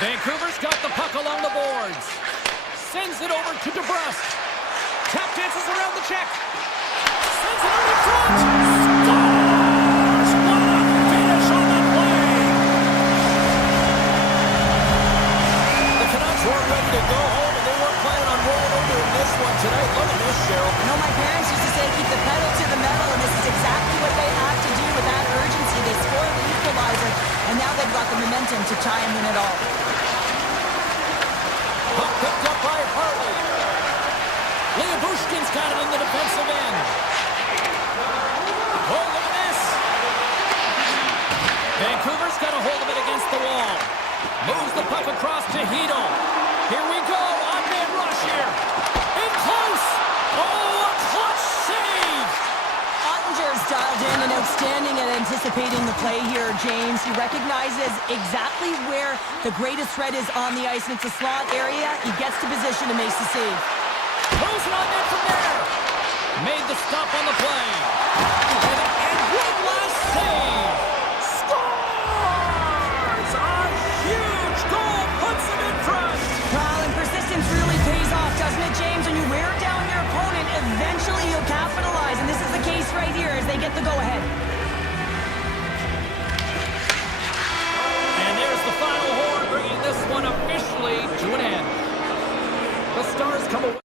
Vancouver's got the puck along the boards. Sends it over to DeBrusque. Tap dances around the check. Sends it over front. Scores! What a finish on that play! The Canucks weren't ready to go home, and they weren't planning on rolling over in this one tonight. Look at this, Cheryl. You know, my parents used to say keep the pedal to the metal, and this is exactly what they have to do with that urgency. They scored the equalizer, and now they've got the momentum to try and win it all. Puck picked up by Harley. Leobushkin's got it in the defensive end. Oh, look at this. Vancouver's got a hold of it against the wall. Moves the puck across to Hedel. Here we go. On-man rush here. In close. Oh, a clutch save. Ottinger's dialed in and outstanding at anticipating the play here, James. He recognizes exactly where the greatest threat is on the ice, and it's a slot area. He gets to position and makes the save. Throws it on net from there. Made the stop on the play. And one last save. Scores! A huge goal puts him in front. Well, and persistence really pays off, doesn't it, James? When you wear down your opponent, eventually you'll capitalize. And this is the case right here as they get the go-ahead. And there's the final horn, bringing this one officially to an end. The Stars come away.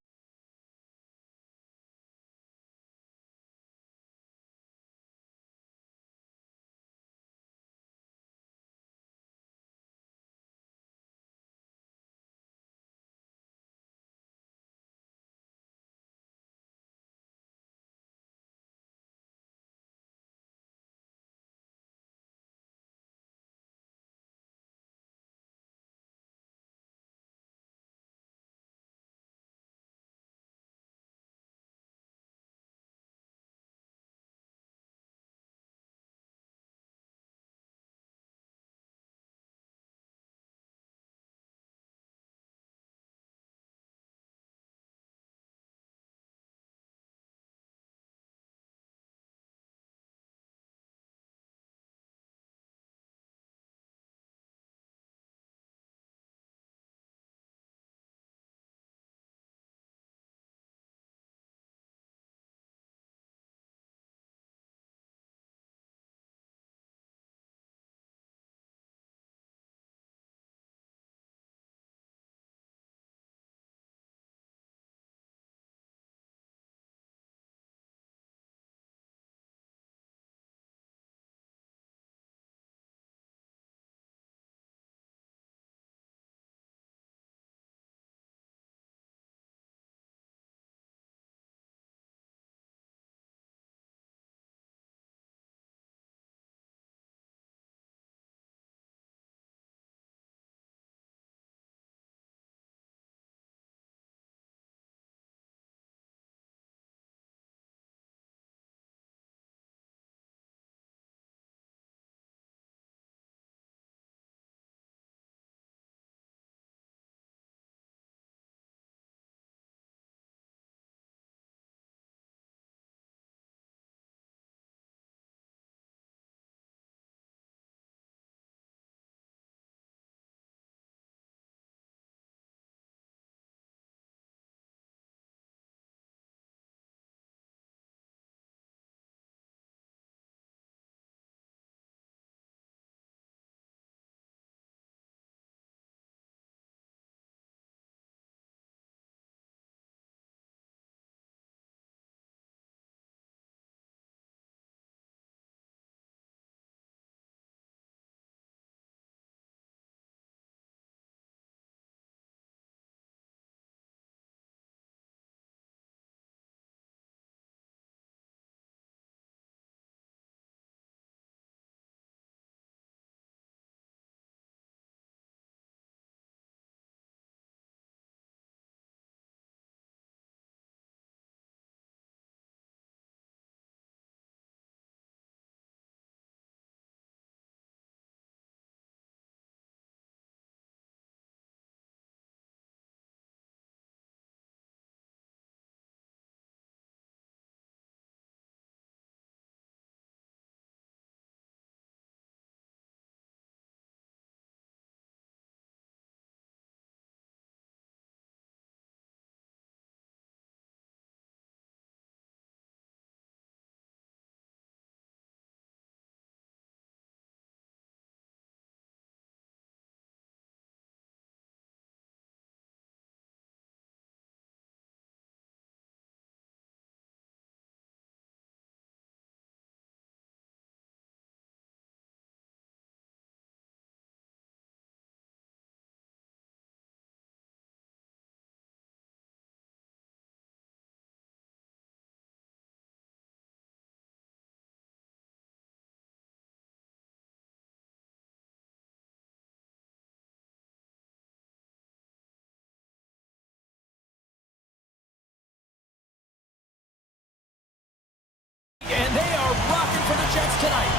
for the Jets tonight.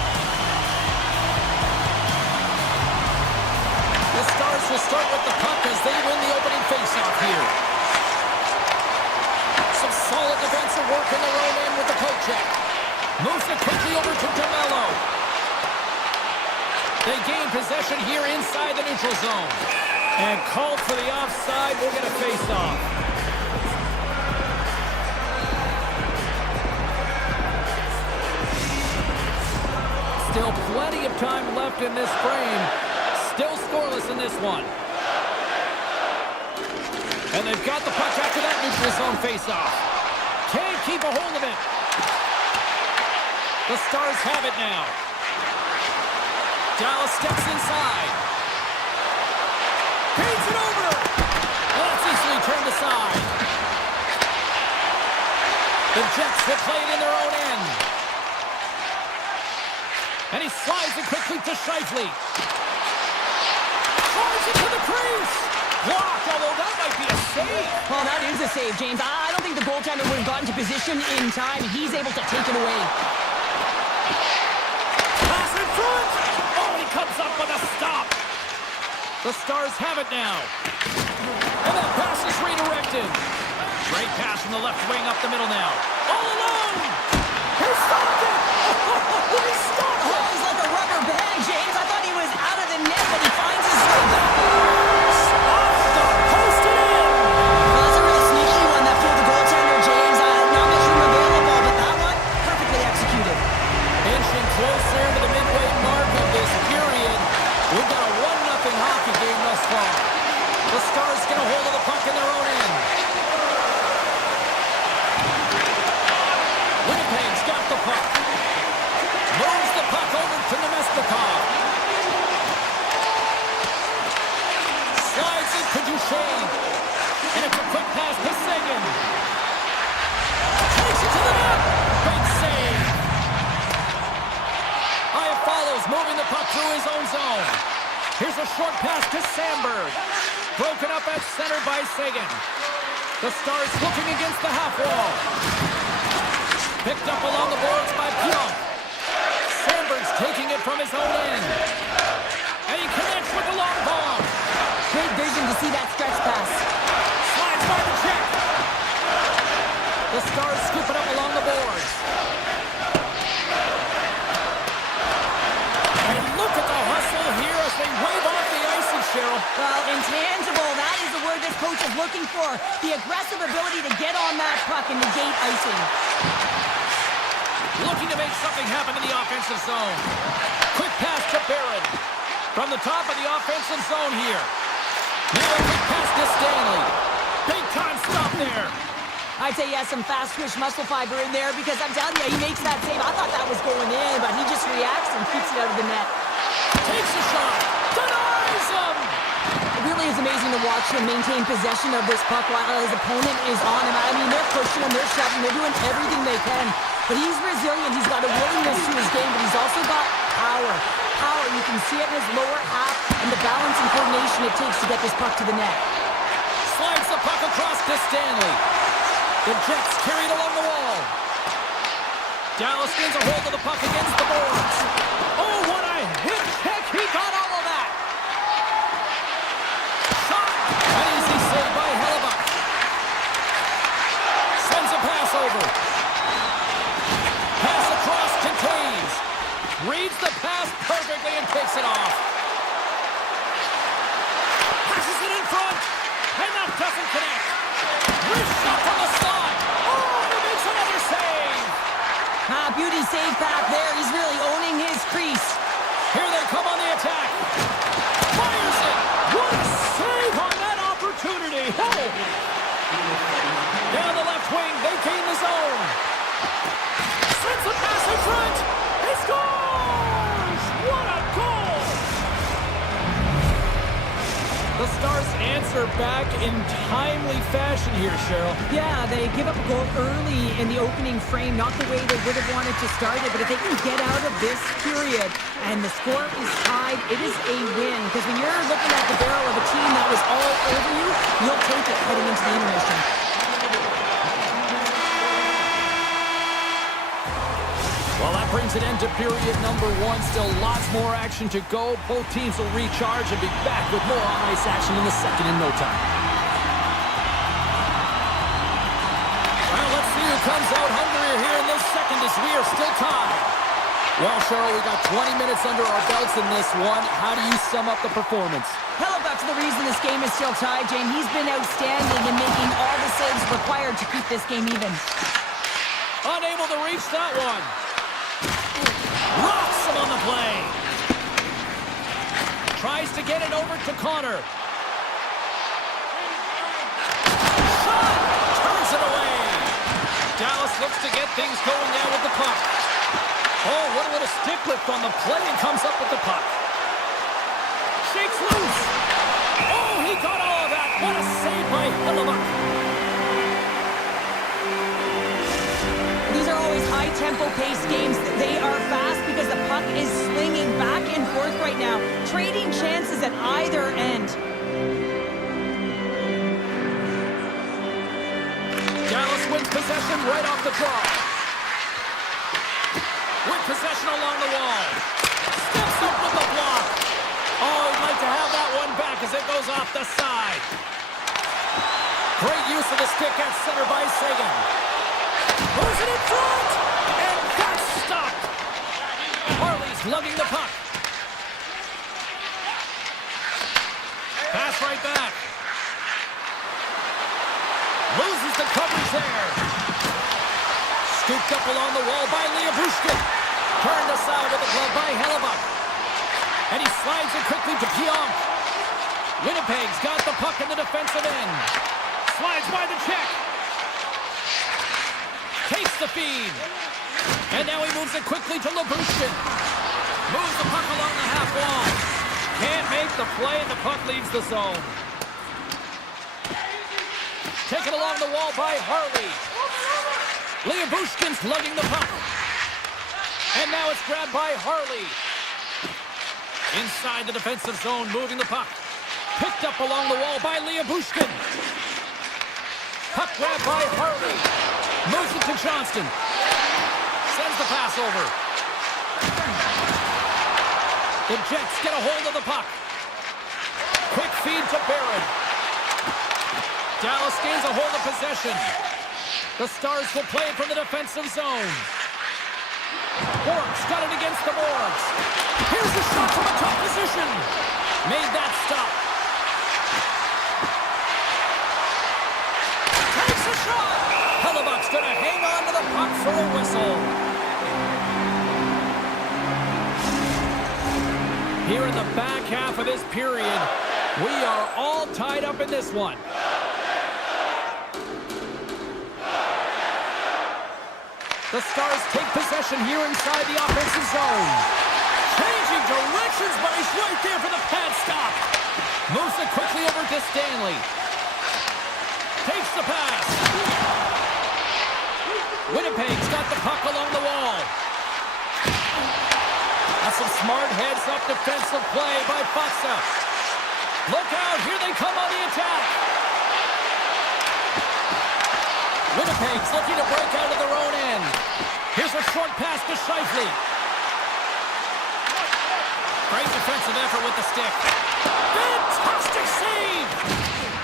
The Stars will start with the puck as they win the opening faceoff here. Some solid defensive work in their own end with the poke check. Moves it quickly over to DeMello. They gain possession here inside the neutral zone. And called for the offside. We'll get a face-off. Still plenty of time left in this frame. Still scoreless in this one. And they've got the puck after that neutral zone face-off. Can't keep a hold of it. The Stars have it now. Dallas steps inside. Paints it over. Well, that's easily turned aside. The Jets will play it in their own end. And he slides it quickly to Scheifele. Drives it to the crease. Blocked, although that might be a save. Well, that is a save, James. I don't think the goaltender would have gotten to position in time. He's able to take it away. Pass in front. Oh, he comes up with a stop. The Stars have it now. And that pass is redirected. Great pass from the left wing up the middle now. All alone. He stopped it. He stopped it. Oh, he's like a rubber band, James. I thought he was out of the net, but he finds his way back. Off the post and in. Well, that's a real sneaky one that fooled the goaltender, James. Not much room available, but that one, perfectly executed. Inching closer to the midway mark of this period. We've got a 1-0 hockey game thus far. The Stars get a hold of the puck in their own end. Winnipeg's got the puck. Moves the puck over to Nemestikov. Slides it to Duchesne. And it's a quick pass to Seguin. Takes it to the net. Big save. Aya follows, moving the puck through his own zone. Here's a short pass to Sandberg. Broken up at center by Seguin. The Stars looking against the half wall. Picked up along the boards by Pionk. Sandberg's taking it from his own end. And he connects with the long bomb. Great vision to see that stretch pass. Slides by the check. The Stars scoop it up along the boards. And look at the hustle here as they wave off the icing, Cheryl. Well, intangible, that is the word this coach is looking for. The aggressive ability to get on that puck and negate icing. Looking to make something happen in the offensive zone. Quick pass to Barron. From the top of the offensive zone here. Now a quick pass to Stanley. Big time stop there. I'd say he has some fast twitch muscle fiber in there because I'm telling you, he makes that save. I thought that was going in, but he just reacts and keeps it out of the net. Takes a shot. Denies him. It really is amazing to watch him maintain possession of this puck while his opponent is on him. I mean, they're pushing him, they're shoving, they're doing everything they can. But he's resilient. He's got a willingness to his game, but he's also got power. Power, you can see it in his lower half and the balance and coordination it takes to get this puck to the net. Slides the puck across to Stanley. The Jets carry it along the wall. Dallas gains a hold of the puck against the boards. Oh, what a hit check. He got all of that. Shot. An easy save by Hellebuck. Sends a pass over. Pass across to Taves. Reads the pass perfectly and takes it off. Passes it in front. And that doesn't connect. Wrist shot from the side. Oh, he makes another save. Beauty save back there. He's really owning his crease. Here they come on the attack. Fires it. What a save on that opportunity. Oh. Down the left wing, they gain the zone. Sends a pass in front. He scores. What a goal. The Stars answer back in timely fashion here, Cheryl. Yeah, they give up a goal early in the opening frame, not the way they would have wanted to start it, but if they can get out of this period and the score is tied, it is a win. Because when you're looking at the barrel of a team that was all over you, you'll take it heading into the intermission. Well, that brings an end to period number one. Still lots more action to go. Both teams will recharge and be back with more on-ice action in the second in no time. Well, let's see who comes out hungrier here in this second as we are still tied. Well, Cheryl, we got 20 minutes under our belts in this one. How do you sum up the performance? Hellebuck's the reason this game is still tied, Jane. He's been outstanding in making all the saves required to keep this game even. Unable to reach that one. Rocks him on the play. Tries to get it over to Connor. Shot! Turns it away. Dallas looks to get things going now with the puck. Oh, what a little stick lift on the play and comes up with the puck. Shakes loose. Oh, he got all of that. What a save by Hellebuck. These are always high-tempo paced games. They are fast because the puck is swinging back and forth right now, trading chances at either end. Dallas wins possession right off the draw. With possession along the wall. Steps up with the block. Oh, he'd like to have that one back as it goes off the side. Great use of the stick at center by Sagan. Moves it in front. And that's stopped. Harley's lugging the puck. Pass right back. Loses the coverage there. Scooped up along the wall by Liabushkin. Turned aside with the glove by Hellebuck. And he slides it quickly to Pionk. Winnipeg's got the puck in the defensive end. Slides by the check. Takes the feed. And now he moves it quickly to Liabushkin. Moves the puck along the half wall. Can't make the play and the puck leaves the zone. Taken along the wall by Harley. Liabushkin's lugging the puck. And now it's grabbed by Harley. Inside the defensive zone, moving the puck. Picked up along the wall by Liabushkin. Puck grabbed by Harley. Moves it to Johnston. Sends the pass over. The Jets get a hold of the puck. Quick feed to Barron. Dallas gains a hold of possession. The Stars will play it from the defensive zone. Bork's got it against the boards. Here's a shot from a tough position. Made that stop. Takes a shot. Hellebuck's going to hang on to the puck for a whistle. Here in the back half of this period, we are all tied up in this one. The Stars take possession here inside the offensive zone. Changing directions, but he's right there for the pad stop. Moves it quickly over to Stanley. Takes the pass. Winnipeg's got the puck along the wall. That's some smart heads-up defensive play by Fatsa. Look out, here they come on the attack. Winnipeg's looking to break out of their own end. Here's a short pass to Scheifele. Great defensive effort with the stick. Fantastic save!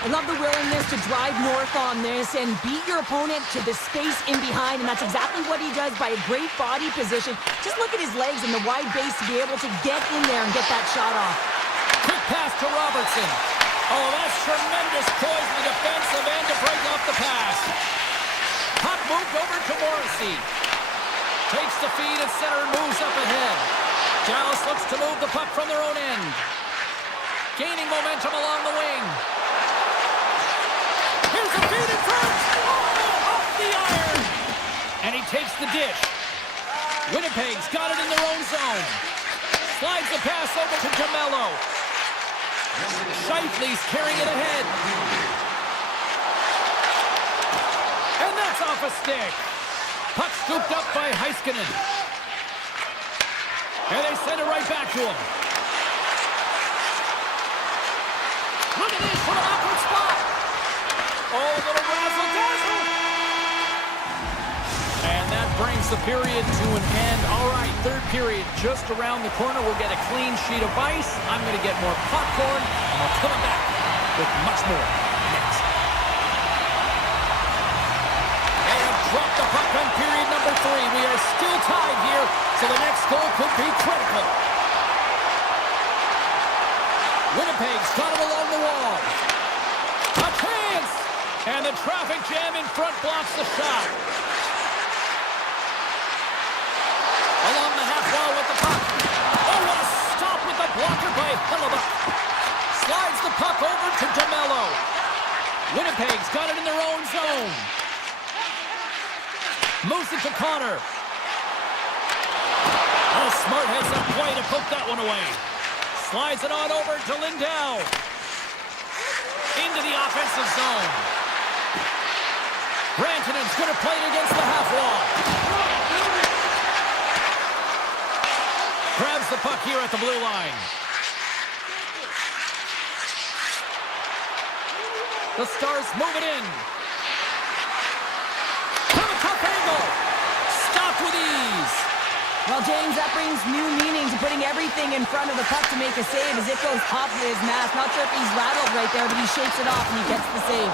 I love the willingness to drive north on this and beat your opponent to the space in behind, and that's exactly what he does by a great body position. Just look at his legs and the wide base to be able to get in there and get that shot off. Quick pass to Robertson. Oh, that's tremendous poise in the defensive end to break off the pass. Puck moved over to Morrissey. Takes the feed at center and moves up ahead. Dallas looks to move the puck from their own end. Gaining momentum along the wing. Here's the feed in front. Oh, off the iron. And he takes the dish. Winnipeg's got it in their own zone. Slides the pass over to Jamello. Scheifele's carrying it ahead. And that's off a stick. Puck scooped up by Heiskanen. And they send it right back to him. Look at this from an awkward spot. Oh, a little razzle-dazzle. And that brings brings the period to an end. All right, third period just around the corner. We'll get a clean sheet of ice. I'm going to get more popcorn, and I'll come back with much more next. They have dropped the puck on period number 3. We are still tied here, so the next goal could be critical. Winnipeg's got it along the wall. A chance! And the traffic jam in front blocks the shot. Along the half wall with the puck. Oh, what a stop with the blocker by Hellebuyck. Slides the puck over to DeMello. Winnipeg's got it in their own zone. Moves it to Connor. Oh, smart heads up play to poke that one away. Slides it on over to Lindell. Into the offensive zone. Rantanen's going to play it against the half wall. Grabs the puck here at the blue line. The Stars move it in. From a tough angle. Stopped with ease. Well, James, that brings new meaning to putting everything in front of the puck to make a save as it goes off of his mask. Not sure if he's rattled right there, but he shakes it off and he gets the save.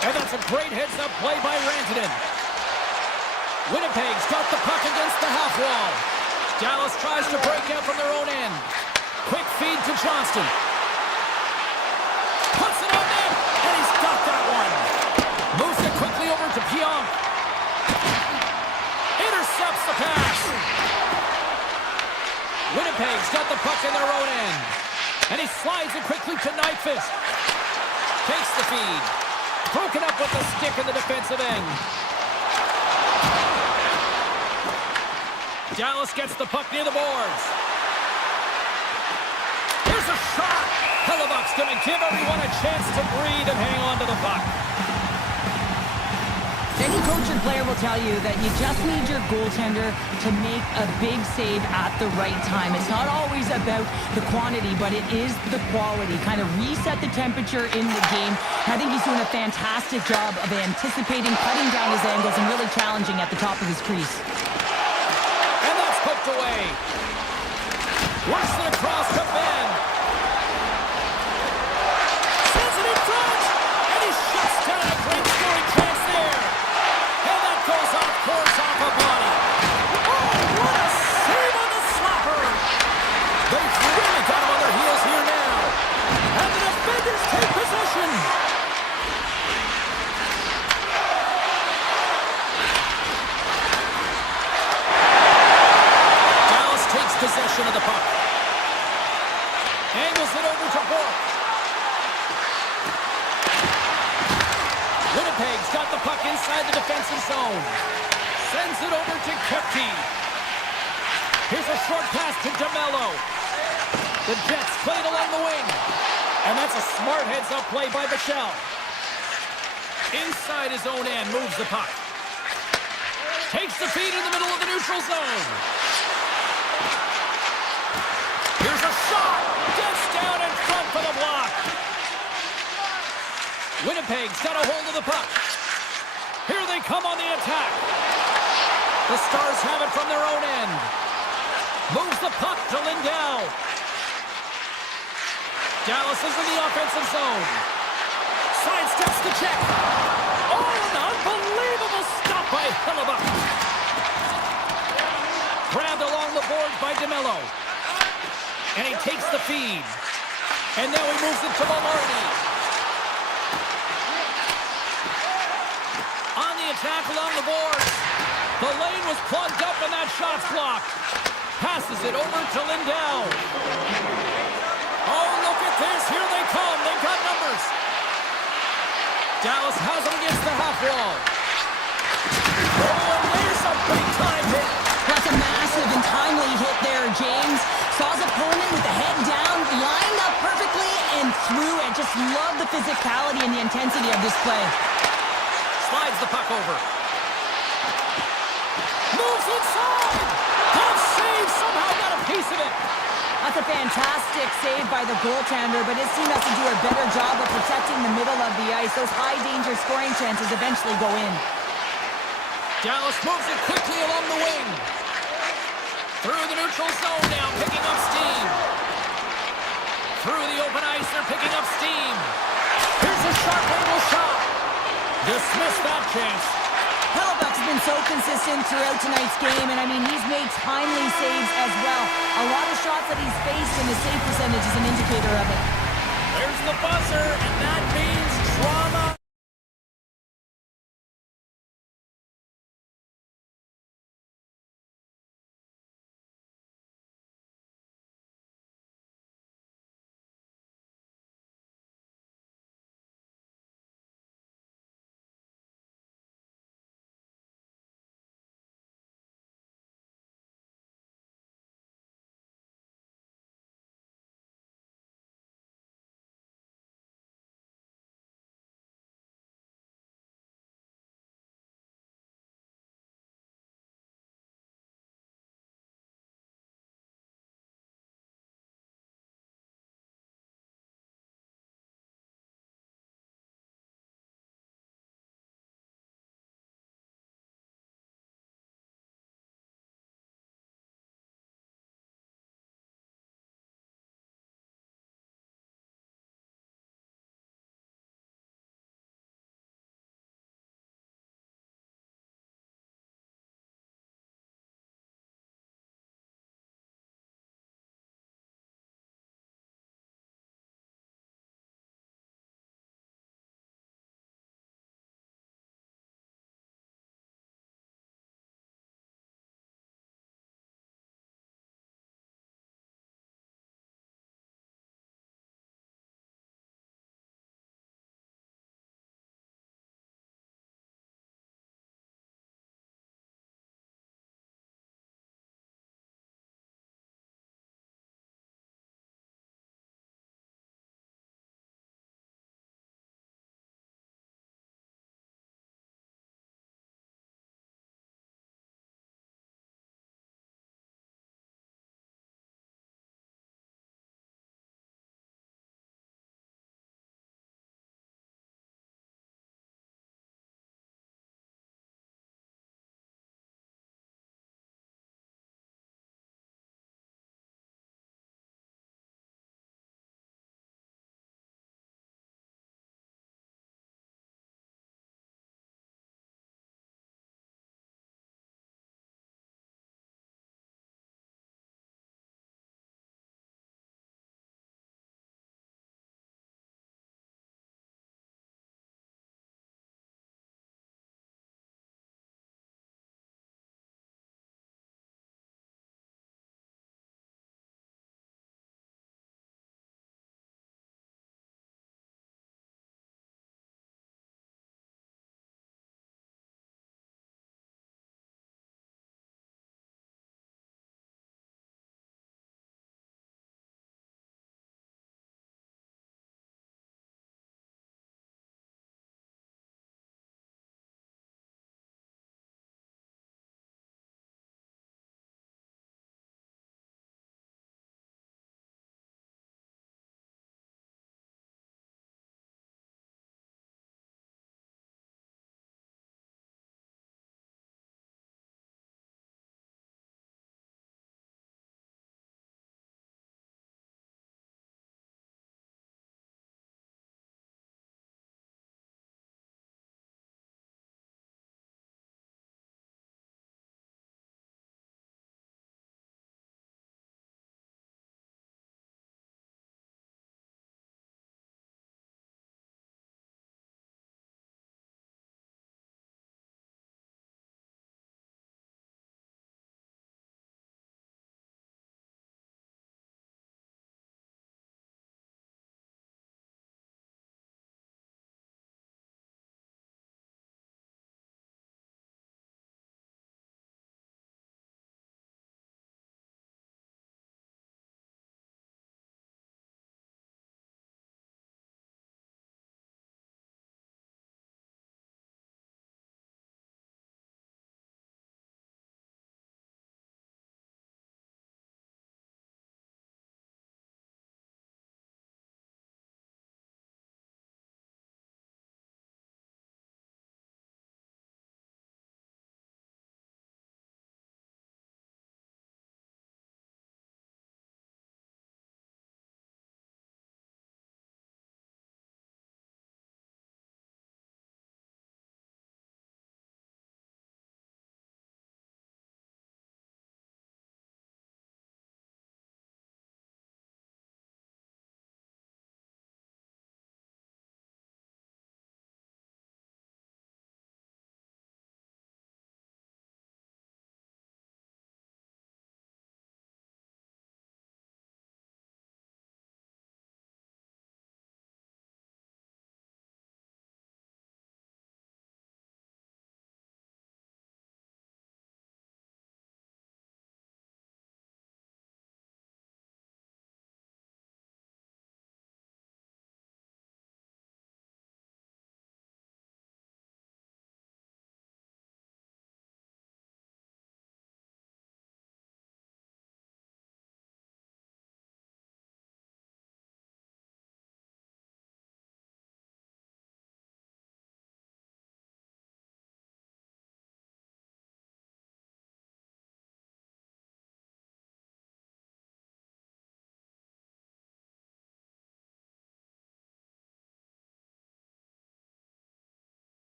And that's a great heads-up play by Rantanen. Winnipeg's got the puck against the half wall. Dallas tries to break out from their own end. Quick feed to Johnston. Puts it on net, and he's got that one. Moves it quickly over to Pionk. Intercepts the pass. Winnipeg's got the puck in their own end. And he slides it quickly to Nyquist. Takes the feed. Broken up with the stick in the defensive end. Dallas gets the puck near the boards. Here's a shot. Hellebuyck's going to give everyone a chance to breathe and hang on to the puck. Any coach or player will tell you that you just need your goaltender to make a big save at the right time. It's not always about the quantity, but it is the quality. Kind of reset the temperature in the game. I think he's doing a fantastic job of anticipating, cutting down his angles, and really challenging at the top of his crease. And that's poked away. Works it across to Ben. Sends it in front, and he shuts down a great scoring chance there. Goes off course off a body. Oh, what a save on the slapper! They've really got him on their heels here now. And the defenders take possession. Dallas takes possession of the puck. Angles it over to Bourque. Winnipeg's got the puck inside the defensive zone. Sends it over to Kepke. Here's a short pass to DeMello. The Jets play it along the wing. And that's a smart heads-up play by Bichelle. Inside his own end, moves the puck. Takes the feed in the middle of the neutral zone. Here's a shot. Gets down in front for the block. Winnipeg's got a hold of the puck. Here they come on the attack. The Stars have it from their own end. Moves the puck to Lindell. Dallas is in the offensive zone. Sidesteps the check. Oh, an unbelievable stop by Hellebuyck. Grabbed along the boards by DeMello. And he takes the feed. And now he moves it to Maloney. On the attack along the boards. The lane was plugged up and that shot's blocked. Passes it over to Lindell. Oh, look at this. Here they come. They've got numbers. Dallas has them against the half wall. Oh, and there's a big-time hit. That's a massive and timely hit there, James. Saw his opponent with the head down, lined up perfectly, and threw it. Just love the physicality and the intensity of this play. Slides the puck over. Moves inside. Tough save. Somehow got a piece of it. That's a fantastic save by the goaltender, but his team has to do a better job of protecting the middle of the ice. Those high-danger scoring chances eventually go in. Dallas moves it quickly along the wing. Through the neutral zone now, picking up steam. Through the open ice, they're picking up steam. Here's a sharp angle shot. Dismissed that chance. Hellebuck's been so consistent throughout tonight's game, and I mean, he's made timely saves as well. A lot of shots that he's faced, and the save percentage is an indicator of it. There's the buzzer, and that means drama.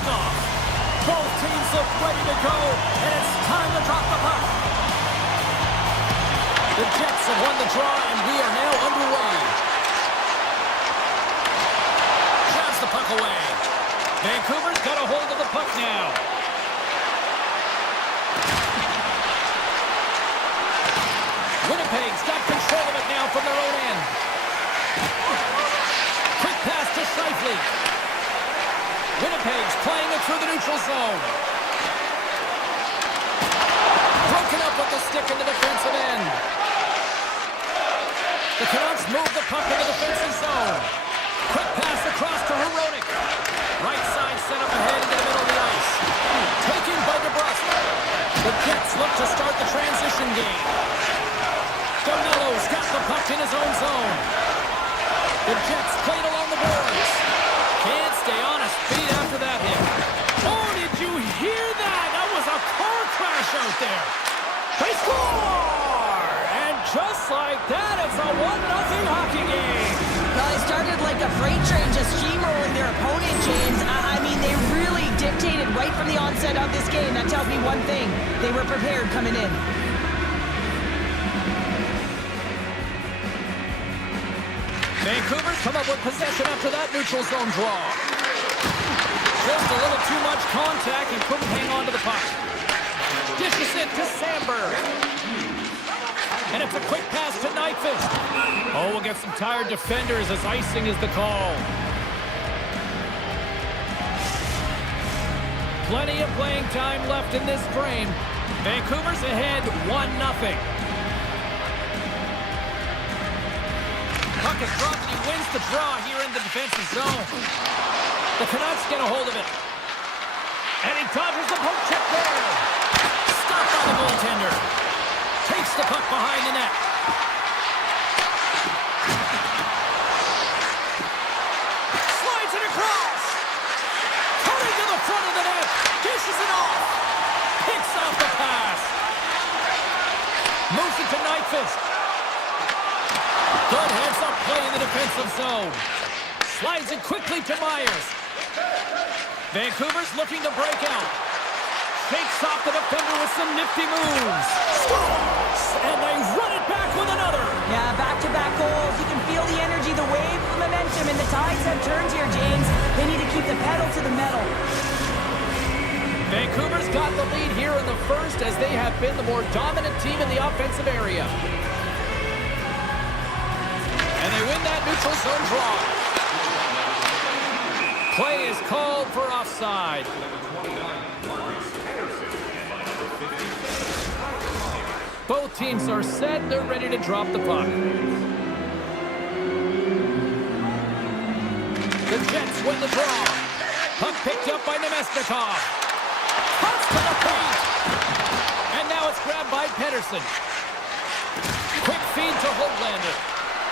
paying off. Both teams look ready to go, and it's time to drop the puck. The Jets have won the draw, and we are now underway. Shoves the puck away. Vancouver's got a hold of the puck now. Winnipeg's got control of it now from their own end. Quick pass to Scheifele. Winnipeg's playing it through the neutral zone. Broken up with the stick in the defensive end. The Canucks move the puck in the defensive zone. Quick pass across to Hronek. Right side set up ahead into the middle of the ice. Taken by DeBrusque. The Jets look to start the transition game. Gamello's got the puck in his own zone. The Jets played along the boards. Can't stay on his feet after that hit. Oh, did you hear that? That was a car crash out there. They score! And just like that, it's a 1-0 hockey game. Well, it started like a freight train just steamrolling their opponent, James. I mean, they really dictated right from the onset of this game. That tells me one thing. They were prepared coming in. Vancouver's come up with possession after that neutral zone draw. Just a little too much contact and couldn't hang on to the puck. Dishes it to Sandberg. And it's a quick pass to Nyquist. Oh, we'll get some tired defenders as icing is the call. Plenty of playing time left in this frame. Vancouver's ahead 1-0. Puck is dropped and he wins the draw here in the defensive zone. The Canucks get a hold of it. And he dodges the poke check there. Stopped by the goaltender. Takes the puck behind the net. Slides it across. Cutting to the front of the net. Dishes it off. Picks off the pass. Moves it to Nyquist. Good heads-up play in the defensive zone. Slides it quickly to Myers. Vancouver's looking to break out. Shakes off the defender with some nifty moves. Scores! And they run it back with another. Yeah, back-to-back goals. You can feel the energy, the wave, the momentum, and the tides have turned here, James. They need to keep the pedal to the metal. Vancouver's got the lead here in the first as they have been the more dominant team in the offensive area. And they win that neutral zone draw. Play is called for offside. Both teams are set. They're ready to drop the puck. The Jets win the draw. Puck picked up by Nemesnikov. Cuts to the paint. And now it's grabbed by Pedersen. Quick feed to Höglander.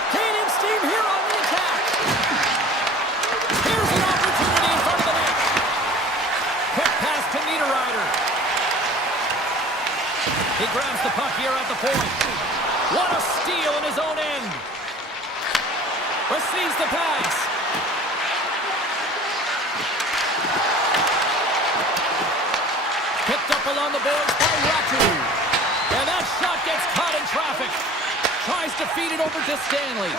Gaining steam here on the attack. Here's an opportunity in front of the net. Quick pass to Niederreiter. He grabs the puck here at the point. What a steal in his own end. Receives the pass. Picked up along the boards by Ratu. And that shot gets caught in traffic. Tries to feed it over to Stanley.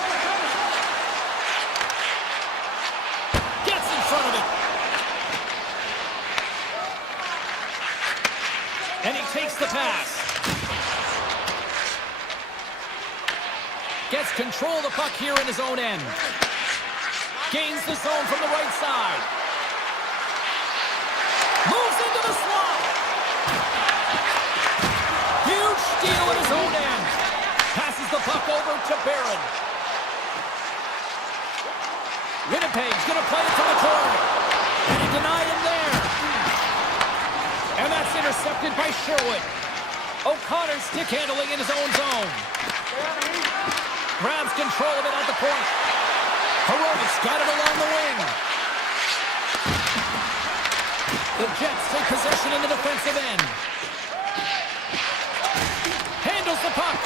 Gets in front of it. And he takes the pass. Gets control of the puck here in his own end. Gains the zone from the right side. Moves into the slot. Huge steal in his own end. Passes the puck over to Barron. Winnipeg's going to play it to the corner. And he denied him there. And that's intercepted by Sherwood. O'Connor stick handling in his own zone. Grabs control of it at the point. Hronek's got it along the wing. The Jets take possession in the defensive end. Handles the puck.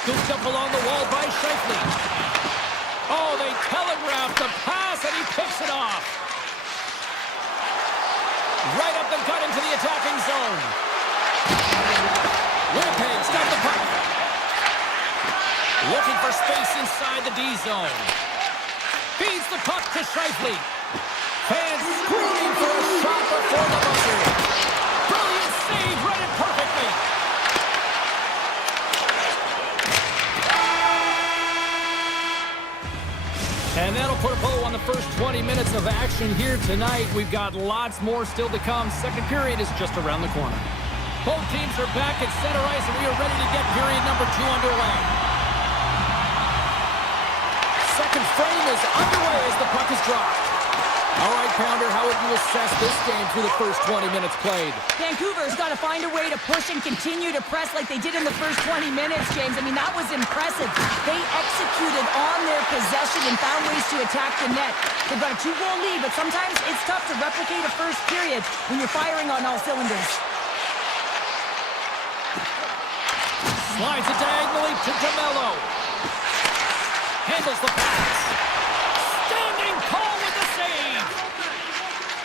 Scooped up along the wall by Scheifele. Oh, they telegraphed the pass and he picks it off. Right up and cut into the attacking zone. Winnipeg's got the puck. Looking for space inside the D zone. Feeds the puck to Scheifele. Fans screaming for a shot before the buzzer. Brilliant save, read it perfectly. And that'll put a bow on the first 20 minutes of action here tonight. We've got lots more still to come. Second period is just around the corner. Both teams are back at center ice, and we are ready to get period number 2 underway. Second frame is underway as the puck is dropped. All right, Pounder, how would you assess this game through the first 20 minutes played? Vancouver's got to find a way to push and continue to press like they did in the first 20 minutes, James. I mean, that was impressive. They executed on their possession and found ways to attack the net. They've got a 2-goal lead, but sometimes it's tough to replicate a first period when you're firing on all cylinders. Slides it diagonally to DeMello. Handles the pass. Standing tall with the save.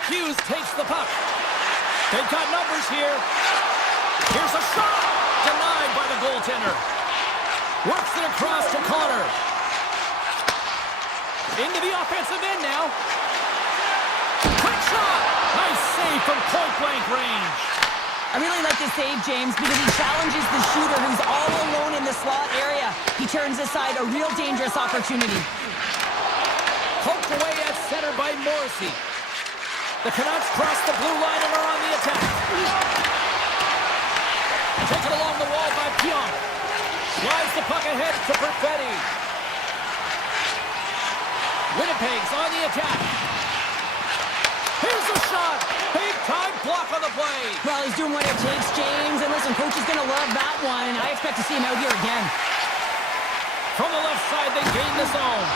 Hughes takes the puck. They've got numbers here. Here's a shot. Denied by the goaltender. Works it across to Connor. Into the offensive end now. Quick shot. Nice save from point-blank range. I really like this save, James, because he challenges the shooter who's all alone in the slot area. He turns aside a real dangerous opportunity. Poked away at center by Morrissey. The Canucks cross the blue line and are on the attack. Taken along the wall by Pionk. Slides the puck ahead to Perfetti. Winnipeg's on the attack. Here's a shot. Big-time block on the play. Well, he's doing what it takes, James. And listen, coach is going to love that one. I expect to see him out here again. From the left side, they gain the zone.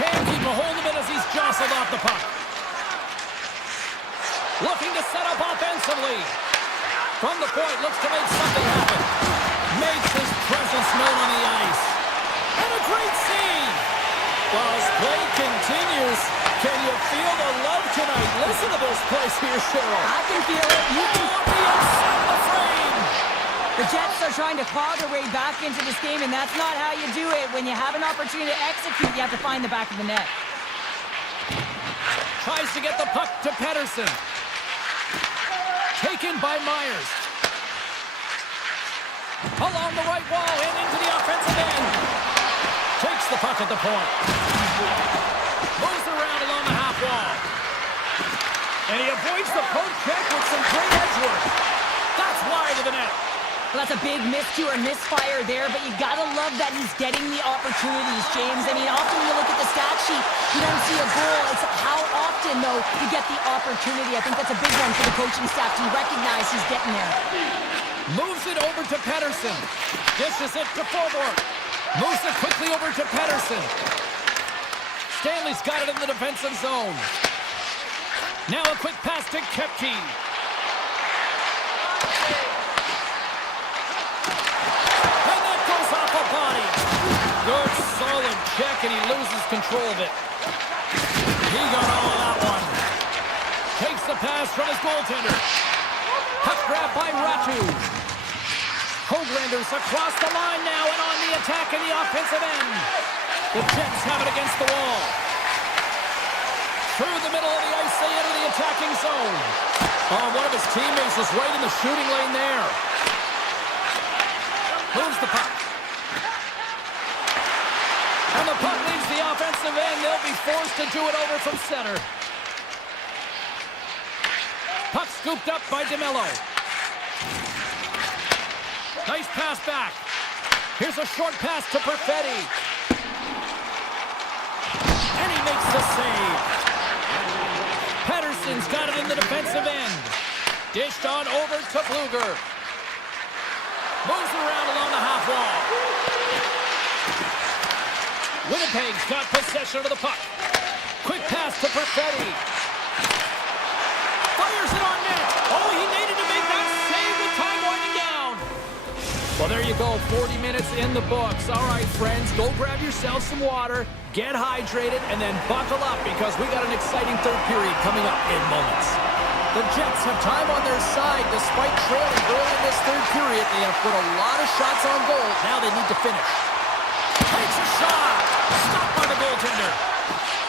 Can't keep a hold of it as he's jostled off the puck. Looking to set up offensively. From the point, looks to make something happen. Makes his presence known on the ice. And a great save. While his play continues, can you feel the love tonight? Listen to this place here, Cheryl. I can feel it. You can the inside the frame. The Jets are trying to claw their way back into this game, and that's not how you do it. When you have an opportunity to execute, you have to find the back of the net. Tries to get the puck to Pettersson. Taken by Myers. Along the right wall and into the offensive end. Takes the puck at the point. Moves around along the half wall. And he avoids the poke check with some great edge work. That's wide of the net. Well, that's a big miscue or misfire there, but you gotta love that he's getting the opportunities, James. I mean, often when you look at the stat sheet, you don't see a goal. It's how often, though, you get the opportunity. I think that's a big one for the coaching staff to recognize he's getting there. Moves it over to Pettersson. Dishes it to Forborg. Moves it quickly over to Pettersson. Stanley's got it in the defensive zone. Now a quick pass to Kepke. And that goes off a body. Good, solid check, and he loses control of it. He got all of that one. Takes the pass from his goaltender. Puck grab by Ratu. Hoaglanders across the line now and on the attack in the offensive end. The Jets have it against the wall. Through the middle of the ice, they enter the attacking zone. Oh, one of his teammates is right in the shooting lane there. Moves the puck. And the puck leaves the offensive end. They'll be forced to do it over from center. Puck scooped up by DeMello. Nice pass back. Here's a short pass to Perfetti. And he makes the save. Pettersson's got it in the defensive end. Dished on over to Bluger. Moves around along the half wall. Winnipeg's got possession of the puck. Quick pass to Perfetti. Fires it on net. Oh, he needed to make that save with time winding down. Well, there you go. 40 minutes in the books. All right, friends, go grab yourself some water, get hydrated, and then buckle up because we got an exciting third period coming up in moments. The Jets have time on their side despite trailing early in this third period. They have put a lot of shots on goal. Now they need to finish. Takes a shot. Stopped by the goaltender.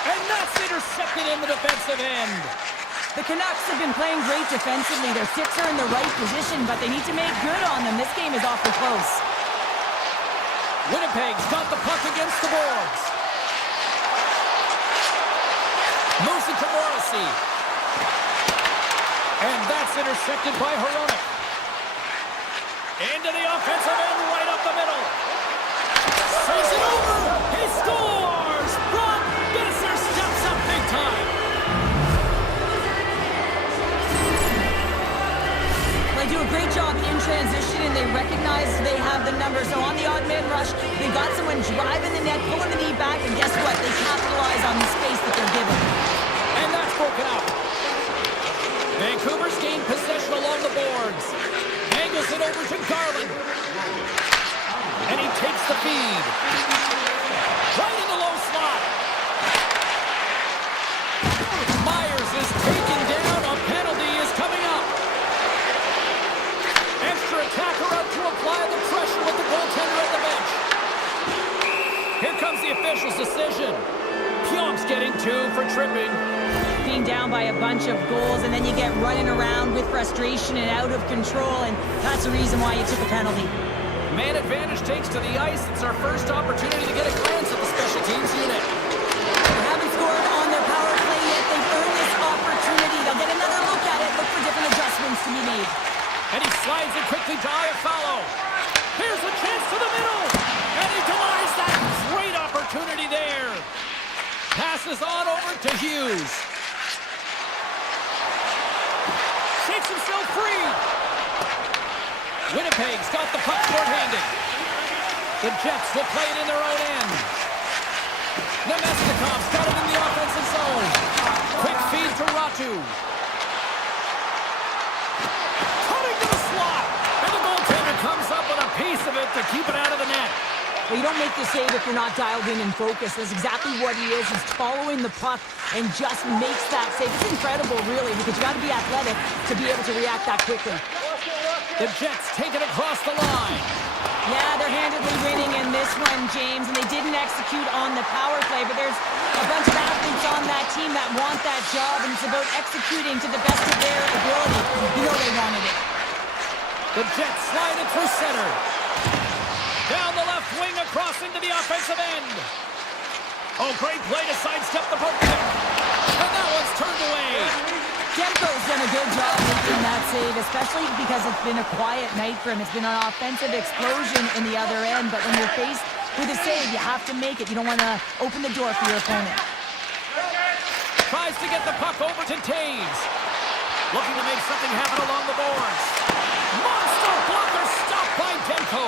And that's intercepted in the defensive end. The Canucks have been playing great defensively. Their sticks are in the right position, but they need to make good on them. This game is awfully close. Winnipeg's got the puck against the boards. Moves it to Morrissey. And that's intercepted by Hronek. Into the offensive end, right up the middle. Saves it over. He scores! Brock Besser steps up big time. They do a great job in transition, and they recognize they have the number. So on the odd man rush, they've got someone driving the net, pulling the knee back, and guess what? They capitalize on the space that they're given. And that's broken up. Vancouver's gained possession along the boards. Angles it over to Garland. And he takes the feed. Right in the low slot. Myers is taken down. A penalty is coming up. Extra attacker up to apply the pressure with the goaltender at the bench. Here comes the official's decision. Pyonk's getting 2 for tripping. Being down by a bunch of goals, and then you get running around with frustration and out of control, and that's the reason why you took a penalty. Man advantage takes to the ice. It's our first opportunity to get a glance at the special teams unit. They haven't scored on their power play yet. They've earned this opportunity. They'll get another look at it, look for different adjustments to be made. And he slides it quickly to Iafallo. Here's a chance to the middle. And he denies that great opportunity there. Passes on over to Hughes. Shakes himself free. Winnipeg's got the puck short-handed. The Jets will play it in their own end. Nemesnikov's got it in the offensive zone. Quick feed to Ratu. Cutting to the slot. And the goaltender comes up with a piece of it to keep it out of the net. Well, you don't make the save if you're not dialed in and focused. That's exactly what he is. He's following the puck and just makes that save. It's incredible, really, because you got to be athletic to be able to react that quickly. The Jets take it across the line. Yeah, they're handedly winning in this one, James, and they didn't execute on the power play, but there's a bunch of athletes on that team that want that job, and it's about executing to the best of their ability. You know they wanted it. The Jets slide it through center. Down the left wing, across into the offensive end. Oh, great play to sidestep the poke check. And that one's turned away. Demko's done a good job making that save, especially because it's been a quiet night for him. It's been an offensive explosion in the other end, but when you're faced with a save, you have to make it. You don't want to open the door for your opponent. Tries to get the puck over to Taves. Looking to make something happen along the boards. Monster blocker stopped by Demko.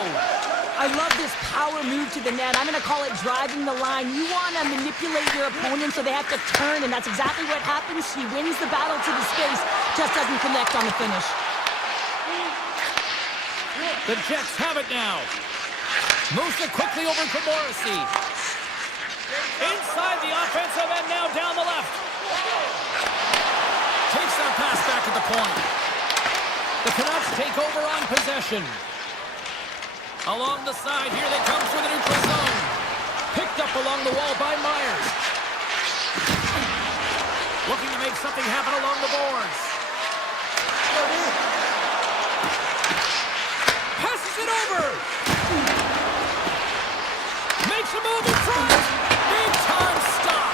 I love this power move to the net. I'm going to call it driving the line. You want to manipulate your opponent so they have to turn, and that's exactly what happens. He wins the battle to the space, just doesn't connect on the finish. The Jets have it now. Moves it quickly over to Morrissey. Inside the offensive end, now down the left. Takes that pass back at the point. The Canucks take over on possession. Along the side, here they come through the neutral zone. Picked up along the wall by Myers. Looking to make something happen along the boards. Passes it over. Makes a move in front. Big time stop.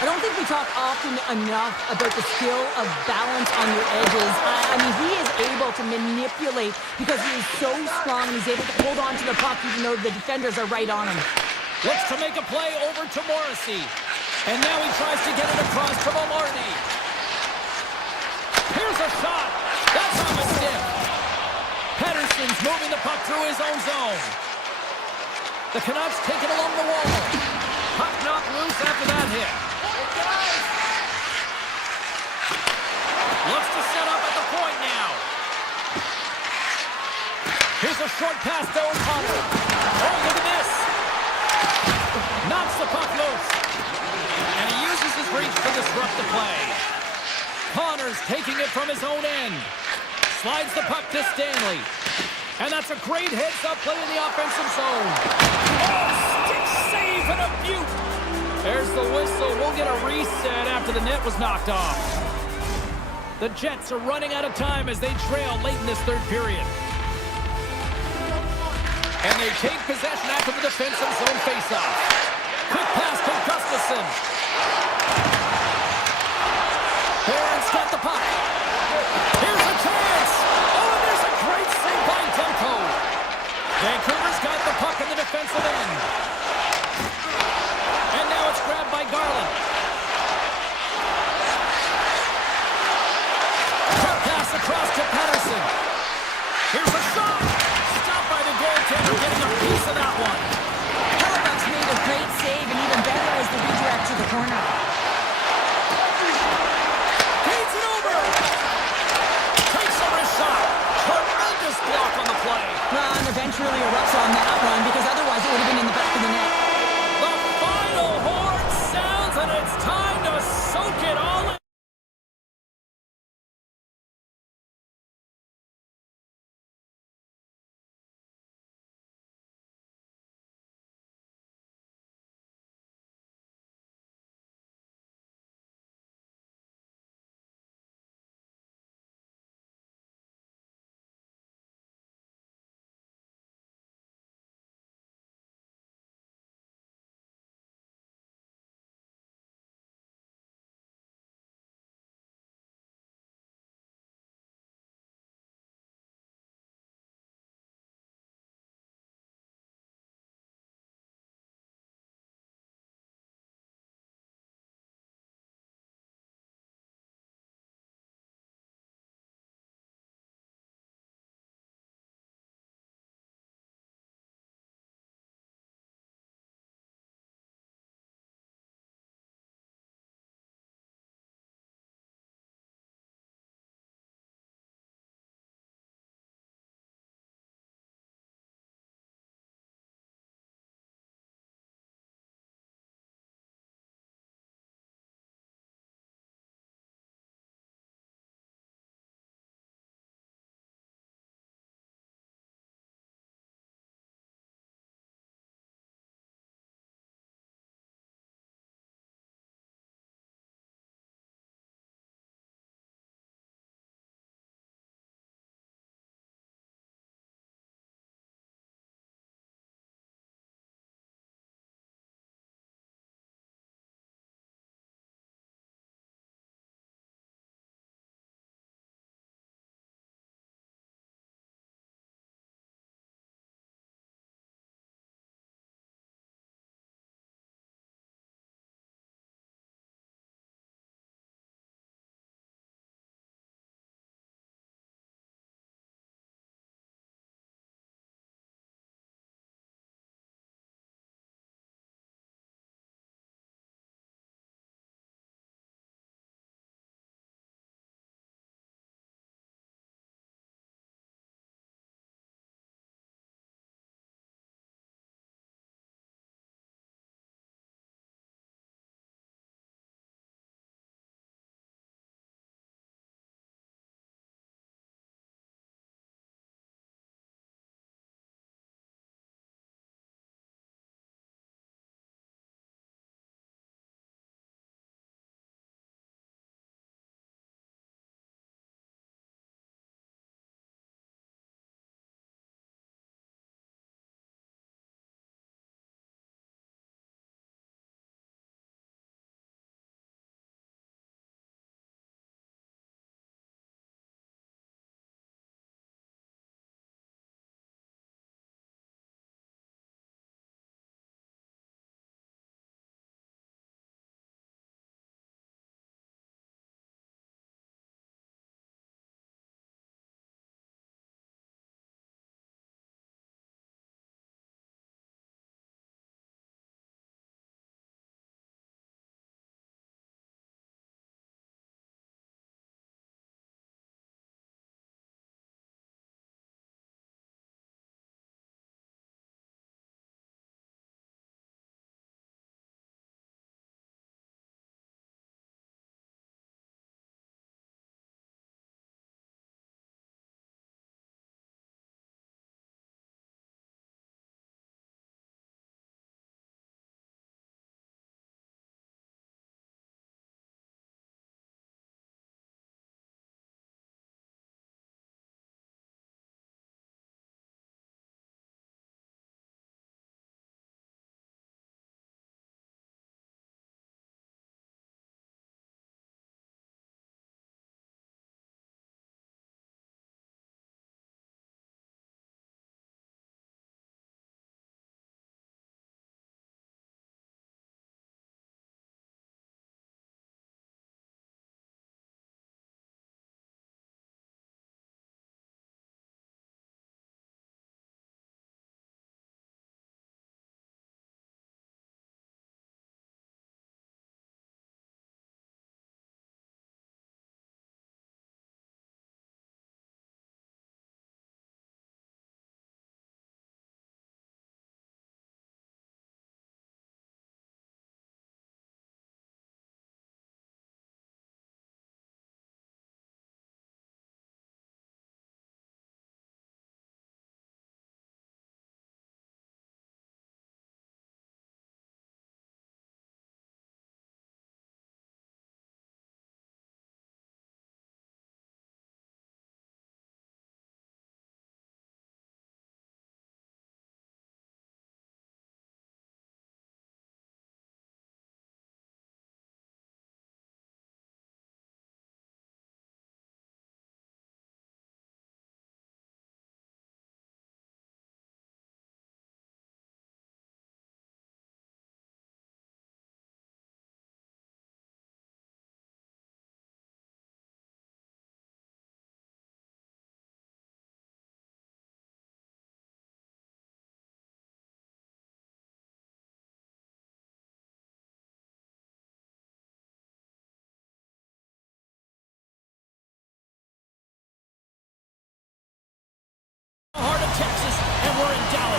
I don't think we talk often enough about the skill of balance on your edges. I mean, he is able to manipulate because he is so strong and he's able to hold on to the puck even though the defenders are right on him. Looks to make a play over to Morrissey. And now he tries to get it across to Maloney. Here's a shot. That's on the stick. Pettersson's moving the puck through his own zone. The Canucks take it along the wall. Puck knocked loose after that hit. Looks to set up at the point now. Here's a short pass to O'Connor. Oh, look at this. Knocks the puck loose. And he uses his reach to disrupt the play. Connors taking it from his own end. Slides the puck to Stanley. And that's a great heads-up play in the offensive zone. Oh, stick save and a beaut. There's the whistle. We'll get a reset after the net was knocked off. The Jets are running out of time as they trail late in this third period. And they take possession after the defensive zone faceoff. Quick pass to Gustafsson. Barron's got the puck. Here's a chance. Oh, and there's a great save by Demko. Vancouver's got the puck in the defensive end. And now it's grabbed by Garland. Quick pass across to Patterson. Here's a shot. Stopped by the goaltender, getting a piece of that one. Hellebuyck's made a great save, and even better as the redirect to the corner. Feeds it over. Takes a wrist shot. Tremendous block on the play. Well, and eventually erupts on that one, because otherwise it would have been in the back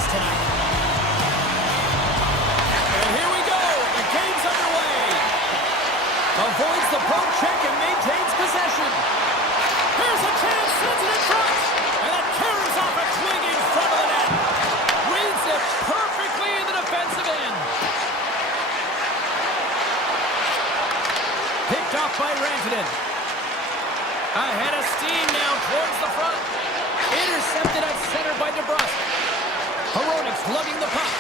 this tonight. And here we go. The game's underway. Avoids the poke check and maintains possession. Here's a chance, sends it in front. And it carries off a swing in front of the net. Reads it perfectly in the defensive end. Picked off by Rantanen. Ahead of steam now towards the front. Intercepted at center by DeBrusque. Hronik's lugging the puck.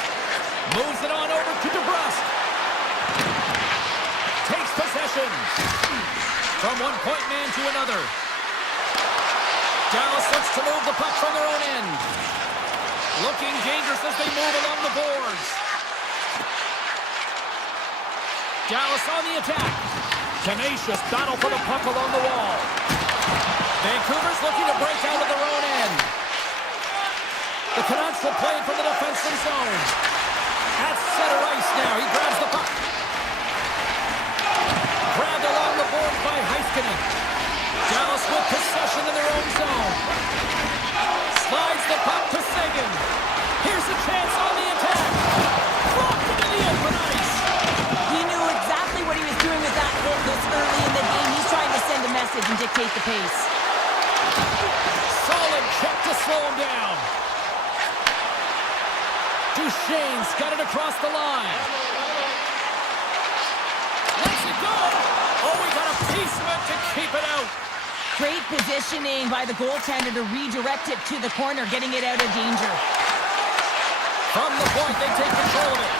Moves it on over to DeBrusque. Takes possession. From one point man to another. Dallas looks to move the puck from their own end. Looking dangerous as they move along the boards. Dallas on the attack. Tenacious battle for the puck along the wall. Vancouver's looking to break out of their own end. The Canucks will play it from the defensive zone. At center ice now, he grabs the puck. Grabbed along the boards by Heiskanen. Dallas with possession in their own zone. Slides the puck to Seguin. Here's a chance on the attack. Dropped into the open ice. He knew exactly what he was doing with that hit this early in the game. He's trying to send a message and dictate the pace. Solid check to slow him down. Duchesne's got it across the line. Lets it go. Oh, we got a piece of it to keep it out. Great positioning by the goaltender to redirect it to the corner, getting it out of danger. From the point, they take control of it.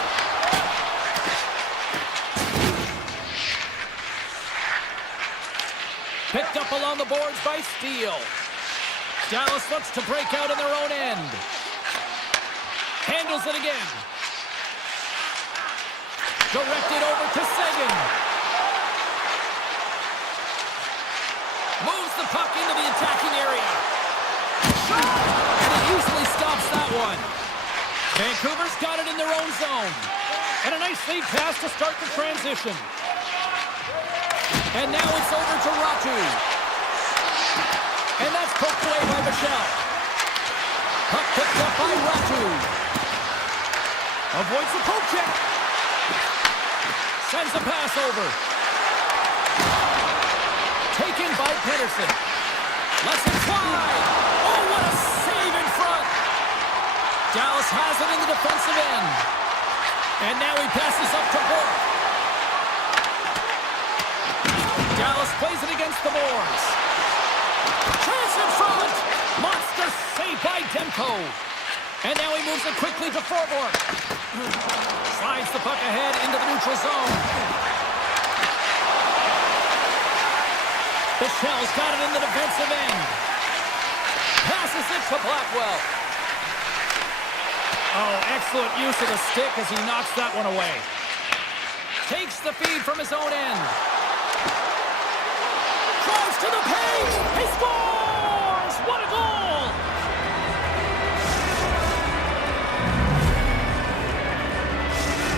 Picked up along the boards by Steele. Dallas looks to break out in their own end. Handles it again. Directed over to Seguin. Moves the puck into the attacking area. And he easily stops that one. Vancouver's got it in their own zone. And a nice lead pass to start the transition. And now it's over to Ratu. And that's poked away by Michelle. Puck picked up by Ratu. Avoids the poke check. Sends the pass over. Taken by Pedersen. Lets it fly. Oh, what a save in front. Dallas has it in the defensive end. And now he passes up to Burke. Dallas plays it against the boards. Chance in front. Monster save by Demko. And now he moves it quickly to Forborg. Slides the puck ahead into the neutral zone. Michelle's got it in the defensive end. Passes it to Blackwell. Oh, excellent use of the stick as he knocks that one away. Takes the feed from his own end. Drives to the paint. He scores! What a goal!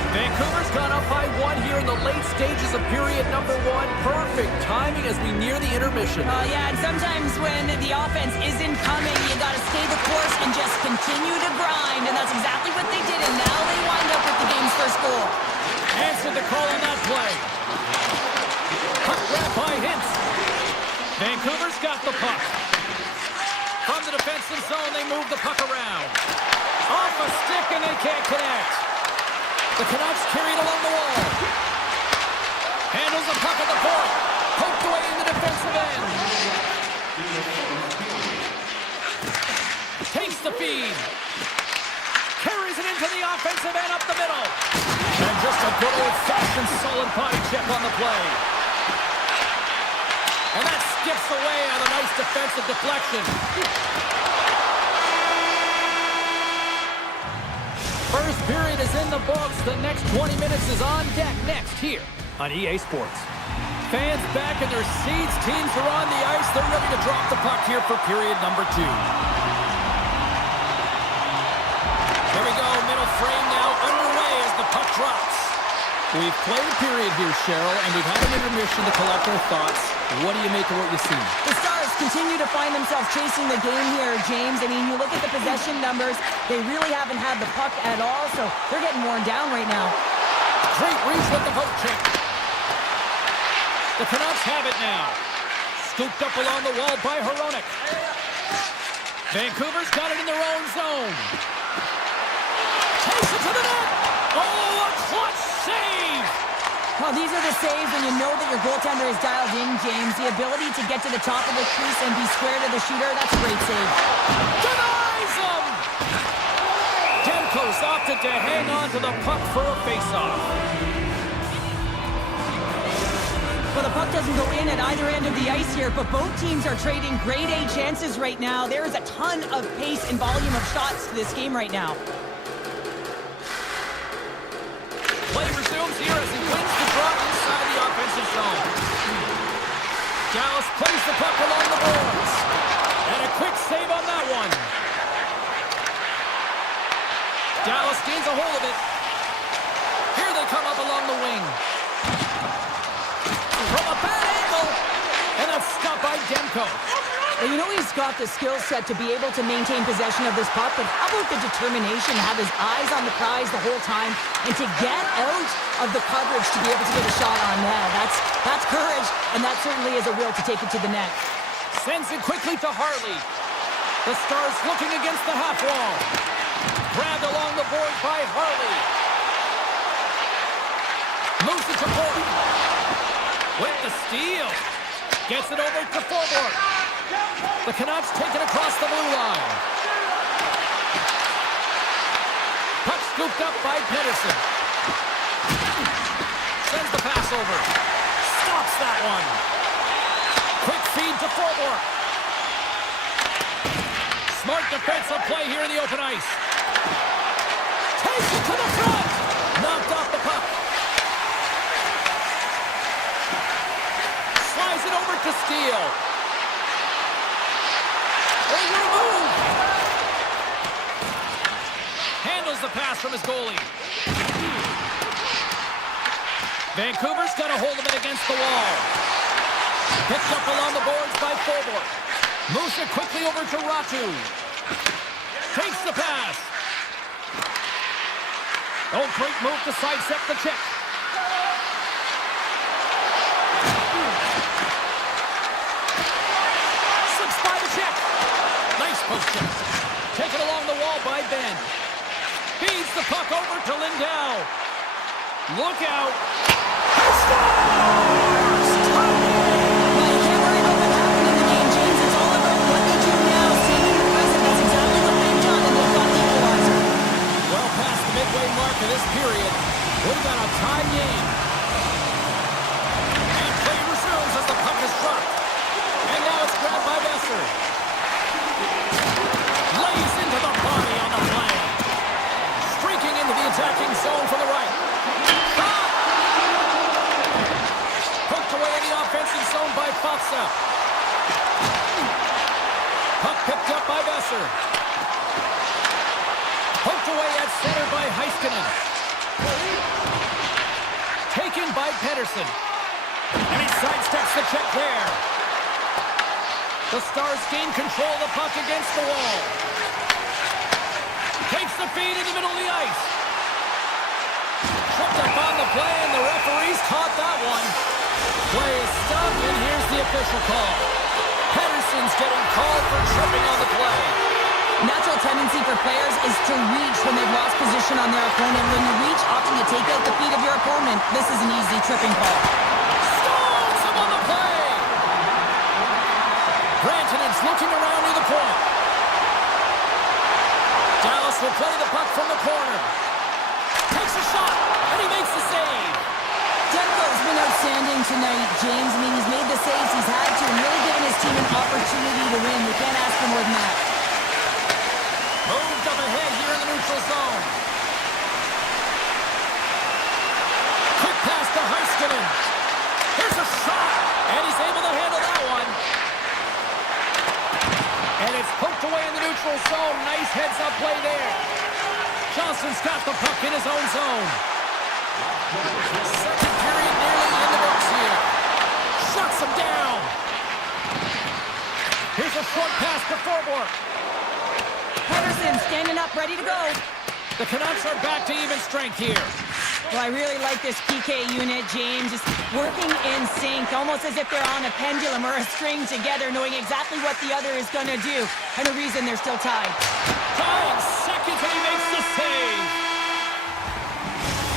Vancouver's gone up by one here in the late stages of period number one. Perfect timing as we near the intermission. Yeah, and sometimes when the offense isn't coming, you got to stay the course and just continue to grind, and that's exactly what they did, and now they wind up with the game's first goal. Answered the call on that play. Puck grab by Hintz. Vancouver's got the puck. From the defensive zone, they move the puck around. Off a stick, and they can't connect. The Canucks carry it along the wall. Handles the puck at the point. Poked away in the defensive end. Takes the feed. Carries it into the offensive end up the middle. And just a good old-fashioned solid body check on the play. And that skips away on a nice defensive deflection. First period is in the books. The next 20 minutes is on deck next here on EA Sports. Fans back in their seats. Teams are on the ice. They're ready to drop the puck here for period number two. Here we go. Middle frame now underway as the puck drops. We've played a period here, Cheryl, and we've had an intermission to collect our thoughts. What do you make of what you see? The Stars continue to find themselves chasing the game here, James. I mean, you look at the possession numbers, they really haven't had the puck at all, so they're getting worn down right now. Great reach with the poke check. The Canucks have it now. Scooped up along the wall by Hronek. Vancouver's got it in their own zone. Takes it to the net. Oh, a clutch save! Well, these are the saves when you know that your goaltender is dialed in, James. The ability to get to the top of the crease and be square to the shooter, that's a great save. Denies him! Demko's opted to hang on to the puck for a face-off. Well, the puck doesn't go in at either end of the ice here, but both teams are trading grade A chances right now. There is a ton of pace and volume of shots to this game right now. Play resumes here as he wins the draw inside the offensive zone. Dallas plays the puck along the boards. And a quick save on that one. Dallas gains a hold of it. Here they come up along the wing. From a bad angle. And that's stopped by Demko. Well, you know he's got the skill set to be able to maintain possession of this puck, but how about the determination to have his eyes on the prize the whole time and to get out of the coverage to be able to get a shot on net? That's courage, and that certainly is a will to take it to the net. Sends it quickly to Harley. The Stars looking against the half wall. Grabbed along the board by Harley. Moves it to Ford. With the steal. Gets it over to Forward. The Canucks take it across the blue line. Puck scooped up by Pedersen. Sends the pass over. Stops that one. Quick feed to Forward. Smart defensive play here in the open ice. Takes it to the front. Knocked off the puck. Slides it over to Steele. Handles the pass from his goalie. Vancouver's got a hold of it against the wall. Picked up along the boards by Forward. Moves it quickly over to Ratu. Takes the pass. Oh, great move to sidestep the check. Slips by the check. Nice post check. Taken along the wall by Ben. Feeds the puck over to Lindell. Look out. He scores! Well, you can't worry about what happened in the game, James. It's all about what they do now. Staying in the present. That's exactly what they've done, and they've got the equalizer. Well past the midway mark of this period. We've got a tie game. And play resumes as the puck is dropped. And now it's grabbed by Besser. Lays into the body on the play. Streaking into the attacking zone from the right. Shot! Poked away in the offensive zone by Fatsa. Puck picked up by Besser. Poked away at center by Heiskanen. Taken by Pedersen. And he sidesteps the check there. The Stars gain control of the puck against the wall. Takes the feed in the middle of the ice. Tripped up on the play, and the referees caught that one. Play is stopped, and here's the official call. Pedersen's getting called for tripping on the play. Natural tendency for players is to reach when they've lost position on their opponent. When you reach, opting to take out the feet of your opponent, this is an easy tripping call. Stalls him on the play. Rantanen's looking around near the point. Dallas will play the puck from the corner. Takes a shot, and he makes the save. Demko's been outstanding tonight, James. I mean, he's made the saves he's had to and really given his team an opportunity to win. You can't ask for more than that. Moved up ahead here in the neutral zone. Quick pass to Heiskanen. Here's a shot, and he's able to handle that one. And it's poked away in the neutral zone. Nice heads-up play there. Johnson's got the puck in his own zone. Pedersen standing up, ready to go. The Canucks are back to even strength here. Well, I really like this PK unit, James. Just working in sync, almost as if they're on a pendulum or a string together, knowing exactly what the other is going to do, and the reason they're still tied. 5 seconds and he makes the save.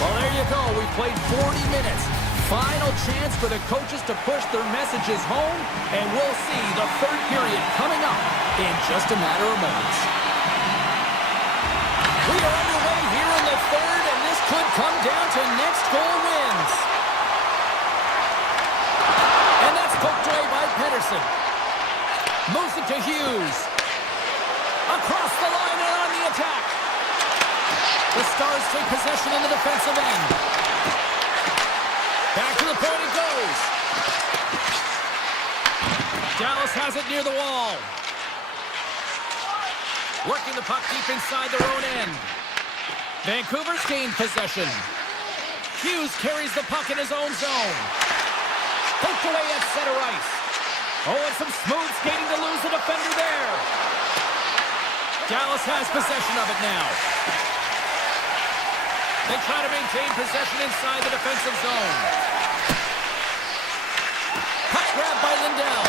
Well, there you go. We played 40 minutes. Final chance for the coaches to push their messages home, and we'll see the third period coming up in just a matter of moments. We are underway here in the third, and this could come down to next goal wins. And that's poked away by Pedersen. Moves it to Hughes. Across the line and on the attack. The Stars take possession in the defensive end. Back to the point it goes. Dallas has it near the wall. Working the puck deep inside their own end. Vancouver's gained possession. Hughes carries the puck in his own zone. Poked away at center ice. Oh, and some smooth skating to lose the defender there. Dallas has possession of it now. They try to maintain possession inside the defensive zone. Puck grab by Lindell.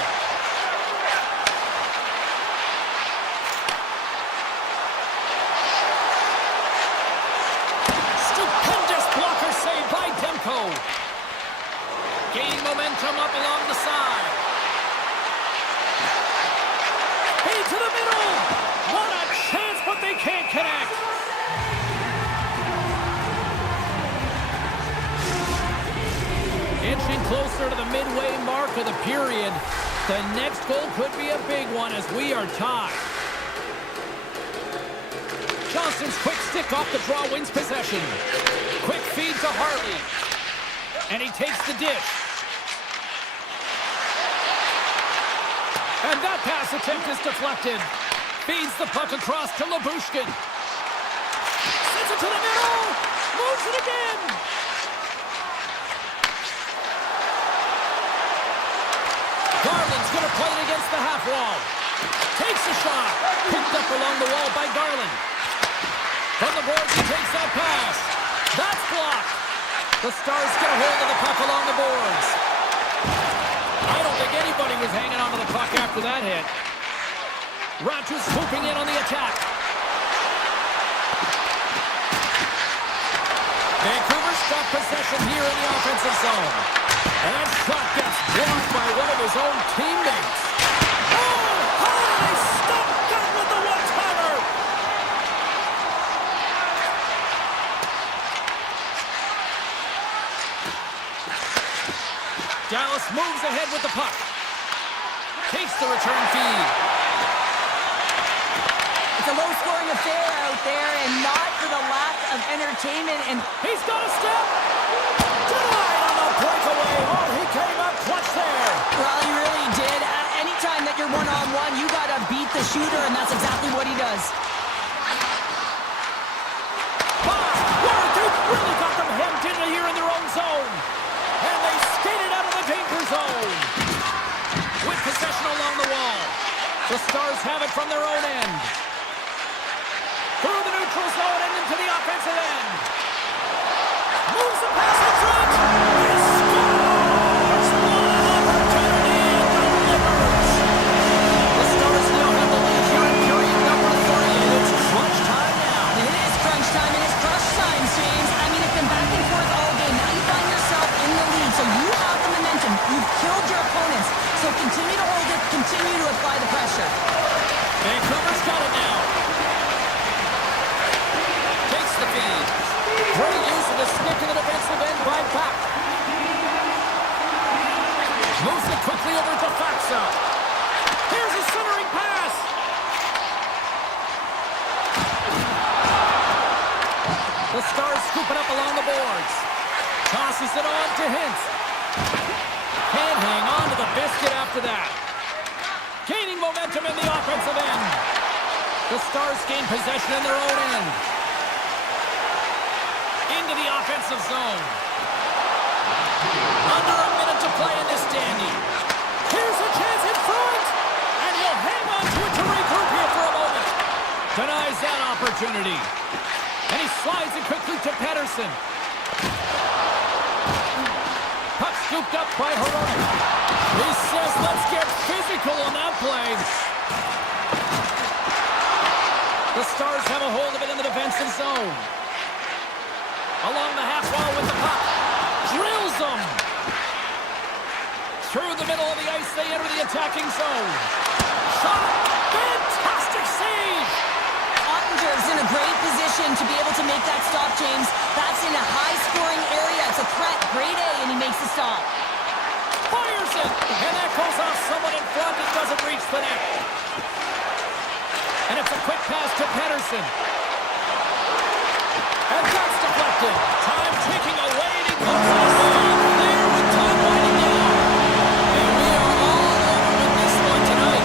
Stupendous blocker save by Demko. Gaining momentum up along the side. Feed to the middle. What a chance, but they can't connect. Inching closer to the midway mark of the period. The next goal could be a big one as we are tied. Johnson's quick stick off the draw wins possession. Quick feed to Hartley. And he takes the dish. And that pass attempt is deflected. Feeds the puck across to Labushkin. Sends it to the middle. Moves it again. Garland's going to play it against the half wall. Takes a shot. Picked up along the wall by Garland. From the boards, he takes that pass. That's blocked. The Stars get a hold of the puck along the boards. I don't think anybody was hanging onto the puck after that hit. Ratu swooping in on the attack. Vancouver's got possession here in the offensive zone. And that shot gets blocked by one of his own teammates. Oh, high! Stop that with the one-timer! Dallas moves ahead with the puck. Takes the return feed. It's a low-scoring affair out there, and not for the lack of entertainment. And he's got a step. Denied on the breakaway. Oh, he came up clutch there. Well, he really did. Anytime that you're one-on-one, you got to beat the shooter, and that's exactly what he does. They've really got them hemmed in here in their own zone. And they skated out of the danger zone. With possession along the wall. The Stars have it from their own end. Through the neutral zone and into the offensive end. Moves the pass in front. He scores! What an opportunity and delivers. The Stars now have the lead here in period number 3, and it's crunch time now. It is crunch time, and it's crunch time, James. I mean, it's been back and forth all game. Now you find yourself in the lead, so you have the momentum. You've killed your opponents, so continue to hold it, continue to apply the pressure. Vancouver's got it now. Takes the feed. Great use of the stick in the defensive end by Pack. Moves it quickly over to Faxa. Here's a centering pass. The Stars scoop it up along the boards. Tosses it on to Hintz. Can't hang on to the biscuit after that. Gaining momentum in the offensive end. The Stars gain possession in their own end. Into the offensive zone. Under a minute to play in this dandy. Here's a chance in front. And he'll hang on to it to regroup here for Denies that opportunity. And he slides it quickly to Pedersen. Puck scooped up by Hirona. He says, let's get physical on that play. The Stars have a hold of it in the defensive zone. Along the half wall with the puck. Drills them. Through the middle of the ice, they enter the attacking zone. Shot. Fantastic save. Ottinger's in a great position to be able to make that stop, James. That's in a high-scoring area. It's a threat. Grade A, and he makes the stop. Fires it. And that goes off someone in front. It doesn't reach the net. And it's a quick pass to Pedersen. And that's deflected. Time ticking away. And he comes to the stop there with time winding down. And we are all over with this one tonight.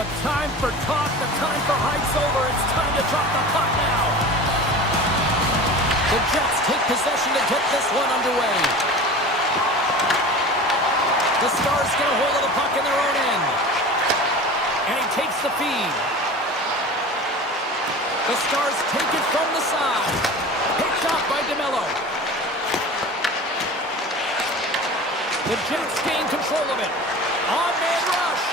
The time for talk, the time for hype's over. It's time to drop the puck now. The Jets take possession to get this one underway. The Stars get a hold of the puck in their own end. And he takes the feed. The Stars take it from the side. Picked off by DeMello. The Jets gain control of it. On-man rush.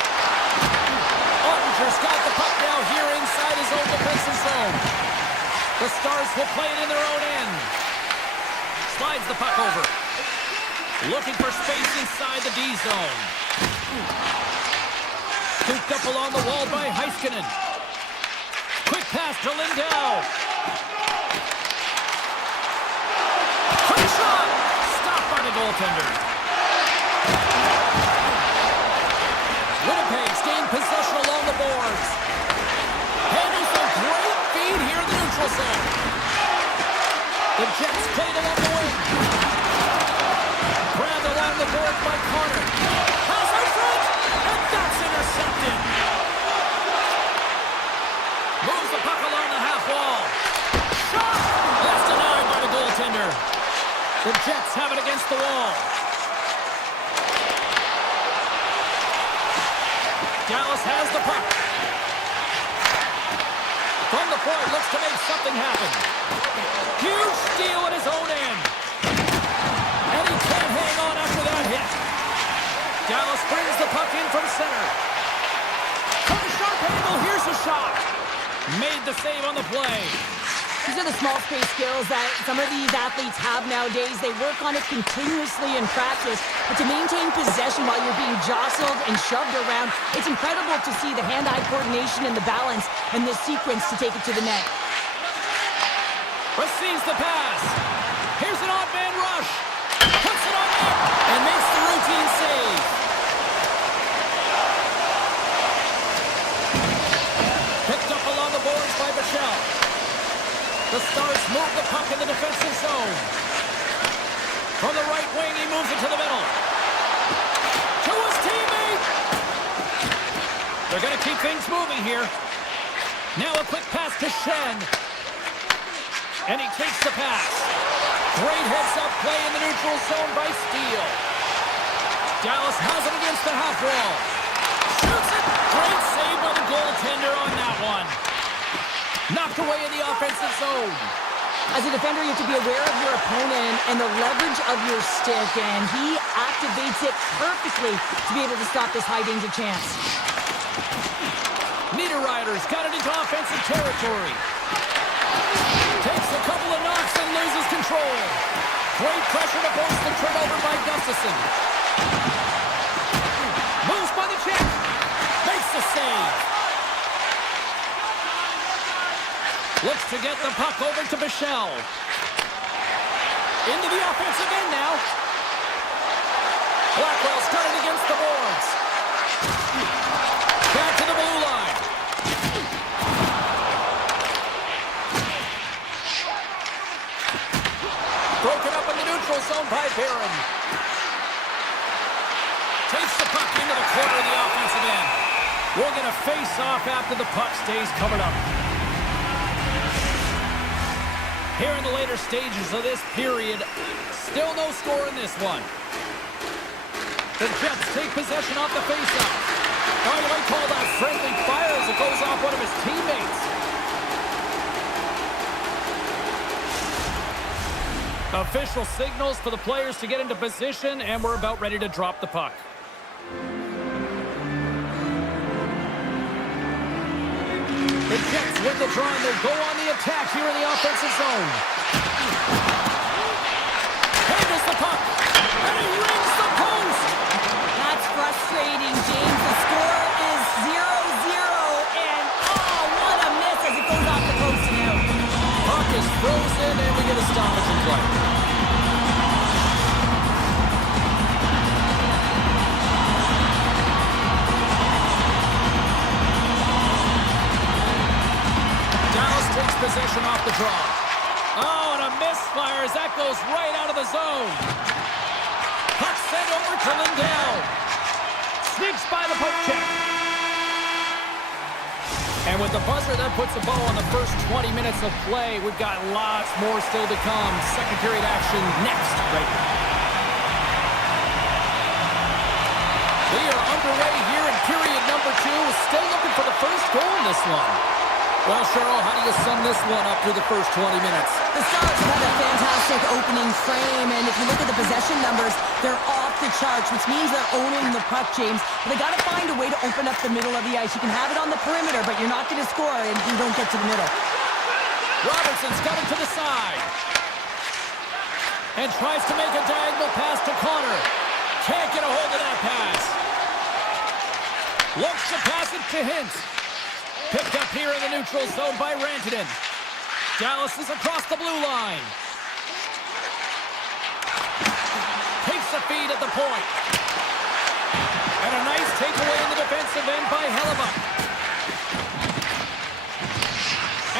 Ottinger's got the puck now here inside his own defensive zone. The Stars will play it in their own end. Slides the puck over. Looking for space inside the D zone. Scooped up along the wall by Heiskanen. Quick pass to Lindell. Quick shot! Stopped by the goaltender. Winnipeg's gained possession along the boards. Handles a great feed here in the neutral zone. The Jets played along the wing. Grabbed along the boards by Connor. Pass in front, and that's intercepted. Moves the puck along the half wall. Shot! That's denied by the goaltender. The Jets have it against the wall. Dallas has the puck. From the point, looks to make something happen. Huge steal at his own end. And he can't hang on after that hit. Dallas brings the puck in from center. From a sharp angle, here's a shot. Made the save on the play. These are the small space skills that some of these athletes have nowadays. They work on it continuously in practice. But to maintain possession while you're being jostled and shoved around, it's incredible to see the hand-eye coordination and the balance in this sequence to take it to the net. Receives the pass. Here's an odd man rush. Puts it on net and makes the routine save. Picked up along the boards by Michelle. The Stars move the puck in the defensive zone. From the right wing, he moves it to the middle. To his teammate! They're going to keep things moving here. Now a quick pass to Shen. And he takes the pass. Great heads-up play in the neutral zone by Steele. Dallas has it against the half wall. Shoots it! Great save by the goaltender on that one. Knocked away in the offensive zone. As a defender, you have to be aware of your opponent and the leverage of your stick, and he activates it perfectly to be able to stop this high-danger chance. Niederreiter's got it into offensive territory. Takes a couple of knocks and loses control. Great pressure to force the turnover by Gustafsson. Moves by the check. Makes the save. Looks to get the puck over to Michelle. Into the offensive end now. Blackwell's got it against the boards. Back to the blue line. Broken up in the neutral zone by Barron. Takes the puck into the corner of the offensive end. We're going to face off after the puck stays covered up. Here in the later stages of this period, still no score in this one. The Jets take possession off the faceoff. Oh, you might call that friendly fire as it goes off one of his teammates. Official signals for the players to get into position, and we're about ready to drop the puck. The Jets win the draw, and they go on the attack here in the offensive zone. Handles the puck, and he rings the post. That's frustrating, James. The score is 0-0, and oh, what a miss as it goes off the post and out. Puck is frozen, and we get a stoppage in play. Takes possession off the draw. Oh, and a misfire as that goes right out of the zone. Puck sent over to Lindell. Sneaks by the poke check. And with the buzzer, that puts a bow on the first 20 minutes of play. We've got lots more still to come. Second period action next, right here. We are underway here in period number 2. Still looking for the first goal in this one. Well, Cheryl, how do you sum this one up through the first 20 minutes? The Stars have had a fantastic opening frame, and if you look at the possession numbers, they're off the charts, which means they're owning the puck, James. But they got to find a way to open up the middle of the ice. You can have it on the perimeter, but you're not going to score if you don't get to the middle. Robertson's got it to the side. And tries to make a diagonal pass to Connor. Can't get a hold of that pass. Looks to pass it to Hintz. Picked up here in the neutral zone by Rantanen. Dallas is across the blue line. Takes the feed at the point. And a nice takeaway in the defensive end by Hellebuck.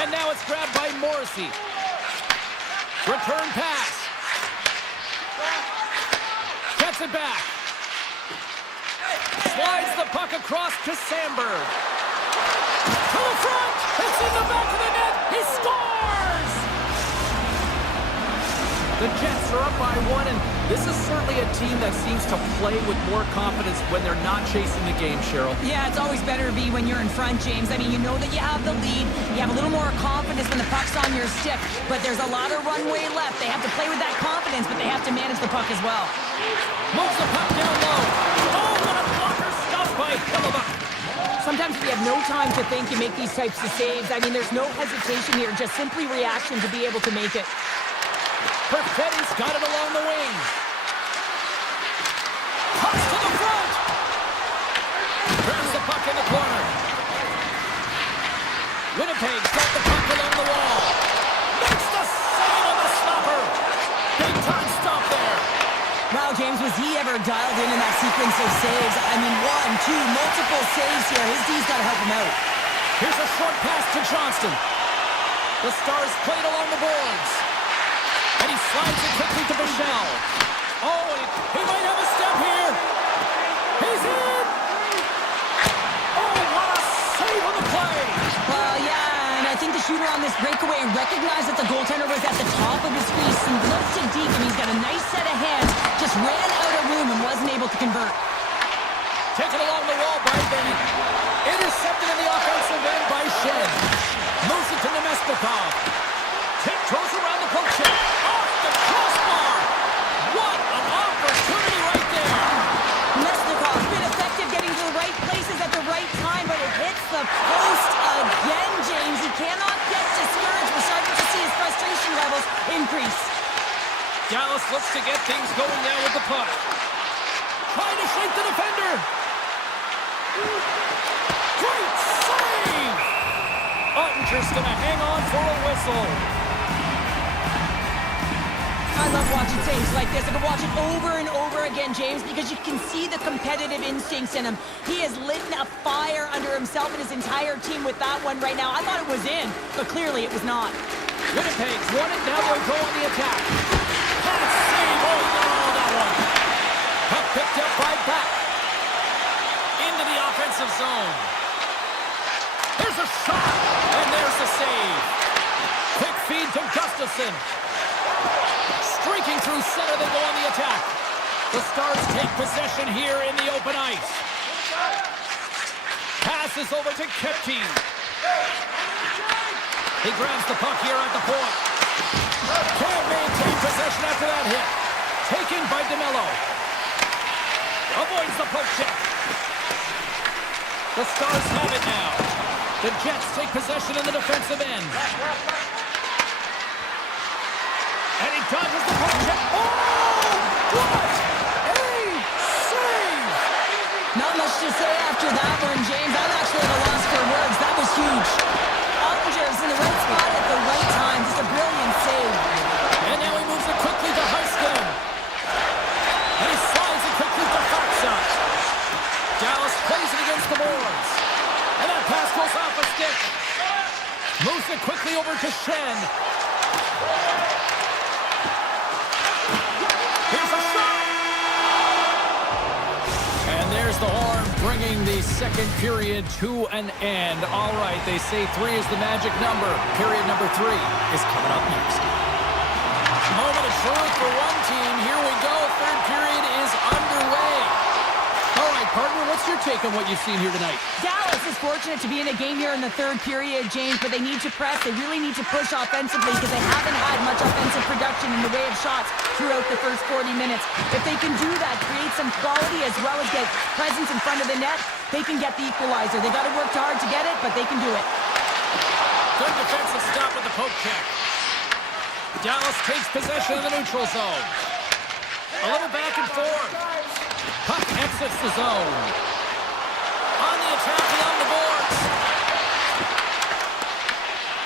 And now it's grabbed by Morrissey. Return pass. Gets it back. Slides the puck across to Sandberg. To the front! It's in the back of the net! He scores! The Jets are up by 1, and this is certainly a team that seems to play with more confidence when they're not chasing the game, Cheryl. Yeah, it's always better to be when you're in front, James. I mean, you know that you have the lead. You have a little more confidence when the puck's on your stick, but there's a lot of runway left. They have to play with that confidence, but they have to manage the puck as well. Moves the puck down low. Oh, what a blocker stop by Hellebuck. Sometimes if you have no time to think, you make these types of saves. I mean, there's no hesitation here, just simply reaction to be able to make it. Perfetti's got it along the wing. Pucks to the front. Grabs the puck in the corner. Winnipeg's got the puck along the wall. Makes the save on the stopper. Big time stop there. Wow, James, was he ever dialed in that sequence of saves? I mean, 1, 2, multiple saves here. His D's got to help him out. Here's a short pass to Johnston. The Stars played along the boards. And he slides it quickly to Bichelle. Oh, he might have a step here. He's in. Oh, what a save on the play. Well, yeah, and I think the shooter on this breakaway recognized that the goaltender was at the top of his crease and looked to deep, and he's got a nice set of hands. Just ran out of room and wasn't able to convert. Taken along the wall by Benny. Intercepted in the offensive end by Shen. Moves it to Nemestikov. Tiptoes around the poke check. Off the crossbar. What an opportunity right there. Nemestikov's been effective getting to the right places at the right time, but it hits the post again, James. He cannot get discouraged. We're starting to see his frustration levels increase. Dallas looks to get things going now with the puck. Trying to shake the defender. Great save! Ottinger's going to hang on for a whistle. I love watching saves like this. I can watch it over and over again, James, because you can see the competitive instincts in him. He has lit a fire under himself and his entire team with that one right now. I thought it was in, but clearly it was not. Winnipeg's won it. Now they'll go on the attack. That save! Oh, that one. Puck picked up by Back. Into the offensive zone. There's a shot, and there's the save. Quick feed to Gustafsson. Streaking through center, they go on the attack. The Stars take possession here in the open ice. Passes over to Kepke. He grabs the puck here at the point. Can't maintain possession after that hit. Taken by DeMello. Avoids the poke check. The Stars have it now. The Jets take possession in the defensive end. And he dodges the poke check. Oh! What a save! Not much to say after that one, James. I'm actually at a loss for words. That was huge. Ottinger's in the right spot at the right time. Just a brilliant save. And now he moves it quickly to Heiskin. And he slides it quickly to Faksa. Dallas plays it against the boards. And that pass goes off a stick. Moves it quickly over to Shen. Here's a shot. And there's the horn. bringing the second period to an end. All right, they say 3 is the magic number. Period number 3 is coming up next. Moment of truth for one team. Here we go. Third period is underway. All right, partner, what's your take on what you've seen here tonight? Dallas is fortunate to be in a game here in the third period, James, but they need to press. They really need to push offensively because they haven't had much offensive production in the way of shots throughout the first 40 minutes. If they can do that, create some quality as well as get presence in front of the net, they can get the equalizer. They got to work hard to get it, but they can do it. Good defensive stop with the poke check. Dallas takes possession of the neutral zone. A little back and forth. Puck exits the zone. On the attack along the boards.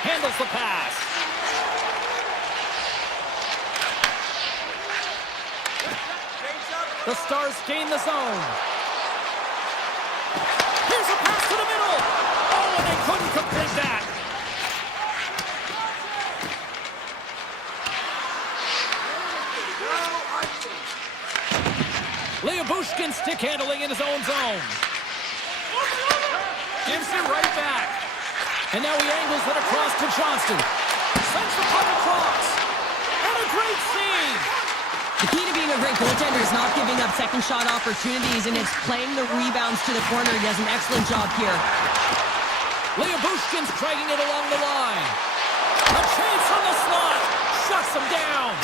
Handles the pass. The Stars gain the zone. Here's a pass to the middle. Oh, and they couldn't complete that. Bushkin stick handling in his own zone. Gives it right back. And now he angles it across to Johnston. Sends the puck across. And a great save. The key to being a great goaltender is not giving up second shot opportunities, and it's playing the rebounds to the corner. He does an excellent job here. Bushkin's striking it along the line. A chance on the slot. Shuts him down.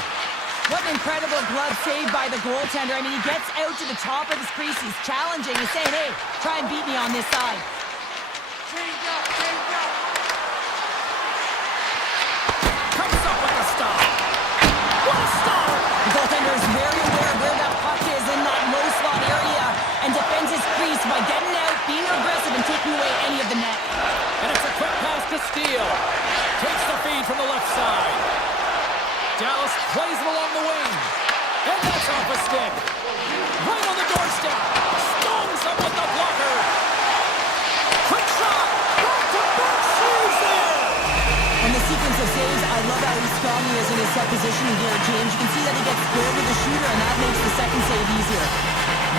What an incredible glove save by the goaltender. I mean, he gets out to the top of his crease. He's challenging. He's saying, hey, try and beat me on this side. Comes up with a stop. What a stop! The goaltender is very aware of where that puck is in that low slot area and defends his crease by getting out, being aggressive, and taking away any of the net. And it's a quick pass to Steele. Takes the feed from the left side. Dallas plays it along the wing. And that's off a stick. Right on the doorstep. Stones up with the blocker. Quick shot. Back to back saves there. And the sequence of saves, I love how strong he is in his set positioning here, James. You can see that he gets squared with the shooter, and that makes the second save easier.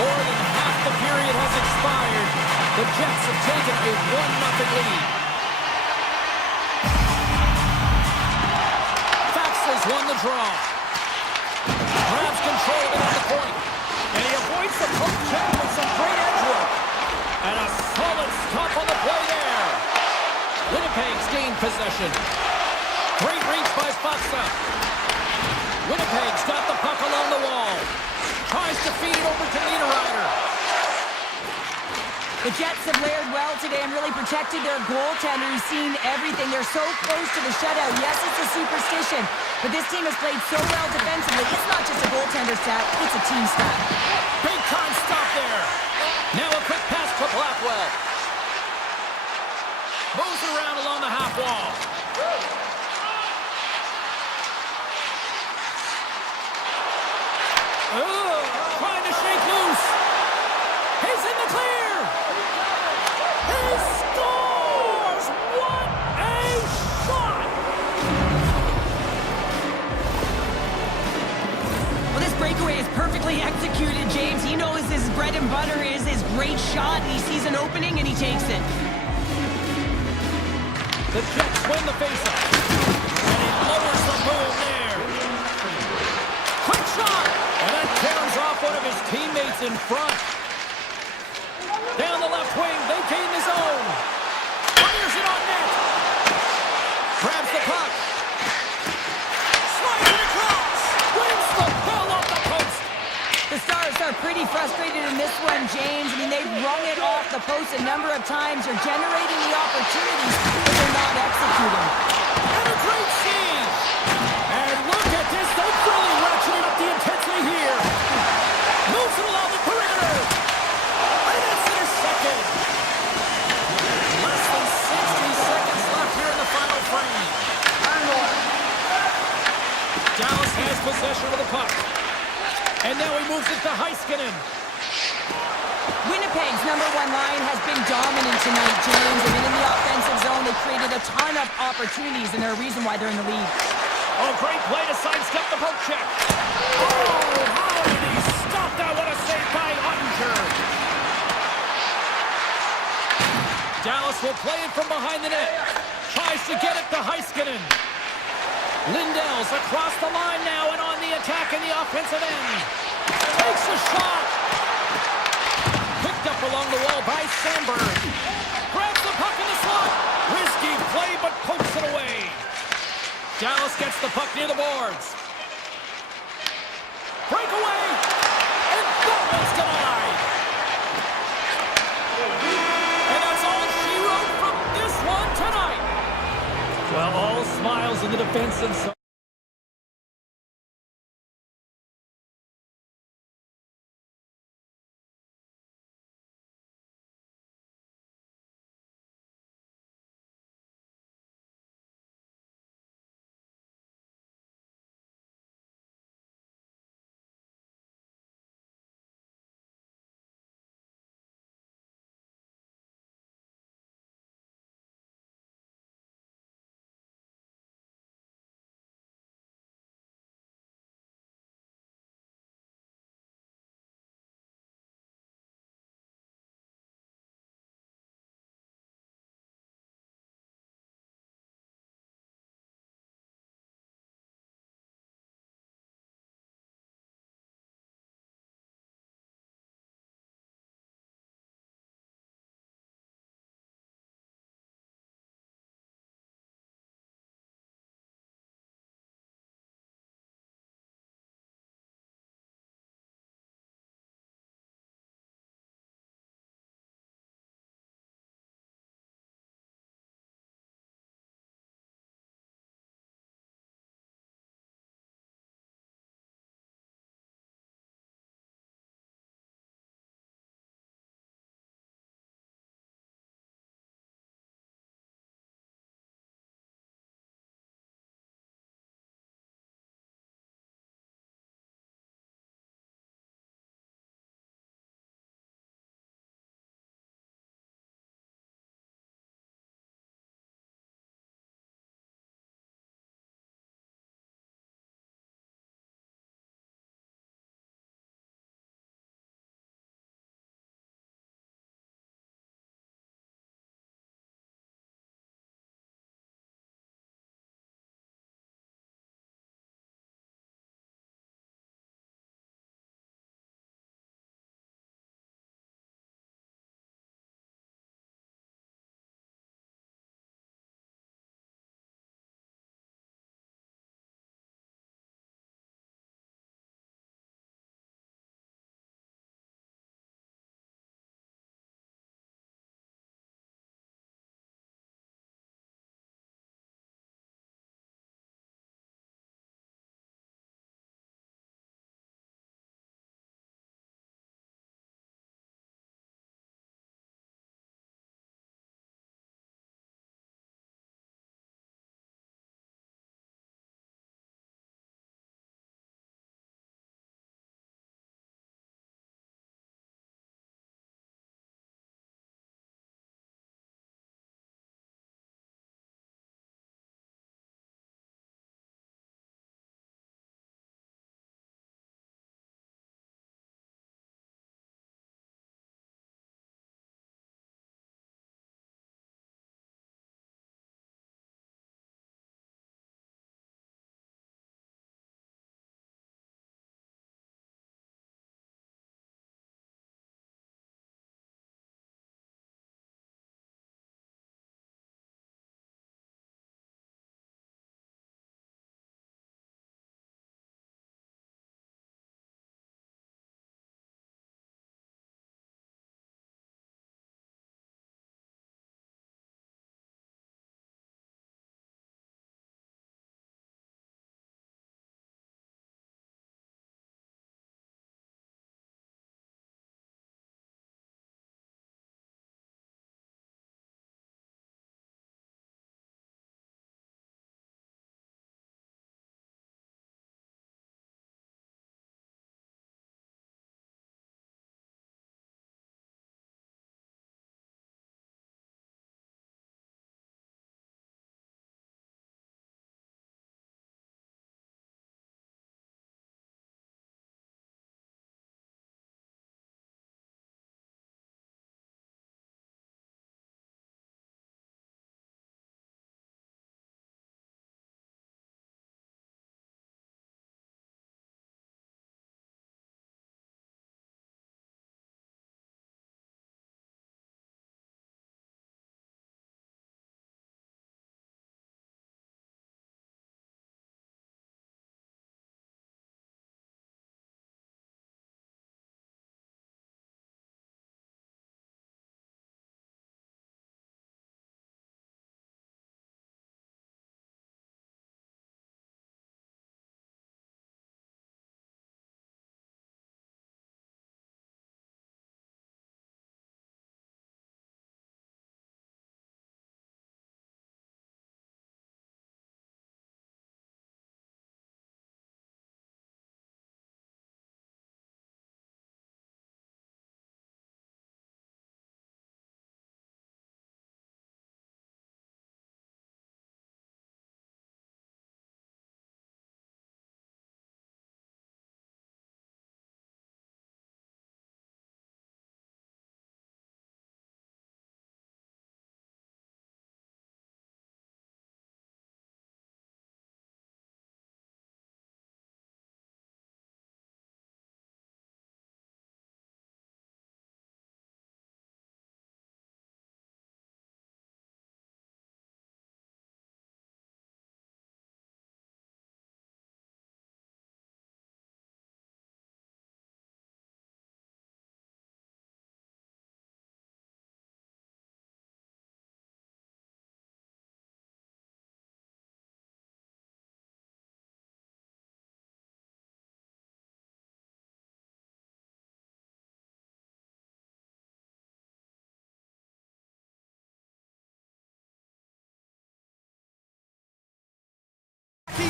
More than half the period has expired. The Jets have taken a 1-0 lead. Won the draw. Grabs control of it at the point. And he avoids the poke check with some great edge work. And a solid stop on the play there. Winnipeg's gained possession. Great reach by Faksa. Winnipeg's got the puck along the wall. Tries to feed it over to Niederreiter. The Jets have layered well today and really protected their goaltender. He's seen everything. They're so close to the shutout. Yes, it's a superstition, but this team has played so well defensively. It's not just a goaltender stat, it's a team stat. Big time stop there. Now a quick pass to Blackwell. Moves around along the half wall. Trying to shake loose. He's in the clear. He scores! What a shot! Well, this breakaway is perfectly executed, James. He knows his bread and butter is his great shot. He sees an opening and he takes it. The Jets win the faceoff. And he lowers the boom there. Quick shot! And that tears off one of his teammates in front. Down the left wing, they gain the zone. Fires it on net. Grabs the puck. Slides it across. Wins the ball off the post. The Stars are pretty frustrated in this one, James. I mean, they've rung it off the post a number of times. They're generating the opportunities, but they're not executing. And a great save. And look at this. They've really ratcheted up the intensity here. Moves it along the perimeter. And that's intercepted. Less than 60 seconds left here in the final frame. Dallas has possession of the puck. And now he moves it to Heiskanen. Winnipeg's number one line has been dominant tonight, James. I mean, in the offensive zone, they created a ton of opportunities, and they're a reason why they're in the lead. Oh, great play to sidestep the poke check. Oh, how did he stop that? What a save by Ottinger. will play it from behind the net. Tries to get it to Heiskanen. Lindell's across the line now and on the attack in the offensive end. Takes a shot. Picked up along the wall by Sandberg. Grabs the puck in the slot. Risky play, but pokes it away. Dallas gets the puck near the boards. Breakaway. And that one's denied. And that's all she wrote from this one tonight. Well, all smiles in the defense and so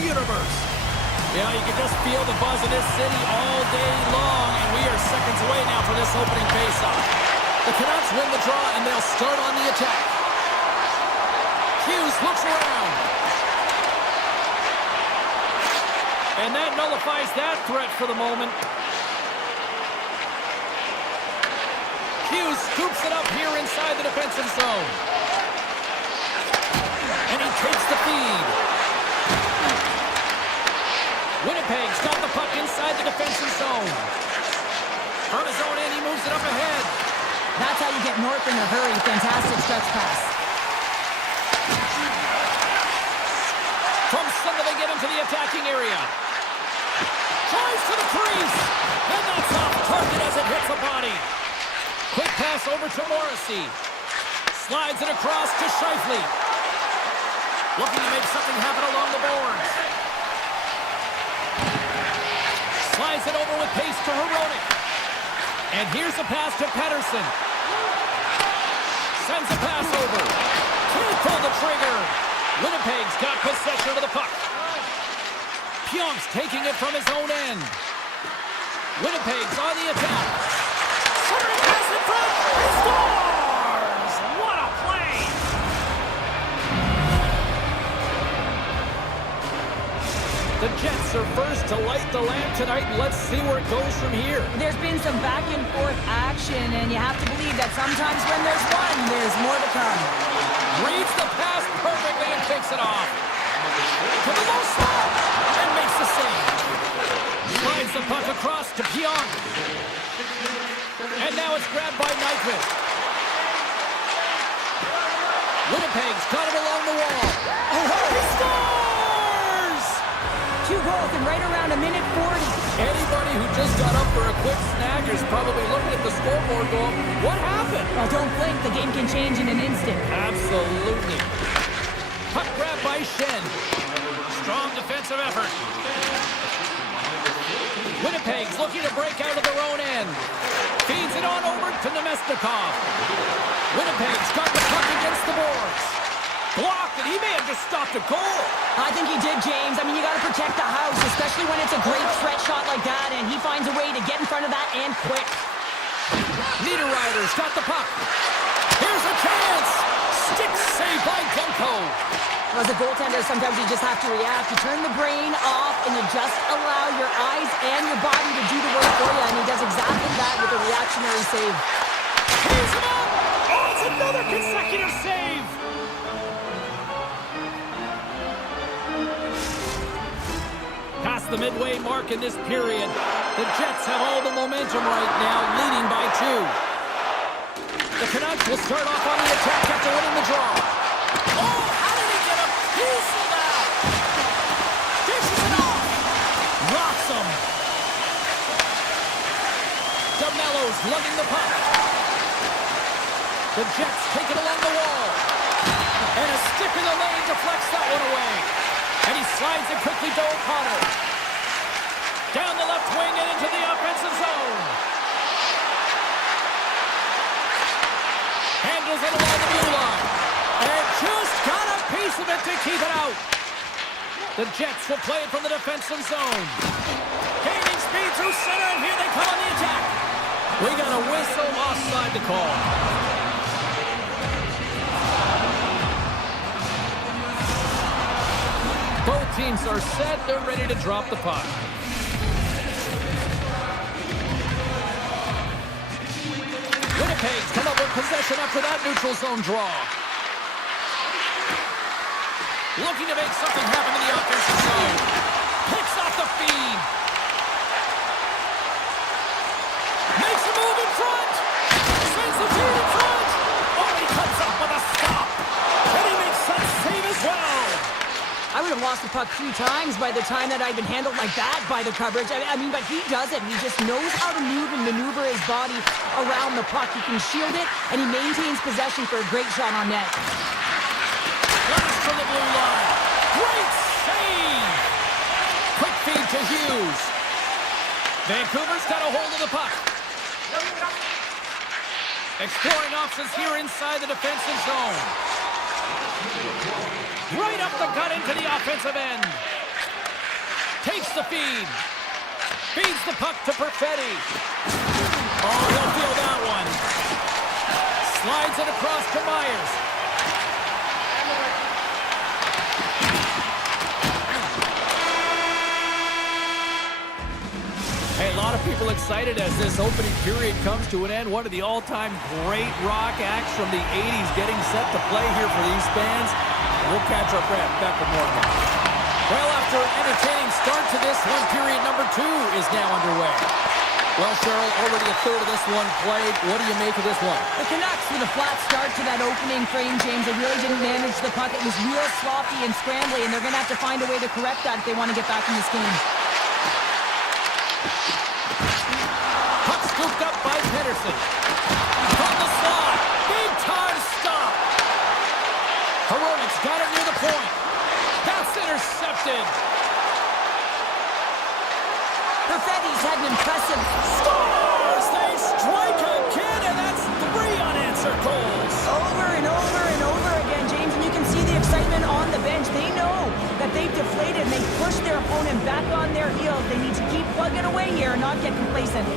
universe. Yeah, you can just feel the buzz in this city all day long, and we are seconds away now for this opening face-off. The Canucks win the draw, and they'll start on the attack. Hughes looks around. And that nullifies that threat for the moment. Hughes scoops it up here inside the defensive zone. And he takes the feed. Winnipeg's got the puck inside the defensive zone. From his own end, he moves it up ahead. That's how you get north in a hurry. Fantastic stretch pass. From center, they get him to the attacking area. Tries to the crease. And that's off target as it hits the body. Quick pass over to Morrissey. Slides it across to Scheifele. Looking to make something happen along the boards. Slides it over with pace to Hronek. And here's a pass to Pettersson. Sends a pass over. Can't pull the trigger. Winnipeg's got possession of the puck. Pionk's taking it from his own end. Winnipeg's on the attack. Centering pass in front. He scores! What a play! The Jets are first to light the lamp tonight. Let's see where it goes from here. There's been some back and forth action, and you have to believe that sometimes when there's one, there's more to come. Reads the pass perfectly and takes it off. To the low slot and makes the save. Slides the puck across to Pionk. And now it's grabbed by Nyquist. Winnipeg's got it along the wall. He scores! 2 goals in right around a minute 40. Anybody who just got up for a quick snack is probably looking at the scoreboard going, what happened? Well, don't blink. The game can change in an instant. Absolutely. Puck grab by Shen. Strong defensive effort. Winnipeg's looking to break out of their own end. Feeds it on over to Nemestikov. Winnipeg's got the puck against the boards. Blocked, and he may have just stopped a goal. I think he did, James. I mean, you got to protect the house, especially when it's a great threat shot like that, and he finds a way to get in front of that and quick. Niederreiter's got the puck. Here's a chance. Stick save by Demko. As a goaltender, sometimes you just have to react. You turn the brain off, and you just allow your eyes and your body to do the work for you, and he does exactly that with a reactionary save. Here's him up. Oh, it's another consecutive save. Past the midway mark in this period, the Jets have all the momentum right now, leading by 2. The Canucks will start off on the attack after winning the draw. Oh, how did he get a piece of that? Dishes it off. Rocks him. DeMello's lugging the puck. The Jets take it along the wall. And a stick in the lane deflects that one away. And he slides it quickly to O'Connor. Down the left wing and into the offensive zone. Handles it along the blue line. And just got a piece of it to keep it out. The Jets will play it from the defensive zone. Gaining speed through center, and here they come on the attack. We got a whistle offside to call. Both teams are set. They're ready to drop the puck. Winnipeg's come up with possession after that neutral zone draw. Looking to make something happen in the offensive zone. Picks off the feed. Makes a move in front. Sends the feed in front. Oh, he comes up with a stop. And he makes that save as well. I would have lost the puck 3 times by the time that I'd been handled like that by the coverage. I mean, but he doesn't. He just knows how to move and maneuver his body around the puck. He can shield it, and he maintains possession for a great shot on net. Runs from the blue line. Great save! Quick feed to Hughes. Vancouver's got a hold of the puck. Exploring options here inside the defensive zone. Right up the gut into the offensive end. the feed. Feeds the puck to Perfetti. Oh, he'll feel that one. Slides it across to Myers. Hey, a lot of people excited as this opening period comes to an end. One of the all-time great rock acts from the 80s getting set to play here for these fans. We'll catch our breath. Back with more of that. Well, after an entertaining start to this one, period number 2 is now underway. Well, Cheryl, already a third of this one played. What do you make of this one? The Canucks with a flat start to that opening frame, James. They really didn't manage the puck. It was real sloppy and scrambly, and they're going to have to find a way to correct that if they want to get back in this game. Puck scooped up by Pedersen. From the slot. Big time stop. Hronek's got it near the point. That's intercepted. Perfetti's had an impressive... Scores! They strike again, and that's 3 unanswered goals. Over and over and over again, James, and you can see the excitement on the bench. They know that they've deflated, and they've pushed their opponent back on their heels. They need to keep plugging away here and not get complacent.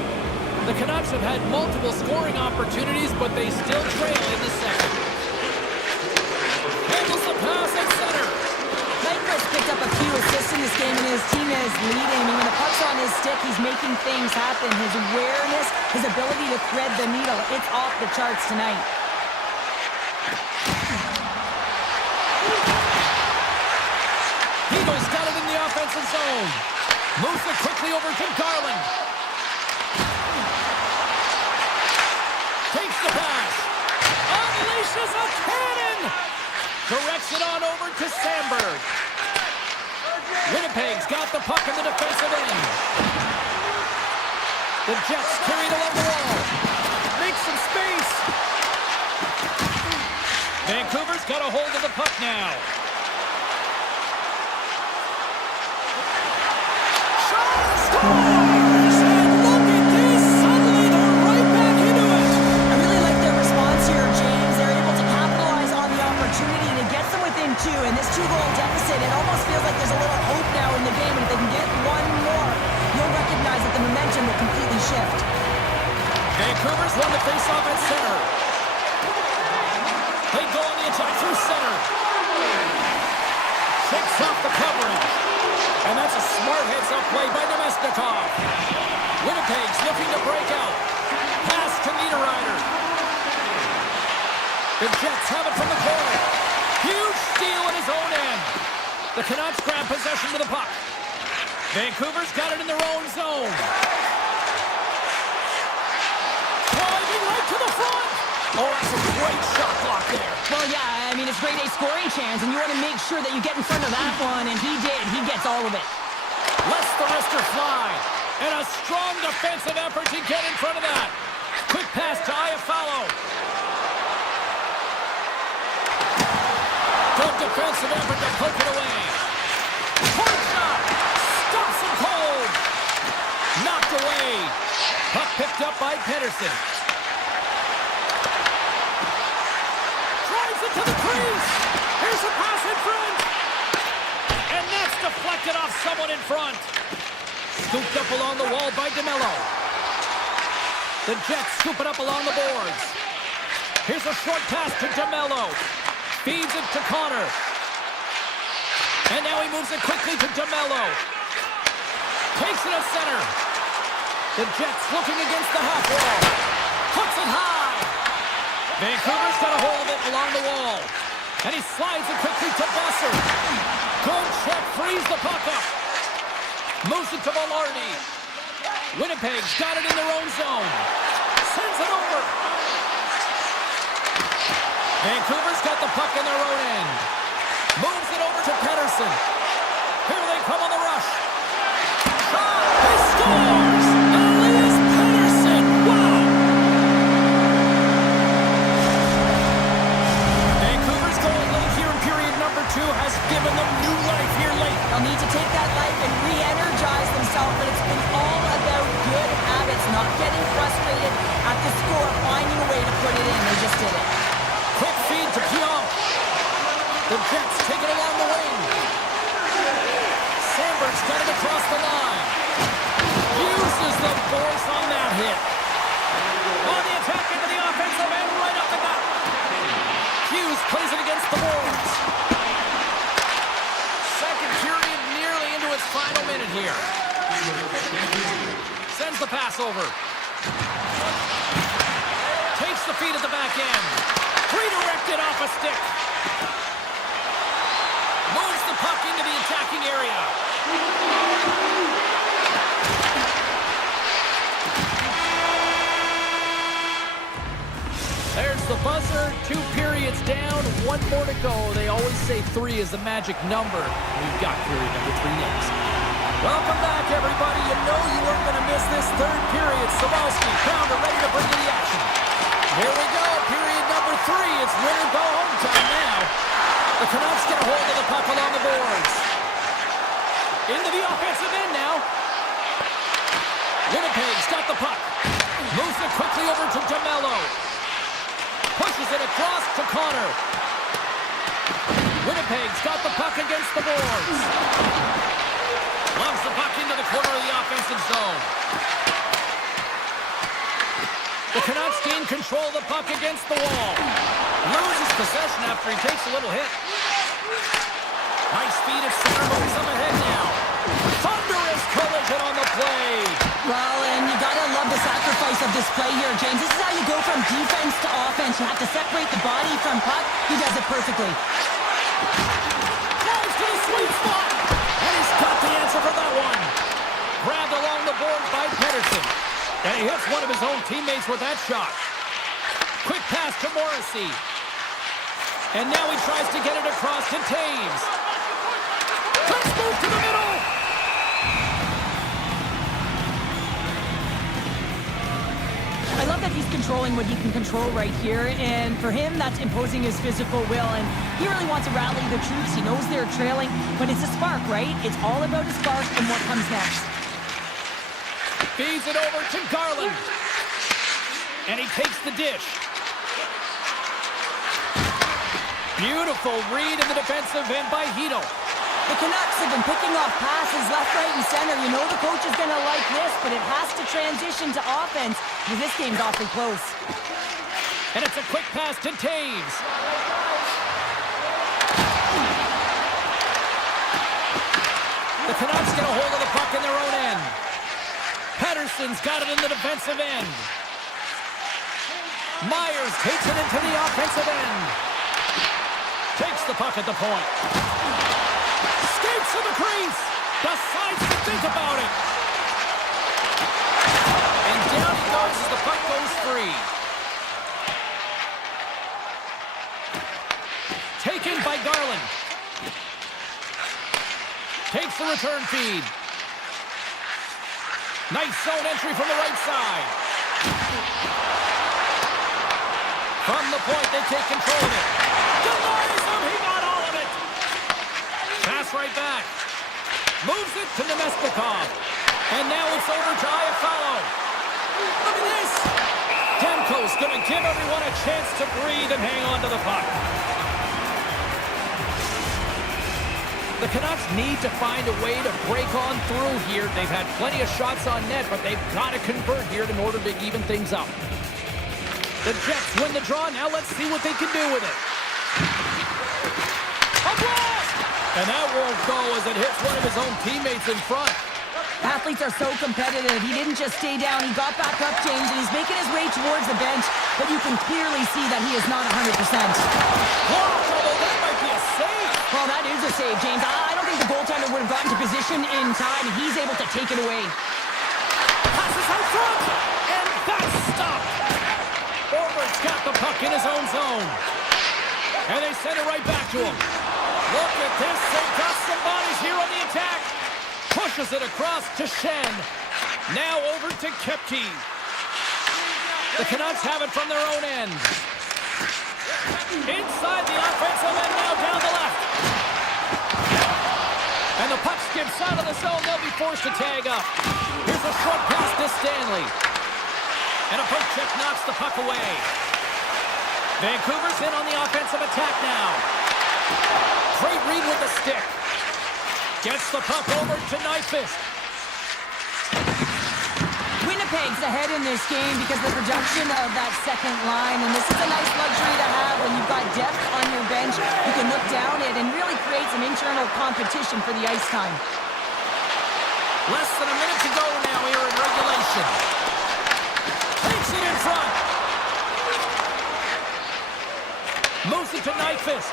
The Canucks have had multiple scoring opportunities, but they still trail in the second. Handles the pass at center. Nyquist picked up a few assists in this game, and his team is leading. I mean, when the puck's on his stick, he's making things happen. His awareness, his ability to thread the needle, it's off the charts tonight. Eagles got it in the offensive zone. Moves it quickly over to Garland. Takes the pass. Unleashes a cannon. Directs it on over to Sandberg. Winnipeg's got the puck in the defensive end. The Jets carry it along the wall. Make some space. Vancouver's got a hold of the puck now. Scores! And look at this. Suddenly they're right back into it. I really like their response here, James. They're able to capitalize on the opportunity, and it gets them within 2. And this 2-goal deficit, it almost feels like there's a little hope now in the game. And if they can get one more, you'll recognize that the momentum will completely shift. Vancouver's won the faceoff at center. They go on the attack through center. Shakes off the coverage. And that's a smart heads-up play by Nemesnikov. Winnipeg's looking to break out. Pass to Niederreiter. The Jets have it from the corner. Huge steal at his own end. The Canucks grab possession with the puck. Vancouver's got it in their own zone. Driving right to the front. Oh, that's a great shot block there. Well, yeah, I mean, it's grade A scoring chance, and you want to make sure that you get in front of that one, and he did. He gets all of it. Lets the wrister fly. And a strong defensive effort to get in front of that. Quick pass to Iafallo. Good defensive effort to poke it away. Point shot. Stops him cold. Knocked away. Puck picked up by Pedersen. Drives it to the crease. Here's a pass in front. And that's deflected off someone in front. Scooped up along the wall by DeMello. The Jets scoop it up along the boards. Here's a short pass to DeMello. Feeds it to Connor. And now he moves it quickly to DeMello. Takes it to center. The Jets looking against the half wall. Puts it high. Vancouver's got a hold of it along the wall. And he slides it quickly to Bossert. Good check, frees the puck up. Moves it to Velarde. Winnipeg's got it in their own zone. Sends it over. Vancouver's got the puck in their own end. Moves it over to Pedersen. Here they come on the rush. Shot! He scores! Elias Pedersen! Wow! Vancouver's goal late here in period number 2 has given them new life here late. They'll need to take that life and re-energize themselves, but it's been all about good habits, not getting frustrated at the score, finding a way to put it in. They just did it. Quick feed to Pionk. The Jets take it along the wing. Sandberg's got it across the line. hit. On the attack into the offensive end, right up the gut. Hughes plays it against the boards. Second period nearly into its final minute here. Sends the pass over. Takes the feed at the back end. Redirected off a stick. Moves the puck into the attacking area. There's the buzzer. 2 periods down, 1 more to go. They always say 3 is the magic number. We've got period number 3 next. Welcome back, everybody. You know you weren't going to miss this third period. Sabalski, Pounder, ready to bring you the action. Here we go, period number 3. It's win or go home time now. The Canucks get a hold of the puck along the boards. Into the offensive end now. Winnipeg's got the puck. Moves it quickly over to DeMello. Pushes it across to Connor. Winnipeg's got the puck against the boards. Loves the puck into the corner of the offensive zone. The Canucks gain control of the puck against the wall. Loses possession after he takes a little hit. Nice feed at center, moves them ahead now. Thunderous collision on the play. Well, and you gotta love the sacrifice of this play here, James. This is how you go from defense to offense. You have to separate the body from puck. He does it perfectly. Drives to the sweet spot. And he's got the answer for that one. Grabbed along the board by Pedersen. And he hits one of his own teammates with that shot. Quick pass to Morrissey. And now he tries to get it across to Taves. Let's move to the middle. I love that he's controlling what he can control right here, and for him, that's imposing his physical will, and he really wants to rally the troops. He knows they're trailing, but it's a spark, right? It's all about a spark and what comes next. Feeds it over to Garland. And he takes the dish. Beautiful read in the defensive end by Hito. The Canucks have been picking off passes left, right, and center. You know the coach is going to like this, but it has to transition to offense because this game's awfully close. And it's a quick pass to Taves. The Canucks get a hold of the puck in their own end. Pedersen's got it in the defensive end. Myers takes it into the offensive end. Takes the puck at the point. Skates to the crease. Decides to think about it. And down he goes as the puck goes free. Taken by Garland. Takes the return feed. Nice zone entry from the right side. From the point, they take control of it. Denies him, he got all of it. Pass right back. Moves it to Nemestikov. And now it's over to Iafallo. Look at this. Demko's going to give everyone a chance to breathe and hang on to the puck. The Canucks need to find a way to break on through here. They've had plenty of shots on net, but they've got to convert here in order to even things up. The Jets win the draw. Now let's see what they can do with it. A blast! And that won't go as it hits one of his own teammates in front. Athletes are so competitive. He didn't just stay down. He got back up, James, and he's making his way towards the bench, but you can clearly see that he is not 100%. Whoa, that might be a save. Well, that is a save, James. I don't think the goaltender would have gotten to position in time. He's able to take it away. Passes out front, and that's stopped. Orbert's got the puck in his own zone. And they send it right back to him. Look at this. They've got some bodies here on the attack. Pushes it across to Shen. Now over to Kepke. The Canucks have it from their own end. Inside the offensive end, now down the left. And the puck skips out of the zone. They'll be forced to tag up. Here's a short pass to Stanley. And a poke check knocks the puck away. Vancouver's in on the offensive attack now. Great read with the stick. Gets the puck over to Nyquist. Winnipeg's ahead in this game because of the production of that second line, and this is a nice luxury to have when you've got depth on your bench. You can look down it and really create some internal competition for the ice time. Less than a minute to go now here in regulation. Takes it in front. Moves it to Nyquist.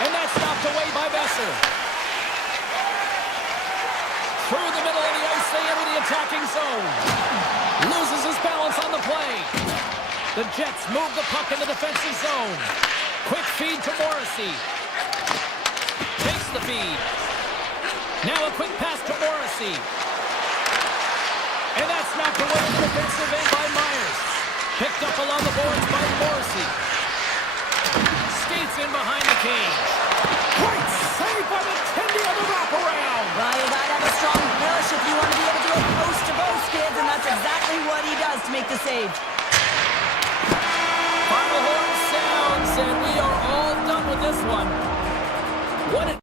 And that's knocked away by Besser. Through the middle of the ice, they enter the attacking zone. Loses his balance on the play. The Jets move the puck in the defensive zone. Quick feed to Morrissey. Takes the feed. Now a quick pass to Morrissey. And that's knocked away in the defensive end by Myers. Picked up along the boards by Morrissey. Skates in behind the cage. Great save by the Tendy on the wraparound. Well, you gotta have a strong push if you want to be able to go post to post, kids, and that's exactly what he does to make the save. Final horn sounds, and we are all done with this one. What a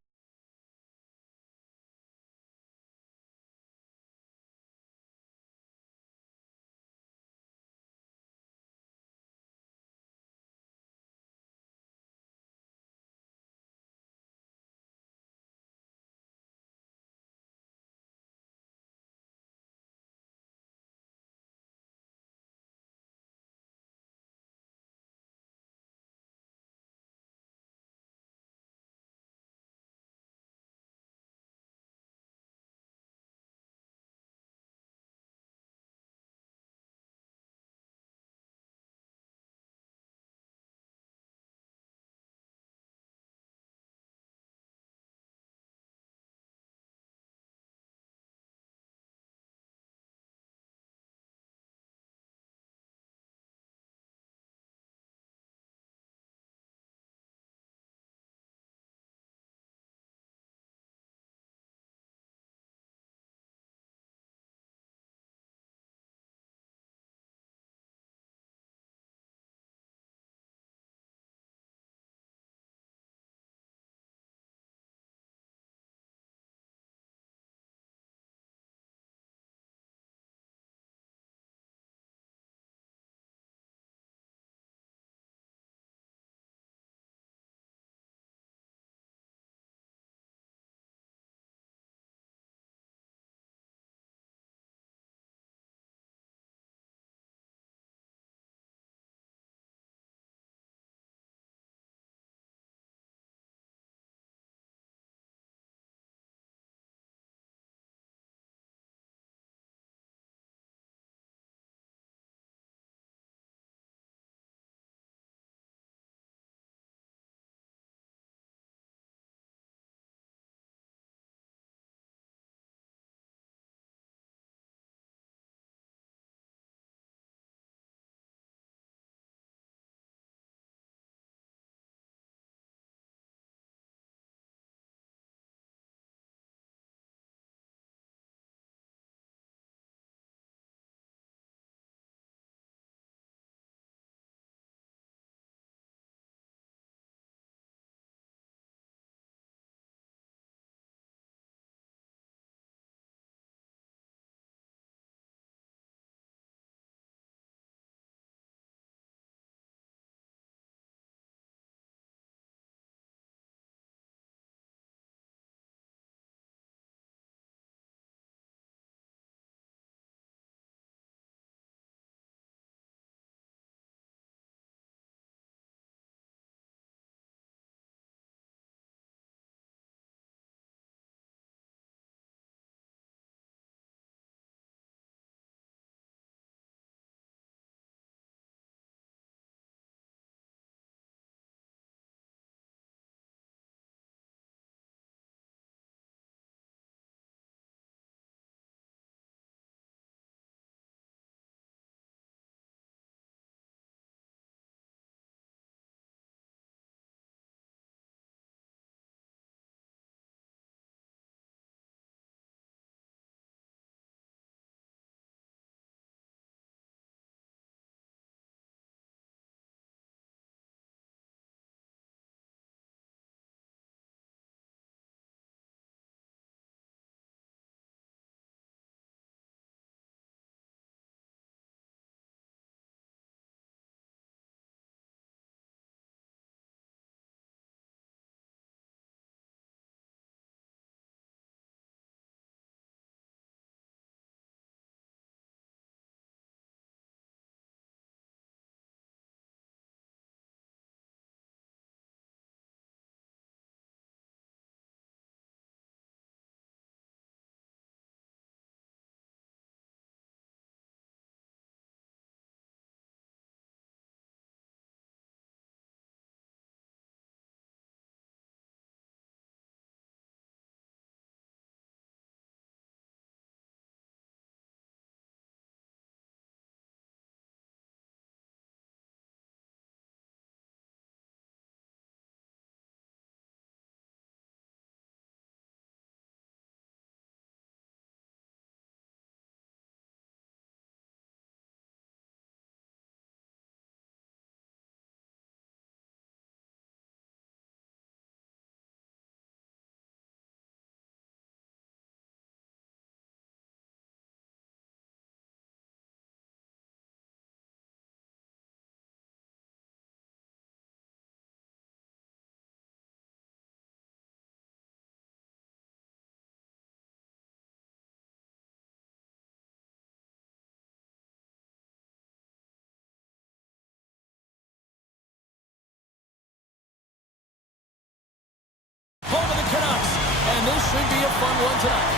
should be a fun one tonight.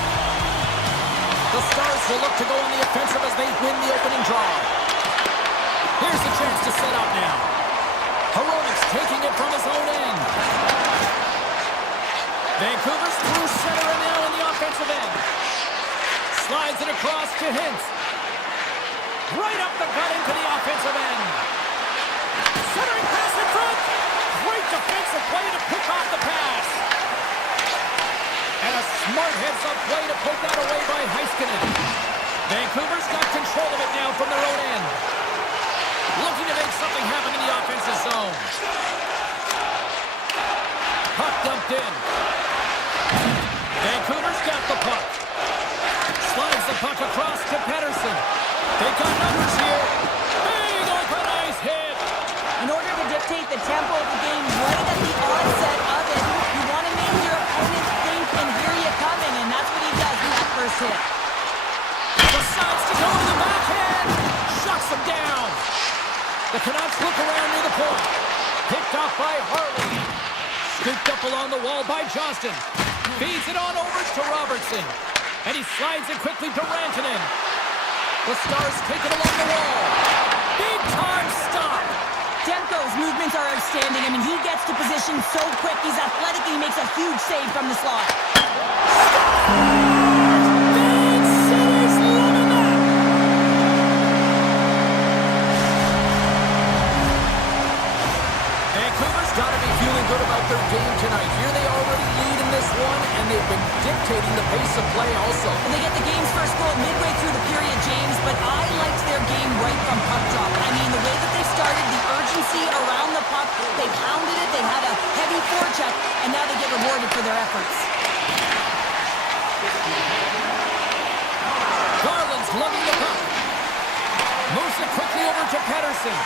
The Stars will look to go on the offensive as they win the opening draw. Here's a chance to set up now. Heroic's taking it from his own end. Vancouver's through center and now in the offensive end. Slides it across to Hintz. Right up the gut into the offensive end. Centering pass in front. Great defensive play to pick off the pass. And a smart heads-up play to poke that away by Heiskanen. Vancouver's got control of it now from their own end. Looking to make something happen in the offensive zone. Puck dumped in. Vancouver's got the puck. Slides the puck across to Pettersson. They've got numbers here. Big open ice hit. In order to dictate the tempo of the game right at the onset of it, you want to make your opponent think and hear you coming, and that's what he does in that first hit. Decides to go to the backhand. Shuts him down. The Canucks look around near the point. Picked off by Harley. Scooped up along the wall by Johnston. Feeds it on over to Robertson. And he slides it quickly to Rantanen. The Stars take it along the wall. Big time stop. Demko's movements are outstanding. I mean, he gets to position so quick. He's athletic and he makes a huge save from the slot. Big City's loving that. Vancouver's got to be feeling good about their game tonight. Here they already lead in this one, and they've been dictating the pace of play also. And they get the game's first goal midway through the period, James, but I liked their game right from puck drop. I mean, the way that they started, the urgency around the puck, they pounded it, they had a heavy forecheck, and now they get rewarded for their efforts. Garland's lugging the puck. Moves it quickly over to Pettersson.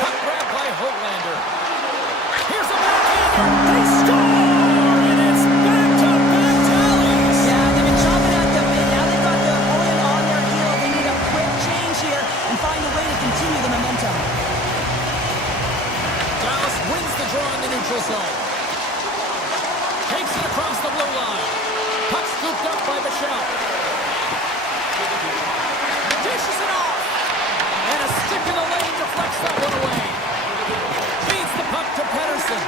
Puck grab by Hoglander. Here's a backhander. They score! And it's back-to-back tallies. Yeah, they've been chomping at the bit. Now they've got their opponent on their heel. They need a quick change here and find a way to continue the momentum. Dallas wins the draw in the neutral zone. Takes it across the blue line. Puck scooped up by Michel. Dishes it off. And a stick in the lane deflects that one away. Feeds the puck to Pettersson.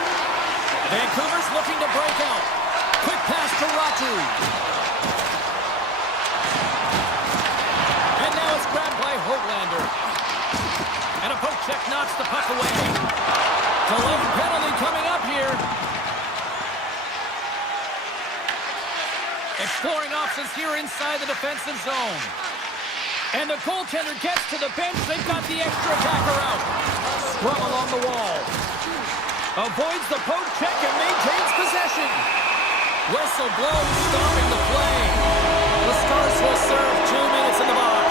Vancouver's looking to break out. Quick pass to Ratu. And now it's grabbed by Hoglander. And a poke check knocks the puck away. Delayed penalty coming up here. Exploring options here inside the defensive zone. And the goaltender gets to the bench. They've got the extra attacker out. Scrum along the wall. Avoids the poke check and maintains possession. Whistle blows, stopping the play. The Stars will serve 2 minutes in the box.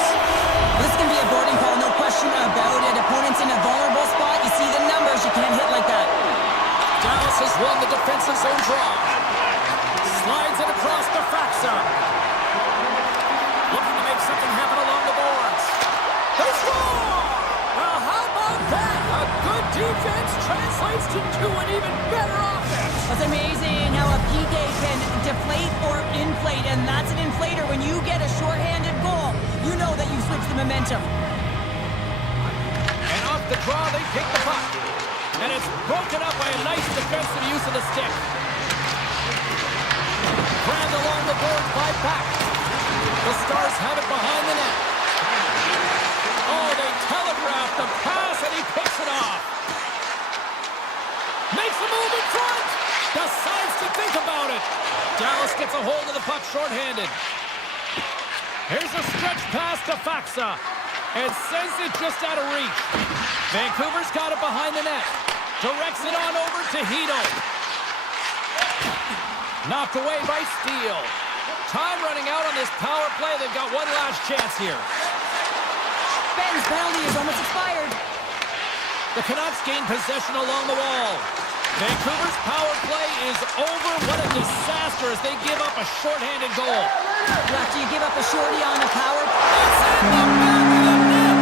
This can be a boarding call, no question about it. Opponent's in a vulnerable spot. You see the numbers. You can't hit like that. Dallas has won the defensive zone draw. Slides it across to Faxa. Looking to make something happen along the boards. They score! Well, how about that? A good defense translates into an even better offense. That's amazing how a PK can deflate or inflate, and that's an inflator. When you get a shorthanded goal, you know that you've switched the momentum. And off the draw, they take the puck. And it's broken up by a nice defensive use of the stick. Crammed along the boards by Pack. The Stars have it behind the net. Oh, they telegraph the pass, and he picks it off. Makes a move in front. Decides to think about it. Dallas gets a hold of the puck shorthanded. Here's a stretch pass to Faxa. And sends it just out of reach. Vancouver's got it behind the net. Directs it on over to Hito. Knocked away by Steele. Time running out on this power play. They've got one last chance here. Ben's penalty is almost expired. The Canucks gain possession along the wall. Vancouver's power play is over. What a disaster as they give up a shorthanded goal. After you give up a shorty on the power play. It's in the back of the net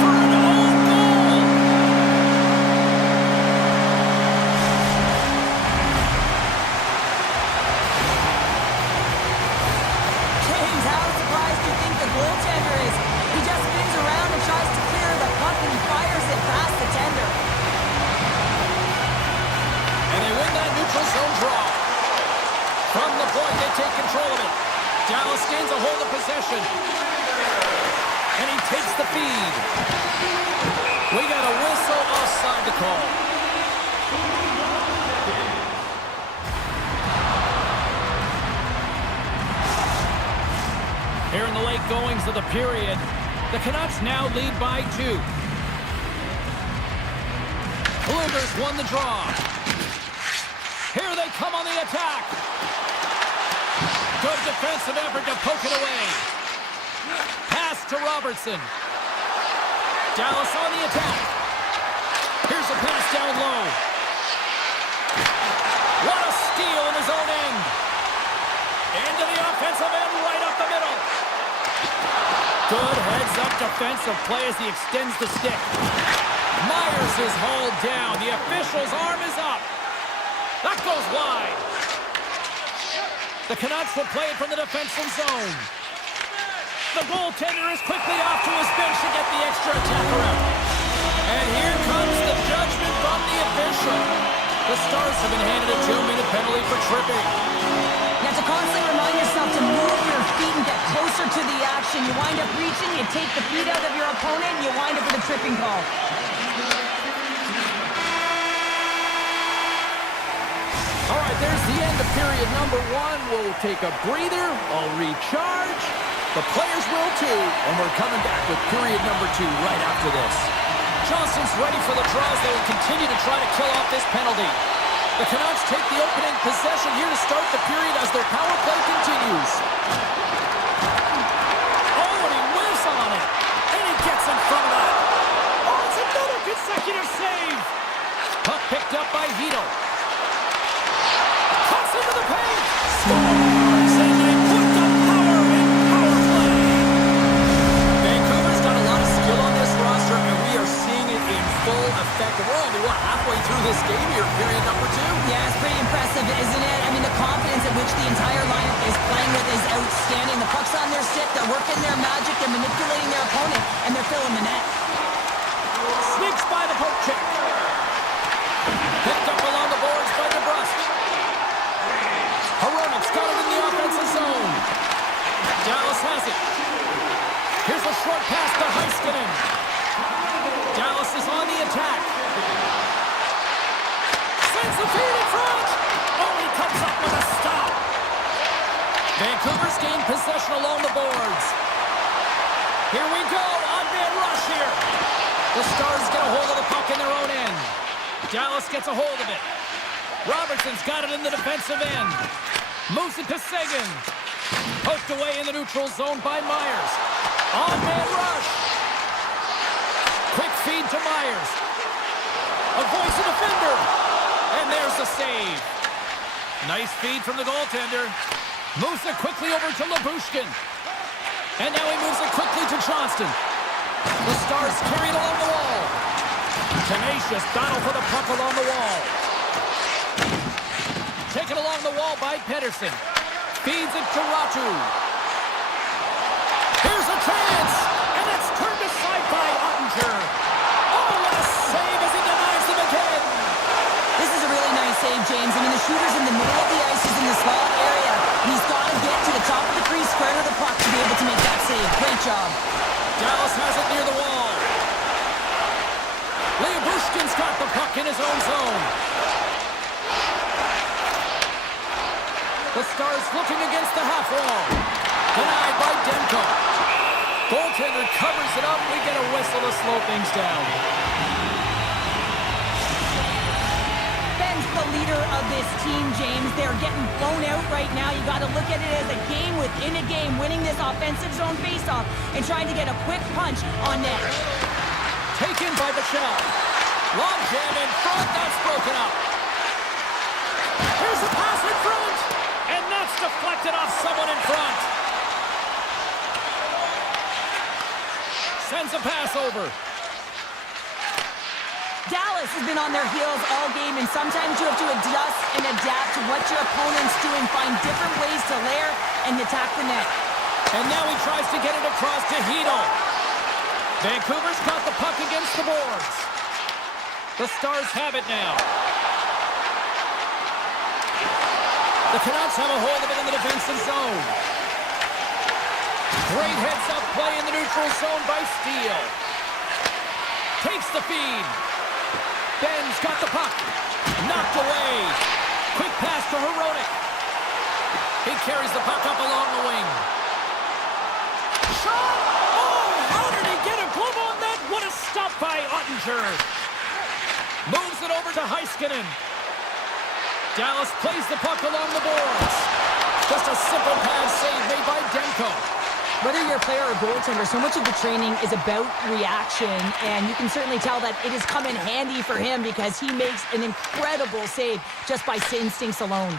for an own goal. possession. And he takes the feed. We got a whistle offside to call. Here in the late goings of the period, the Canucks now lead by 2. Bluegers won the draw. Here they come on the attack. Good defensive effort to poke it away. Pass to Robertson. Dallas on the attack. Here's a pass down low. What a steal in his own end. Into the offensive end, right up the middle. Good heads-up defensive play as he extends the stick. Myers is hauled down. The official's arm is up. That goes wide. The Canucks will play it from the defensive zone. The goaltender is quickly off to his bench to get the extra attacker out. And here comes the judgment from the official. The Stars have been handed a 2-minute penalty for tripping. You have to constantly remind yourself to move your feet and get closer to the action. You wind up reaching, you take the feet out of your opponent, and you wind up with a tripping call. All right, there's the end of period number 1. We'll take a breather. I'll recharge. The players will too. And we're coming back with period number 2 right after this. Johnson's ready for the draws. They will continue to try to kill off this penalty. The Canucks take the opening possession here to start the period as their power play continues. Oh, and he whiffs on it. And he gets in front of that. Oh, it's another consecutive save. Puck picked up by Hito. Cuts into the paint. Scores! And they put the power in power play. Vancouver's got a lot of skill on this roster, and we are seeing it in full effect. We're only, halfway through this game here, period number 2? Yeah, it's pretty impressive, isn't it? I mean, the confidence at which the entire lineup is playing with is outstanding. The puck's on their stick, they're working their magic, they're manipulating their opponent, and they're filling the net. Sneaks by the poke check. Picked up along the boards by DeBrusque. Hronek's got it in the offensive zone. Dallas has it. Here's a short pass to Heiskanen. Dallas is on the attack. Sends the feed in front. Oh, he comes up with a stop. Vancouver's gained possession along the boards. Here we go. On-man rush here. The Stars get a hold of the puck in their own end. Dallas gets a hold of it. Robertson's got it in the defensive end. Moves it to Seguin. Poked away in the neutral zone by Myers. On-man rush. Quick feed to Myers. Avoids the defender. And there's the save. Nice feed from the goaltender. Moves it quickly over to Labushkin. And now he moves it quickly to Johnston. The Stars carry it along the wall. Tenacious battle for the puck along the wall. Taken along the wall by Pedersen. Feeds it to Ratu. Here's a chance. And it's turned aside by Ottinger. Oh, what a save as he denies them again. This is a really nice save, James. I mean, the shooter's in the middle of the ice. He's in the slot area. And he's got to get to the top of the crease, square to the puck to be able to make that save. Great job. Dallas has it near the wall. Labushkin's got the puck in his own zone. The Stars looking against the half wall. Denied by Demko. Goaltender covers it up. We get a whistle to slow things down. Ben's the leader of this team, James. They're getting blown out right now. You got to look at it as a game within a game, winning this offensive zone faceoff and trying to get a quick punch on net. Taken by Bichelle. Long jam in front. That's broken up. Here's a pass in front. And that's deflected off someone in front. Sends a pass over. Dallas has been on their heels all game, and sometimes you have to adjust and adapt to what your opponent's doing. Find different ways to layer and attack the net. And now he tries to get it across to Hito. Vancouver's got the puck against the boards. The Stars have it now. The Canucks have a hold of it in the defensive zone. Great heads-up play in the neutral zone by Steele. Takes the feed. Ben's got the puck. Knocked away. Quick pass to Herodic. He carries the puck up along the wing. Shot! Oh, how did he get a glove on that? What a stop by Ottinger. Moves it over to Heiskanen. Dallas plays the puck along the boards. Just a simple pad save made by Demko. Whether you're a player or a goaltender, so much of the training is about reaction, and you can certainly tell that it has come in handy for him because he makes an incredible save just by instincts alone.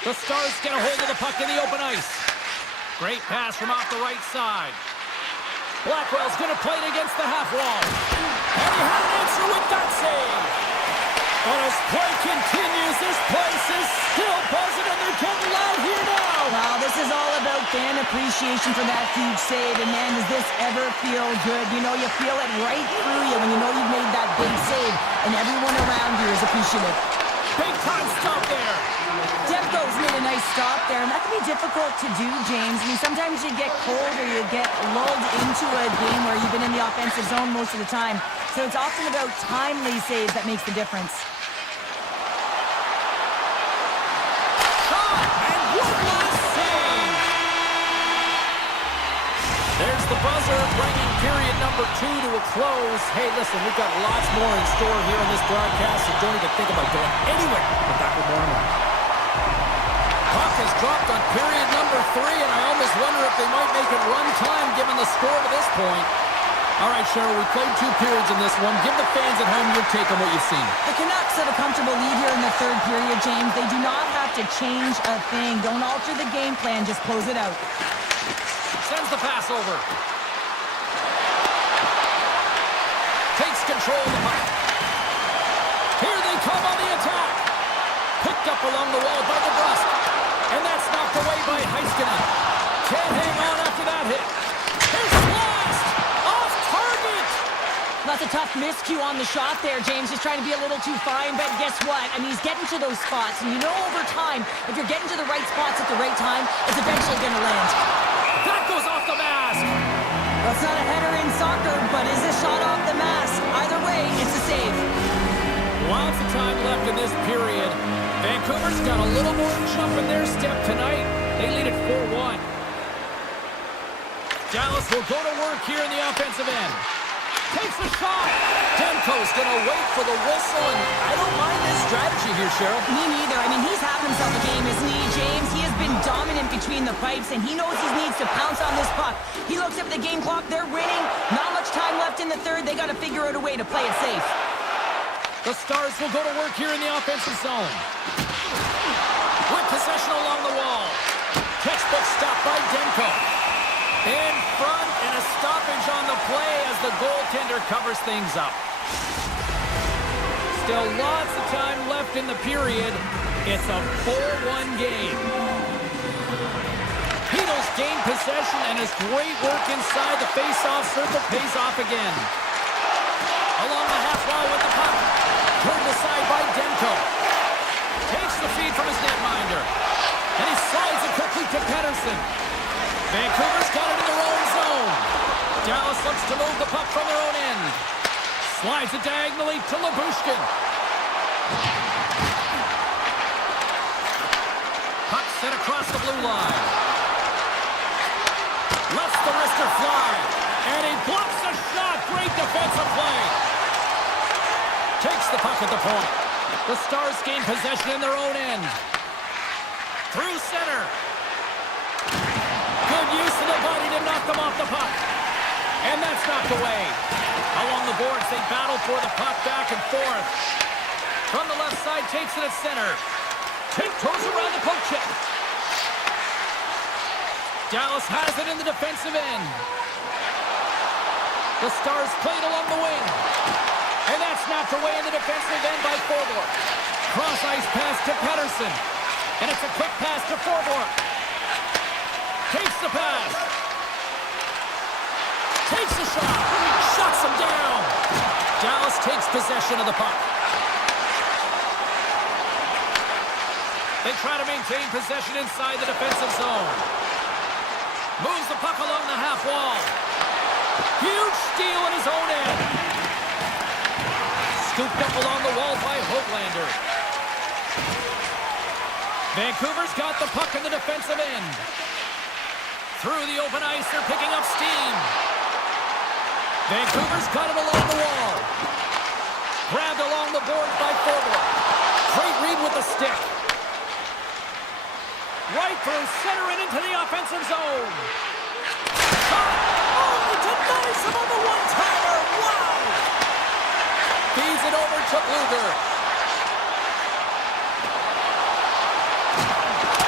The Stars get a hold of the puck in the open ice. Great pass from off the right side. Blackwell's going to play it against the half wall. And he had an answer with that save. But as play continues, this place is still buzzing, and they're getting loud here now. Wow, this is all about fan appreciation for that huge save. And man, does this ever feel good. You know, you feel it right through you when you know you've made that big save, and everyone around you is appreciative. Big time stop there. Demko's made a nice stop there, and that can be difficult to do, James. I mean, sometimes you get cold or you get lulled into a game where you've been in the offensive zone most of the time. So it's often about timely saves that makes the difference. There's the buzzer, bringing period number 2 to a close. Hey, listen, we've got lots more in store here in this broadcast, so don't even think about going anywhere. But back with more in a moment. Puck is dropped on period number 3, and I almost wonder if they might make it run time given the score to this point. All right, Cheryl, we played 2 periods in this one. Give the fans at home your take on what you've seen. The Canucks have a comfortable lead here in the third period, James. They do not have to change a thing. Don't alter the game plan, just close it out. Sends the pass over. Takes control of the puck. Here they come on the attack. Picked up along the wall by DeBrusque. And that's knocked away by Heiskanen. Can't hang on after that hit. Here's blast! Off target! That's a tough miscue on the shot there, James. He's trying to be a little too fine, but guess what? I mean, he's getting to those spots. And you know over time, if you're getting to the right spots at the right time, it's eventually going to land. That goes off the mask! Well, it's not a header in soccer, but is a shot off the mask. Either way, it's a save. Lots of time left in this period. Vancouver's got a little more jump in their step tonight. They lead at 4-1. Dallas will go to work here in the offensive end. Takes a shot. Demko's going to wait for the whistle, and I don't mind this strategy here, Cheryl. Me neither. I mean, he's having himself a game, isn't he, James? He has been dominant between the pipes, and he knows he needs to pounce on this puck. He looks at the game clock. They're winning. Not much time left in the third. They got to figure out a way to play it safe. The Stars will go to work here in the offensive zone. With possession along the wall. Textbook stop by Demko. In front, and a stoppage on the play as the goaltender covers things up. Still lots of time left in the period. It's a 4-1 game. Heedles gained possession, and his great work inside the face-off circle pays off again. Along the half wall with the puck. Turned aside by Demko. Takes the feed from his netminder. And he slides it quickly to Pettersson. Vancouver's got it in their own zone. Dallas looks to move the puck from their own end. Slides it diagonally to Lyubushkin. Puck set across the blue line. Lets the wrister fly. And he blocks the shot. Great defensive play. Takes the puck at the point. The Stars gain possession in their own end. Through center. Good use of the body to knock them off the puck. And that's knocked away. Along the boards, they battle for the puck back and forth. From the left side, takes it at center. Tiptoes around the poke check. Dallas has it in the defensive end. The Stars played along the wing. And that's knocked away in the defensive end by Forbort. Cross-ice pass to Pettersson. And it's a quick pass to Forbort. Takes the pass. Takes the shot. Shuts him down. Dallas takes possession of the puck. They try to maintain possession inside the defensive zone. Moves the puck along the half wall. Huge steal in his own end. Scooped up along the wall by Hoglander. Vancouver's got the puck in the defensive end. Through the open ice, they're picking up steam. Vancouver's got it along the wall. Grabbed along the board by Forbort. Great read with the stick. Right through center and into the offensive zone. Shot! Oh, he denies him on the one-timer! Wow! Feeds it over to Luger.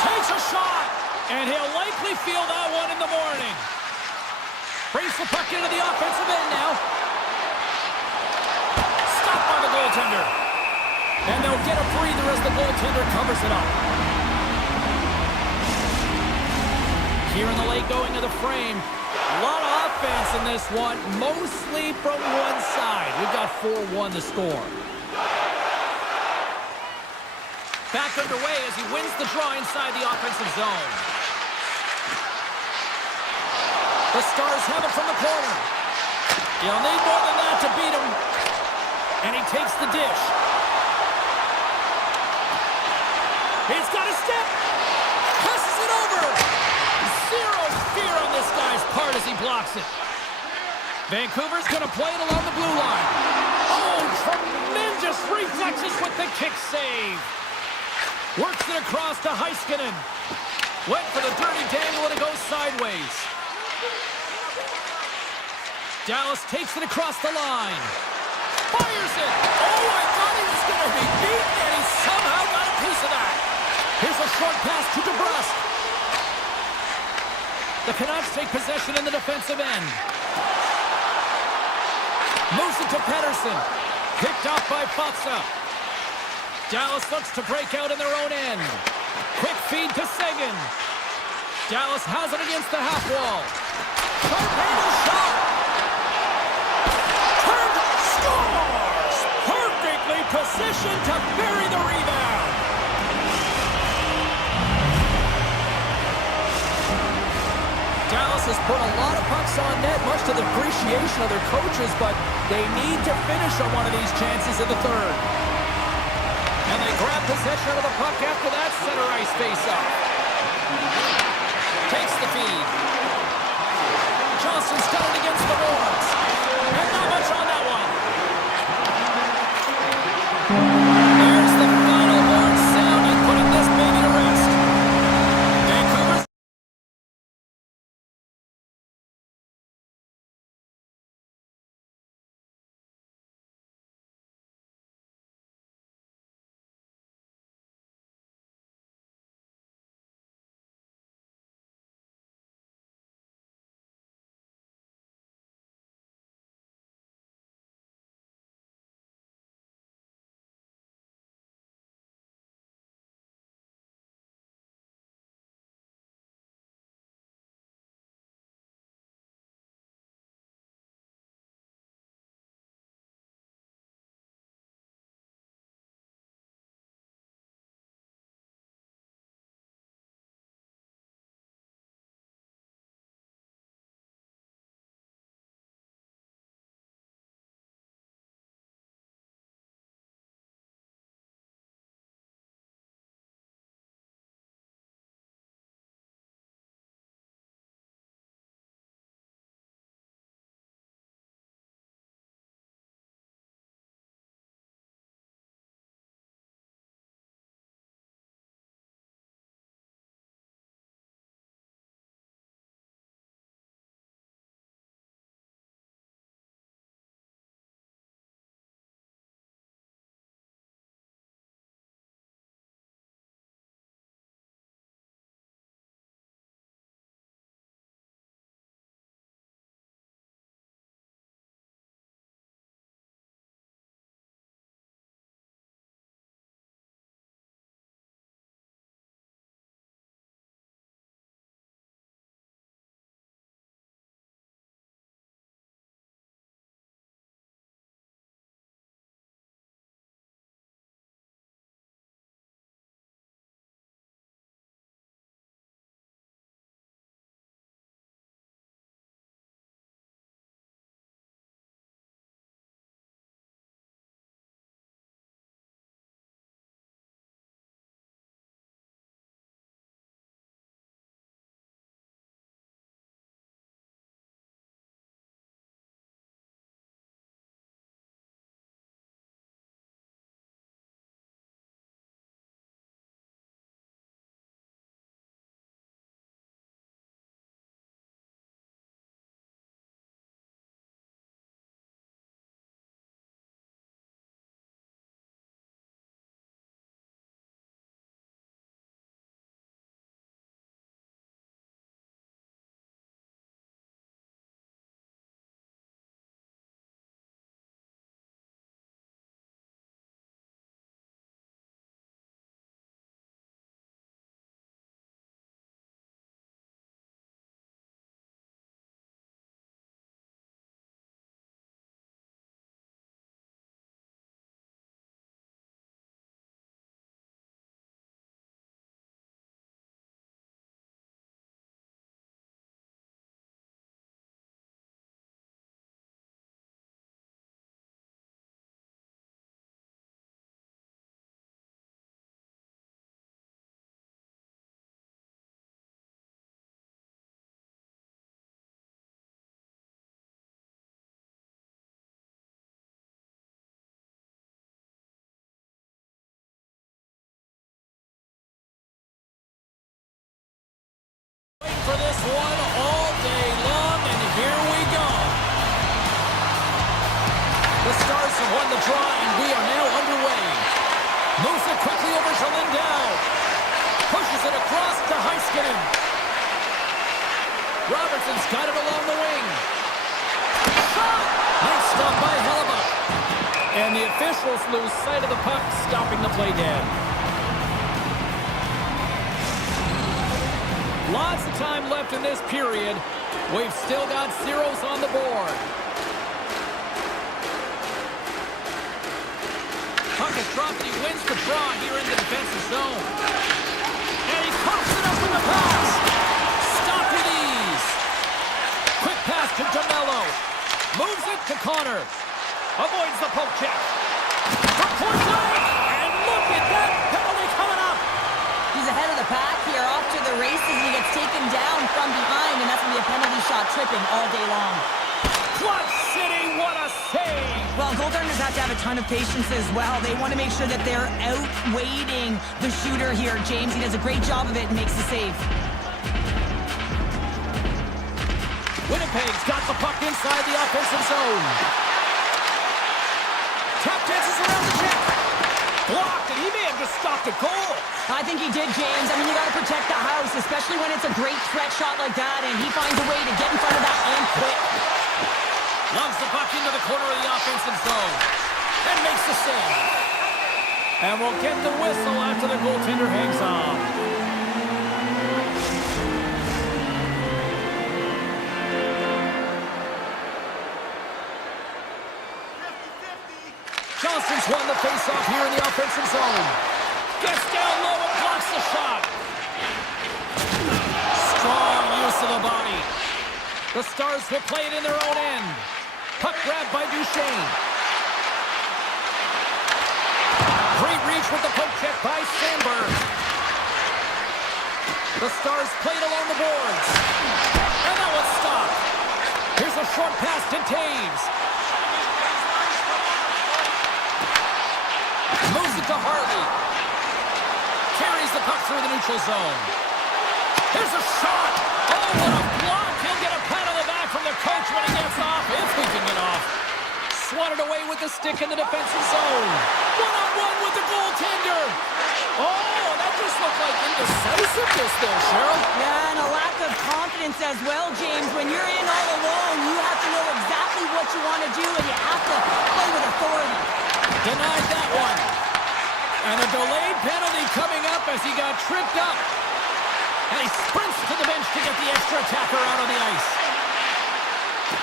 Takes a shot! And he'll likely feel that one in the morning. Brings the puck into the offensive end now. Stopped by the goaltender. And they'll get a breather as the goaltender covers it up. Here in the late going of the frame. A lot of offense in this one, mostly from one side. We've got 4-1 to score. Back underway as he wins the draw inside the offensive zone. The Stars have it from the corner. You'll need more than that to beat him. And he takes the dish. He's got a step. Passes it over. Zero fear on this guy's part as he blocks it. Vancouver's going to play it along the blue line. Oh, tremendous reflexes with the kick save. Works it across to Heiskanen. Went for the dirty dangle and it goes sideways. Dallas takes it across the line. Fires it. Oh, I thought he was going to be beaten, and he somehow got a piece of that. Here's a short pass to DeBrusque. The Canucks take possession in the defensive end. Moves it to Pettersson. Picked up by Faksa. Dallas looks to break out in their own end. Quick feed to Seguin. Dallas has it against the half wall. Sharp-handed shot. Turned, scores! Perfectly positioned to bury the rebound. Dallas has put a lot of pucks on net, much to the appreciation of their coaches, but they need to finish on one of these chances in the third. And they grab possession of the puck after that center ice face-off. Takes the feed. Johnson's got it against the boards. And not much on that one. for this one all day long, and here we go. The Stars have won the draw, and we are now underway. Moves it quickly over to Lindell. Pushes it across to Heiskanen. Robertson's got it along the wing. Shot! Nice stop by Hellebuck. And the officials lose sight of the puck, stopping the play dead. Lots of time left in this period. We've still got zeros on the board. Puck is dropped and he wins the draw here in the defensive zone. And he pops it up with the pass. Stopped with ease. Quick pass to DeMello. Moves it to Connor. Avoids the poke check. From point blank. And look at that penalty coming up. He's ahead of the pack here, off to the races, and he gets taken down from behind, and that's going to be a penalty shot tripping all day long. Clutch City, what a save! Well, goaltenders have to have a ton of patience as well. They want to make sure that they're outweighting the shooter here. James, he does a great job of it and makes the save. Winnipeg's got the puck inside the offensive zone. Tap dances around the check. Blocked, and he may have just stopped a goal. I think he did, James. I mean, you got to protect the house, especially when it's a great threat shot like that, and he finds a way to get in front of that and quick. Loves the puck into the corner of the offensive zone. And makes the save. And we'll get the whistle after the goaltender hangs on. Johnston's won the face-off here in the offensive zone. Gets down low and blocks the shot. Strong use of the body. The Stars will play it in their own end. Puck grabbed by Duchesne. Great reach with the poke check by Sandberg. The Stars played along the boards. And that one's stopped. Here's a short pass to Taves. Moves it to Harley. Carries the puck through the neutral zone. Here's a shot. Oh, what a block. He'll get a pat on the back from the coach when he gets off, if he can get off. Swatted away with the stick in the defensive zone. One-on-one with the goaltender. Oh, that just looked like indecisiveness there, Cheryl. Yeah, and a lack of confidence as well, James. When you're in all alone, you have to know exactly what you want to do, and you have to play with authority. Denied that one. And a delayed penalty coming up as he got tripped up. And he sprints to the bench to get the extra attacker out on the ice.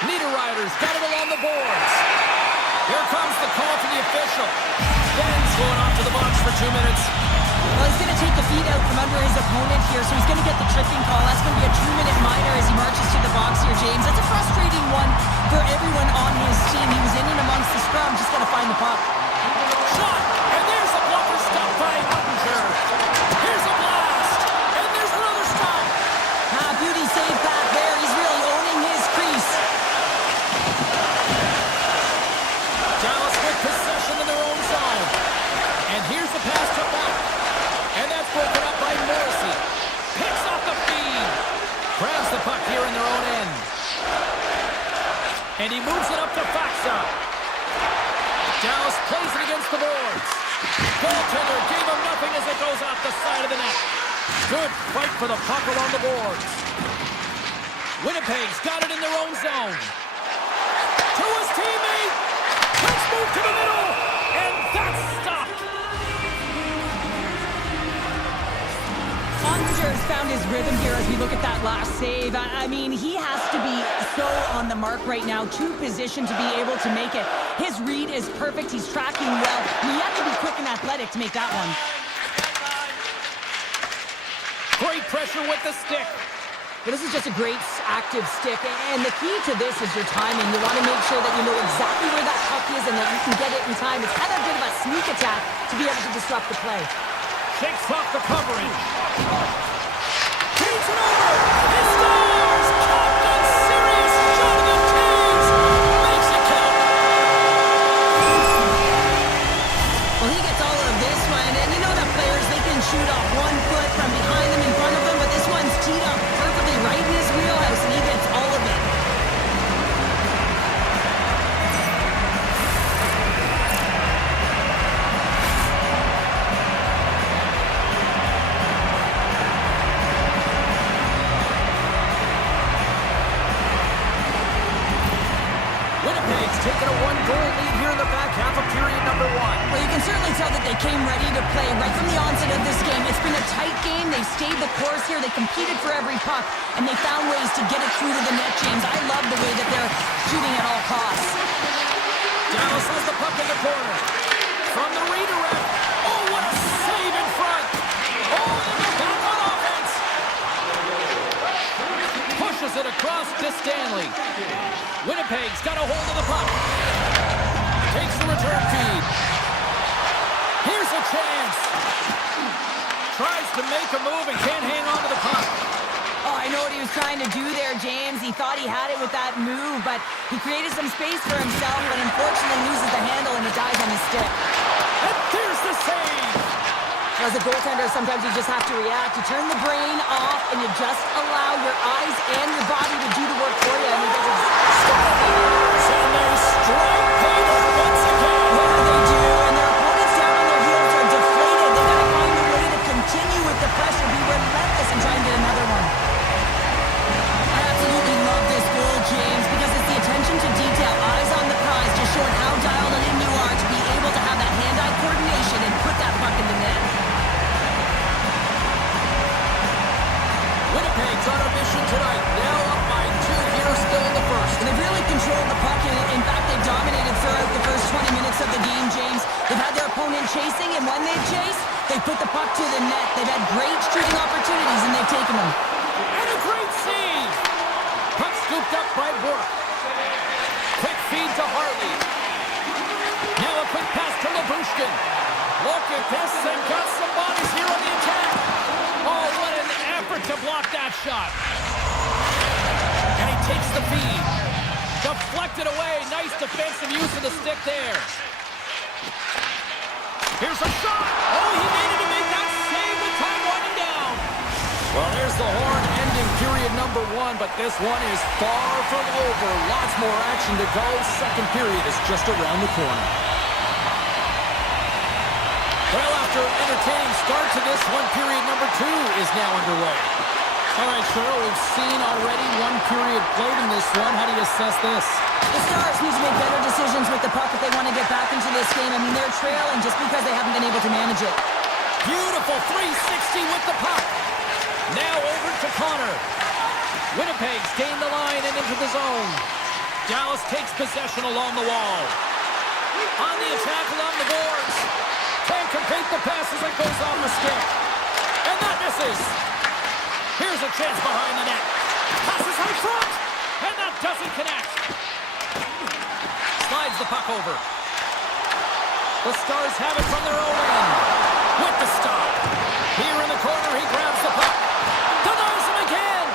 Niederreiter's got it along the boards. Here comes the call to the official. Ben's going off to the box for 2 minutes. Well, he's going to take the feet out from under his opponent here, so he's going to get the tripping call. That's going to be a 2-minute minor as he marches to the box here, James. That's a frustrating one for everyone on his team. He was in and amongst the scrum, just got to find the puck. Shot! And there's a blocker stop by Ottinger. Here's a blast! And there's another stop! Beauty save back there. He's really owning his crease. Dallas with possession in their own zone. And here's the pass to Buck. And that's broken up by Morrissey. Picks up the feed. Grabs the puck here in their own end. And he moves it up to Faxa. Dallas plays it against the boards. Goaltender gave him nothing as it goes off the side of the net. Good fight for the puck along the boards. Winnipeg's got it in their own zone. To his teammate. Let's move to the middle. And that's stopped. Ottinger's found his rhythm here as we look at that last save. I mean, he has to be so on the mark right now, to position to be able to make it. His read is perfect. He's tracking well. I mean, you have to be quick and athletic to make that one. Great pressure with the stick. But this is just a great active stick. And the key to this is your timing. You want to make sure that you know exactly where that puck is and that you can get it in time. It's kind of a bit of a sneak attack to be able to disrupt the play. Shakes off the coverage. Takes it over. His Stars Captain Sirius Jonathan Taves makes it count. Well, he gets all of this one. And you know that players, they can shoot off 1 foot from behind them, in front of them, but this one's teed up perfectly right Winnipeg's taken a one-goal lead here in the back half of period number one. Well, you can certainly tell that they came ready to play right from the onset of this game. It's been a tight game. They've stayed the course here. They competed for every puck, and they found ways to get it through to the net, James. I love the way that they're shooting at all costs. Dallas has the puck in the corner. From the redirect. Oh, what a save in front. Oh, and they're back on offense. Pushes it across to Stanley. Winnipeg's got a hold of the puck. Takes the return feed. Here's a chance. Tries to make a move and can't hang on to the puck. Oh, I know what he was trying to do there, James. He thought he had it with that move, but he created some space for himself, but unfortunately loses the handle and it dies on his stick. And there's the save. As a goaltender, sometimes you just have to react. You turn the brain off and you just allow your eyes and your body to do the work for you. And he does it. So they strike payment once again. Yeah, they do. And their opponents down on their heels are deflated. They got to find a way to continue with the pressure, be relentless, and try and get another one. I absolutely love this goal, James, because it's the attention to detail, eyes on the prize, just showing how dialed in you are to be able to have that hand-eye coordination and put that puck in the net. Winnipeg's on a mission tonight. Now up by 2 here still in the first. And they've really controlled the puck. In fact, they've dominated throughout the first 20 minutes of the game, James. They've had their opponent chasing, and when they chase, they put the puck to the net. They've had great shooting opportunities, and they've taken them. And a great save. Puck scooped up by Burke. Quick feed to Hartley. Now a quick pass to Labushkin. Look at this, they've got some bodies here on the attack. Oh, what an effort to block that shot. And he takes the feed. Deflected away. Nice defensive use of the stick there. Here's a shot. Oh, he needed to make that save with time winding down. Well, there's the horn ending period number one, but this one is far from over. Lots more action to go. Second period is just around the corner. Well, after an entertaining start to this one, period number two is now underway. All right, Cheryl, we've seen already one period played in this one. How do you assess this? The Stars need to make better decisions with the puck if they want to get back into this game. I mean, they're trailing just because they haven't been able to manage it. Beautiful 360 with the puck. Now over to Connor. Winnipeg's gained the line and into the zone. Dallas takes possession along the wall. On the attack along the boards. Can't complete the pass as it goes off the stick. And that misses. Here's a chance behind the net. Passes high front. And that doesn't connect. Slides the puck over. The Stars have it from their own end. With the stop. Here in the corner, he grabs the puck. Denies him again.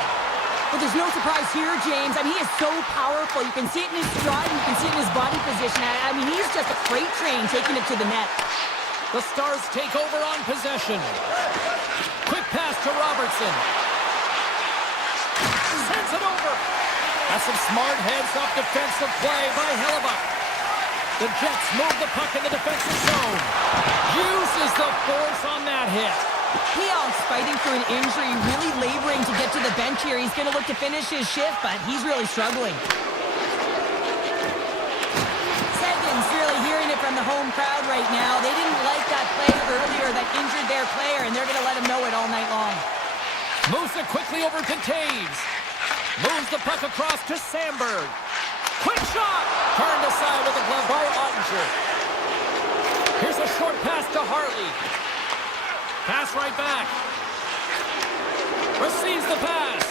But there's no surprise here, James. I mean, he is so powerful. You can see it in his stride, and you can see it in his body position. I mean, he's just a freight train taking it to the net. The Stars take over on possession. Quick pass to Robertson. Sends it over. That's some smart heads-up defensive play by Hellebuck. The Jets move the puck in the defensive zone. Uses the force on that hit. Keon's fighting through an injury, really laboring to get to the bench here. He's going to look to finish his shift, but he's really struggling. Seguin's really hearing it from the home crowd right now. They didn't like that play earlier that injured their player, and they're going to let him know it all night long. Moves it quickly over to Taves. Moves the puck across to Sandberg. Quick shot! Turned aside with a glove by Ottinger. Here's a short pass to Hartley. Pass right back. Receives the pass.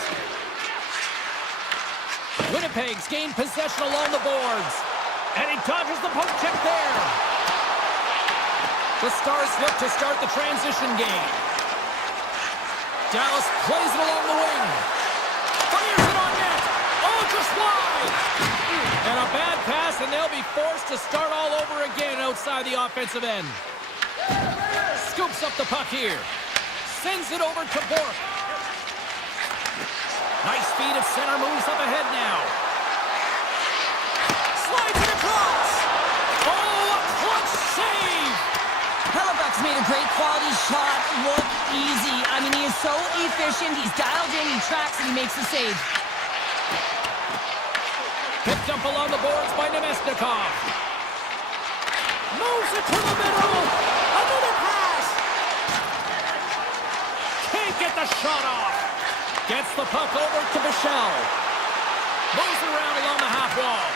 Winnipeg's gained possession along the boards. And he dodges the poke check there. The Stars look to start the transition game. Dallas plays it along the wing. Fires it on net. Oh, just wide. And a bad pass, and they'll be forced to start all over again outside the offensive end. Scoops up the puck here. Sends it over to Bork. Nice feed at center, moves up ahead now. Slides it across. Oh, a clutch save. Hellebuck's made a great quality shot look easy. I mean, he is so efficient. He's dialed in, he tracks, and he makes the save. Picked up along the boards by Nemesky. Svechnikov. Moves it to the middle. Another pass. Can't get the shot off. Gets the puck over to Michel. Moves it around along the half wall.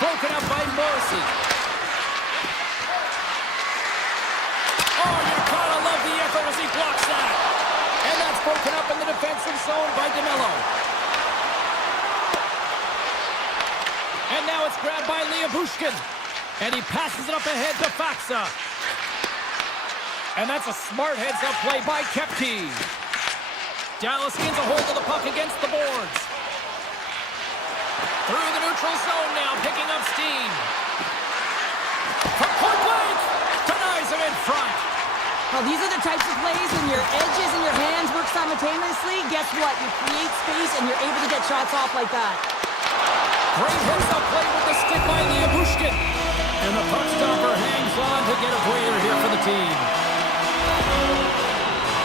Broken up by Morrissey. Oh, you gotta love the effort as he blocks that. And that's broken up in the defensive zone by DeMello. And now it's grabbed by Liabushkin. And he passes it up ahead to Faxa. And that's a smart heads-up play by Kepke. Dallas gains a hold of the puck against the boards. Through the neutral zone now, picking up steam. From point blank, denies him in front. Well, these are the types of plays when your edges and your hands work simultaneously. Guess what? You create space and you're able to get shots off like that. Great heads-up play with the stick by Liabushkin. And the puck stopper hangs on to get a breather here for the team.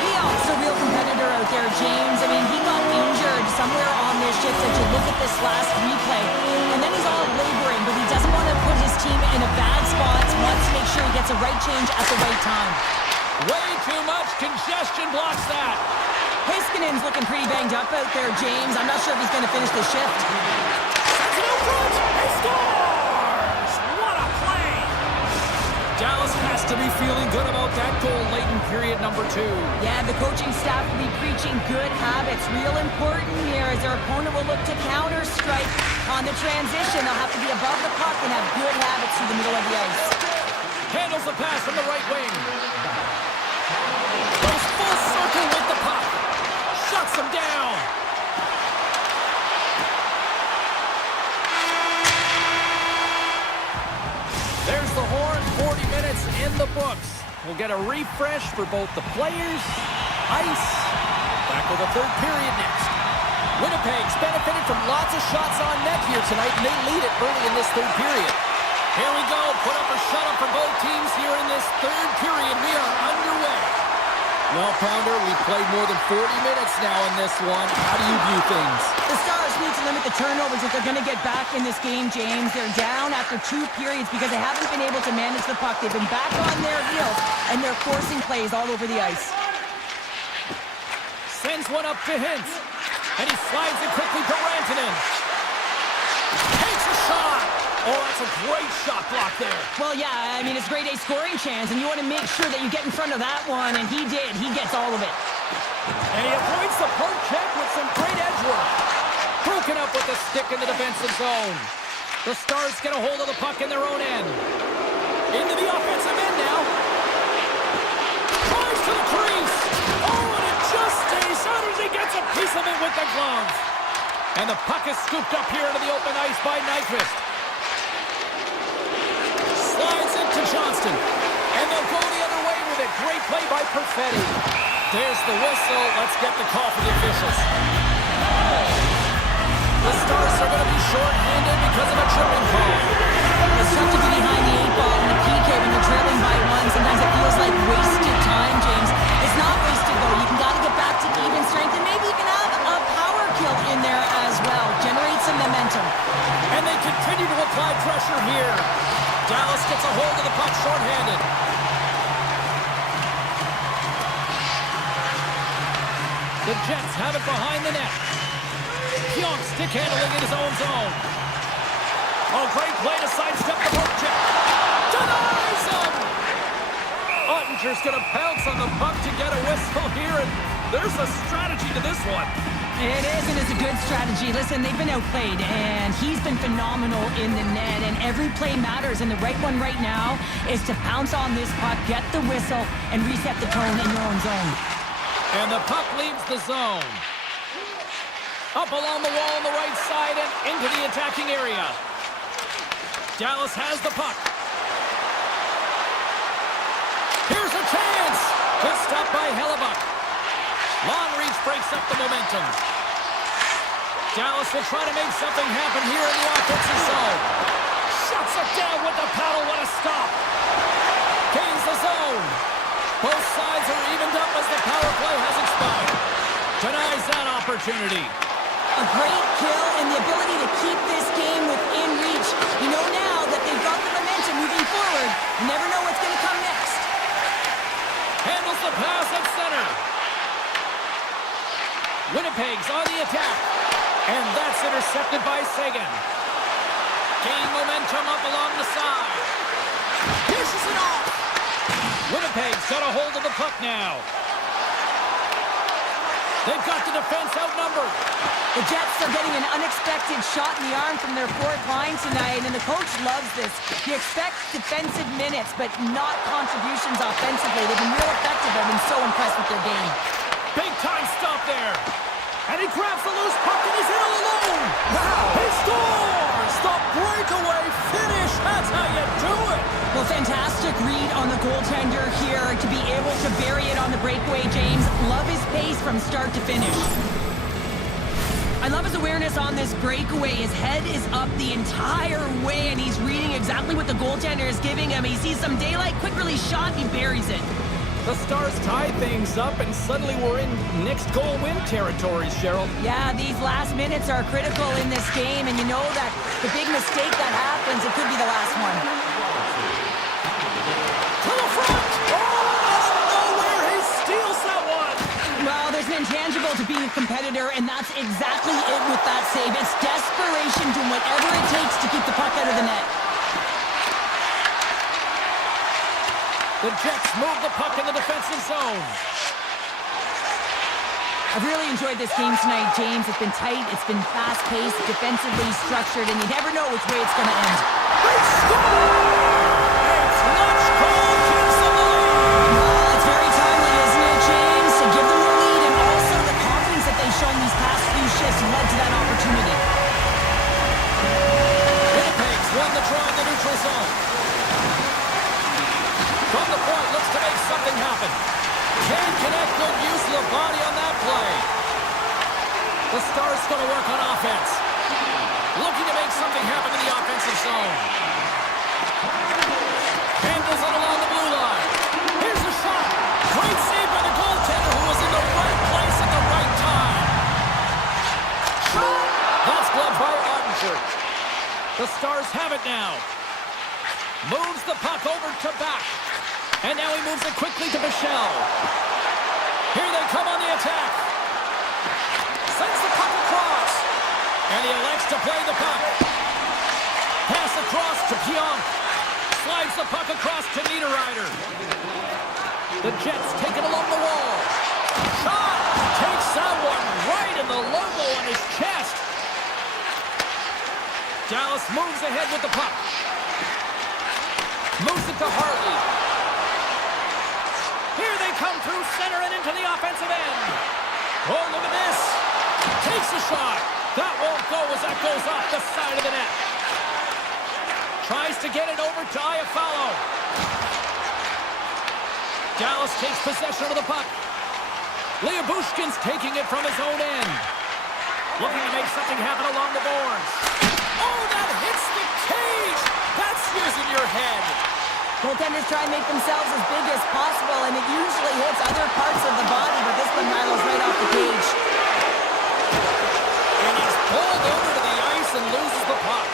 He's a real competitor out there, James. I mean, he got injured somewhere on this shift as you look at this last replay. And then he's all laboring, but he doesn't want to put his team in a bad spot. He wants to make sure he gets a right change at the right time. Way too much congestion blocks that. Hiskinen's looking pretty banged up out there, James. I'm not sure if he's going to finish the shift. Sends it out front. He scores! What a play! Dallas has to be feeling good about that goal late in period number 2. Yeah, the coaching staff will be preaching good habits. Real important here as their opponent will look to counter-strike on the transition. They'll have to be above the puck and have good habits through the middle of the ice. Handles the pass from the right wing. Goes full circle with the puck. Shuts him down. There's the horn. 40 minutes in the books. We'll get a refresh for both the players, ice. Back with the third period next. Winnipeg's benefited from lots of shots on net here tonight, and they lead it early in this third period. Here we go. Put up or shut up for both teams here in this third period. We are underway. Well, Pounder, we've played more than 40 minutes now in this one. How do you view things? The Stars need to limit the turnovers if they're going to get back in this game, James. They're down after 2 periods because they haven't been able to manage the puck. They've been back on their heels, and they're forcing plays all over the ice. Sends one up to Hintz. And he slides it quickly to Rantanen. Takes a shot. Oh, that's a great shot block there. Well, yeah, I mean, it's grade A scoring chance, and you want to make sure that you get in front of that one, and he did. He gets all of it. And he avoids the poke check with some great edge work. Broken up with the stick in the defensive zone. The Stars get a hold of the puck in their own end. Into the offensive end now. Tries to the crease. Oh, and it just stays out as he gets a piece of it with the glove. And the puck is scooped up here into the open ice by Nyquist. Slides it to Johnston. And they'll go the other way with it. Great play by Perfetti. There's the whistle. Let's get the call for the officials. The Stars are going to be short-handed because of a tripping call. It's tough to be behind the 8 ball in the PK when you're trailing by 1. Sometimes it feels like wasted time, James. It's not wasted, though. You can gotta get back to even strength, and maybe you can have a power kill in there as well. Generate some momentum. And they continue to apply pressure here. Dallas gets a hold of the puck short-handed. The Jets have it behind the net. Pionk stick handling in his own zone. Oh, great play to sidestep the poke check. Denies him! Ottinger's going to pounce on the puck to get a whistle here, and there's a strategy to this one. It is, and it's a good strategy. Listen, they've been outplayed, and he's been phenomenal in the net, and every play matters, and the right one right now is to pounce on this puck, get the whistle, and reset the tone in your own zone. And the puck leaves the zone. Up along the wall on the right side and into the attacking area. Dallas has the puck. Here's a chance. Good stop by Hellebuck. Long reach breaks up the momentum. Dallas will try to make something happen here in the offensive zone. Shuts it down with the paddle. What a stop. Gains the zone. Both sides are evened up as the power play has expired. Denies that opportunity. A great kill and the ability to keep this game within reach. You know now that Winnipeg's on the attack. And that's intercepted by Sagan. Gain momentum up along the side. Dishes it off. Winnipeg's got a hold of the puck now. They've got the defense outnumbered. The Jets are getting an unexpected shot in the arm from their fourth line tonight, and the coach loves this. He expects defensive minutes, but not contributions offensively. They've been real effective. I've been so impressed with their game. Big time stop there. And he grabs the loose puck and he's in all alone. Wow. He scores! The breakaway finish. That's how you do it. Well, fantastic read on the goaltender here to be able to bury it on the breakaway, James. Love his pace from start to finish. I love his awareness on this breakaway. His head is up the entire way, and he's reading exactly what the goaltender is giving him. He sees some daylight, quick release shot, he buries it. The Stars tie things up, and suddenly we're in next goal win territory, Cheryl. Yeah, these last minutes are critical in this game, and you know that the big mistake that happens, it could be the last one. To the front! Oh, out of nowhere, he steals that one! Well, there's an intangible to being a competitor, and that's exactly it with that save. It's desperation, doing whatever it takes to keep the puck out of the net. The Jets move the puck in the defensive zone. I've really enjoyed this game tonight, James. It's been tight, it's been fast-paced, defensively structured, and you never know which way it's going to end. They score! It's Lynch Cole keeps them the lead. Well, it's very timely, isn't it, James? To give them the lead, and also the confidence that they've shown these past few shifts led to that opportunity. Winnipeg's won the draw in the neutral zone. From the point, looks to make something happen. Can't connect, good use of the body on that play. The Stars going to work on offense. Looking to make something happen in the offensive zone. Handles it along the blue line. Here's a shot. Great save by the goaltender who was in the right place at the right time. Shot! That's gloved by Ottinger. The Stars have it now. Moves the puck over to back. And now he moves it quickly to Michelle. Here they come on the attack. Sends the puck across. And he elects to play the puck. Pass across to Pionk. Slides the puck across to Niederreiter. The Jets take it along the wall. Shot! Takes that one right in the logo on his chest. Dallas moves ahead with the puck. Moves it to Hartley. Here they come through center and into the offensive end. Oh, look at this. Takes a shot. That won't go as that goes off the side of the net. Tries to get it over to Iafallo. Dallas takes possession of the puck. Liabushkin's taking it from his own end. Looking to make something happen along the boards. Oh, that hits the cage. That's using your head. Goaltenders try and make themselves as big as possible, and it usually hits other parts of the body, but this one rattles right off the cage. And he's pulled over to the ice and loses the puck.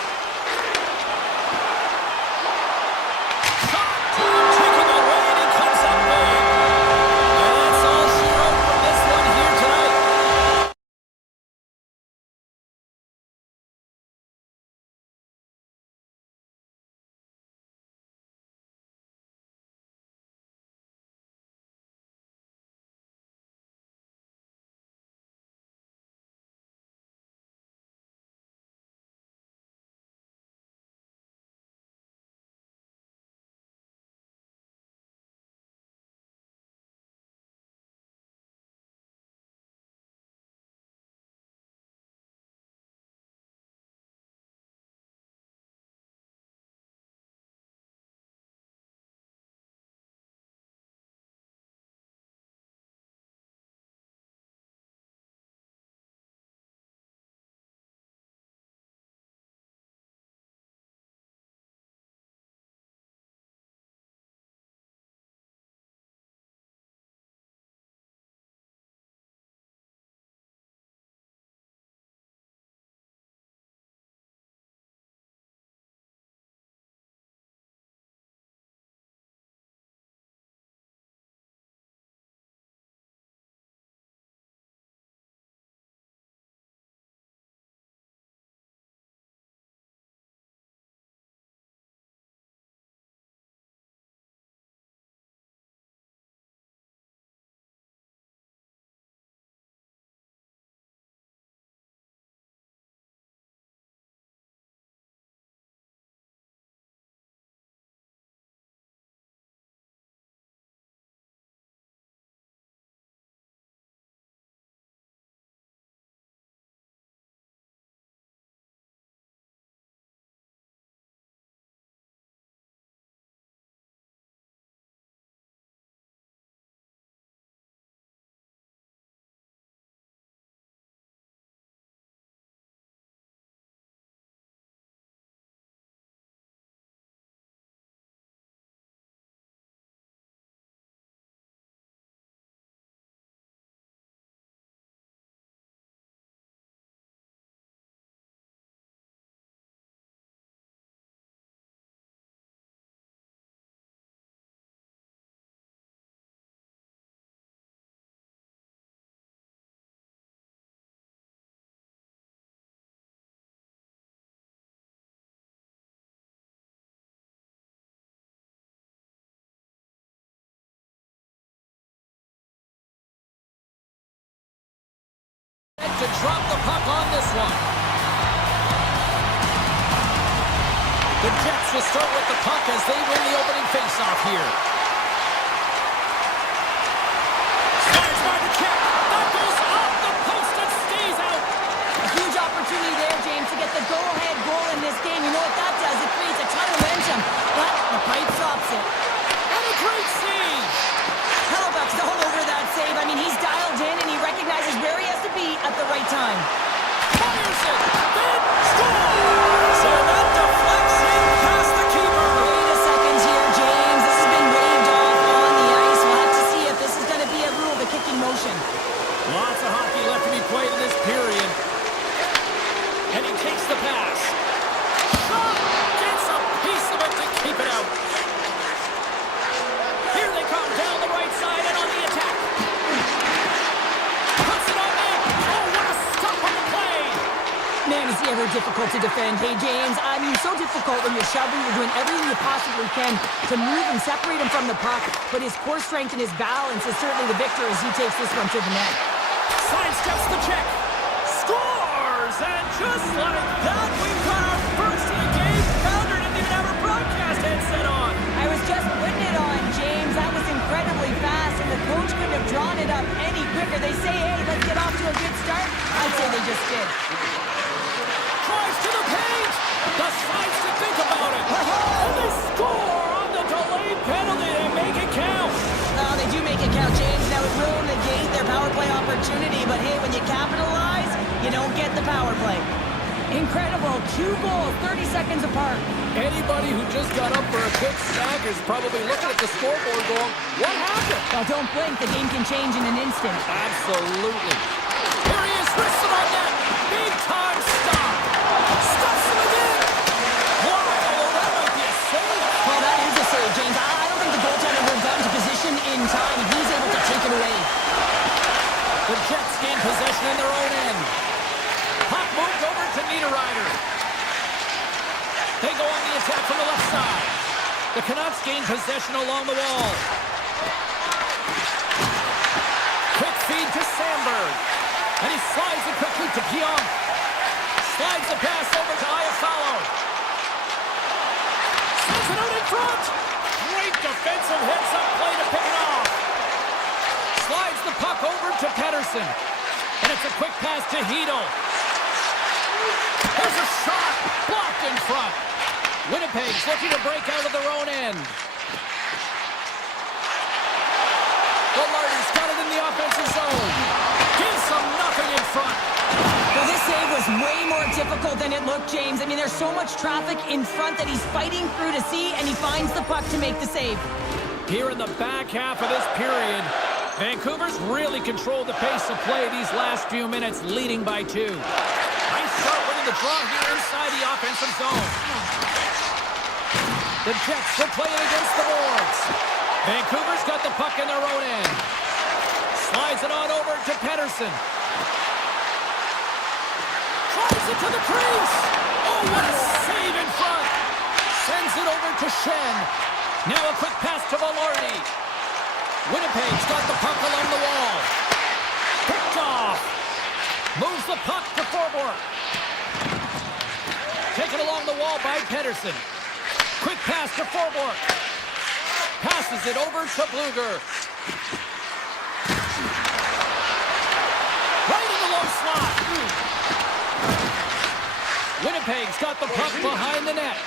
drop the puck on this one. The Jets will start with the puck as they win the opening faceoff here. Fires by the check. That goes off the post and stays out. A huge opportunity there, James, to get the go-ahead goal in this game. You know what that does? It creates a ton of momentum, but the pipe stops it. And a great save. Hellebuck's all over that save. I mean, he's dialed in and he recognizes where he has to be at the right time. Fires it. Then scores. So that deflects in past the keeper. Wait a second here, James. This has been waved off on the ice. We'll have to see if this is going to be a rule, the kicking motion. Lots of hockey left to be played in this period. And he takes the pass. Shot! Gets a piece of it to keep it out. Here they come down the right side and on the attack. Puts it on net. Oh, what a stop on the play. Man, is he ever difficult to defend. Hey, James, I mean, so difficult when you're shoving, you're doing everything you possibly can to move and separate him from the puck, but his core strength and his balance is certainly the victor as he takes this one to the net. Sidesteps the check. Scores! And just like that, we've got our first of the game. Pounder didn't even have her broadcast headset on. I was just putting it on, James. That was incredibly fast, and the coach couldn't have drawn it up any quicker. They say, hey, let's get off to a good start. I'd say they just did. Tries to the paint. Decides to think about it. And they score on the delayed penalty and make it count. Oh, they do make it count, James. Now it will negate their power play opportunity, but hey, when you capitalize, you don't get the power play. Incredible. 2 goals, 30 seconds apart. Anybody who just got up for a quick snack is probably looking at the scoreboard going, what happened? Well, don't blink. The game can change in an instant. Absolutely. Here he is, wristed on net. Big time stop. Stuffs him again. Wow, that might be a save. Well, that is a save, James. I don't think the goaltender would have gotten to position in time. He's able to take it away. The Jets gain possession in their own end. Puck moved over to Niederreiter. They go on the attack from the left side. The Canucks gain possession along the wall. Quick feed to Sandberg. And he slides it quickly to Keon. Slides the pass over to Iafallo. Sends it out in front. Great defensive heads-up play to pick it off. Slides the puck over to Pettersson. And it's a quick pass to Hedl. There's a shot. Blocked in front. Winnipeg's looking to break out of their own end. Gallardi's got it in the offensive zone. Gives them nothing in front. Well, this save was way more difficult than it looked, James. I mean, there's so much traffic in front that he's fighting through to see, and he finds the puck to make the save. Here in the back half of this period, Vancouver's really controlled the pace of play these last few minutes, leading by 2. Nice start winning the draw here inside the offensive zone. The Jets will play it against the boards. Vancouver's got the puck in their own end. Slides it on over to Pettersson. Tries it to the crease. Oh, what a save in front. Sends it over to Shen. Now a quick pass to Velarde. Winnipeg's got the puck along the wall. Picked off. Moves the puck to Forbort. Taken along the wall by Pettersson. Quick pass to Forbort. Passes it over to Bluger. Right in the low slot. Winnipeg's got the puck behind the net.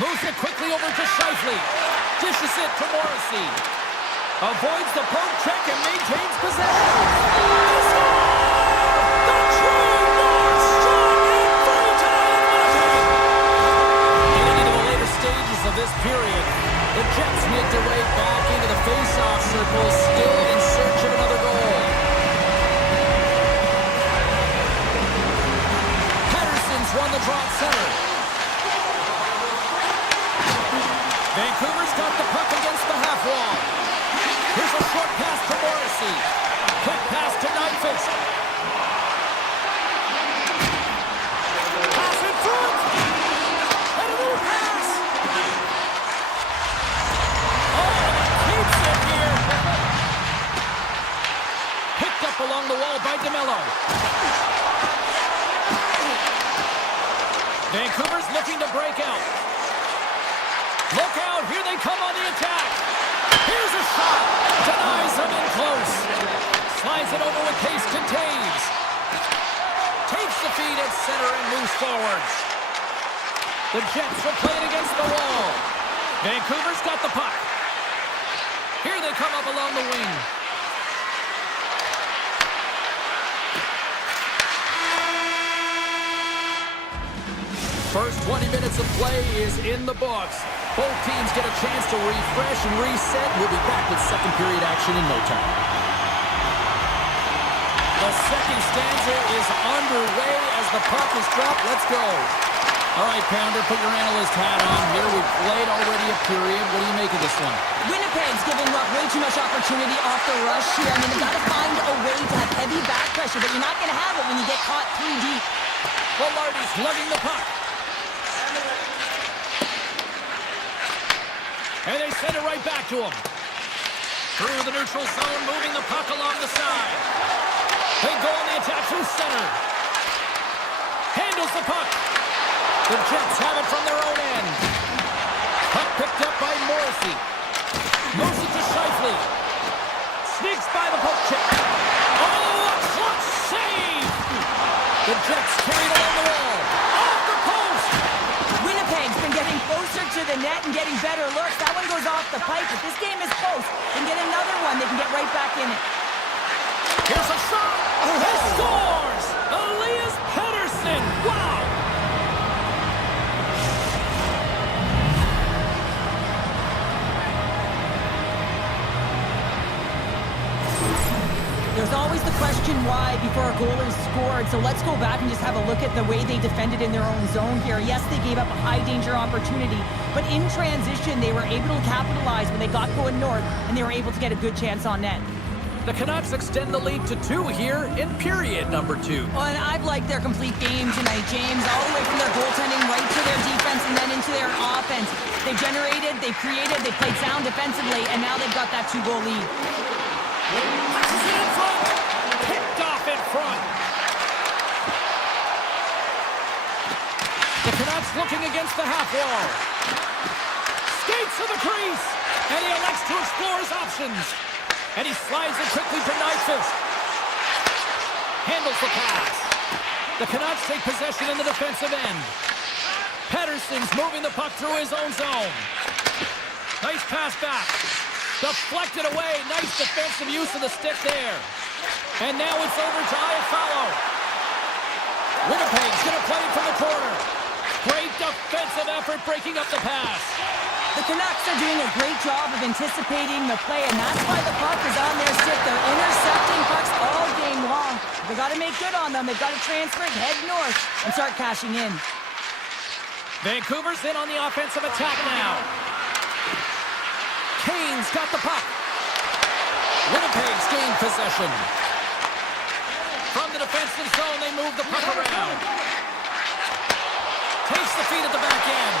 Moves it quickly over to Scheifele. Dishes it to Morrissey. Avoids the poke check and maintains possession. They score! The true North strong and free tie in Winnipeg. Getting into the later stages of this period, the Jets make their way back into the face-off circle, still in search of another goal. Pettersson's won the draw at center. Vancouver's got the puck against the half wall. Here's a short pass to Morrissey. Quick pass to Nyquist. Pass in front. And a little pass. Oh, keeps it here. Picked up along the wall by DeMello. Look out, here they come on the attack. Here's a shot. Denies them in close. Slides it over with pace to Taves. Takes the feed at center and moves forward. The Jets will play it against the wall. Vancouver's got the puck. Here they come up along the wing. First 20 minutes of play is in the books. Both teams get a chance to refresh and reset. We'll be back with second period action in no time. The second stanza is underway as the puck is dropped. Let's go. All right, Pounder, put your analyst hat on here. We've played already a period. What do you make of this one? Winnipeg's giving up way too much opportunity off the rush here. I mean, they got to find a way to have heavy back pressure, but you're not going to have it when you get caught 3 deep. Velarde's lugging the puck. And they send it right back to him. Through the neutral zone, moving the puck along the side. They go on the attack through center. Handles the puck. The Jets have it from their own end. Puck picked up by Morrissey. Moves it to Scheifele. Sneaks by the poke check. Oh, a clutch save! The Jets carried along the wall. Off the post! Winnipeg's been getting closer to the net and getting better looks. That one goes off the pipe. If this game is close, and get another one, they can get right back in it. Here's a shot! Oh, he scores! Elias Pettersson! Wow! There's always the question why before a goal is scored, so let's go back and just have a look at the way they defended in their own zone here. Yes, they gave up a high-danger opportunity, but in transition, they were able to capitalize when they got going north, and they were able to get a good chance on net. The Canucks extend the lead to 2 here in period number 2. Well, and I've liked their complete game tonight, James, all the way from their goaltending right to their defense and then into their offense. They generated, they created, they played sound defensively, and now they've got that 2-goal lead. Passes it in front. Picked off in front. The Canucks looking against the half wall. Skates to the crease. And he elects to explore his options. And he slides it quickly to Nyquist. Handles the pass. The Canucks take possession in the defensive end. Pettersson's moving the puck through his own zone. Nice pass back. Deflected away. Nice defensive use of the stick there. And now it's over to Iafallo. Winnipeg's going to play it from the corner. Great defensive effort breaking up the pass. The Canucks are doing a great job of anticipating the play, and that's why the puck is on their stick. They're intercepting pucks all game long. They got to make good on them. They've got to transfer it, head north, and start cashing in. Vancouver's in on the offensive attack now. Kane's got the puck. Winnipeg's gained possession. From the defensive zone, they move the puck around. Takes the feed at the back end.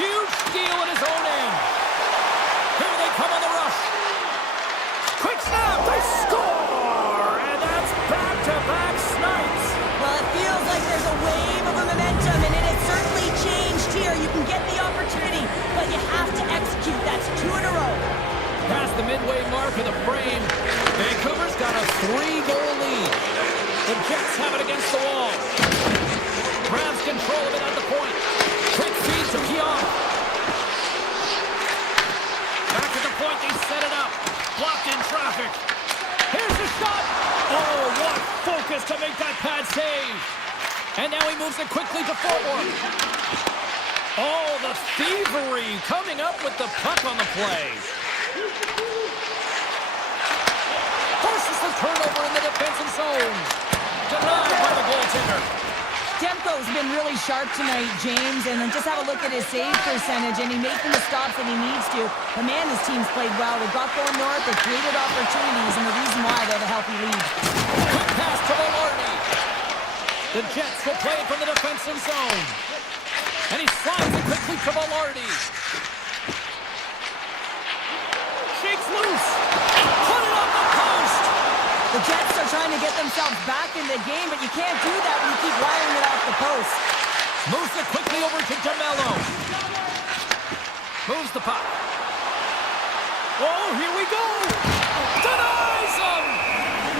Huge steal at his own end. Here they come on the rush. Quick snap, they score! And that's back-to-back snipes. Well, it feels like there's a wave of momentum, and it has certainly changed here. You can get the opportunity, but you have to execute. That's 2 in a row. Past the midway mark of the frame, Vancouver's got a 3-goal lead. The Jets have it against the wall. Grabs control of it at the point. Quick feed to Keon. Back at the point, they set it up. Blocked in traffic. Here's the shot. Oh, what focus to make that pad save. And now he moves it quickly to forward. Oh, the thievery coming up with the puck on the play. Forces the turnover in the defensive zone. Denied by the goaltender. Demko's been really sharp tonight, James, and then just have a look at his save percentage, and he's making the stops that he needs to. The man, his team's played well. They've got going north, they've created opportunities, and the reason why they have a healthy lead. Quick pass to Velarde. The Jets will play it from the defensive zone. And he slides it quickly to Velarde. Shakes loose. Put it off the post. The Jets are trying to get themselves back in the game, but you can't do that when you keep wiring it off the post. Moves it quickly over to DeMello. Moves the puck. Oh, here we go! Denies him!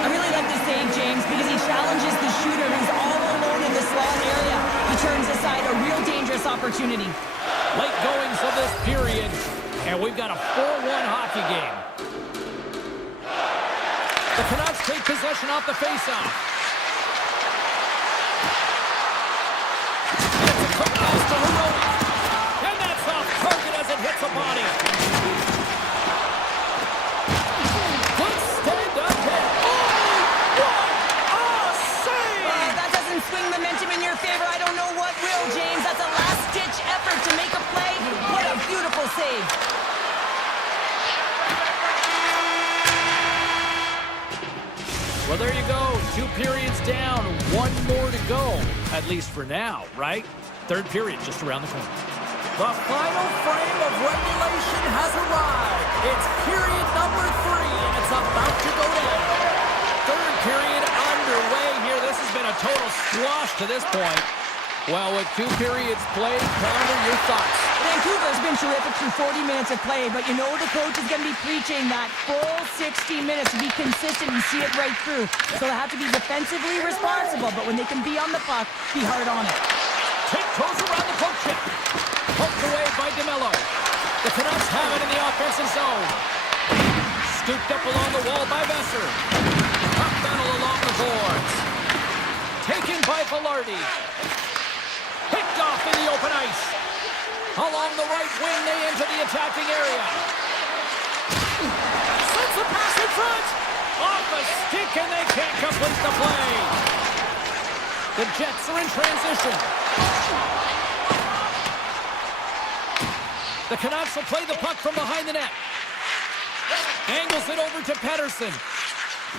I really like this save, James, because he challenges the shooter who's all alone in the slot area. He turns aside a real dangerous opportunity. Late goings of this period, and we've got a 4-1 hockey game. The Canucks take possession off the faceoff. And it's a quick pass to Heroni. And that's off target as it hits a body. Good stand-up hit. Oh, what a save! That doesn't swing momentum in your favor. I don't know what will, James. That's a last-ditch effort to make a play. What a beautiful save. Well, there you go. 2 periods down, 1 more to go. At least for now, right? Third period just around the corner. The final frame of regulation has arrived. It's period number 3, and it's about to go down. Third period underway here. This has been a total squash to this point. Well, with 2 periods played, Pounder, your thoughts? Vancouver's been terrific through 40 minutes of play, but you know the coach is going to be preaching that full 60 minutes to be consistent and see it right through. So they have to be defensively responsible, but when they can be on the puck, be hard on it. Tiptoes around the poke check. Poked away by DeMello. The Canucks have it in the offensive zone. Scooped up along the wall by Besser. Puck battle along the boards. Taken by Velarde. Picked off in the open ice. Along the right wing, they enter the attacking area. Sends a pass in front. Off a stick, and they can't complete the play. The Jets are in transition. The Canucks will play the puck from behind the net. Angles it over to Pettersson.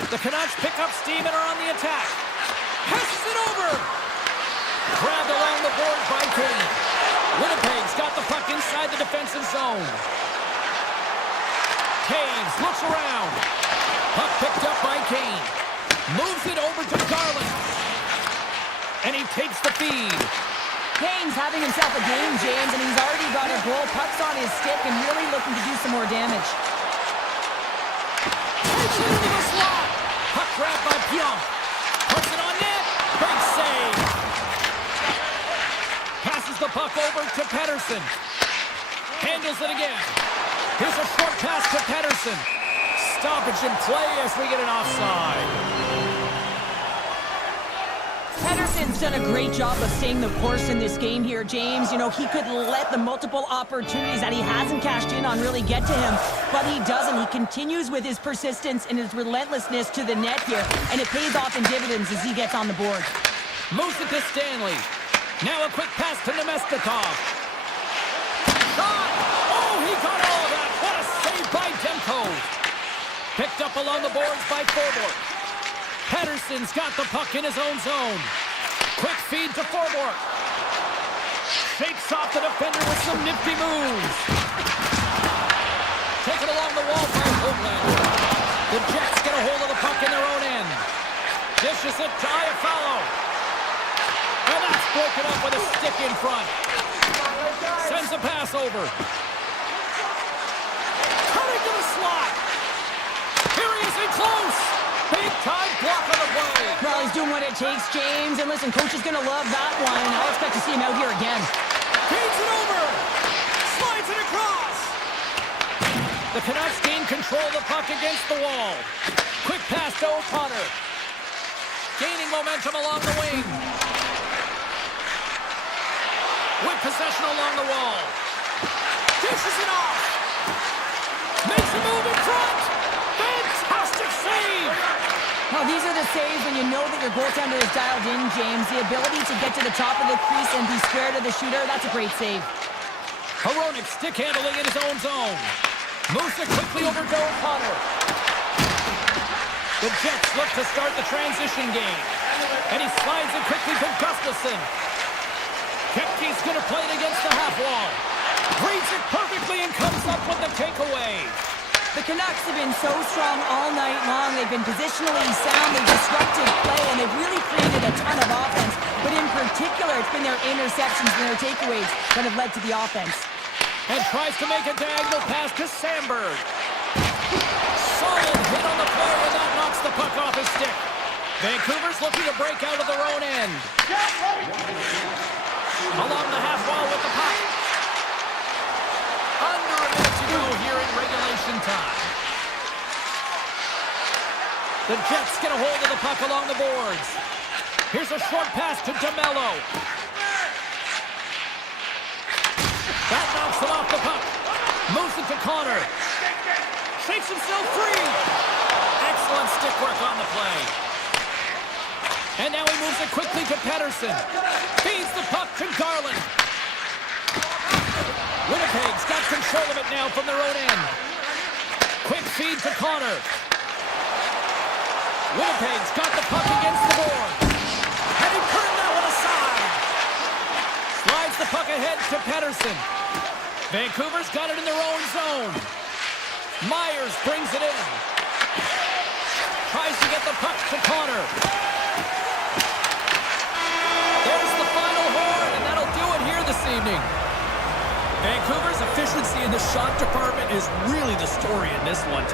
The Canucks pick up steam and are on the attack. Passes it over. Grabbed along the boards by Kane. Winnipeg's got the puck inside the defensive zone. Taves looks around. Puck picked up by Kane. Moves it over to Garland. And he takes the feed. Kane's having himself a game, James, and he's already got a goal. Puck's on his stick and really looking to do some more damage. Takes it into the slot. Puck grabbed by Pionk. Puts it on net. Big save. Passes the puck over to Pettersson. Handles it again. Here's a short pass to Pettersson. Stoppage in play as we get an offside. Pettersson's done a great job of staying the course in this game here, James. You know, he could let the multiple opportunities that he hasn't cashed in on really get to him, but he doesn't. He continues with his persistence and his relentlessness to the net here, and it pays off in dividends as he gets on the board. Moves it to Stanley. Now a quick pass to Nemestikov. Shot! Oh, he got all of that. What a save by Demko. Picked up along the boards by Forborg. Pettersson's got the puck in his own zone. Quick feed to Forborg. Shakes off the defender with some nifty moves. Taken along the wall by Hoaglander. The Jets get a hold of the puck in their own end. Dishes it to Iafallo. And that's broken up with a stick in front. Sends a pass over. Cutting to the slot. Here he is in close. Big time block on the play. Well, he's doing what it takes, James. And listen, coach is going to love that one. I'll expect to see him out here again. Feeds it over. Slides it across. The Canucks gain control of the puck against the wall. Quick pass to O'Connor. Gaining momentum along the wing. With possession along the wall. Dishes it off. Makes a move in front. Fantastic save. Well, these are the saves when you know that your goaltender is dialed in, James. The ability to get to the top of the crease and be square to the shooter, that's a great save. Hronek stick handling in his own zone. Moves it quickly over to O'Connor. The Jets look to start the transition game. And he slides it quickly to Gustafsson. Kepke's going to play it against the half wall. Reads it perfectly and comes up with the takeaway. The Canucks have been so strong all night long. They've been positionally sound. They've disrupted play, and they've really created a ton of offense. But in particular, it's been their interceptions and their takeaways that have led to the offense. And tries to make a diagonal pass to Sandberg. Solid hit on the play, and that knocks the puck off his stick. Vancouver's looking to break out of their own end. Along the half wall with the puck. Under a minute to go here in regulation time. The Jets get a hold of the puck along the boards. Here's a short pass to DeMello. That knocks him off the puck. Moves it to Connor. Shakes himself free. Excellent stick work on the play. And now he moves it quickly to Pettersson. Feeds the puck to Garland. Winnipeg's got control of it now from their own end. Quick feed to Connor. Winnipeg's got the puck against the board. And he turned that one aside. Slides the puck ahead to Pettersson. Vancouver's got it in their own zone. Myers brings it in. Tries to get the puck to Connor. There's the final horn, and that'll do it here this evening. Vancouver's efficiency in the shot department is really the story in this one.